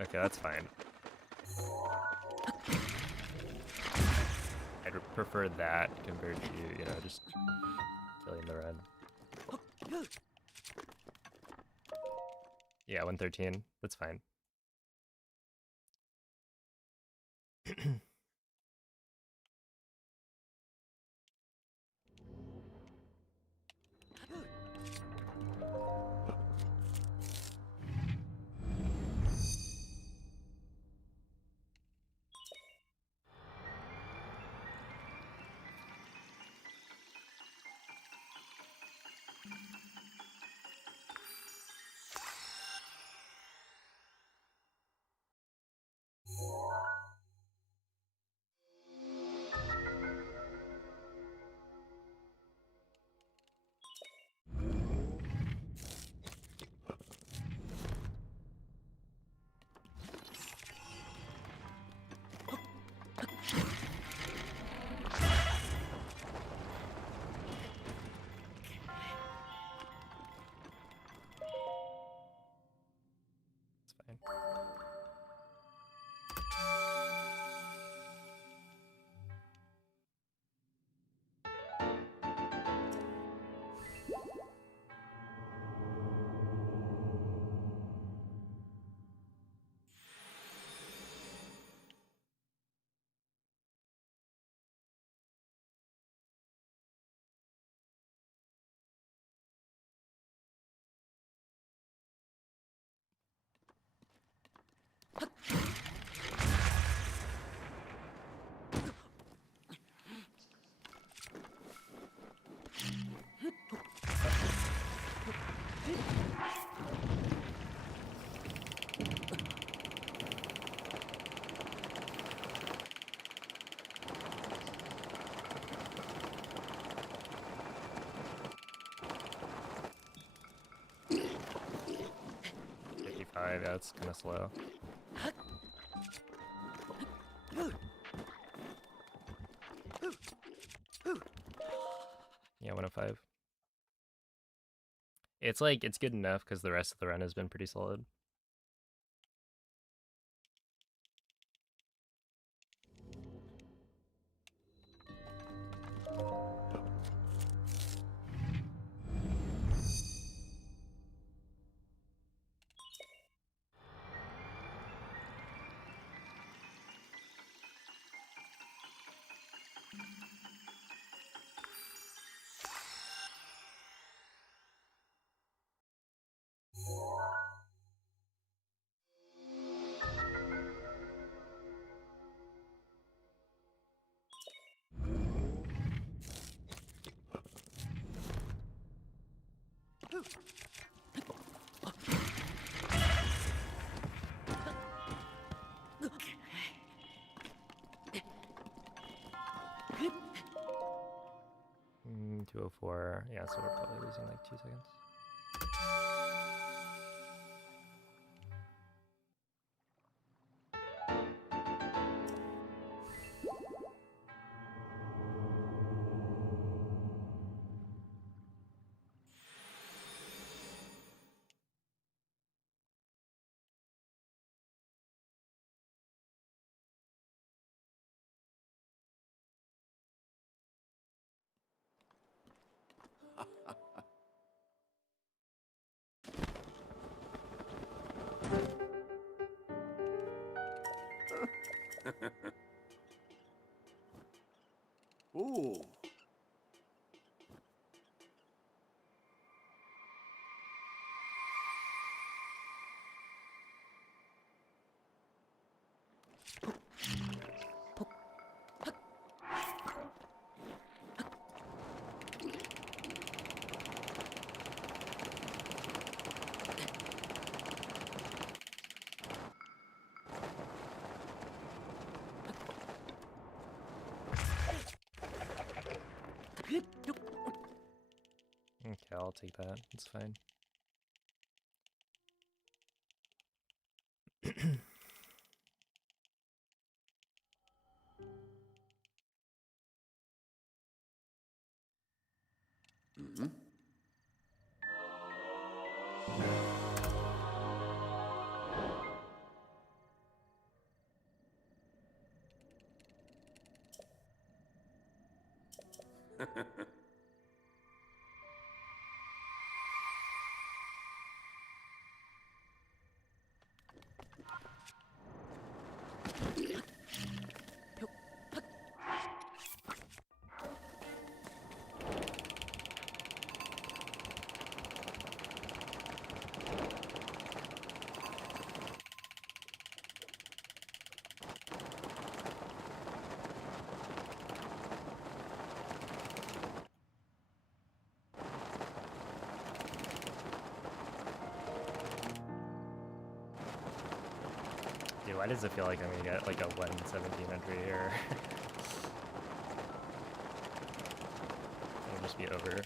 Okay, that's fine. I'd prefer that compared to, you know, just killing the run. Yeah, 113. That's fine. Yeah, it's kind of slow. Yeah, 105. It's like, it's good enough because the rest of the run has been pretty solid. Mm, 204. Yeah, so we're probably losing like 2 seconds. Ooh. Okay, I'll take that. It's fine. Mm-hmm. Dude, why does it feel like I'm gonna get like a 117 entry here? It'll just be over.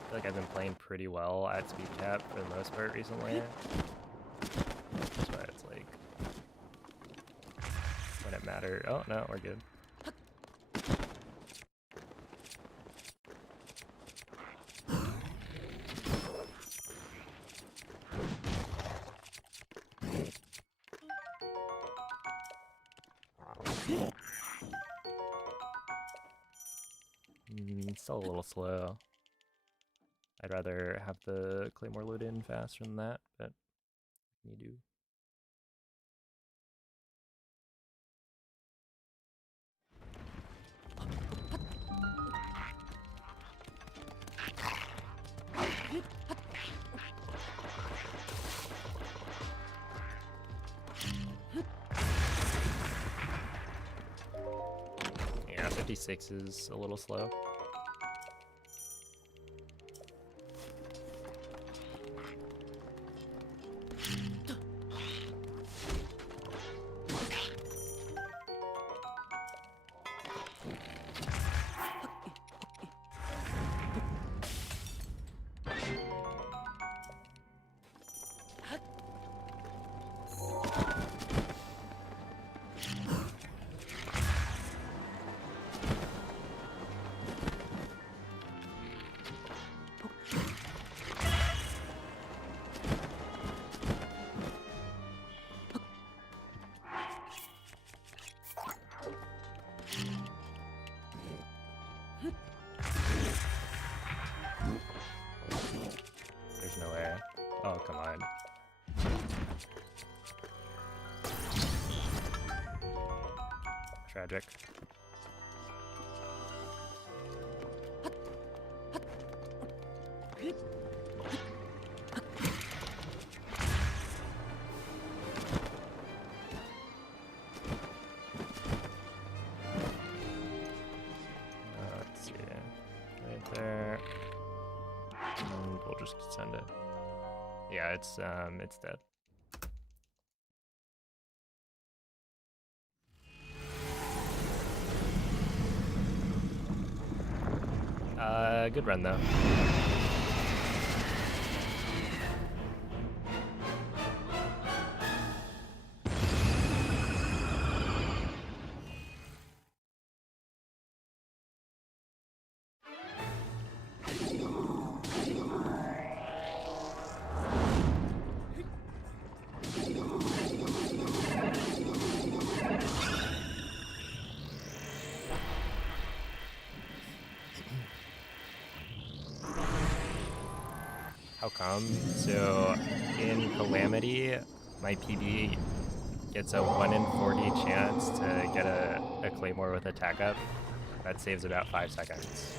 I feel like I've been playing pretty well at speed cap for the most part recently. That's why it's like when it matters. Oh no, we're good. Still a little slow. I'd rather have the Claymore load in faster than that, but you do. 56 is a little slow. There's no way. Oh, come on. Tragic. Let's see. Right there. And we'll just send it. Yeah, it's dead. Good run though. How come? So in Calamity, my PB gets a 1 in 40 chance to get a Claymore with attack up. That saves about 5 seconds.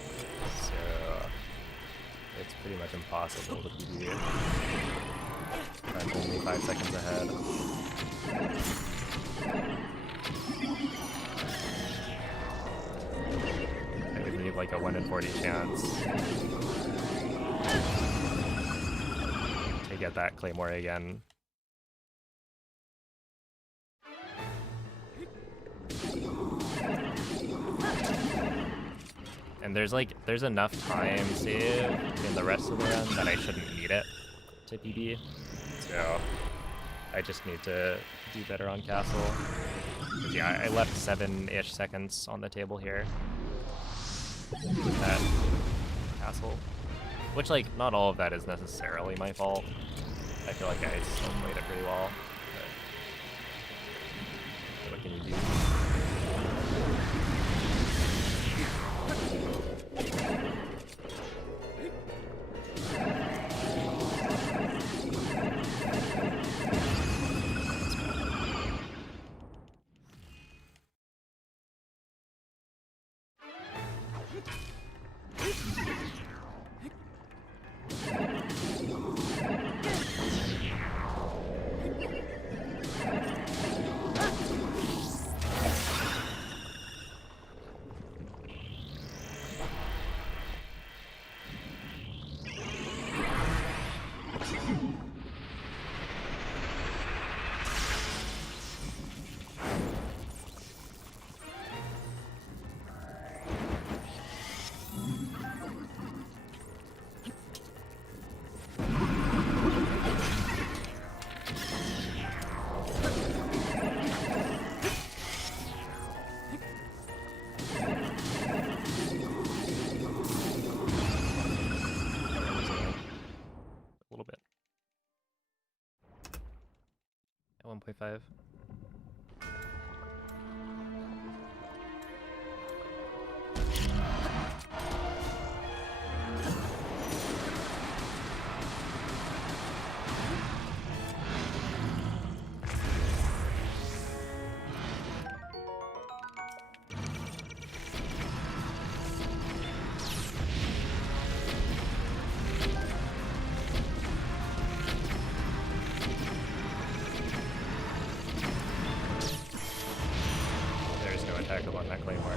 So it's pretty much impossible to PB. I'm only 5 seconds ahead. I would need like a 1 in 40 chance to get that Claymore again. And there's enough time saved in the rest of the run that I shouldn't need it to PB. So I just need to do better on castle. 'Cause yeah, I left 7-ish seconds on the table here with that castle. Which, like, not all of that is necessarily my fault. I feel like I still played it pretty well. But what can you do? A little bit. At 1.5. There's no attack up on that Claymore.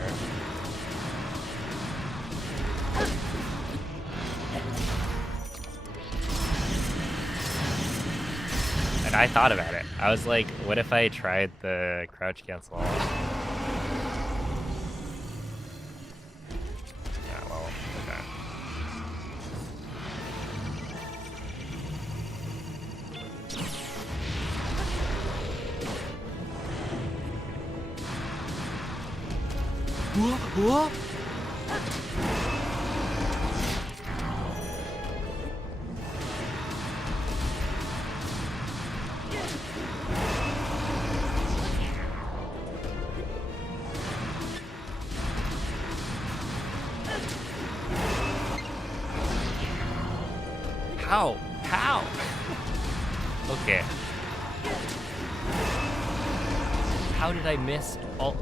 I thought about it. I was like, what if I tried the crouch cancel? Yeah, well, okay. Whoa! How? How? Okay. How did I miss all...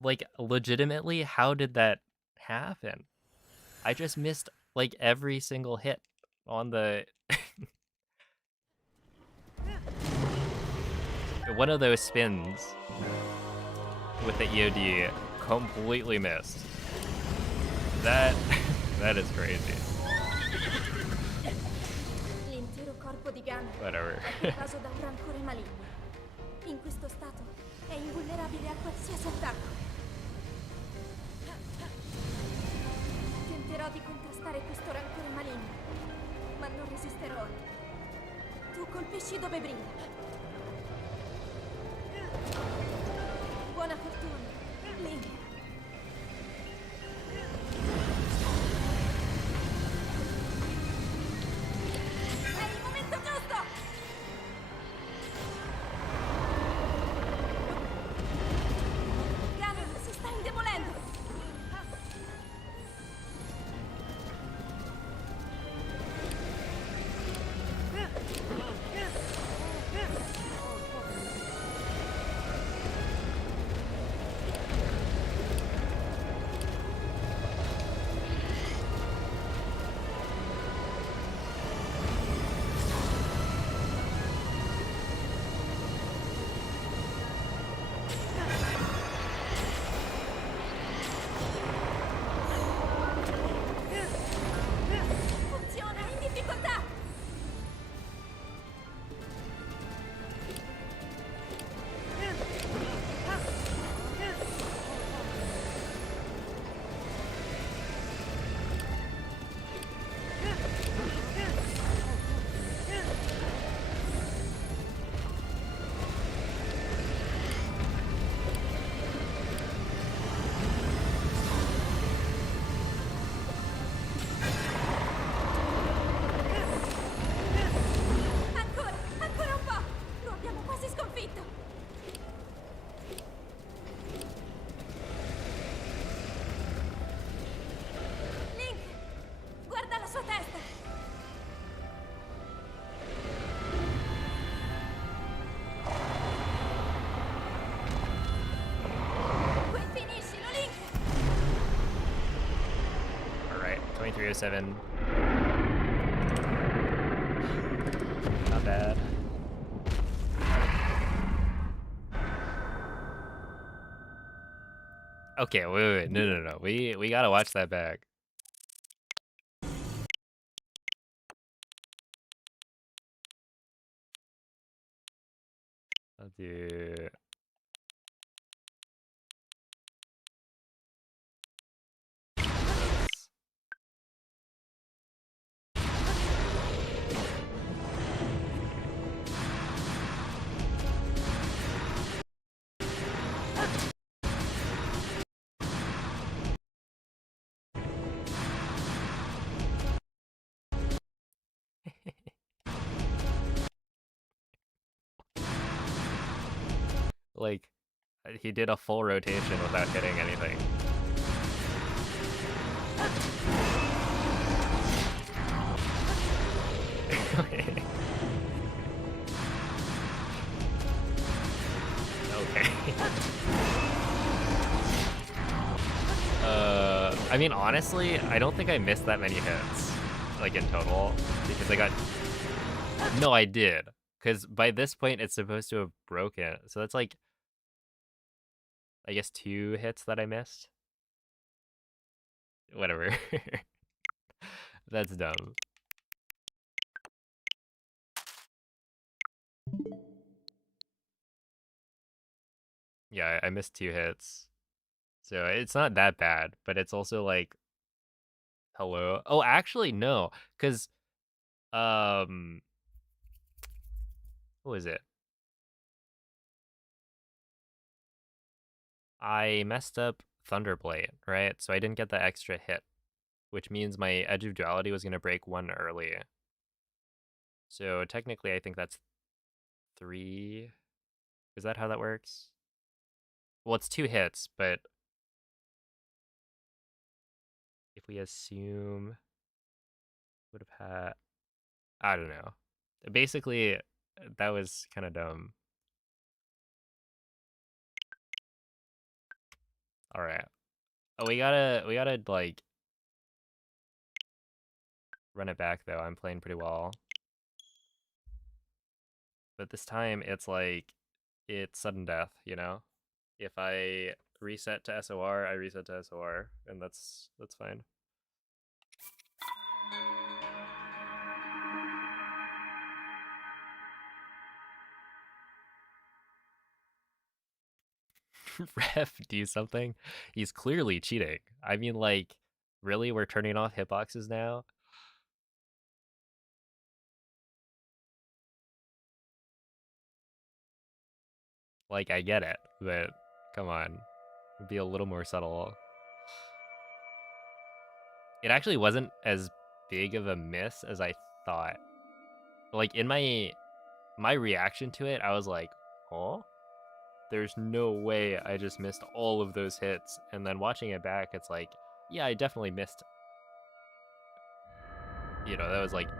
Like, legitimately, how did that happen? I just missed, like, every single hit on the... One of those spins with the EOD completely missed. That is crazy. L'intero corpo di Ganon Whatever. è invaso da un rancore maligno. In questo stato è invulnerabile a qualsiasi attacco. Tenterò di contrastare questo rancore maligno, ma non resisterò. Tu colpisci dove brilla. Buona fortuna, Link. È il momento giusto! Ganon si sta indebolendo! Funziona in difficoltà! Ancora un po'! Lo abbiamo quasi sconfitto! Link! Guarda la sua testa! Qui finiscilo, Link! Alright, 2307. Not bad. Okay, wait. No. We gotta watch that back. I'll do... this. Like, he did a full rotation without hitting anything. Okay. I mean, honestly, I don't think I missed that many hits, like, in total, because I got... No, I did, because by this point, it's supposed to have broken, so that's, like, I guess 2 hits that I missed? Whatever. That's dumb. Yeah, I missed 2 hits. So it's not that bad, but it's also like, hello. Oh, actually, no, because what was it? I messed up Thunderblade, right? So I didn't get the extra hit, which means my Edge of Duality was going to break 1 early. So technically, I think that's 3. Is that how that works? Well, it's 2 hits, but if we assume would have had, I don't know. Basically, that was kind of dumb. All right. Oh, we gotta like run it back though. I'm playing pretty well, but this time it's like it's sudden death. You know, if I reset to SOR, I reset to SOR, and that's fine. Ref, do something. He's clearly cheating. I mean, like, really, we're turning off hitboxes now? Like, I get it, but come on, be a little more subtle. It actually wasn't as big of a miss as I thought. Like, in my reaction to it, I was like, oh, there's no way I just missed all of those hits. And then watching it back, it's like, yeah, I definitely missed. You know, that was like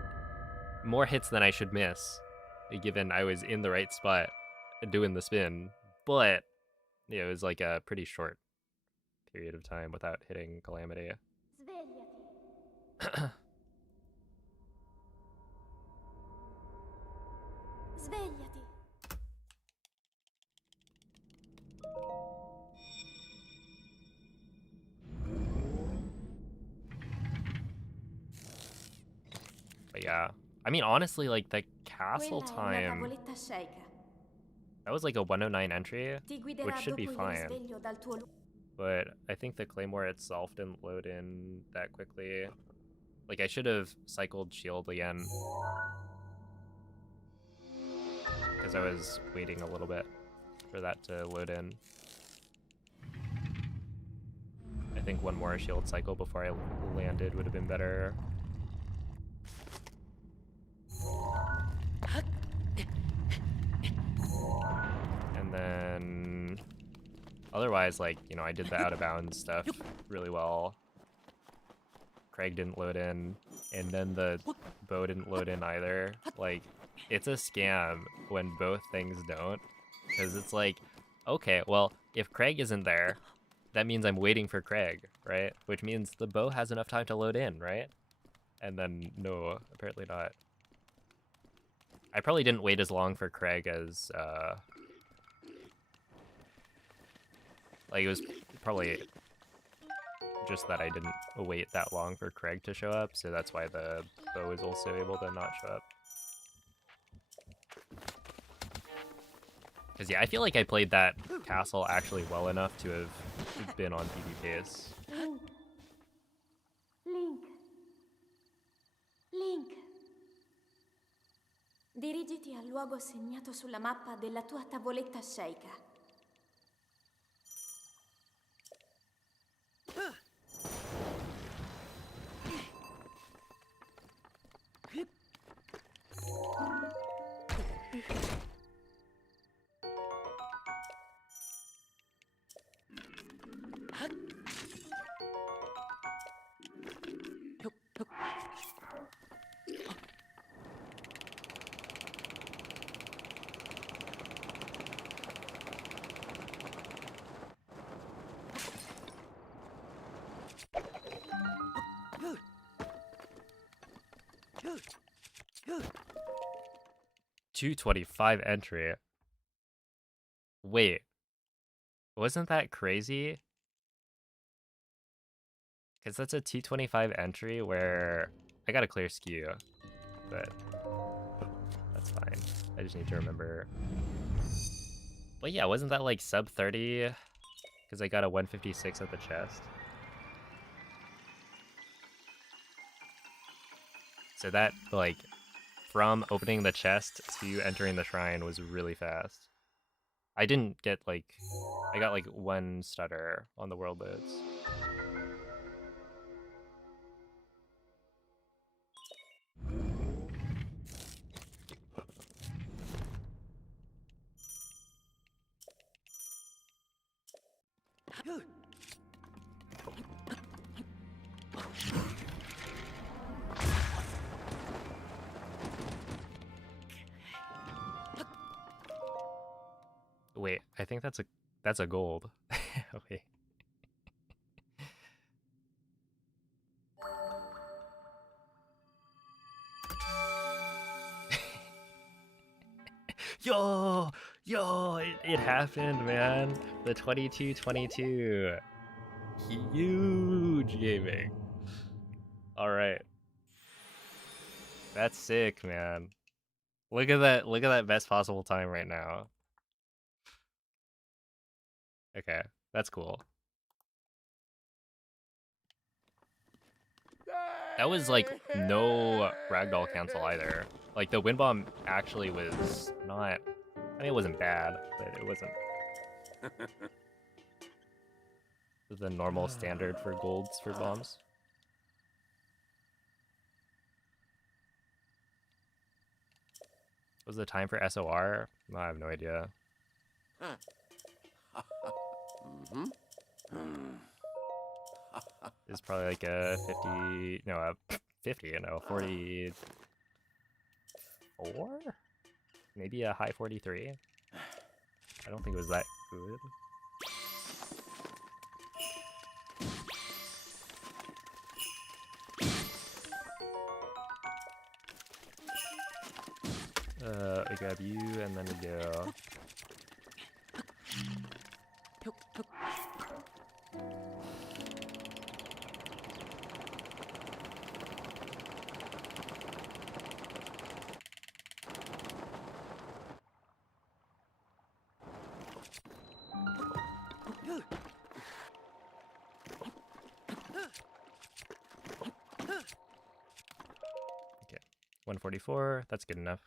more hits than I should miss, given I was in the right spot doing the spin. But yeah, it was like a pretty short period of time without hitting Calamity. Svegliati. Svegliati. But yeah, I mean, honestly, like the castle Quella è una time, tavoletta sceicca. that was like a 109 entry, Ti which guiderà should be dopo il fine. risveglio dal tuo But I think the Claymore itself didn't load in that quickly. Like, I should have cycled shield again, because I was waiting a little bit for that to load in. I think 1 more shield cycle before I landed would have been better. And then otherwise, like, you know, I did the out of bounds stuff really well. Craig didn't load in, and then the bow didn't load in either. Like, it's a scam when both things don't, because it's like, okay, well, if Craig isn't there, that means I'm waiting for Craig, right? Which means the bow has enough time to load in, right? And then, no, apparently not. I probably didn't wait as long for Craig as, like, it was probably just that I didn't wait that long for Craig to show up, so that's why the bow is also able to not show up. Because, yeah, I feel like I played that castle actually well enough to have been on PB pace. Link. Link. Link. Dirigiti al luogo segnato sulla mappa della tua tavoletta sceicca. .225 entry. Wait, wasn't that crazy? Because that's a 225 entry where I got a clear skew, but that's fine. I just need to remember. But yeah, wasn't that like sub 30? Because I got a 156 at the chest. So that, like, from opening the chest to entering the shrine was really fast. I didn't get, like, I got, like, 1 stutter on the world boats. Wait, I think that's a gold. Wait. Yo, it happened, man. The 22-22. Huge gaming. All right. That's sick, man. Look at that best possible time right now. Okay, that's cool. That was like no ragdoll cancel either. Like the wind bomb actually was not, I mean it wasn't bad, but it wasn't the normal standard for golds for bombs. What was the time for SOR? I have no idea. It's probably like a 50, no, a 50, you know, 44? Maybe a high 43? I don't think it was that good. I grab you and then we go. Okay, 144, that's good enough.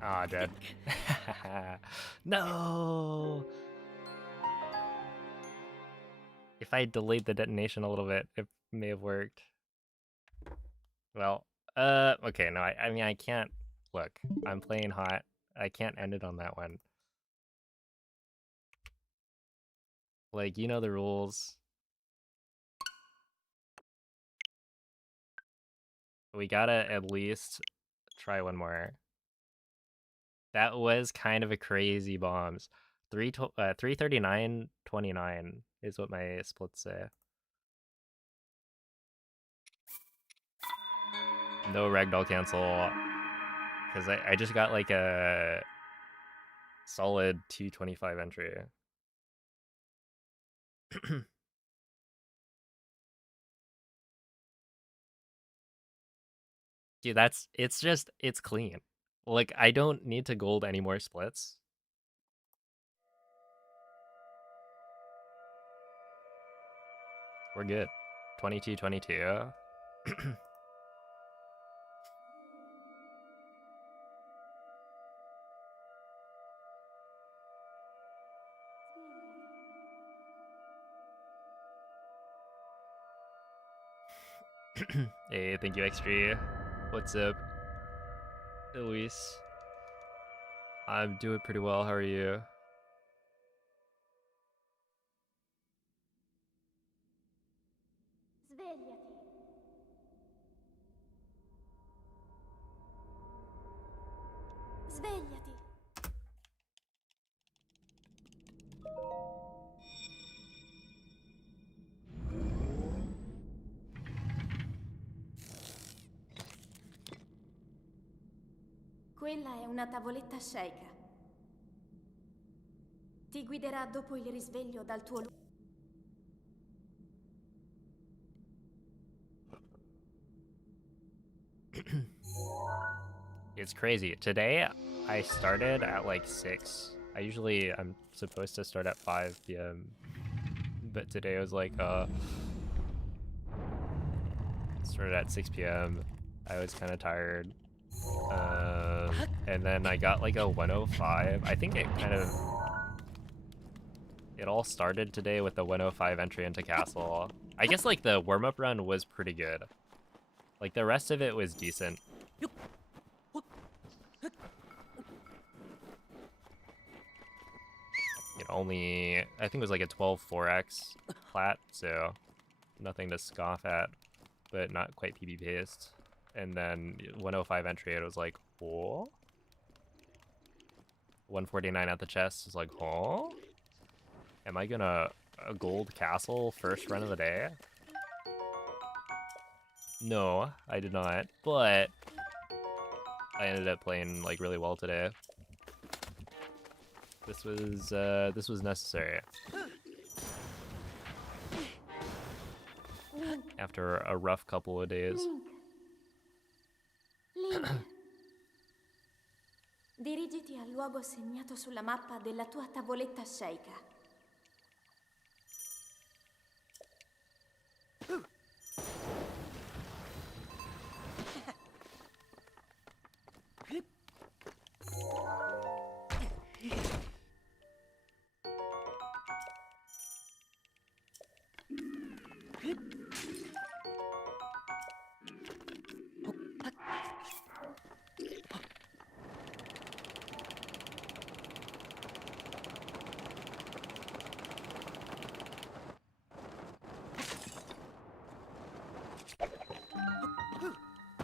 Ah, dead. No! If I delayed the detonation a little bit, it may have worked. Well, okay, no, I mean, I can't, look, I'm playing hot. I can't end it on that one. Like, you know the rules. We gotta at least try one more. That was kind of a crazy bombs. 339.29 is what my splits say. No ragdoll cancel. Because I just got like a solid 225 entry. Dude, it's clean. Like, I don't need to gold any more splits. We're good. 22-22. Hey, thank you, X3. What's up, Luis? I'm doing pretty well. How are you? Svegliati. Svegliati. Quella è una tavoletta sceicca. Ti guiderà dopo il risveglio dal tuo luogo. It's crazy. Today, I started at like 6. I'm supposed to start at 5 p.m. But today I was like, started at 6 p.m. I was kind of tired. And then I got like a 105. I think it all started today with the 105 entry into castle. I guess like the warm-up run was pretty good. Like the rest of it was decent. Only, I think it was like a 12 4x plat, so nothing to scoff at, but not quite PB paced. And then 105 entry, it was like, oh. 149 at the chest is like, oh. Am I gonna a gold castle first run of the day? No, I did not, but I ended up playing like really well today. This was necessary. After a rough couple of days. Link. Dirigiti al luogo segnato sulla mappa della tua tavoletta sceicca.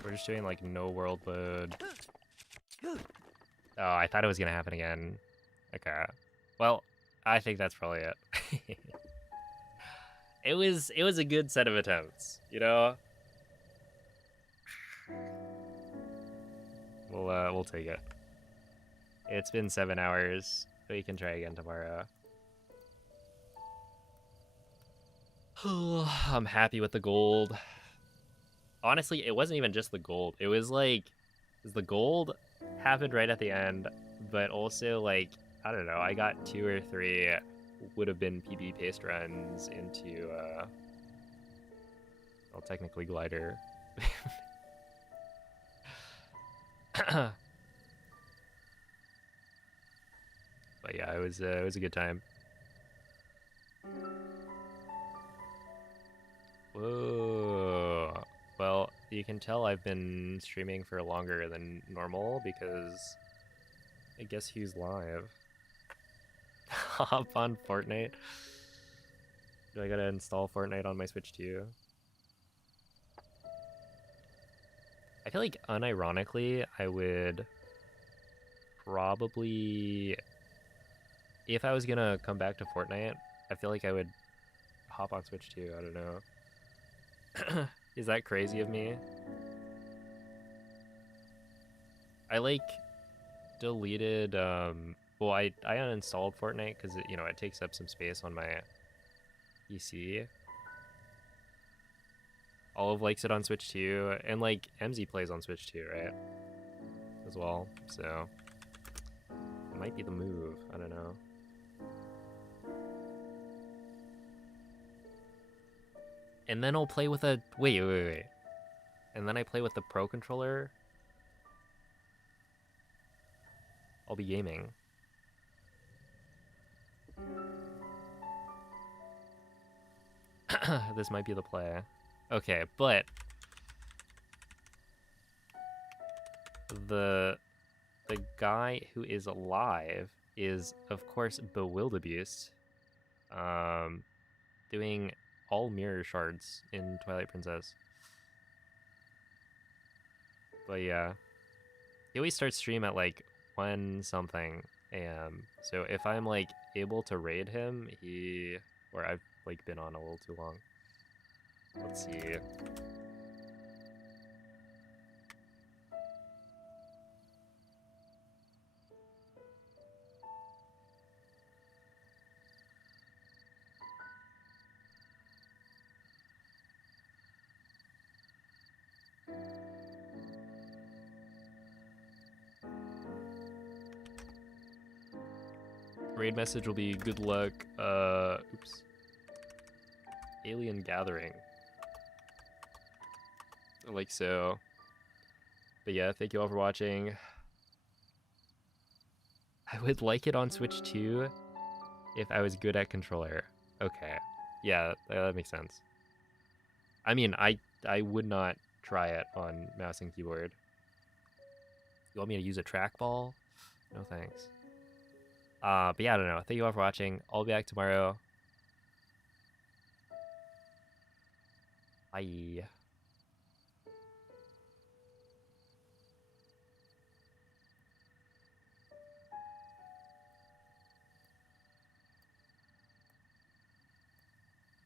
We're just doing like no world mode. Oh, I thought it was gonna happen again. Okay. Well, I think that's probably it. It was a good set of attempts, you know? We'll take it. It's been 7 hours. We can try again tomorrow. I'm happy with the gold. Honestly, it wasn't even just the gold. It was like, the gold happened right at the end, but also like, I don't know, I got 2 or 3 would have been PB paste runs into, well, technically glider. But yeah, it was a good time. Whoa. Well, you can tell I've been streaming for longer than normal because I guess he's live. Hop on Fortnite. Do I gotta install Fortnite on my Switch too? I feel like unironically, I would probably, if I was gonna come back to Fortnite, I feel like I would hop on Switch too. I don't know. Is that crazy of me? I like deleted, well, I uninstalled Fortnite because it takes up some space on my PC. Olive likes it on Switch too, and like MZ plays on Switch too, right? As well, so it might be the move. I don't know. And then I'll play with a wait. And then I play with the Pro controller. I'll be gaming. This might be the play. Okay, but the guy who is alive is, of course, Bewildebeest, doing all mirror shards in Twilight Princess. But yeah, he always starts stream at like 1 something a.m. So if I'm like able to raid him, or I've like been on a little too long. Let's see. Raid message will be good luck. Oops. Alien Gathering. Like so. But yeah, thank you all for watching. I would like it on Switch too if I was good at controller. Okay. Yeah, that makes sense. I mean, I would not try it on mouse and keyboard. You want me to use a trackball? No thanks. But yeah, I don't know. Thank you all for watching. I'll be back tomorrow. Bye.